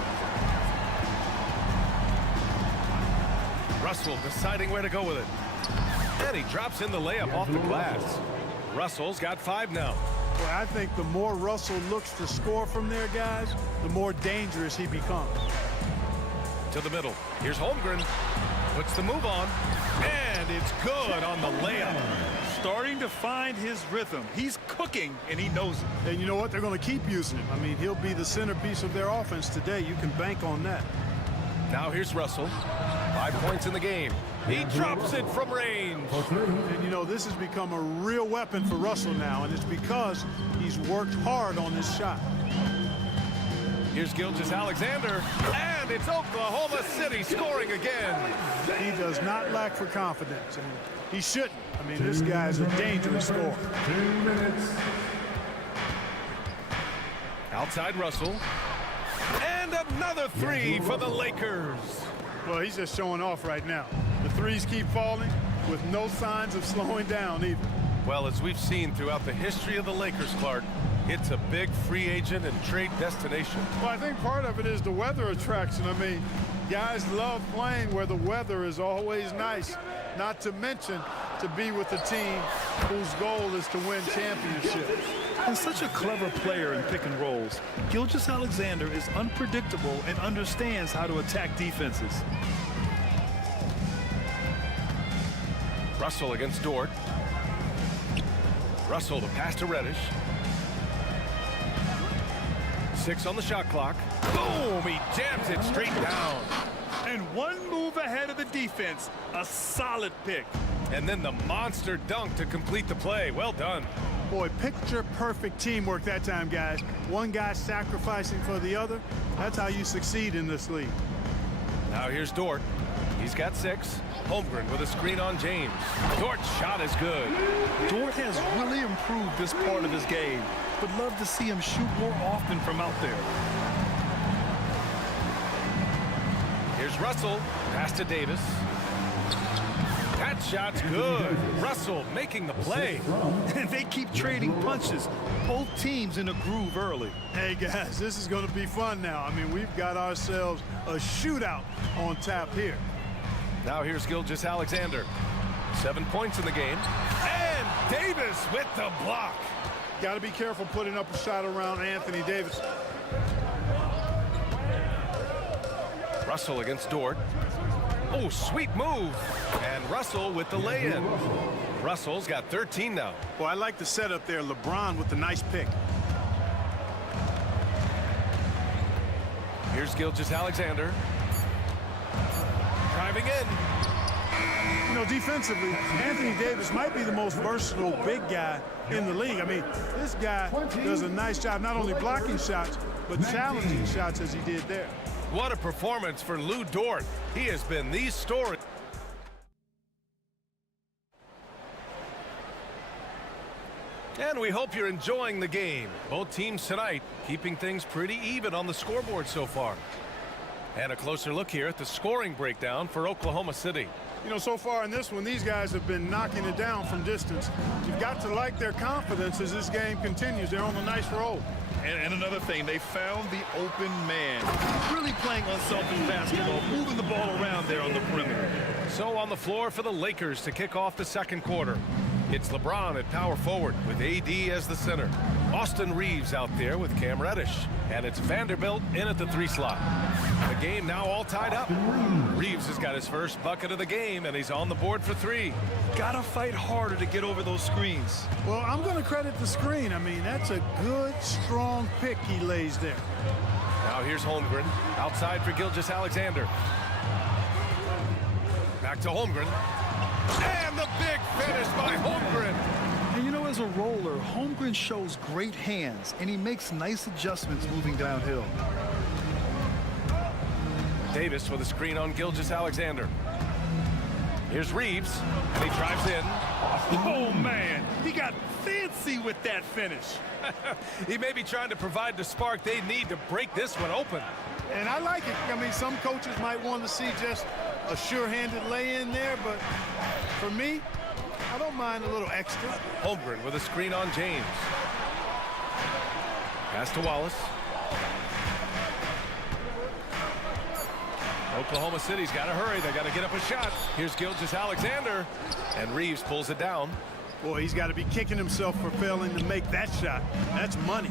Russell deciding where to go with it. And he drops in the layup off the glass. Russell's got 5 now. Well, I think the more Russell looks to score from there, guys, the more dangerous he becomes. To the middle. Here's Holmgren. Puts the move on. And it's good on the layup. Starting to find his rhythm. He's cooking, and he knows it. And you know what? They're going to keep using him. I mean, he'll be the centerpiece of their offense today. You can bank on that. Now here's Russell. 5 points in the game. He drops it from range. And you know, this has become a real weapon for Russell now, and it's because he's worked hard on this shot. Here's Gilgeous-Alexander, and it's Oklahoma City scoring again. He does not lack for confidence, and he shouldn't. I mean, this guy's a dangerous scorer. 2 minutes. Outside Russell. And another 3 for the Lakers. Well, he's just showing off right now. The threes keep falling with no signs of slowing down either. Well, as we've seen throughout the history of the Lakers, Clark, it's a big free agent and trade destination. Well, I think part of it is the weather attraction. I mean, guys love playing where the weather is always nice, not to mention to be with a team whose goal is to win championships. And such a clever player in pick and rolls. Gilgeous-Alexander is unpredictable and understands how to attack defenses. Russell against Dort. Russell to pass to Reddish. 6 on the shot clock. Boom! He jams it straight down. And one move ahead of the defense. A solid pick. And then the monster dunk to complete the play. Well done. Boy, picture-perfect teamwork that time, guys. One guy sacrificing for the other. That's how you succeed in this league. Now here's Dort. He's got 6. Holmgren with a screen on James. Dort's shot is good. Dort has really improved this part of his game. Would love to see him shoot more often from out there. Here's Russell. Pass to Davis. That shot's good. Russell making the play. And they keep trading punches. Both teams in a groove early. Hey, guys, this is going to be fun now. I mean, we've got ourselves a shootout on tap here. Now here's Gilgeous-Alexander. 7 points in the game. And Davis with the block. Got to be careful putting up a shot around Anthony Davis. Russell against Dort. Oh, sweet move. And Russell with the lay-in. Russell's got 13 now. Well, I like the setup there. LeBron with the nice pick. Here's Gilgeous-Alexander. Driving in. You know, defensively, Anthony Davis might be the most versatile big guy in the league. I mean, this guy does a nice job not only blocking shots, but challenging shots as he did there. What a performance for Lou Dort. He has been the story. And we hope you're enjoying the game. Both teams tonight keeping things pretty even on the scoreboard so far. And a closer look here at the scoring breakdown for Oklahoma City. You know, so far in this one, these guys have been knocking it down from distance. You've got to like their confidence as this game continues. They're on a nice roll. And another thing, they found the open man. Really playing unselfish basketball, moving the ball around there on the perimeter. So on the floor for the Lakers to kick off the second quarter. It's LeBron at power forward with AD as the center. Austin Reeves out there with Cam Reddish. And it's Vanderbilt in at the 3 slot. The game now all tied up. Reeves has got his first bucket of the game, and he's on the board for 3. Gotta fight harder to get over those screens. Well, I'm going to credit the screen. I mean, that's a good, strong pick he lays there. Now here's Holmgren. Outside for Gilgeous-Alexander. Back to Holmgren. And the big finish by Holmgren. And you know, as a roller, Holmgren shows great hands, and he makes nice adjustments moving downhill. Davis with a screen on Gilgeous-Alexander. Here's Reeves, and he drives in. Oh, man, he got fancy with that finish. He may be trying to provide the spark they need to break this one open. And I like it. I mean, some coaches might want to see just a sure-handed lay-in there, but for me, I don't mind a little extra. Holmgren with a screen on James. Pass to Wallace. Oklahoma City's got to hurry. They got to get up a shot. Here's Gilgeous-Alexander, and Reeves pulls it down. Boy, he's got to be kicking himself for failing to make that shot. That's money.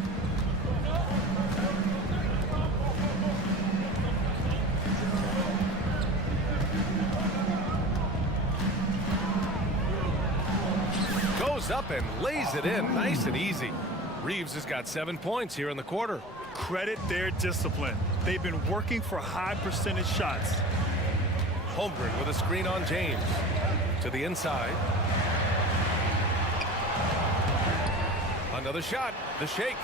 Goes up and lays it in nice and easy. Reeves has got 7 points here in the quarter. Credit their discipline. They've been working for high percentage shots. Holmgren with a screen on James. To the inside. Another shot. The shake.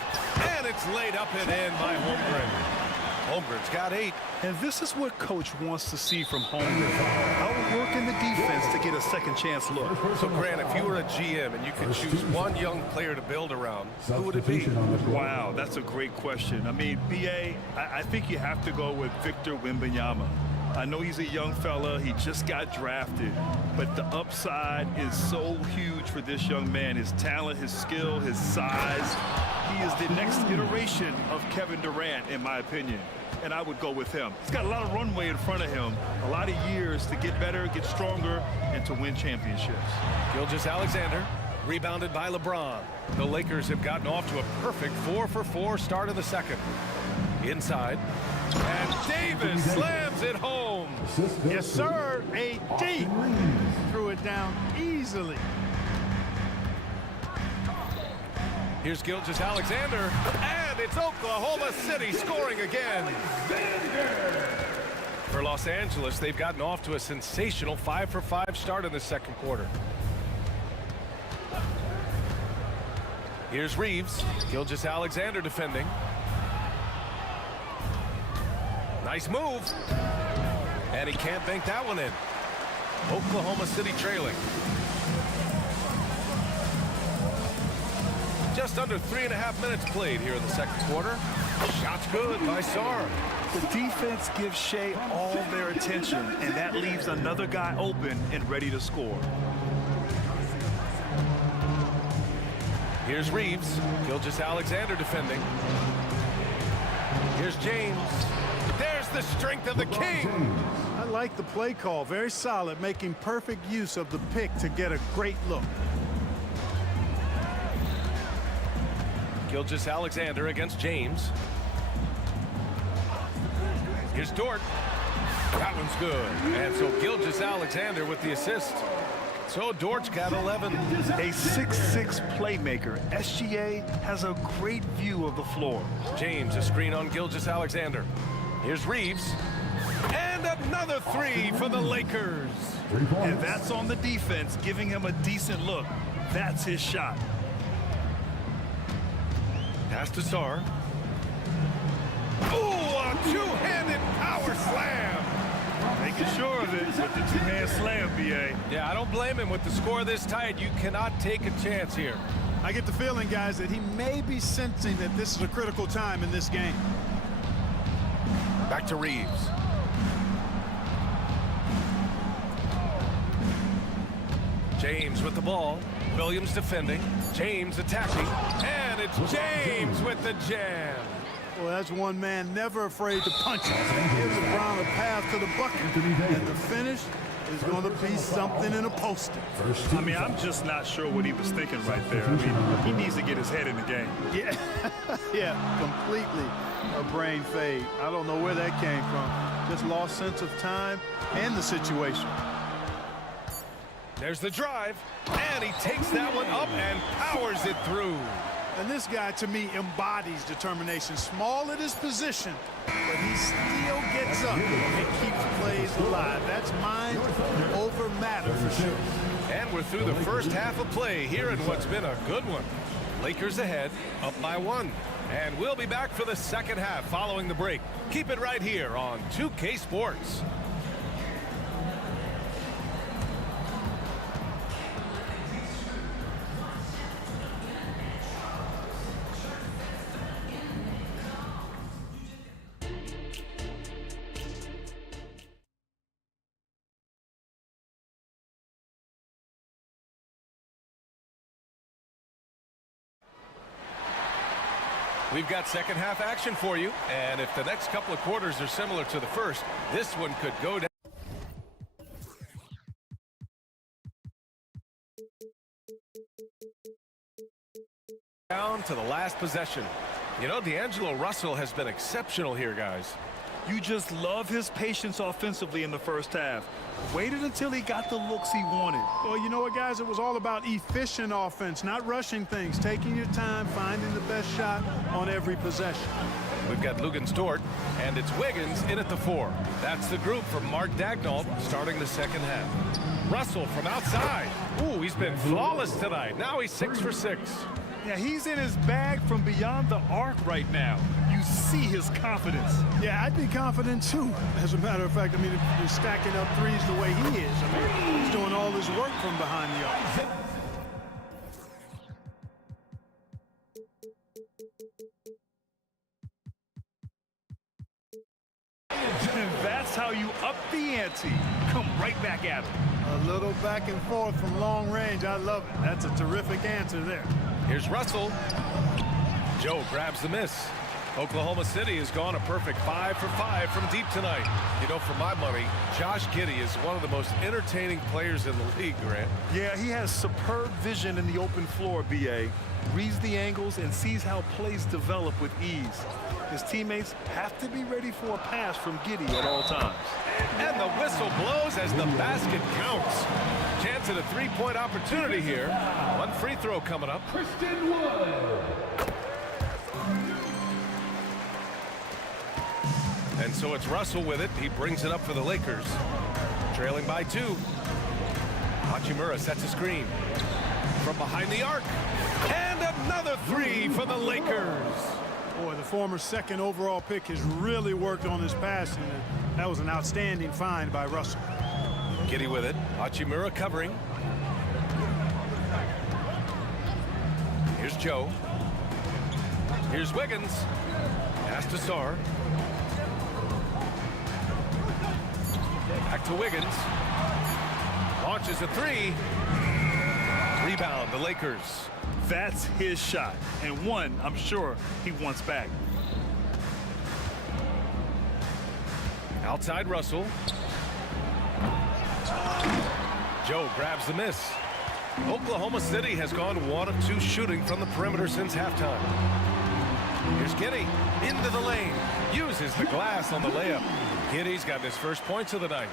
And it's laid up and in by Holmgren. Holmgren's got 8. And this is what coach wants to see from Holmgren. Outworking the defense to get a second chance look. So, Grant, if you were a GM and you could choose one young player to build around, who would it be? Wow, that's a great question. I mean, BA, I think you have to go with Victor Wembanyama. I know he's a young fella. He just got drafted. But the upside is so huge for this young man. His talent, his skill, his size. He is the next iteration of Kevin Durant, in my opinion. And I would go with him. He's got a lot of runway in front of him, a lot of years to get better, get stronger, and to win championships. Gilgeous-Alexander, rebounded by LeBron. The Lakers have gotten off to a perfect 4-for-4 start of the second. Inside, and Davis slams it home. Yes, sir. AD threw it down easily. Here's Gilgeous-Alexander, and it's Oklahoma City scoring again. For Los Angeles, they've gotten off to a sensational 5-for-5 start in the second quarter. Here's Reeves. Gilgeous-Alexander defending. Nice move. And he can't bank that one in. Oklahoma City trailing. Just under 3.5 minutes played here in the second quarter. Shot's good by Sarr. The defense gives Shea all their attention, and that leaves another guy open and ready to score. Here's Reeves. Gilgeous-Alexander defending. Here's James. There's the strength of the king. I like the play call. Very solid, making perfect use of the pick to get a great look. Gilgeous-Alexander against James. Here's Dort. That one's good. And so Gilgeous-Alexander with the assist. So Dort's got 11. A 6'6" playmaker. SGA has a great view of the floor. James, a screen on Gilgeous-Alexander. Here's Reeves. And another three for the Lakers. And that's on the defense, giving him a decent look. That's his shot. Pass to Sarr. Ooh, a two-handed power slam. Making sure of it with the two-hand slam, BA. Yeah, I don't blame him. With the score this tight, you cannot take a chance here. I get the feeling, guys, that he may be sensing that this is a critical time in this game. Back to Reeves. James with the ball. Williams defending. James attacking. And it's James with the jam. Well, that's one man never afraid to punch it. Gives LeBron a path to the bucket. And the finish is going to be something in a poster. I mean, I'm just not sure what he was thinking right there. I mean, he needs to get his head in the game. Yeah, yeah, completely a brain fade. I don't know where that came from. Just lost sense of time and the situation. There's the drive, and he takes that one up and powers it through. And this guy, to me, embodies determination. Small at his position, but he still gets up and keeps plays alive. That's mind over matter for sure. And we're through the first half of play here in what's been a good one. Lakers ahead, up by 1. And we'll be back for the second half following the break. Keep it right here on 2K Sports. We've got second half action for you, and if the next couple of quarters are similar to the first, this one could go down to the last possession. You know, D'Angelo Russell has been exceptional here, guys. You just love his patience offensively in the first half. Waited until he got the looks he wanted. Well, you know what, guys? It was all about efficient offense, not rushing things, taking your time, finding the best shot on every possession. We've got Lugens Dort, and it's Wiggins in at the 4. That's the group from Mark Daigneault starting the second half. Russell from outside. Ooh, he's been flawless tonight. Now he's 6 for 6. Yeah, he's in his bag from beyond the arc right now. You see his confidence. Yeah, I'd be confident too. As a matter of fact, I mean, if you're stacking up threes the way he is, I mean, he's doing all his work from behind the arc. And that's how you up the ante. Come right back at him. A little back and forth from long range. I love it. That's a terrific answer there. Here's Russell. Joe grabs the miss. Oklahoma City has gone a perfect 5 for 5 from deep tonight. You know, for my money, Josh Giddey is one of the most entertaining players in the league, Grant. Yeah, he has superb vision in the open floor, BA. Reads the angles and sees how plays develop with ease. His teammates have to be ready for a pass from Giddey at all times. And the whistle blows as the basket counts. Chance at a three-point opportunity here. One free throw coming up. Christian Wood. And so it's Russell with it. He brings it up for the Lakers. Trailing by 2. Hachimura sets a screen. From behind the arc. And another 3 for the Lakers. Boy, the former second overall pick has really worked on his passing. That was an outstanding find by Russell. Giddey with it. Hachimura covering. Here's Joe. Here's Wiggins. Pass to Sarr. Back to Wiggins. Launches a 3. Rebound, the Lakers. That's his shot, and one I'm sure he wants back. Outside Russell. Joe grabs the miss. Oklahoma City has gone 1 of 2 shooting from the perimeter since halftime. Here's Giddy into the lane. Uses the glass on the layup. Giddy's got his first points of the night.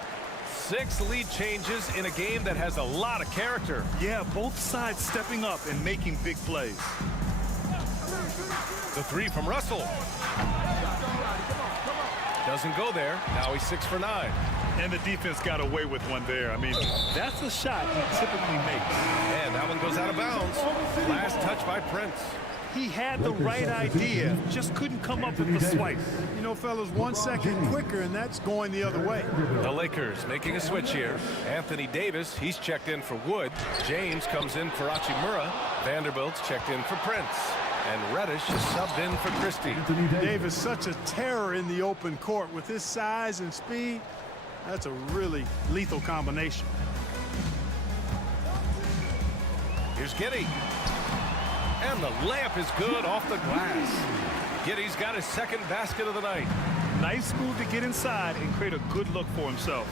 6 lead changes in a game that has a lot of character. Yeah, both sides stepping up and making big plays. The 3 from Russell. Doesn't go there. Now he's 6 for 9. And the defense got away with one there. I mean, that's a shot he typically makes. And that one goes out of bounds. Last touch by Prince. He had the right idea, just couldn't come up with the swipe. You know, fellas, 1 second quicker, and that's going the other way. The Lakers making a switch here. Anthony Davis, he's checked in for Wood. James comes in for Hachimura. Vanderbilt's checked in for Prince. And Reddish is subbed in for Christie. Davis, such a terror in the open court. With his size and speed, that's a really lethal combination. Here's Giddy. And the layup is good off the glass. Giddy's got his second basket of the night. Nice move to get inside and create a good look for himself.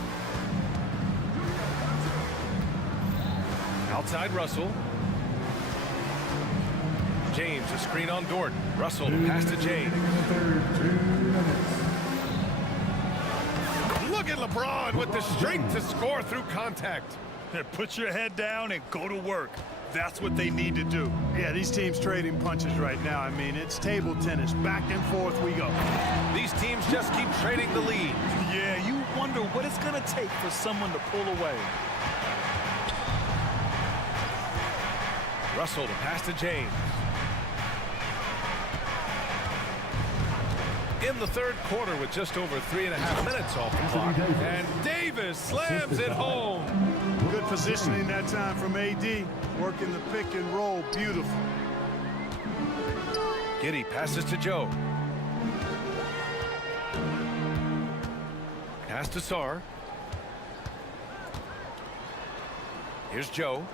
Outside Russell. James, a screen on Dort. Russell, pass to James. Look at LeBron with the strength to score through contact. Put your head down and go to work. That's what they need to do. Yeah, these teams trading punches right now. I mean, it's table tennis. Back and forth we go. These teams just keep trading the lead. Yeah, you wonder what it's going to take for someone to pull away. Russell to pass to James. In the third quarter with just over 3.5 minutes off the clock. And Davis slams it home. Good positioning that time from AD. Working the pick and roll. Beautiful. Giddy passes to Joe. Pass to Sarr. Here's Joe.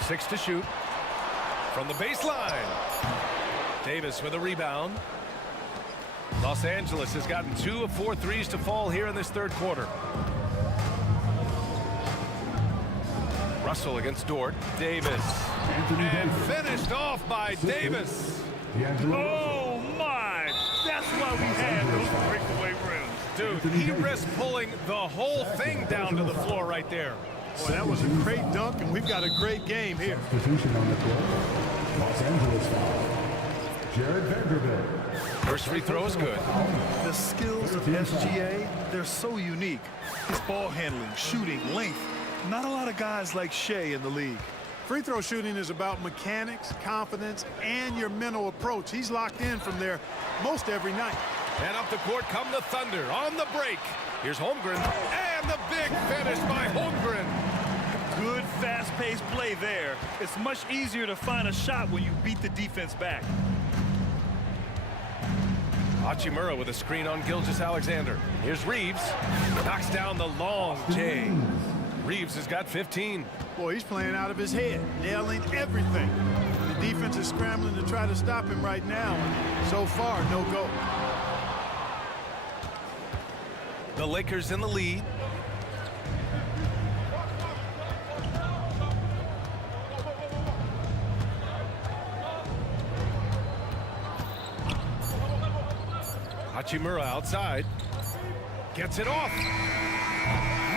6 to shoot. From the baseline. Davis with a rebound. Los Angeles has gotten 2 of 4 threes to fall here in this third quarter. Russell against Dort. Davis. And finished off by Davis. Oh, my. That's why we had those breakaway rims. Dude, he risked pulling the whole thing down to the floor right there. Boy, that was a great dunk, and we've got a great game here. Substitution on the court. Los Angeles foul. Jared Vanderbilt. First free throw is good. The skills of SGA, they're so unique. His ball handling, shooting, length. Not a lot of guys like Shea in the league. Free throw shooting is about mechanics, confidence, and your mental approach. He's locked in from there most every night. And up the court come the Thunder on the break. Here's Holmgren. And the big finish by Holmgren. Good fast-paced play there. It's much easier to find a shot when you beat the defense back. Hachimura with a screen on Gilgeous-Alexander. Here's Reeves. Knocks down the long J. Reeves has got 15. Boy, he's playing out of his head, nailing everything. The defense is scrambling to try to stop him right now. So far, no go. The Lakers in the lead. Hachimura outside. Gets it off.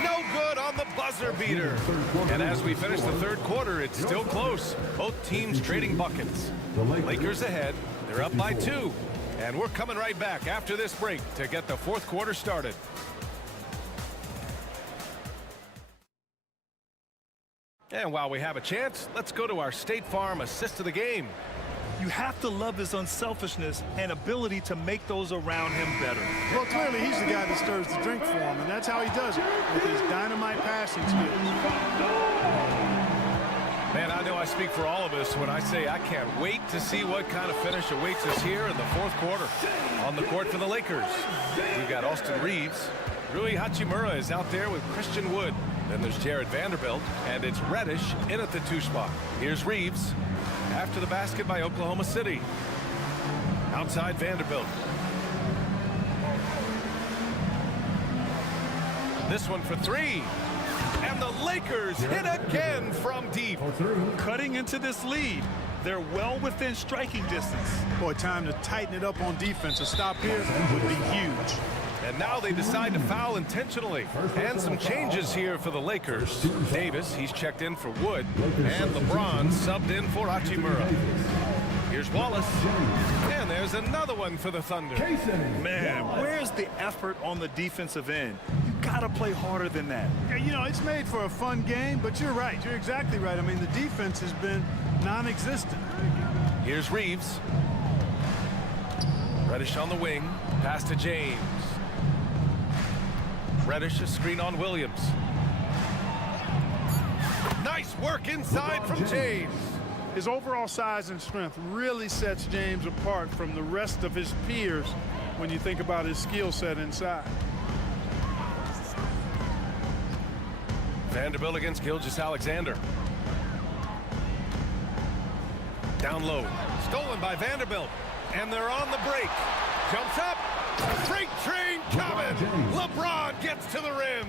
No good on the buzzer beater. And as we finish the third quarter, it's still close. Both teams trading buckets. Lakers ahead. They're up by 2. And we're coming right back after this break to get the fourth quarter started. And while we have a chance, let's go to our State Farm assist of the game. You have to love his unselfishness and ability to make those around him better. Well, clearly he's the guy that stirs the drink for him, and that's how he does it, with his dynamite passing skills. Man, I know I speak for all of us when I say I can't wait to see what kind of finish awaits us here in the fourth quarter. On the court for the Lakers, we've got Austin Reeves. Rui Hachimura is out there with Christian Wood. Then there's Jared Vanderbilt, and it's Reddish in at the 2 spot. Here's Reeves. After the basket by Oklahoma City. Outside Vanderbilt. This one for 3. And And the Lakers hit again from deep. Cutting into this lead. They're well within striking distance. Boy, time to tighten it up on defense. A stop here would be huge. And now they decide to foul intentionally. And some changes here for the Lakers. Davis, he's checked in for Wood. And LeBron subbed in for Hachimura. Here's Wallace. And there's another one for the Thunder. Man, where's the effort on the defensive end? You gotta play harder than that. Yeah, you know, it's made for a fun game, but you're right. You're exactly right. I mean, the defense has been non-existent. Here's Reeves. Reddish on the wing. Pass to James. Reddish, a screen on Williams. Nice work inside from James. His overall size and strength really sets James apart from the rest of his peers when you think about his skill set inside. Vanderbilt against Gilgeous-Alexander. Down low. Stolen by Vanderbilt. And they're on the break. Jumps up. Freight train coming. LeBron gets to the rim.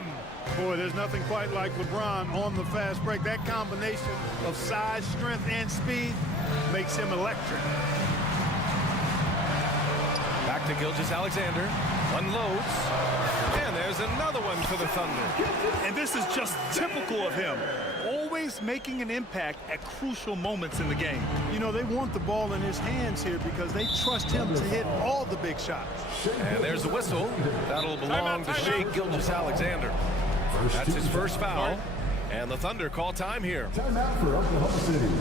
Boy, there's nothing quite like LeBron on the fast break. That combination of size, strength, and speed makes him electric. Back to Gilgeous-Alexander. Unloads. And there's another one for the Thunder. And this is just typical of him. Always making an impact at crucial moments in the game. You know, they want the ball in his hands here because they trust him to hit all the big shots. And there's a whistle. That'll belong to Shea Gilgeous-Alexander. That's his first foul. And the Thunder call time here. Timeout for Oklahoma City.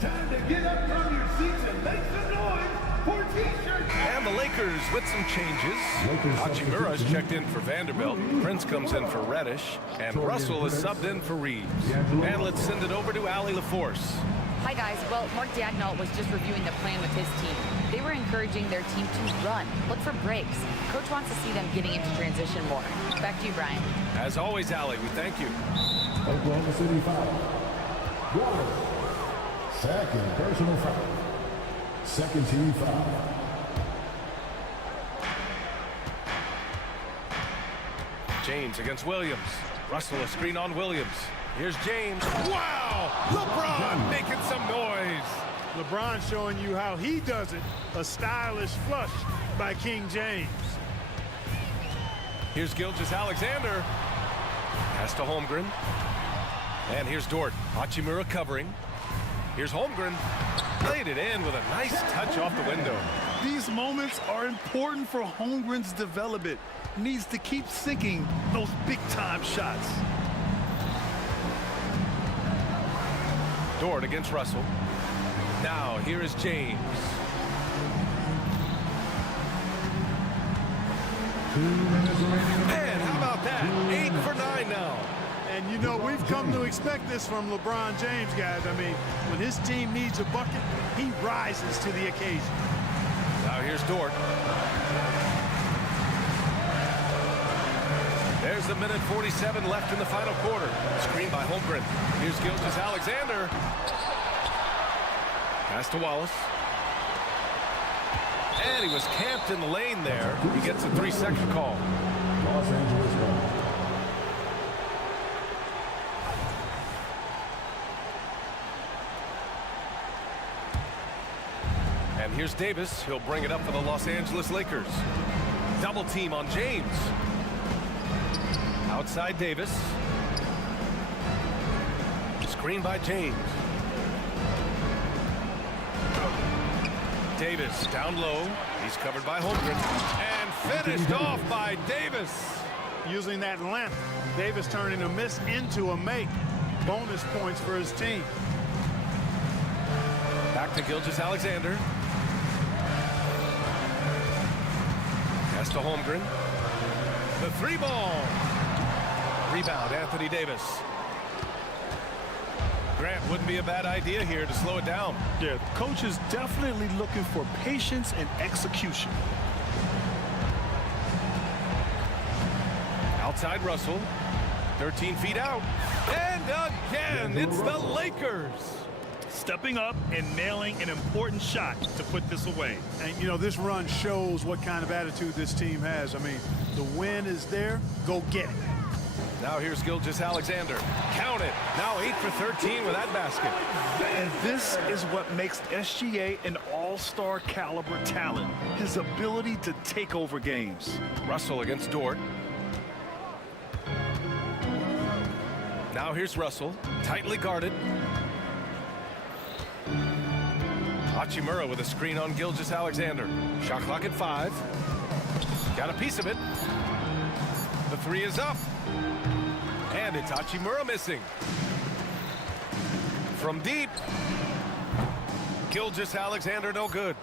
Time to get up from your seats and make some noise for T-shirts. And the Lakers with some changes. Hachimura's checked in for Vanderbilt. Prince comes in for Reddish. And Russell is subbed in for Reeves. And let's send it over to Allie LaForce. Hi, guys. Well, Mark Daigneault was just reviewing the plan with his team. They were encouraging their team to run, look for breaks. Coach wants to see them getting into transition more. Back to you, Brian. As always, Allie, we thank you. Oklahoma City foul. Water. Second personal foul. Second team foul. James against Williams. Russell, a screen on Williams. Here's James. Wow! LeBron making some noise. LeBron showing you how he does it. A stylish flush by King James. Here's Gilgeous-Alexander. Pass to Holmgren. And here's Dort. Hachimura covering. Here's Holmgren. Laid it in with a nice touch off the window. These moments are important for Holmgren's development. Needs to keep sinking those big-time shots. Dort against Russell. Now, here is James. And how about that? 8 for 9 now. And, you know, we've come to expect this from LeBron James, guys. I mean, when his team needs a bucket, he rises to the occasion. Now, here's Dort. There's a minute 47 left in the final quarter. Screen by Holmgren. Here's Gilgeous-Alexander. Pass to Wallace. And he was camped in the lane there. He gets a 3-second call. Los Angeles ball. And here's Davis. He'll bring it up for the Los Angeles Lakers. Double team on James. Outside Davis. Screen by James. Davis down low. He's covered by Holmgren. And finished off by Davis. Using that length, Davis turning a miss into a make. Bonus points for his team. Back to Gilgeous-Alexander. Pass to Holmgren. The 3-ball. Rebound, Anthony Davis. Grant, wouldn't be a bad idea here to slow it down. Yeah, the coach is definitely looking for patience and execution. Outside Russell. 13 feet out. And again, it's the Lakers. Stepping up and nailing an important shot to put this away. And, you know, this run shows what kind of attitude this team has. I mean, the win is there. Go get it. Now here's Gilgeous Alexander. Count it. Now 8 for 13 with that basket. And this is what makes SGA an all-star caliber talent. His ability to take over games. Russell against Dort. Now here's Russell, tightly guarded. Hachimura with a screen on Gilgeous Alexander. Shot clock at 5. Got a piece of it. The three is up. And it's Hachimura missing. From deep. Gilgeous Alexander no good.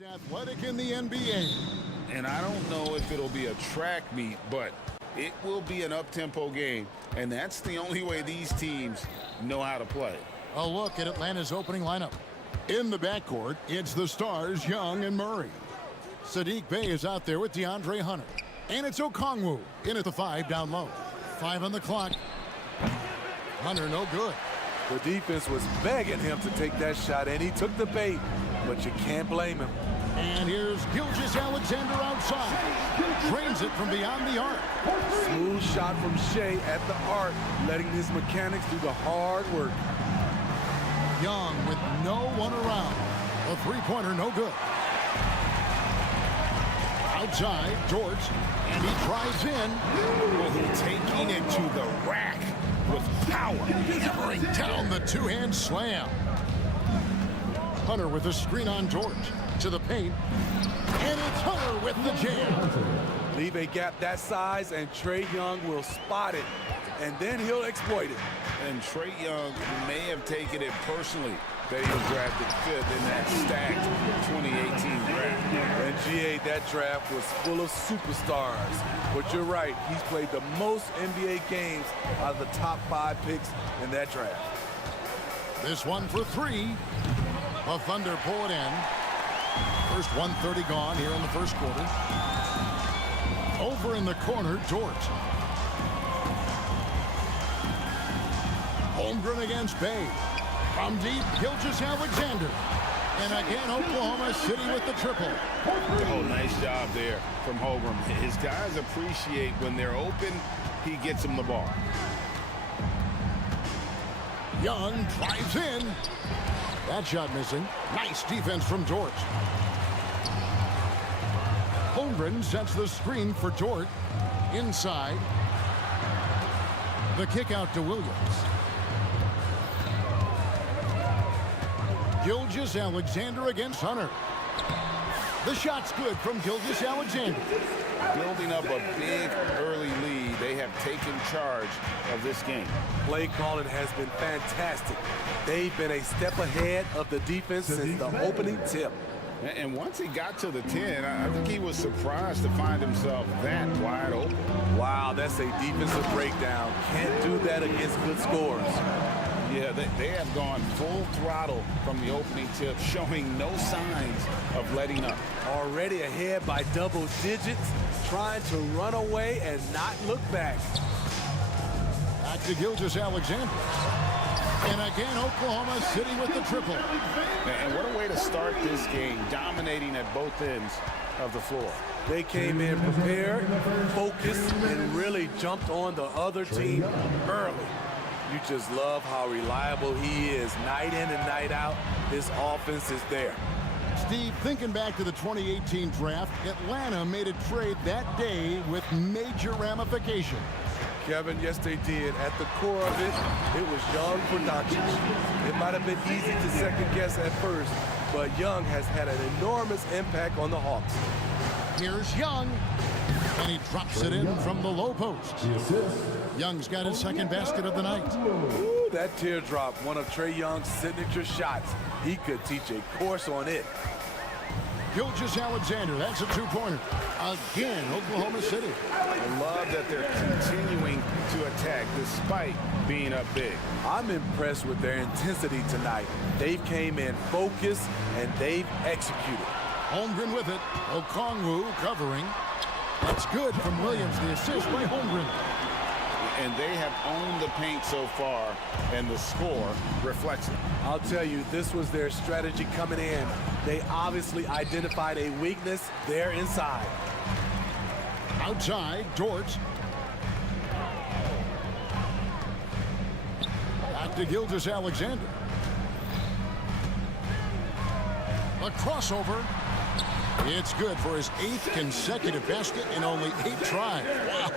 Athletic in the NBA. And I don't know if it'll be a track meet, but it will be an up-tempo game. And that's the only way these teams know how to play. A look at Atlanta's opening lineup. In the backcourt, it's the stars, Young and Murray. Sadiq Bey is out there with DeAndre Hunter. And it's Okongwu in at the 5 down low. 5 on the clock. Hunter no good. The defense was begging him to take that shot, and he took the bait, but you can't blame him. And here's Gilgeous-Alexander outside. Drains it from beyond the arc. Smooth shot from Shea at the arc, letting his mechanics do the hard work. Young with no one around. A three-pointer no good. Outside, George, and he drives in. Taking it to the rack with power. Hammering down the two-hand slam. Hunter with a screen on George. To the paint. And it's Hunter with the jam. Leave a gap that size, and Trae Young will spot it, and then he'll exploit it. And Trae Young may have taken it personally that he was drafted 5th in that stacked 2018 draft. And GA, that draft was full of superstars. But you're right, he's played the most NBA games out of the top 5 picks in that draft. This one for 3. The Thunder pull it in. First 1:30 gone here in the first quarter. Over in the corner, George. Holmgren against Bay. From deep, Gilgeous-Alexander. And again, Oklahoma City with the triple. Oh, nice job there from Holmgren. His guys appreciate when they're open, he gets them the ball. Young drives in. That shot missing. Nice defense from George. Holmgren sets the screen for George. Inside. The kick out to Williams. Gilgeous-Alexander against Hunter. The shot's good from Gilgeous-Alexander. Building up a big early lead, they have taken charge of this game. Play calling has been fantastic. They've been a step ahead of the defense since the opening tip. And once he got to the 10, I think he was surprised to find himself that wide open. Wow, that's a defensive breakdown. Can't do that against good scores. Yeah, they have gone full throttle from the opening tip, showing no signs of letting up. Already ahead by double digits, trying to run away and not look back. Back to Gilgeous-Alexander. And again, Oklahoma City with the triple. And what a way to start this game, dominating at both ends of the floor. They came in prepared, focused, and really jumped on the other team early. You just love how reliable he is night in and night out. His offense is there. Steve, thinking back to the 2018 draft, Atlanta made a trade that day with major ramifications. Kevin, yes, they did. At the core of it, it was Young for Doncic. It might have been easy to second guess at first, but Young has had an enormous impact on the Hawks. Here's Young, and he drops it in from the low post. Young's got his second basket of the night. Ooh, that teardrop, one of Trae Young's signature shots. He could teach a course on it. Gilgeous-Alexander, that's a two-pointer. Again, Oklahoma City. I love that they're continuing to attack despite being up big. I'm impressed with their intensity tonight. They've came in focused and they've executed. Holmgren with it. Okongwu covering. That's good from Williams, the assist by Holmgren. And they have owned the paint so far, and the score reflects it. I'll tell you, this was their strategy coming in. They obviously identified a weakness there inside. Outside, George. Back to Gilgeous-Alexander. A crossover. It's good for his 8th consecutive basket in only 8 tries. Wow.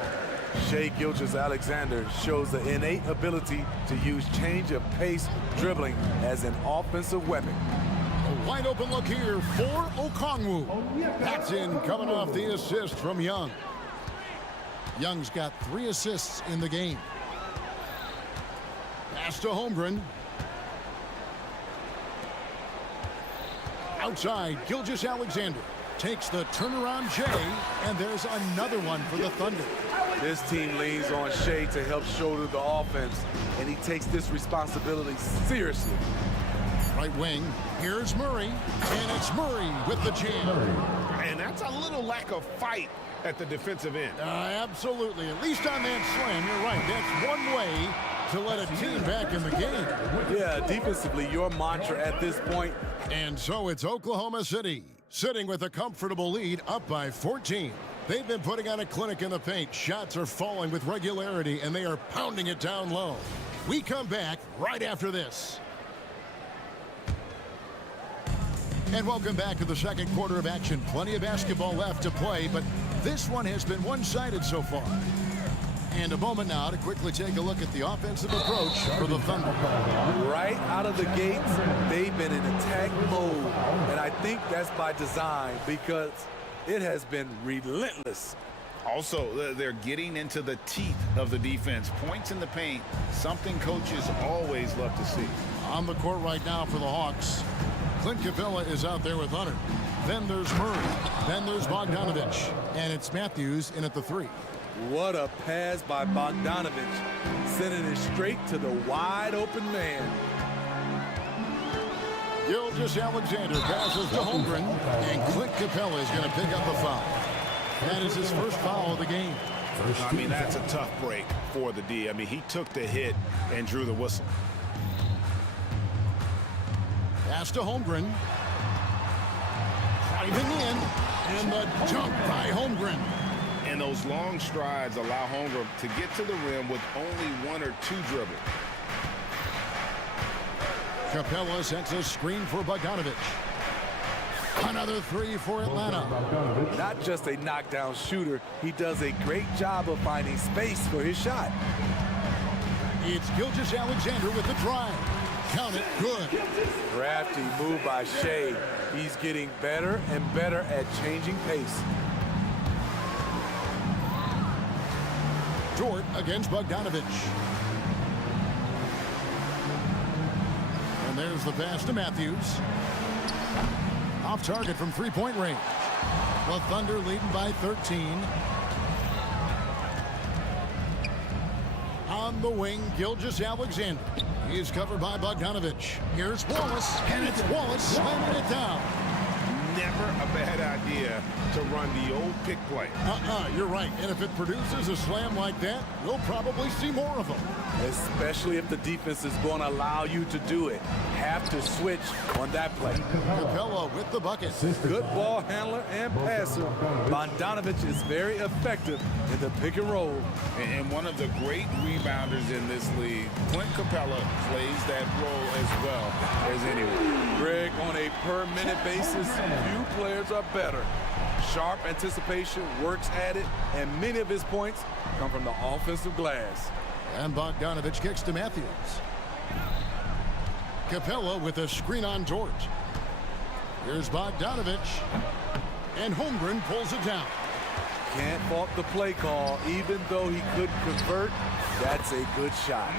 Shai Gilgeous-Alexander shows the innate ability to use change of pace dribbling as an offensive weapon. A wide open look here for Okongwu. That's in, coming off the assist from Young. Young's got 3 assists in the game. Pass to Holmgren. Outside, Gilgeous-Alexander takes the turnaround J, and there's another one for the Thunder. This team leans on Shea to help shoulder the offense, and he takes this responsibility seriously. Right wing, here's Murray, and it's Murray with the jam. And that's a little lack of fight at the defensive end. Absolutely. At least on that slam, you're right. That's one way to let a team back in the game. Yeah, defensively, your mantra at this point. And so it's Oklahoma City, sitting with a comfortable lead, up by 14. They've been putting on a clinic in the paint. Shots are falling with regularity, and they are pounding it down low. We come back right after this. And welcome back to the second quarter of action. Plenty of basketball left to play, but this one has been one-sided so far. And a moment now to quickly take a look at the offensive approach for the Thunder. Right out of the gates, they've been in attack mode, and I think that's by design because it has been relentless. Also, they're getting into the teeth of the defense. Points in the paint, something coaches always love to see. On the court right now for the Hawks, Clint Capella is out there with Hunter. Then there's Murray. Then there's Bogdanovich. And it's Matthews in at the three. What a pass by Bogdanovich, sending it straight to the wide open man. Gilgeous-Alexander passes to Holmgren, and Clint Capella is going to pick up a foul. That is his first foul of the game. I mean, that's a tough break for the D. I mean, he took the hit and drew the whistle. Pass to Holmgren. Driving in, and the dunk by Holmgren. And those long strides allow Holmgren to get to the rim with only one or two dribbles. Capella sets a screen for Bogdanovich. Another three for Atlanta. Not just a knockdown shooter, he does a great job of finding space for his shot. It's Gilgeous-Alexander with the drive. Count it, good. Crafty move by Shea. He's getting better and better at changing pace. Dort against Bogdanovich. And there's the pass to Matthews. Off target from three-point range. The Thunder leading by 13. On the wing, Gilgeous-Alexander. He's covered by Bogdanovich. Here's Wallace, and it's Wallace slamming it down. Never a bad idea to run the old pick play. You're right. And if it produces a slam like that, we'll probably see more of them. Especially if the defense is going to allow you to do it. Have to switch on that play. Capella with the bucket. Good ball handler and passer. Bogdanovich is very effective in the pick and roll. And one of the great rebounders in this league, Clint Capella, plays that role as well as anyone. Greg, on a per-minute basis, few players are better. Sharp anticipation, works at it, and many of his points come from the offensive glass. And Bogdanovich kicks to Matthews. Capella with a screen on Dort. Here's Bogdanovich. And Holmgren pulls it down. Can't fault the play call. Even though he couldn't convert, that's a good shot.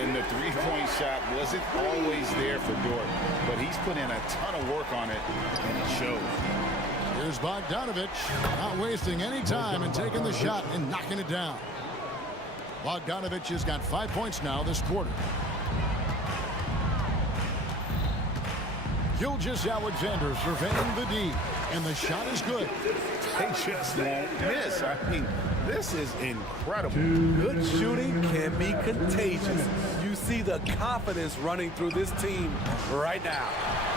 And the three-point shot wasn't always there for Dort, but he's put in a ton of work on it, and it shows. Here's Bogdanovich, not wasting any time and taking the shot and knocking it down. Bogdanovich has got 5 points now this quarter. Gilgeous-Alexander surveying the D, and the shot is good. They just won't miss. I mean, this is incredible. Good shooting can be contagious. You see the confidence running through this team right now.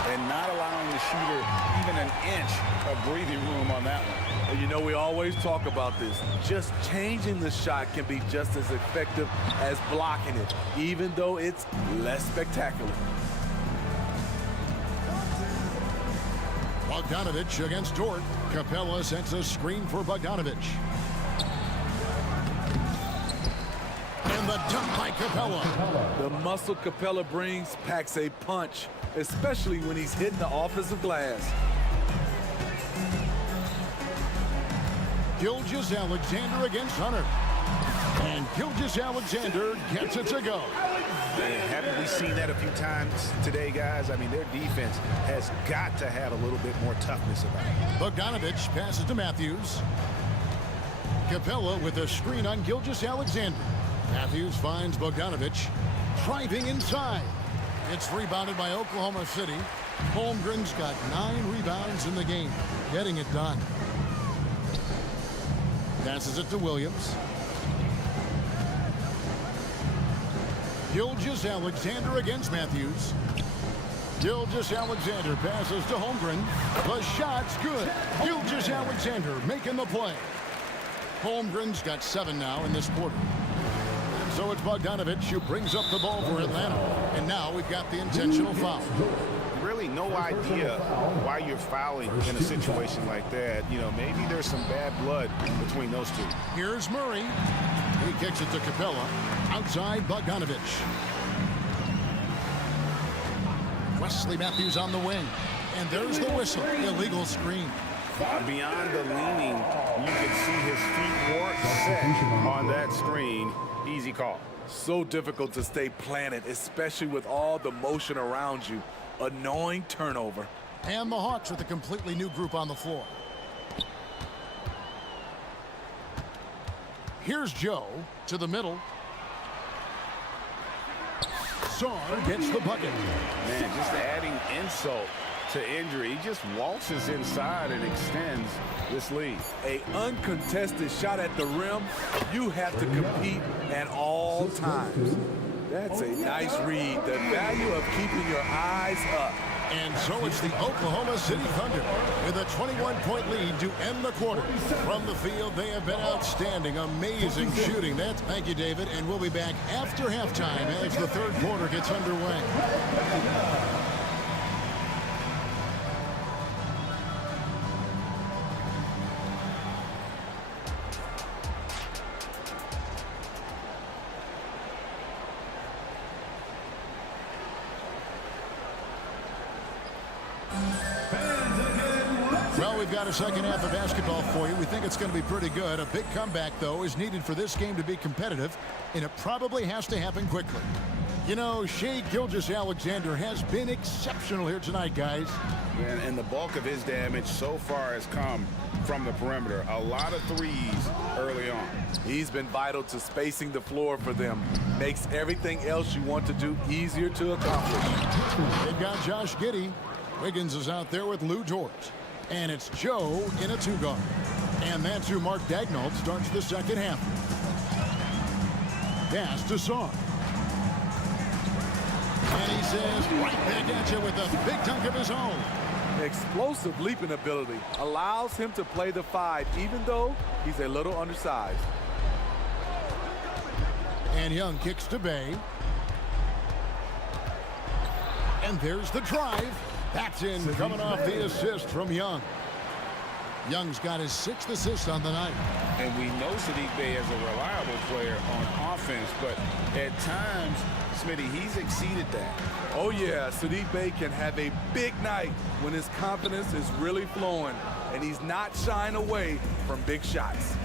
And not allowing the shooter even an inch of breathing room on that one. And you know, we always talk about this. Just changing the shot can be just as effective as blocking it, even though it's less spectacular. Bogdanovich against Dort. Capella sets a screen for Bogdanovich. And the dunk by Capella. The muscle Capella brings packs a punch, especially when he's hitting the offensive glass. Gilgeous-Alexander against Hunter. And Gilgeous Alexander gets it to go. And haven't we seen that a few times today, guys? I mean, their defense has got to have a little bit more toughness about it. Bogdanovich passes to Matthews. Capella with a screen on Gilgeous Alexander. Matthews finds Bogdanovich driving inside. It's rebounded by Oklahoma City. Holmgren's got 9 rebounds in the game, getting it done. Passes it to Williams. Gilgeous Alexander against Matthews. Gilgeous Alexander passes to Holmgren. The shot's good. Gilgeous Alexander making the play. Holmgren's got 7 now in this quarter. So it's Bogdanovich who brings up the ball for Atlanta. And now we've got the intentional foul. Really no idea why you're fouling in a situation like that. You know, maybe there's some bad blood between those two. Here's Murray. He kicks it to Capella. Outside Bogdanovich. Wesley Matthews on the wing. And there's the whistle. Illegal screen. Beyond the leaning, you can see his feet weren't set on that screen. Easy call. So difficult to stay planted, especially with all the motion around you. Annoying turnover. And the Hawks with a completely new group on the floor. Here's Joe to the middle. Sarr gets the bucket. Man, just adding insult to injury. He just waltzes inside and extends this lead. A uncontested shot at the rim, you have to compete at all times. That's a nice read. The value of keeping your eyes up. And so it's the Oklahoma City Thunder with a 21-point lead to end the quarter. From the field, they have been outstanding. Amazing shooting. Thank you, David. And we'll be back after halftime as the third quarter gets underway. Well, we've got a second half of basketball for you. We think it's going to be pretty good. A big comeback, though, is needed for this game to be competitive, and it probably has to happen quickly. You know, Shai Gilgeous-Alexander has been exceptional here tonight, guys. And the bulk of his damage so far has come from the perimeter. A lot of threes early on. He's been vital to spacing the floor for them. Makes everything else you want to do easier to accomplish. They've got Josh Giddey. Wiggins is out there with Lou George. And it's Joe in a 2-guard. And that's who Mark Daigneault starts the second half. Pass to Sarr. And he says, right back at you with a big dunk of his own. Explosive leaping ability allows him to play the 5, even though he's a little undersized. And Young kicks to Bay. And there's the drive. That's in, coming off the assist from Young. Young's got his 6th assist on the night. And we know Saddiq Bey is a reliable player on offense, but at times, Smitty, he's exceeded that. Oh, yeah, Saddiq Bey can have a big night when his confidence is really flowing, and he's not shying away from big shots.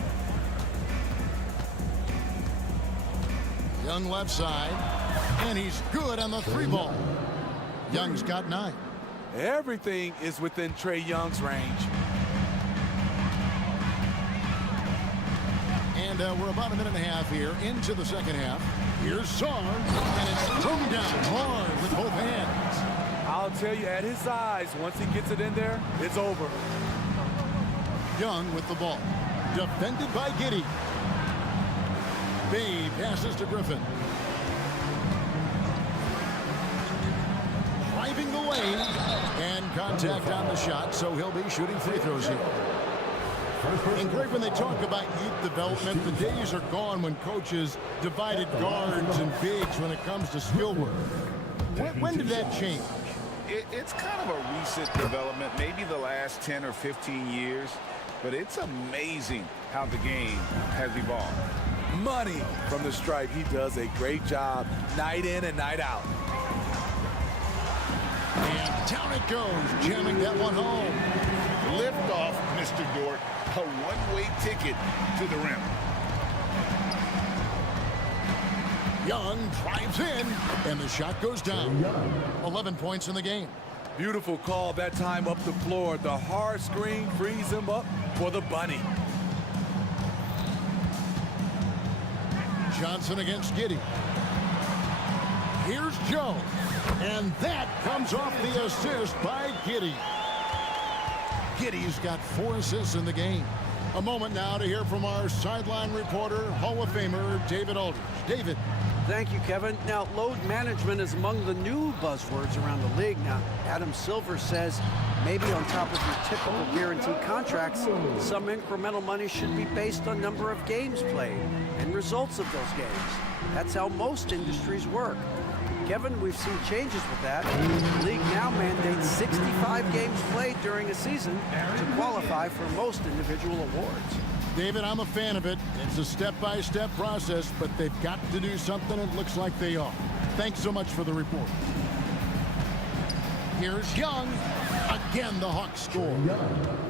Young left side, and he's good on the 3-ball. Young's got 9. Everything is within Trae Young's range. And we're about a minute and a half here into the second half. Here's Sarr, and it's thrown down hard with both hands. I'll tell you, at his size, once he gets it in there, it's over. Young with the ball. Defended by Giddey. Bay passes to Griffin. Driving the lane, and contact on the shot, so he'll be shooting free throws here. And Greg, when they talk about youth development, the days are gone when coaches divided guards and bigs when it comes to skill work. When did that change? It's kind of a recent development, maybe the last 10 or 15 years, but it's amazing how the game has evolved. Money from the stripe. He does a great job night in and night out. And down it goes, jamming that one home. Lift off, Mr. Dort. A one-way ticket to the rim. Young drives in, and the shot goes down. 11 points in the game. Beautiful call that time up the floor. The hard screen frees him up for the bunny. Johnson against Giddy. Here's Joe. And that comes off the assist by Giddy. Giddy's got 4 assists in the game. A moment now to hear from our sideline reporter, Hall of Famer David Aldridge. David. Thank you, Kevin. Now, load management is among the new buzzwords around the league. Now, Adam Silver says maybe on top of your typical guaranteed contracts, some incremental money should be based on number of games played and results of those games. That's how most industries work. Kevin, we've seen changes with that. The league now mandates 65 games played during a season to qualify for most individual awards. David, I'm a fan of it. It's a step-by-step process, but they've got to do something. It looks like they are. Thanks so much for the report. Here's Young. Again, the Hawks score.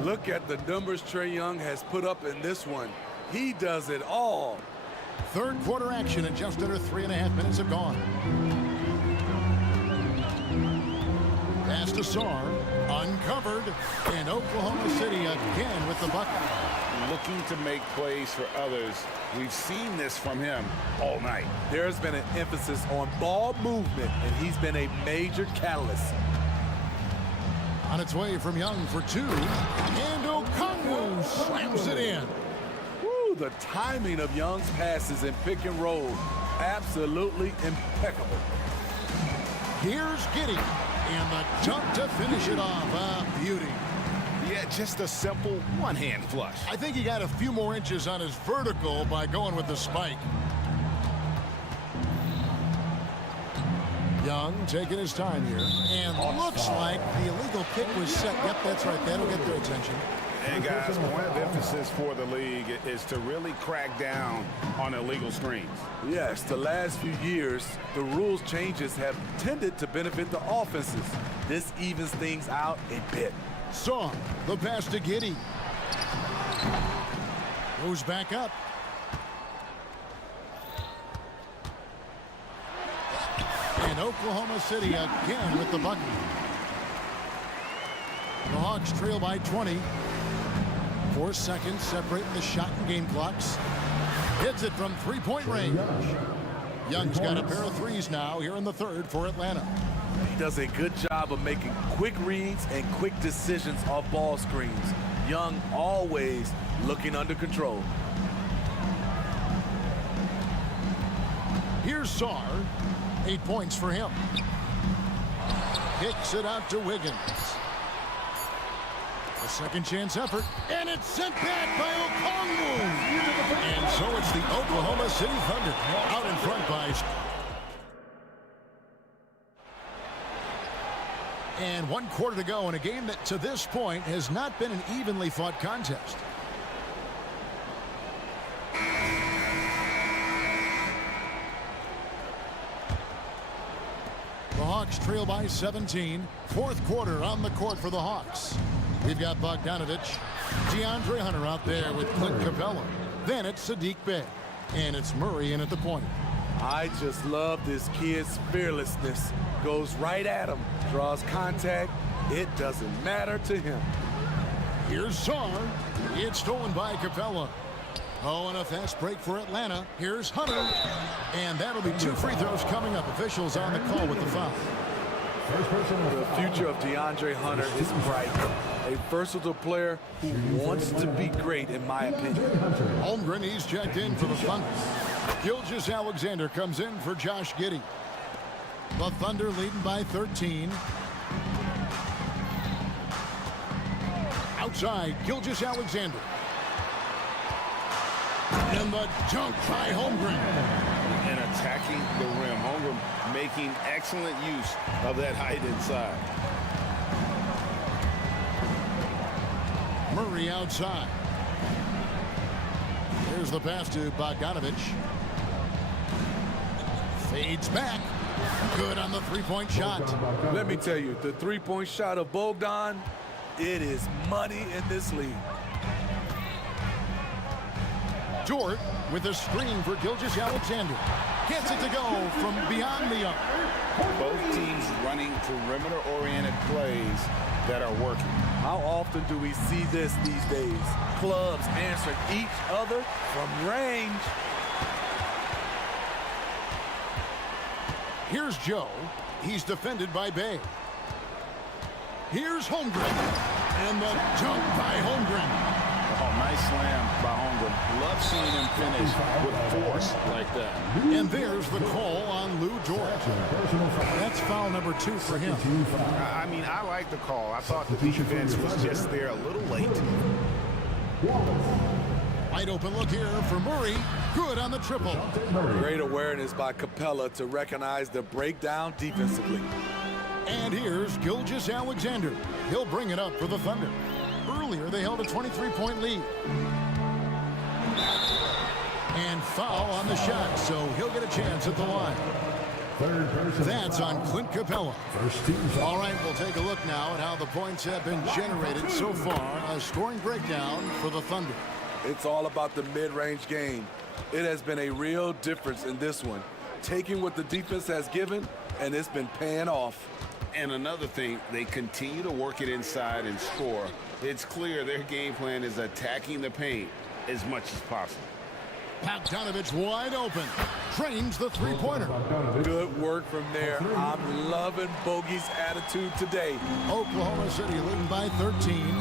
Look at the numbers Trae Young has put up in this one. He does it all. Third quarter action, and just under 3.5 minutes have gone. Pass to Sarr, uncovered, and Oklahoma City again with the bucket. Looking to make plays for others. We've seen this from him all night. There's been an emphasis on ball movement, and he's been a major catalyst. On its way from Young for 2, and Okongwu slams it in. Woo, the timing of Young's passes in pick and roll, absolutely impeccable. Here's Giddy, and the dunk to finish it off. A beauty. Yeah, just a simple one-hand flush. I think he got a few more inches on his vertical by going with the spike. Young taking his time here, and looks like the illegal kick was set. Yep, that's right. That'll get their attention. And guys, point of emphasis for the league is to really crack down on illegal screens. Yes, the last few years, the rules changes have tended to benefit the offenses. This evens things out a bit. Saw the pass to Giddy. Goes back up. And Oklahoma City again with the bucket. The Hawks trail by 20. 4 seconds separating the shot and game clocks. Hits it from 3-point range. Young's got a pair of threes now here in the third for Atlanta. He does a good job of making quick reads and quick decisions off ball screens. Young always looking under control. Here's Sarr. 8 points for him. Kicks it out to Wiggins. A second chance effort, and it's sent back by Okongwu. And so it's the Oklahoma City Thunder out in front by... And 1 quarter to go in a game that to this point has not been an evenly fought contest. The Hawks trail by 17. Fourth quarter on the court for the Hawks. We've got Bogdanovich, DeAndre Hunter out there with Clint Capella. Then it's Sadiq Bey. And it's Murray in at the point. I just love this kid's fearlessness. Goes right at him, draws contact. It doesn't matter to him. Here's Sarr. It's stolen by Capella. Oh, and a fast break for Atlanta. Here's Hunter. And that'll be 2 free throws coming up. Officials on the call with the foul. The future of DeAndre Hunter is bright. A versatile player who wants to be great, in my opinion. Holmgren, he's checked in for the Thunder. Gilgeous-Alexander comes in for Josh Giddey. The Thunder leading by 13. Outside, Gilgeous-Alexander. And the dunk by Holmgren. And attacking the rim. Holmgren making excellent use of that height inside. Murray outside. Here's the pass to Bogdanovich. Fades back. Good on the three-point shot. Let me tell you, the three-point shot of Bogdan, it is money in this league. Dort with a screen for Gilgeous-Alexander. Gets it to go from beyond the arc. Both teams running perimeter-oriented plays that are working. How often do we see this these days? Clubs answering each other from range. Here's Joe. He's defended by Bay. Here's Holmgren. And the dunk by Holmgren. Oh, nice slam by Holmgren. Love seeing him finish with force like that. And there's the call on Lou George. That's foul number 2 for him. I mean, I like the call. I thought the defense was just there a little late. Wide open look here for Murray. Good on the triple. Great awareness by Capella to recognize the breakdown defensively. And here's Gilgeous-Alexander. He'll bring it up for the Thunder. Earlier, they held a 23-point lead. And foul on the shot, so he'll get a chance at the line. That's on Clint Capella. All right, we'll take a look now at how the points have been generated so far. A scoring breakdown for the Thunder. It's all about the mid-range game. It has been a real difference in this one. Taking what the defense has given, and it's been paying off. And another thing, they continue to work it inside and score. It's clear their game plan is attacking the paint as much as possible. Bogdanovich wide open. Trains the three-pointer. Good work from there. I'm loving Bogey's attitude today. Oklahoma City leading by 13.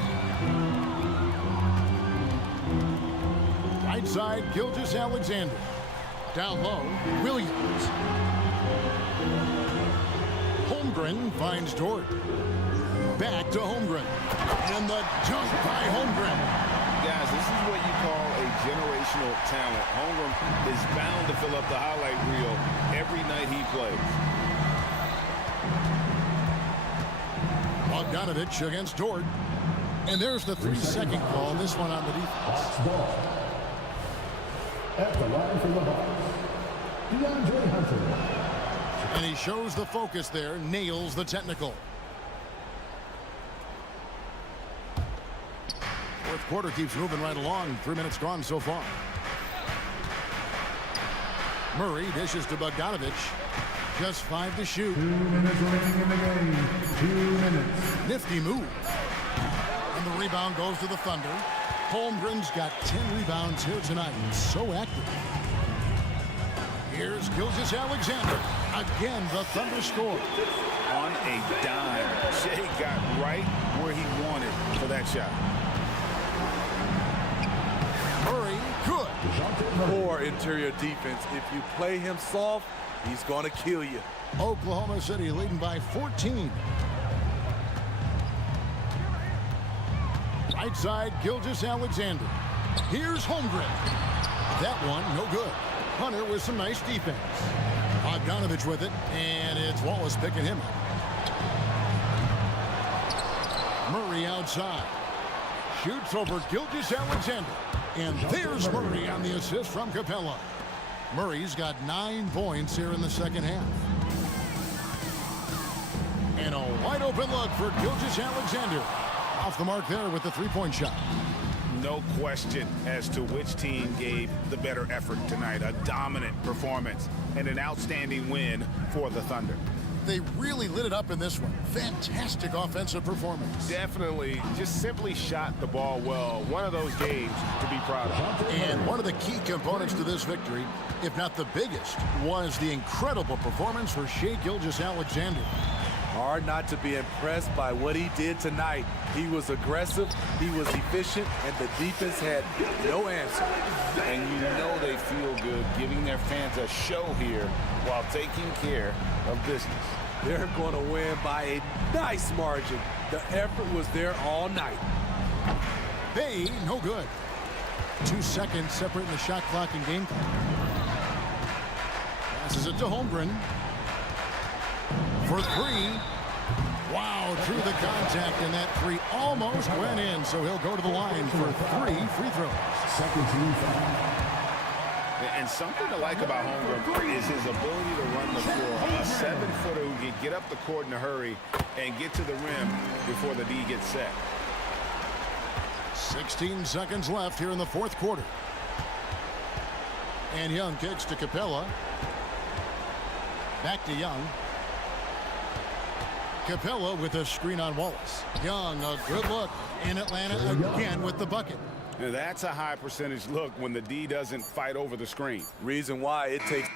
Right side, Gilgeous-Alexander. Down low, Williams. Holmgren finds Dort. Back to Holmgren. And the dunk by Holmgren. Guys, this is what you call a generational talent. Holmgren is bound to fill up the highlight reel every night he plays. Bogdanovich against Dort. And there's the 3-second call. This one on the defense. At the line for the Hawks, DeAndre Hunter. And he shows the focus there, nails the technical. Fourth quarter keeps moving right along. 3 minutes gone so far. Murray dishes to Bogdanovich. Just 5 to shoot. 2 minutes remaining in the game. 2 minutes. Nifty move. And the rebound goes to the Thunder. Holmgren's got 10 rebounds here tonight. So active. Here's Gilgeous-Alexander. Again, the Thunder score. On a dime. Shea got right where he wanted for that shot. Murray, good. Poor interior defense. If you play him soft, he's going to kill you. Oklahoma City leading by 14. Right side, Gilgeous-Alexander. Here's Holmgren. That one, no good. Hunter with some nice defense. Bogdanovich with it, and it's Wallace picking him up. Murray outside. Shoots over Gilgeous-Alexander. And there's Murray on the assist from Capella. Murray's got 9 points here in the second half. And a wide open look for Gilgeous-Alexander. Off the mark there with the three-point shot. No question as to which team gave the better effort tonight. A dominant performance and an outstanding win for the Thunder. They really lit it up in this one. Fantastic offensive performance. Definitely just simply shot the ball well. One of those games to be proud of. And one of the key components to this victory, if not the biggest, was the incredible performance for Shai Gilgeous-Alexander. Hard not to be impressed by what he did tonight. He was aggressive, he was efficient, and the defense had no answer. And you know they feel good giving their fans a show here while taking care of business. They're going to win by a nice margin. The effort was there all night. Bay, no good. 2 seconds separating the shot clock and game clock. Passes it to Holmgren. For 3. Wow, through the contact, and that 3 almost went in, so he'll go to the line for 3 free throws. Second team foul. And something to like about Holmgren is his ability to run the floor. A 7-footer who can get up the court in a hurry and get to the rim before the D gets set. 16 seconds left here in the fourth quarter. And Young kicks to Capella. Back to Young. Capella with a screen on Wallace. Young, a good look in Atlanta again with the bucket. Now, that's a high percentage look when the D doesn't fight over the screen. Reason why it takes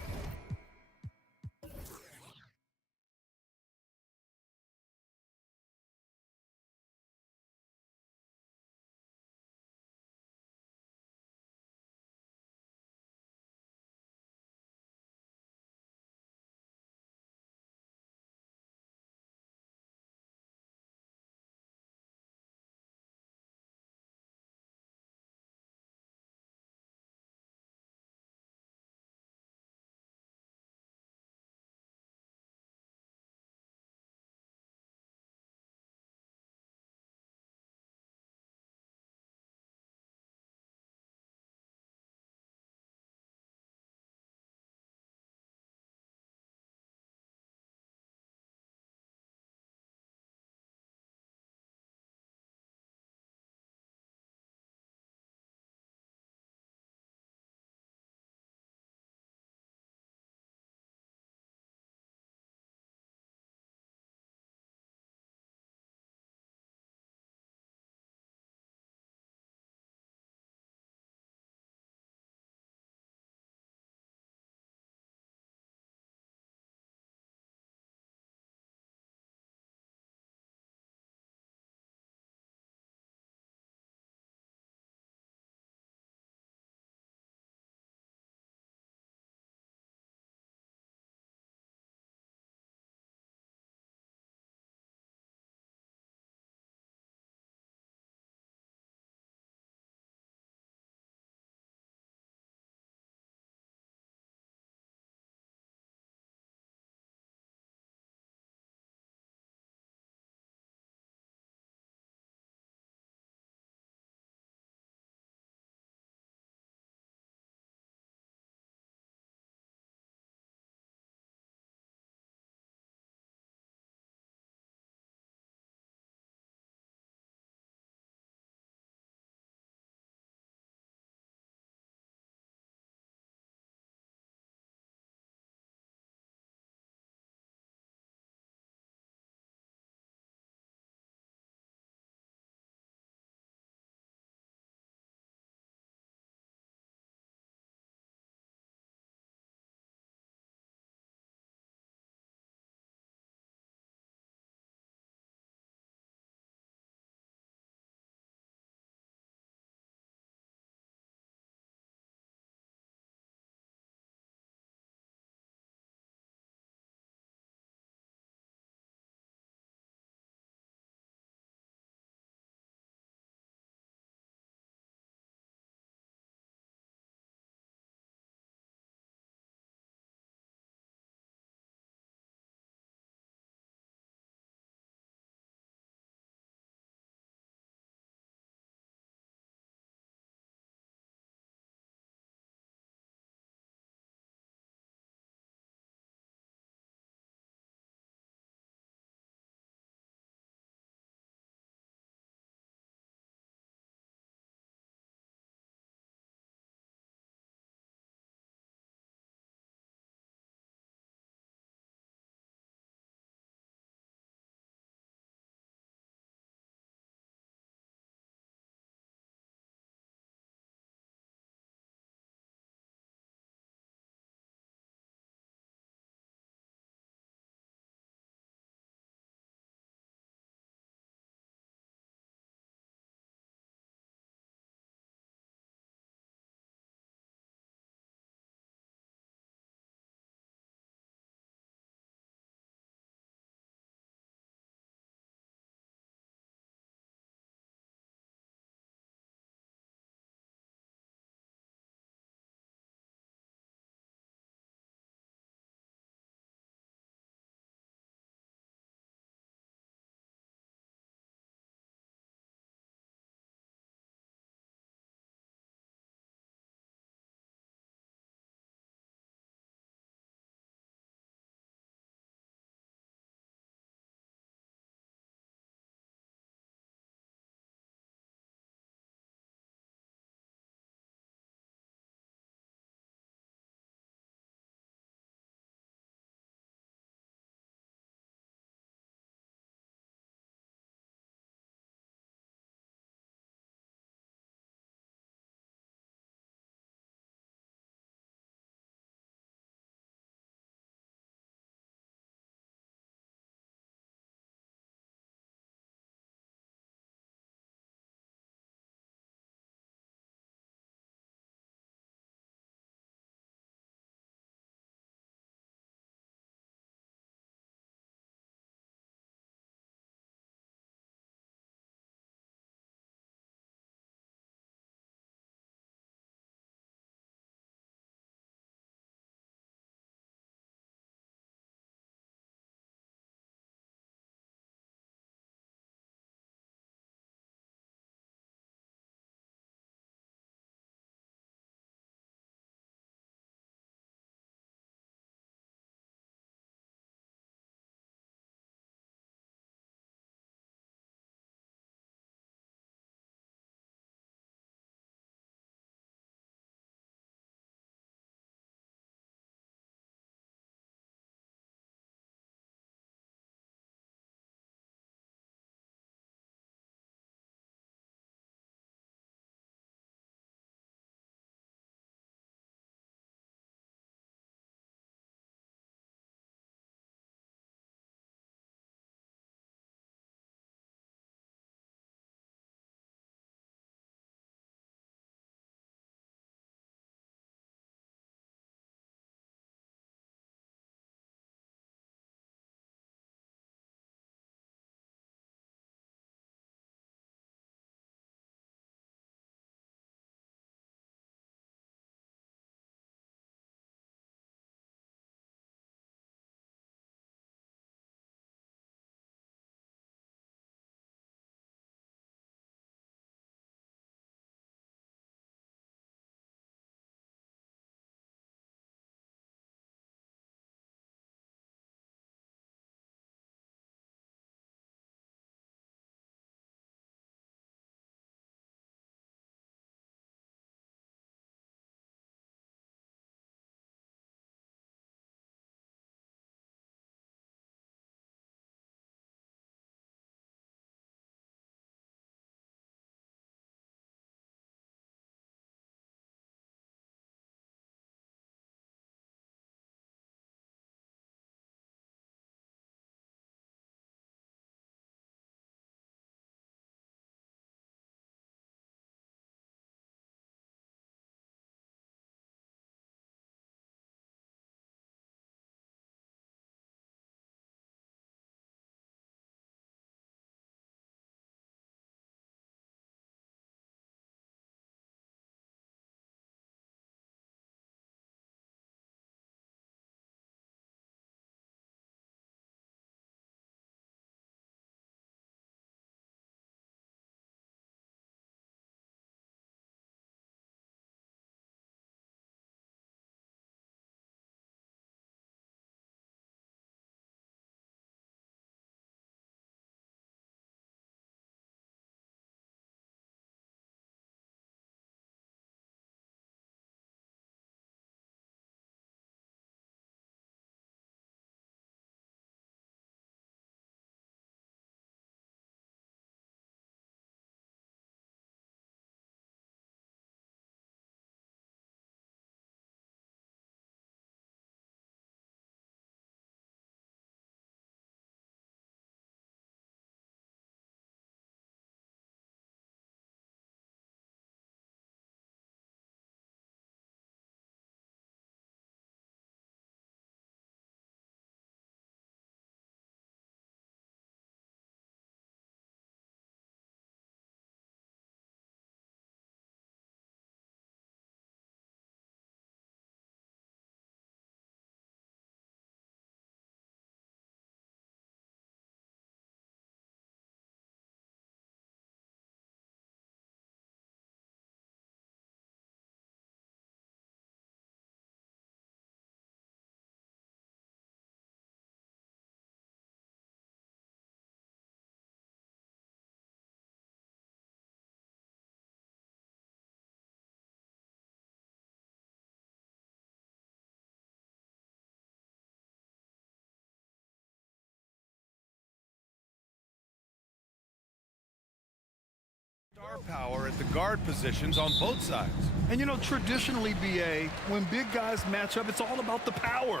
Firepower at the guard positions on both sides. And you know, traditionally, BA, when big guys match up, it's all about the power.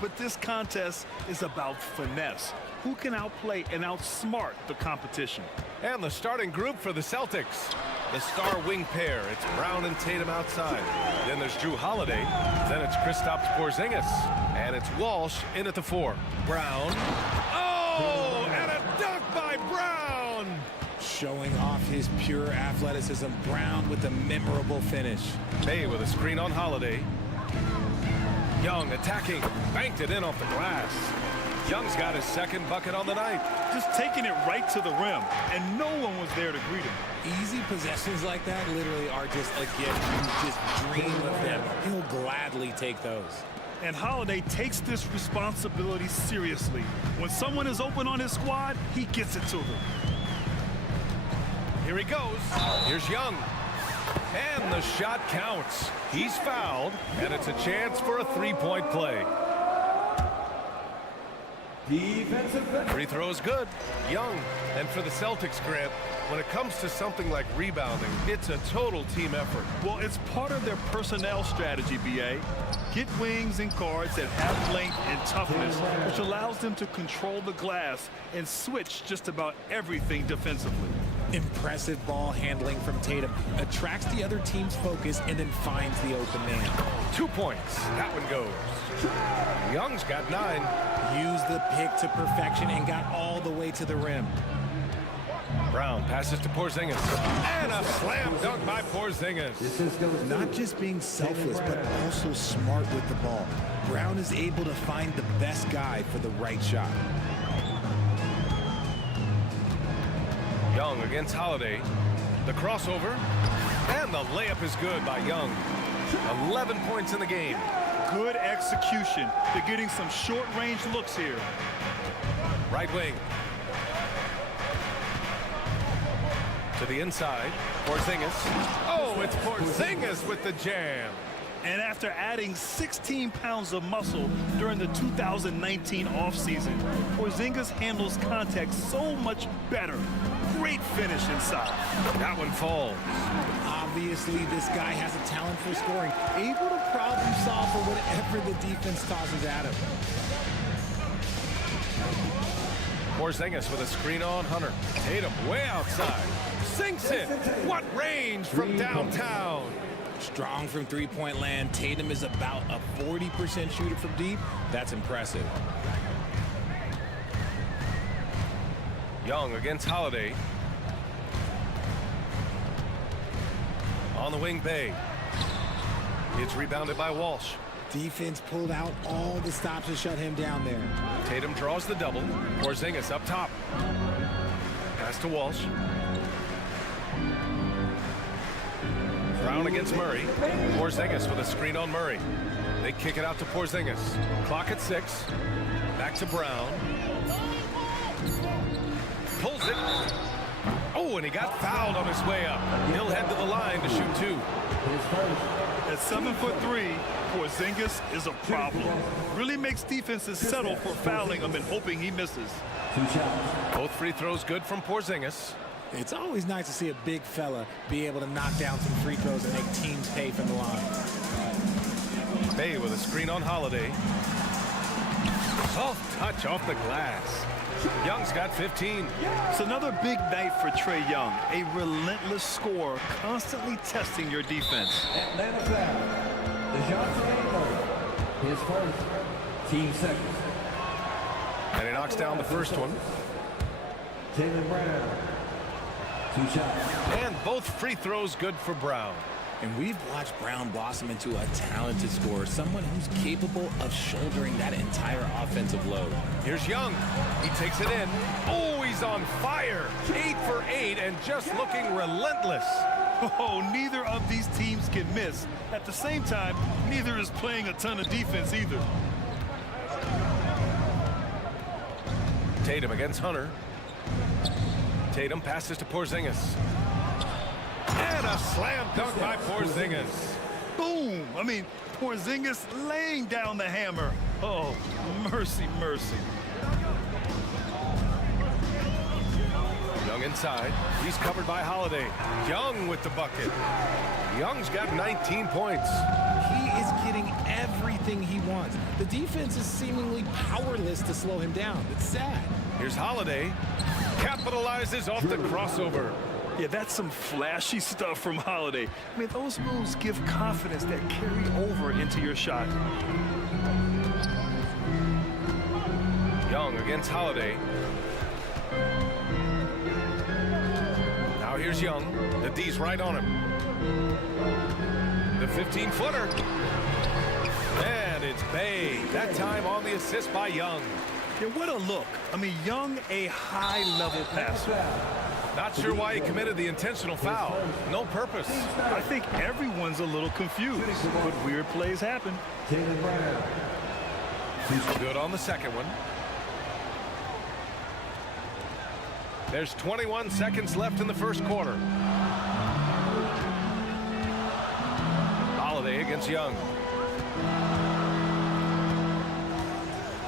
But this contest is about finesse. Who can outplay and outsmart the competition? And the starting group for the Celtics. The star wing pair. It's Brown and Tatum outside. Then there's Drew Holiday. Then it's Kristaps Porzingis. And it's Walsh in at the 4. Brown. Oh, and a dunk by Brown! Showing off his pure athleticism. Brown with a memorable finish. Bay with a screen on Holiday. Young attacking. Banked it in off the glass. Young's got his second bucket on the night. Just taking it right to the rim, and no one was there to greet him. Easy possessions like that literally are just a gift. You just dream of them. He'll gladly take those. And Holiday takes this responsibility seriously. When someone is open on his squad, he gets it to them. Here he goes. Here's Young. And the shot counts. He's fouled, and it's a chance for a three-point play. Free throw is good. Young. And for the Celtics, Grant, when it comes to something like rebounding, it's a total team effort. Well, it's part of their personnel strategy, BA. Get wings and guards that have length and toughness, which allows them to control the glass and switch just about everything defensively. Impressive ball handling from Tatum. Attracts the other team's focus and then finds the open man. 2 points. That one goes. Young's got 9. Used the pick to perfection and got all the way to the rim. Brown passes to Porzingis. And a slam dunk by Porzingis. Not just being selfless, but also smart with the ball. Brown is able to find the best guy for the right shot. Young against Holiday. The crossover. And the layup is good by Young. 11 points in the game. Good execution. They're getting some short-range looks here. Right wing. To the inside. Porzingis. Oh, it's Porzingis with the jam. And after adding 16 pounds of muscle during the 2019 offseason, Porzingis handles contact so much better. Great finish inside. That one falls. Obviously, this guy has a talent for scoring, able to problem solve for whatever the defense tosses at him. Porzingis with a screen on Hunter. Tatum way outside. Sinks it. What range from downtown. Strong from three-point land. Tatum is about a 40% shooter from deep. That's impressive. Young against Holiday. On the wing, Bay. It's rebounded by Walsh. Defense pulled out all the stops to shut him down there. Tatum draws the double. Porzingis up top. Pass to Walsh. Brown against Murray. Porzingis with a screen on Murray. They kick it out to Porzingis. Clock at 6. Back to Brown. Pulls it. Oh, and he got fouled on his way up. He'll head to the line to shoot 2. At 7'3", Porzingis is a problem. Really makes defenses settle for fouling him and hoping he misses. Both free throws good from Porzingis. It's always nice to see a big fella be able to knock down some free throws and make teams pay from the line. Bay with a screen on Holiday. Soft touch off the glass. Young's got 15. It's another big night for Trae Young, a relentless scorer, constantly testing your defense. Atlanta foul. DeJounte his first, team second. And he knocks down the first one. Taylor Brown, 2 shots. And both free throws good for Brown. And we've watched Brown blossom into a talented scorer, someone who's capable of shouldering that entire offensive load. Here's Young. He takes it in. Oh, he's on fire. 8 for 8 and just looking relentless. Oh, neither of these teams can miss. At the same time, neither is playing a ton of defense either. Tatum against Hunter. Tatum passes to Porzingis. And a slam dunk by Porzingis. Boom! I mean, Porzingis laying down the hammer. Oh, mercy, mercy. Young inside. He's covered by Holiday. Young with the bucket. Young's got 19 points. He is getting everything he wants. The defense is seemingly powerless to slow him down. It's sad. Here's Holiday. Capitalizes off the crossover. Yeah, that's some flashy stuff from Holiday. I mean, those moves give confidence that carry over into your shot. Young against Holiday. Now here's Young. The D's right on him. The 15-footer. And it's Bay. That time on the assist by Young. Yeah, what a look. I mean, Young, a high-level passer. Not sure why he committed the intentional foul. No purpose. I think everyone's a little confused, but weird plays happen. Good on the second one. There's 21 seconds left in the first quarter. Holiday against Young.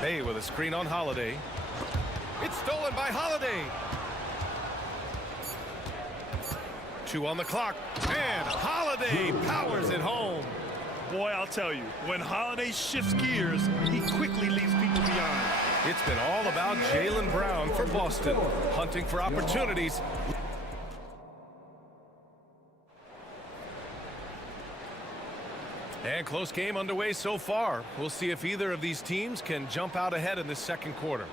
Bay with a screen on Holiday. It's stolen by Holiday. 2 on the clock. And Holiday powers it home. Boy, I'll tell you, when Holiday shifts gears, he quickly leaves people behind. It's been all about Jaylen Brown for Boston, hunting for opportunities. And close game underway so far. We'll see if either of these teams can jump out ahead in this second quarter.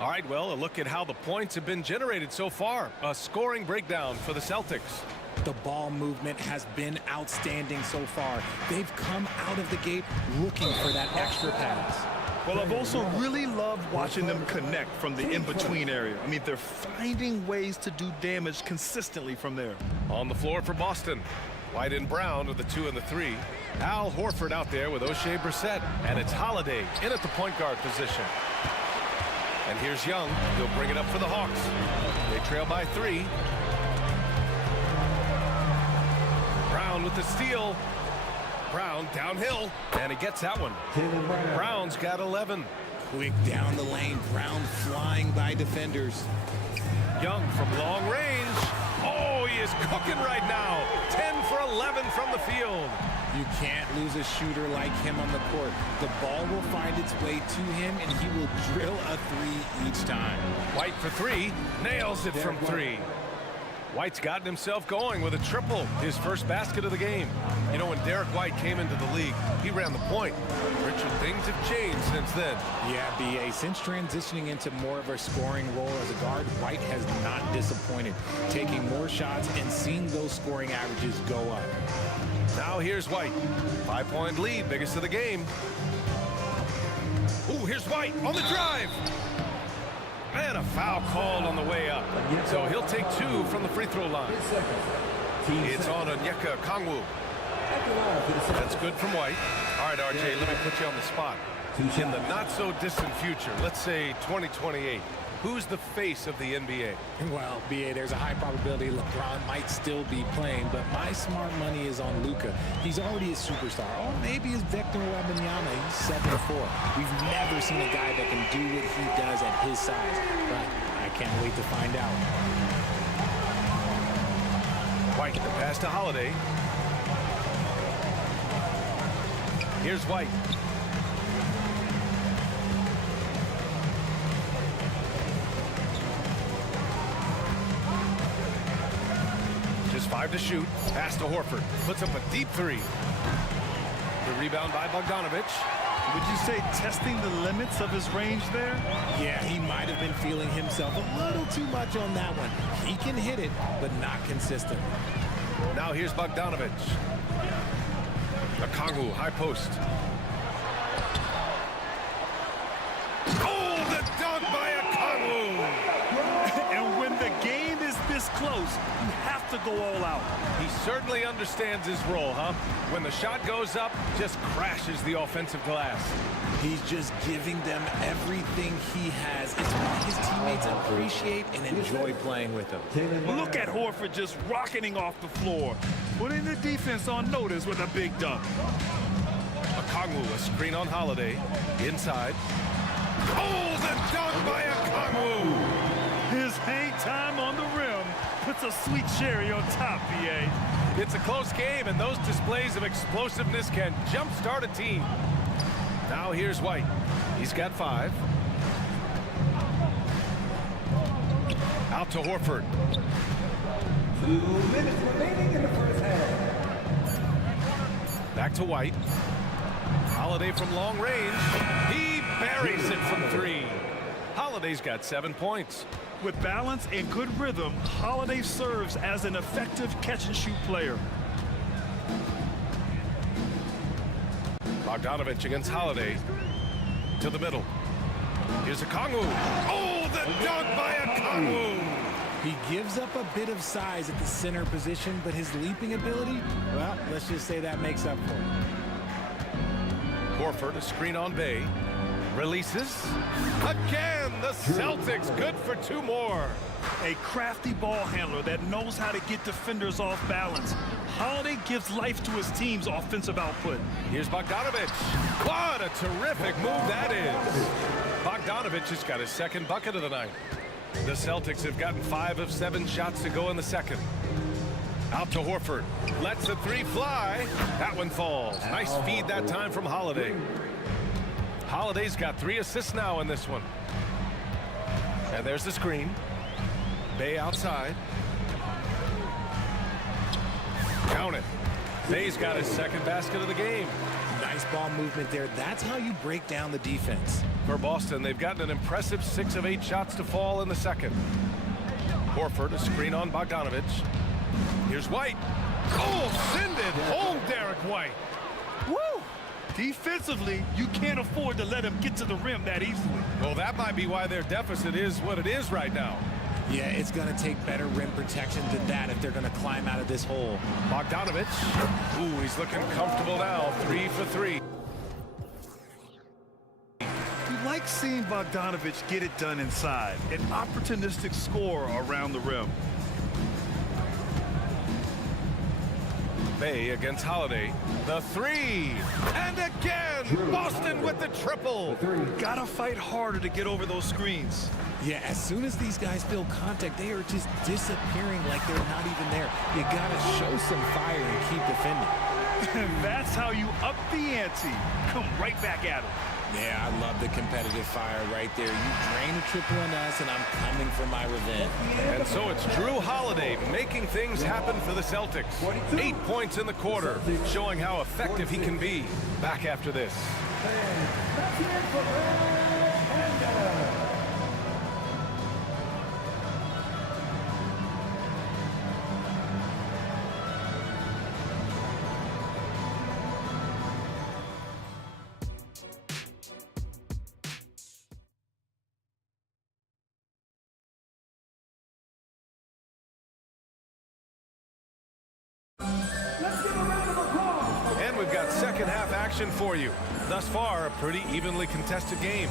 All right, well, a look at how the points have been generated so far. A scoring breakdown for the Celtics. The ball movement has been outstanding so far. They've come out of the gate looking for that extra pass. Well, I've also really loved watching them connect from the in-between area. I mean, they're finding ways to do damage consistently from there. On the floor for Boston. White and Brown with the 2 and the 3. Al Horford out there with O'Shea Brissett. And it's Holiday in at the point guard position. And here's Young. He'll bring it up for the Hawks. They trail by 3. Brown with the steal. Brown downhill. And he gets that one. Brown's got 11. Quick down the lane. Brown flying by defenders. Young from long range. Oh, he is cooking right now. 10 for 11 from the field. You can't lose a shooter like him on the court. The ball will find its way to him, and he will drill a 3 each time. White for 3. Nails it from 3. White's gotten himself going with a triple, his first basket of the game. You know, when Derek White came into the league, he ran the point. Richard, things have changed since then. Yeah, B.A. Since transitioning into more of a scoring role as a guard, White has not disappointed, taking more shots and seeing those scoring averages go up. Now here's White. 5-point lead, biggest of the game. Ooh, here's White on the drive. And a foul called on the way up. So he'll take 2 from the free throw line. It's on Onyeka Okongwu. That's good from White. All right, RJ, let me put you on the spot. In the not-so-distant future, let's say 2028, who's the face of the NBA? Well, B.A., there's a high probability LeBron might still be playing, but my smart money is on Luka. He's already a superstar. Or maybe it's Victor Wembanyama. He's 7'4". We've never seen a guy that can do what he does at his size, but I can't wait to find out. White, the pass to Holiday. Here's White. Just 5 to shoot. Pass to Horford. Puts up a deep 3. The rebound by Bogdanovic. Would you say testing the limits of his range there? Yeah, he might have been feeling himself a little too much on that one. He can hit it, but not consistently. Now here's Bogdanovic. Okongwu, high post. Oh, the dunk by Okongwu! And when the game is this close, you have to go all out. He certainly understands his role, huh? When the shot goes up, just crashes the offensive glass. He's just giving them everything he has. It's what his teammates appreciate and enjoy playing with him. Look at Horford just rocketing off the floor, putting the defense on notice with a big dunk. Okongwu, a screen on Holiday. Inside. Oh, the dunk by Okongwu! His hang time on the That's a sweet cherry on top, BA. It's a close game, and those displays of explosiveness can jumpstart a team. Now here's White. He's got 5. Out to Horford. 2 minutes remaining in the first half. Back to White. Holiday from long range. He buries it from 3. Holiday's got 7 points. With balance and good rhythm, Holiday serves as an effective catch-and-shoot player. Bogdanovich against Holiday. To the middle. Here's a Kongwu. Oh, the dunk by a Kongwu! He gives up a bit of size at the center position, but his leaping ability, well, let's just say that makes up for it. Horford, a screen on Bay. Releases. Again, the Celtics good for 2 more. A crafty ball handler that knows how to get defenders off balance. Holiday gives life to his team's offensive output. Here's Bogdanovich. What a terrific move that is. Bogdanovich has got his 2nd bucket of the night. The Celtics have gotten 5 of 7 shots to go in the 2nd. Out to Horford. Lets the 3 fly. That one falls. Nice feed that time from Holiday. Holiday's got 3 assists now in this one. And there's the screen. Bay outside. Count it. Bay's got his 2nd basket of the game. Nice ball movement there. That's how you break down the defense. For Boston, they've gotten an impressive 6 of 8 shots to fall in the 2nd. Horford, a screen on Bogdanovich. Here's White. Oh, send it home, Derek White. Woo! Defensively, you can't afford to let him get to the rim that easily. Well, that might be why their deficit is what it is right now. Yeah, it's going to take better rim protection than that if they're going to climb out of this hole. Bogdanovich. Ooh, he's looking comfortable now. 3 for 3. You like seeing Bogdanovich get it done inside. An opportunistic scorer around the rim. Bay against Holiday. The 3. And again, Boston with the triple. Gotta fight harder to get over those screens. Yeah, as soon as these guys feel contact, they are just disappearing like they're not even there. You gotta show some fire and keep defending. And that's how you up the ante. Come right back at them. Yeah, I love the competitive fire right there. You drain a triple on us, and I'm coming for my revenge. And so it's Drew Holiday making things happen for the Celtics. 8 points in the quarter, showing how effective he can be. Back after this. And we've got 2nd half action for you. Thus far, a pretty evenly contested game.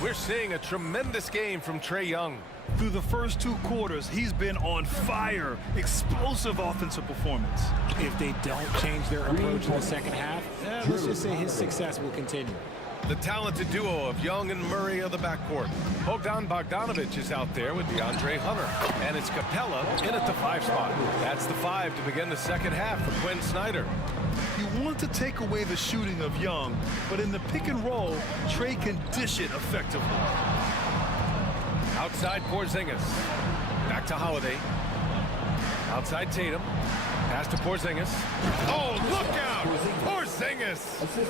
We're seeing a tremendous game from Trae Young. Through the first 2 quarters, he's been on fire. Explosive offensive performance. If they don't change their approach in the 2nd half, let's just say his success will continue. The talented duo of Young and Murray of the backcourt. Bogdanovich is out there with DeAndre Hunter. And it's Capella in at the 5 spot. That's the 5 to begin the 2nd half for Quinn Snyder. You want to take away the shooting of Young, but in the pick and roll, Trae can dish it effectively. Outside Porzingis. Back to Holiday. Outside Tatum. Pass to Porzingis. Oh, look out! Porzingis!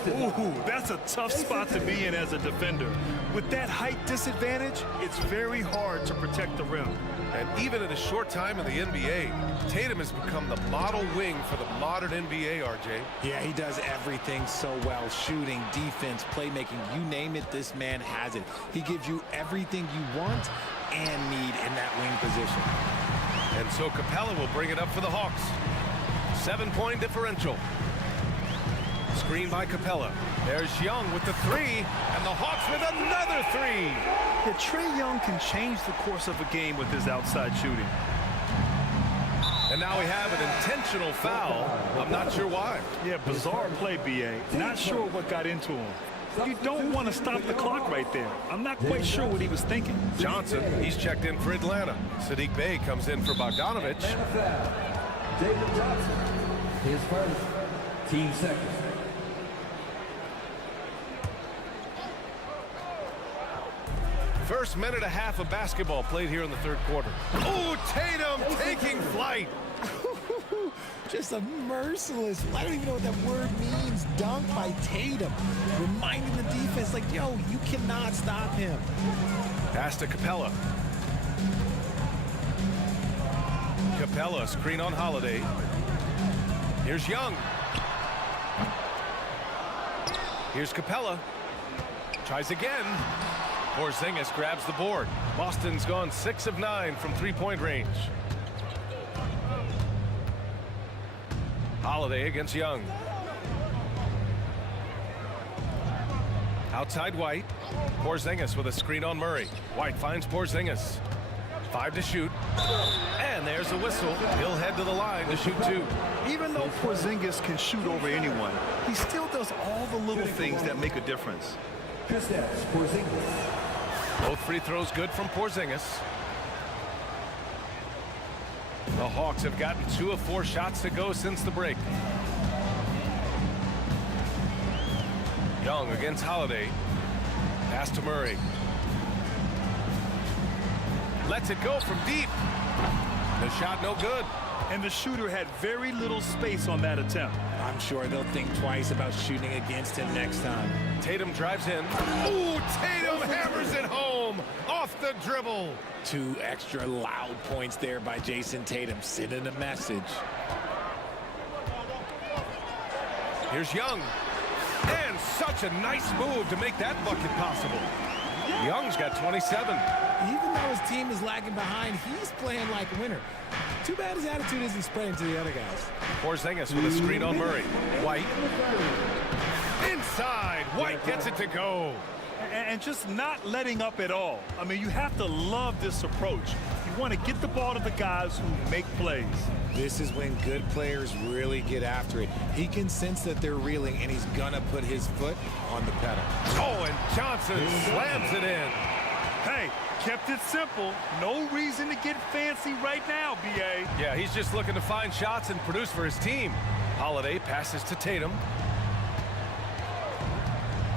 Ooh, that's a tough spot to be in as a defender. With that height disadvantage, it's very hard to protect the rim. And even in a short time in the NBA, Tatum has become the model wing for the modern NBA, RJ. Yeah, he does everything so well. Shooting, defense, playmaking, you name it, this man has it. He gives you everything you want and need in that wing position. And so Capella will bring it up for the Hawks. 7-point differential. Screen by Capella. There's Young with the 3, and the Hawks with another 3. Yeah, Trae Young can change the course of a game with his outside shooting. And now we have an intentional foul. I'm not sure why. Yeah, bizarre play, BA. Not sure what got into him. You don't want to stop the clock right there. I'm not quite sure what he was thinking. Johnson, he's checked in for Atlanta. Sadiq Bey comes in for Bogdanovich. David Johnson, his first, team second. First minute and a half of basketball played here in the third quarter. Oh, Tatum taking flight. Just a merciless, I don't even know what that word means, dunk by Tatum. Reminding the defense, like, yo, you cannot stop him. Pass to Capella. Capella, screen on Holiday. Here's Young. Here's Capella. Tries again. Porzingis grabs the board. Boston's gone 6 of 9 from three-point range. Holiday against Young. Outside White. Porzingis with a screen on Murray. White finds Porzingis. 5 to shoot. And there's a whistle. He'll head to the line to shoot 2. Even though Porzingis can shoot over anyone, he still does all the little things that make a difference. Both free throws good from Porzingis. The Hawks have gotten 2 of 4 shots to go since the break. Young against Holiday. Pass to Murray. Lets it go from deep. The shot no good. And the shooter had very little space on that attempt. I'm sure they'll think twice about shooting against him next time. Tatum drives in. Ooh, Tatum hammers it home off the dribble. 2 extra loud points there by Jason Tatum, sending a message. Here's Young. And such a nice move to make that bucket possible. Young's got 27. Even though his team is lagging behind, he's playing like a winner. Too bad his attitude isn't spreading to the other guys. Porzingis with a screen on Murray. White. Inside. White gets it to go. And just not letting up at all. I mean, you have to love this approach. You want to get the ball to the guys who make plays. This is when good players really get after it. He can sense that they're reeling, and he's going to put his foot on the pedal. Oh, and Johnson slams it in. Hey, kept it simple. No reason to get fancy right now, B.A. Yeah, he's just looking to find shots and produce for his team. Holiday passes to Tatum.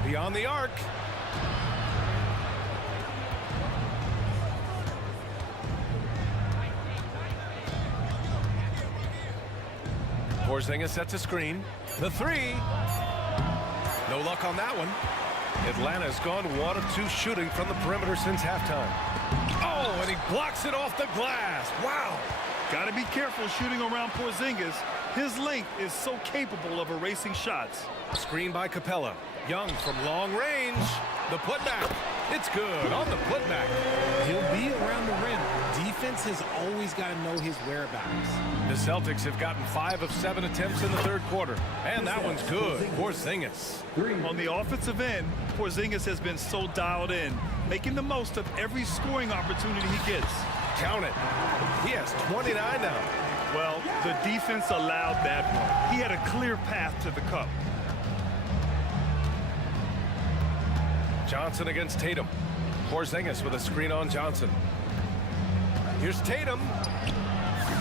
Beyond the arc. Porzingis sets a screen. The 3. No luck on that one. Atlanta's gone 1 of 2 shooting from the perimeter since halftime. Oh, and he blocks it off the glass. Wow. Got to be careful shooting around Porzingis. His length is so capable of erasing shots. Screen by Capella. Young from long range. The putback. It's good on the putback. He'll be around the rim. Defense has always got to know his whereabouts. The Celtics have gotten 5 of 7 attempts in the third quarter. And that one's good. Porzingis. On the offensive end, Porzingis has been so dialed in, making the most of every scoring opportunity he gets. Count it. He has 29 now. Well, the defense allowed that one. He had a clear path to the cup. Johnson against Tatum. Porzingis with a screen on Johnson. Here's Tatum.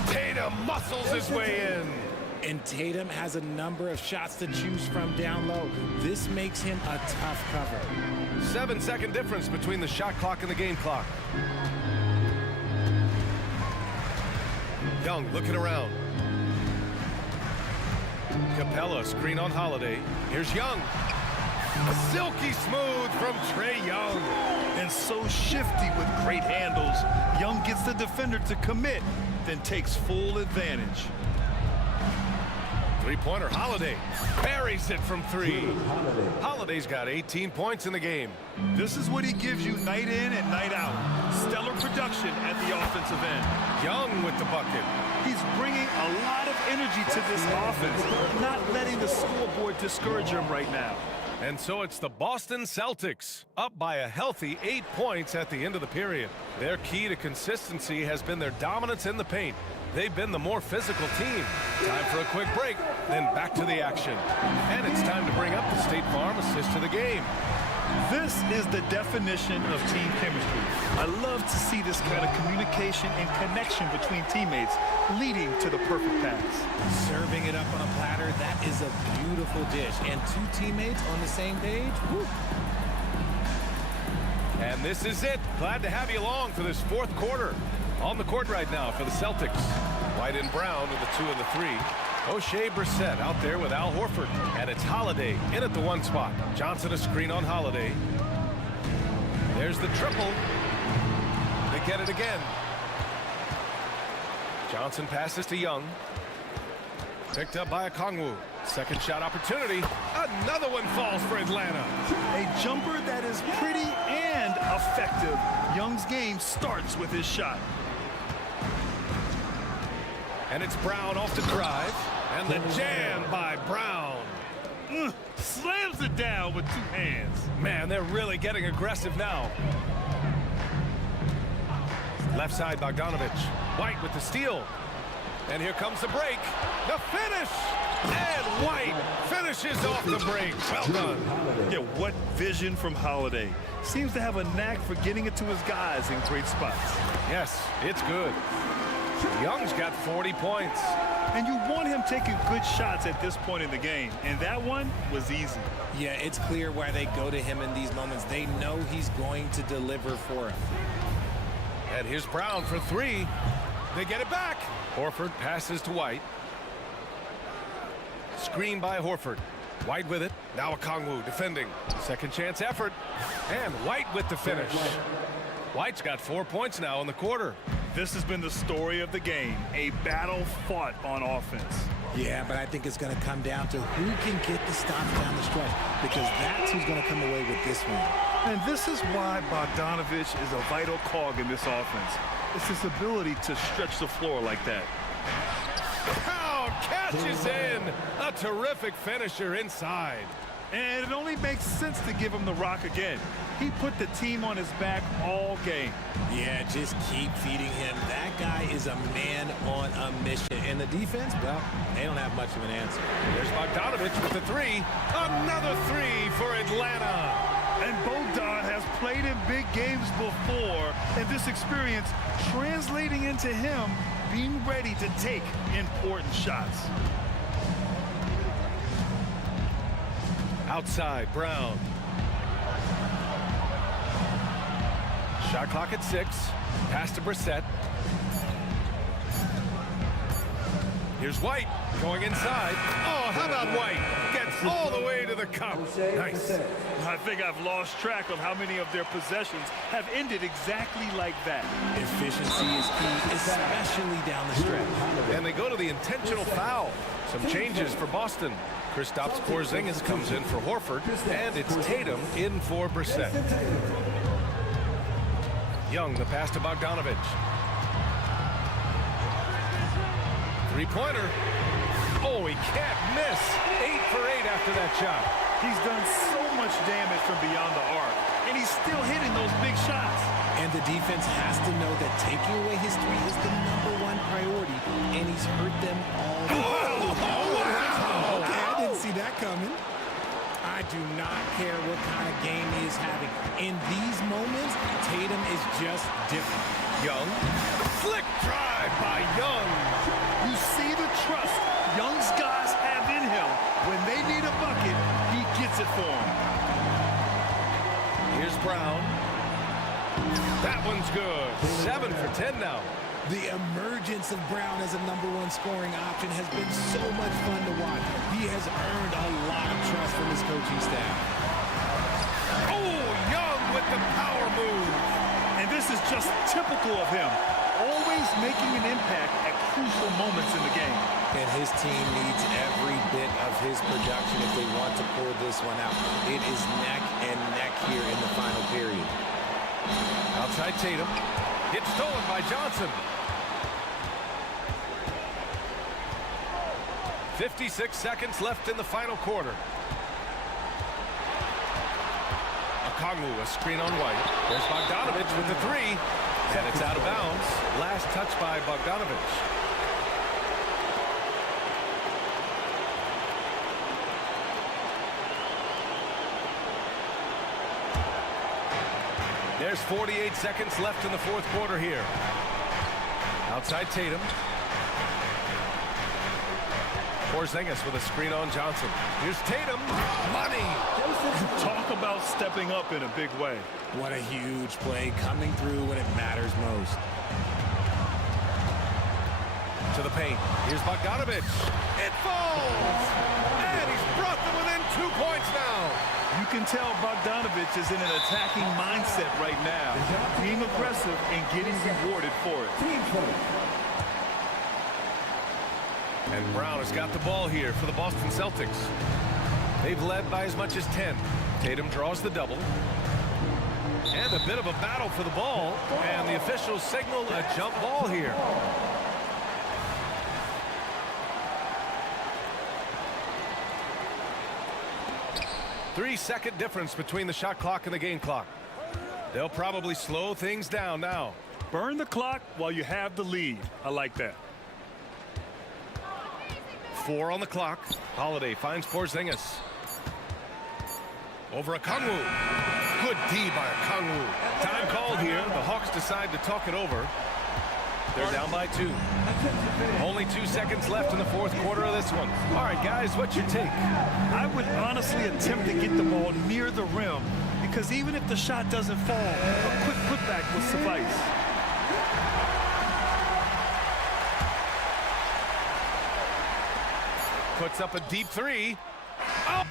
Tatum muscles his way in. And Tatum has a number of shots to choose from down low. This makes him a tough cover. 7-second difference between the shot clock and the game clock. Young looking around. Capella screen on Holiday. Here's Young. Silky smooth from Trae Young. And so shifty with great handles. Young gets the defender to commit, then takes full advantage. Three-pointer, Holiday. Buries it from 3. Holiday's got 18 points in the game. This is what he gives you night in and night out. Stellar production at the offensive end. Young with the bucket. He's bringing a lot of energy to this offense, not letting the scoreboard discourage him right now. And so it's the Boston Celtics, up by a healthy 8 points at the end of the period. Their key to consistency has been their dominance in the paint. They've been the more physical team. Time for a quick break, then back to the action. And it's time to bring up the State Farm assist to the game. This is the definition of team chemistry. I love to see this kind of communication and connection between teammates leading to the perfect pass. Serving it up on a platter, that is a beautiful dish. And two teammates on the same page, woo. And this is it. Glad to have you along for this fourth quarter. On the court right now for the Celtics. White and Brown with the 2 and the 3. O'Shea Brissett out there with Al Horford. And it's Holiday in at the 1 spot. Johnson a screen on Holiday. There's the triple. They get it again. Johnson passes to Young. Picked up by Okongwu. Second shot opportunity. Another one falls for Atlanta. A jumper that is pretty and effective. Young's game starts with his shot. And it's Brown off the drive. And the jam by Brown. Slams it down with 2 hands. Man, they're really getting aggressive now. Left side, Bogdanovich. White with the steal. And here comes the break. The finish! And White finishes off the break. Well done. Yeah, what vision from Holiday. Seems to have a knack for getting it to his guys in great spots. Yes, it's good. Young's got 40 points. And you want him taking good shots at this point in the game. And that one was easy. Yeah, it's clear why they go to him in these moments. They know he's going to deliver for him. And here's Brown for 3. They get it back. Horford passes to White. Screen by Horford. White with it. Now Okongwu defending. Second chance effort. And White with the finish. White's got 4 points now in the quarter. This has been the story of the game. A battle fought on offense. Yeah, but I think it's going to come down to who can get the stops down the stretch, because that's who's going to come away with this one. And this is why Bogdanovich is a vital cog in this offense. It's his ability to stretch the floor like that. Oh, catches in. A terrific finisher inside. And it only makes sense to give him the rock again. He put the team on his back all game. Yeah, just keep feeding him. That guy is a man on a mission. And the defense, well, they don't have much of an answer. There's Bogdanovich with the 3. Another 3 for Atlanta. And Bogdan has played in big games before, and this experience translating into him being ready to take important shots. Outside, Brown. Shot clock at 6. Pass to Brissett. Here's White going inside. Oh, how about White? Gets all the way to the cup. Nice. I think I've lost track of how many of their possessions have ended exactly like that. Efficiency is key, especially down the stretch. And they go to the intentional foul. Some changes for Boston. Kristaps Porzingis comes in for Horford, and it's Tatum in for Brissett. Young, the pass to Bogdanovich. Three-pointer. Oh, he can't miss. 8 for 8 after that shot. He's done so much damage from beyond the arc, and he's still hitting those big shots. And the defense has to know that taking away his 3 is the #1 priority, and he's hurt them all. Okay, I didn't see that coming. I do not care what kind of game he is having. In these moments, Tatum is just different. Young. Slick drive by Young. You see the trust Young's guys have in him. When they need a bucket, he gets it for them. Here's Brown. That one's good. 7 for 10 now. The emergence of Brown as a #1 scoring option has been so much fun to watch. He has earned a lot of trust from his coaching staff. Oh, Young with the power move. And this is just typical of him. Always making an impact at crucial moments in the game. And his team needs every bit of his production if they want to pull this one out. It is neck and neck here in the final period. Outside Tatum. It's stolen by Johnson. 56 seconds left in the final quarter. Okongwu, a screen on White. There's Bogdanovich with the 3. And it's out of bounds. Last touch by Bogdanovich. There's 48 seconds left in the fourth quarter here. Outside Tatum. Porzingis with a screen on Johnson. Here's Tatum. Money. Talk about stepping up in a big way. What a huge play, coming through when it matters most. To the paint. Here's Bogdanovic. It falls! And he's brought them within 2 points now. You can tell Bogdanovic is in an attacking mindset right now. Being aggressive and getting rewarded for it. And Brown has got the ball here for the Boston Celtics. They've led by as much as 10. Tatum draws the double. And a bit of a battle for the ball. And the officials signal a jump ball here. Three-second difference between the shot clock and the game clock. They'll probably slow things down now. Burn the clock while you have the lead. I like that. 4 on the clock. Holiday finds Porzingis. Over Okongwu. Good D by Okongwu. Time called here. The Hawks decide to talk it over. They're down by 2. Only 2 seconds left in the fourth quarter of this one. All right, guys, what's your take? I would honestly attempt to get the ball near the rim because even if the shot doesn't fall, a quick putback will suffice. Puts up a deep 3. Oh!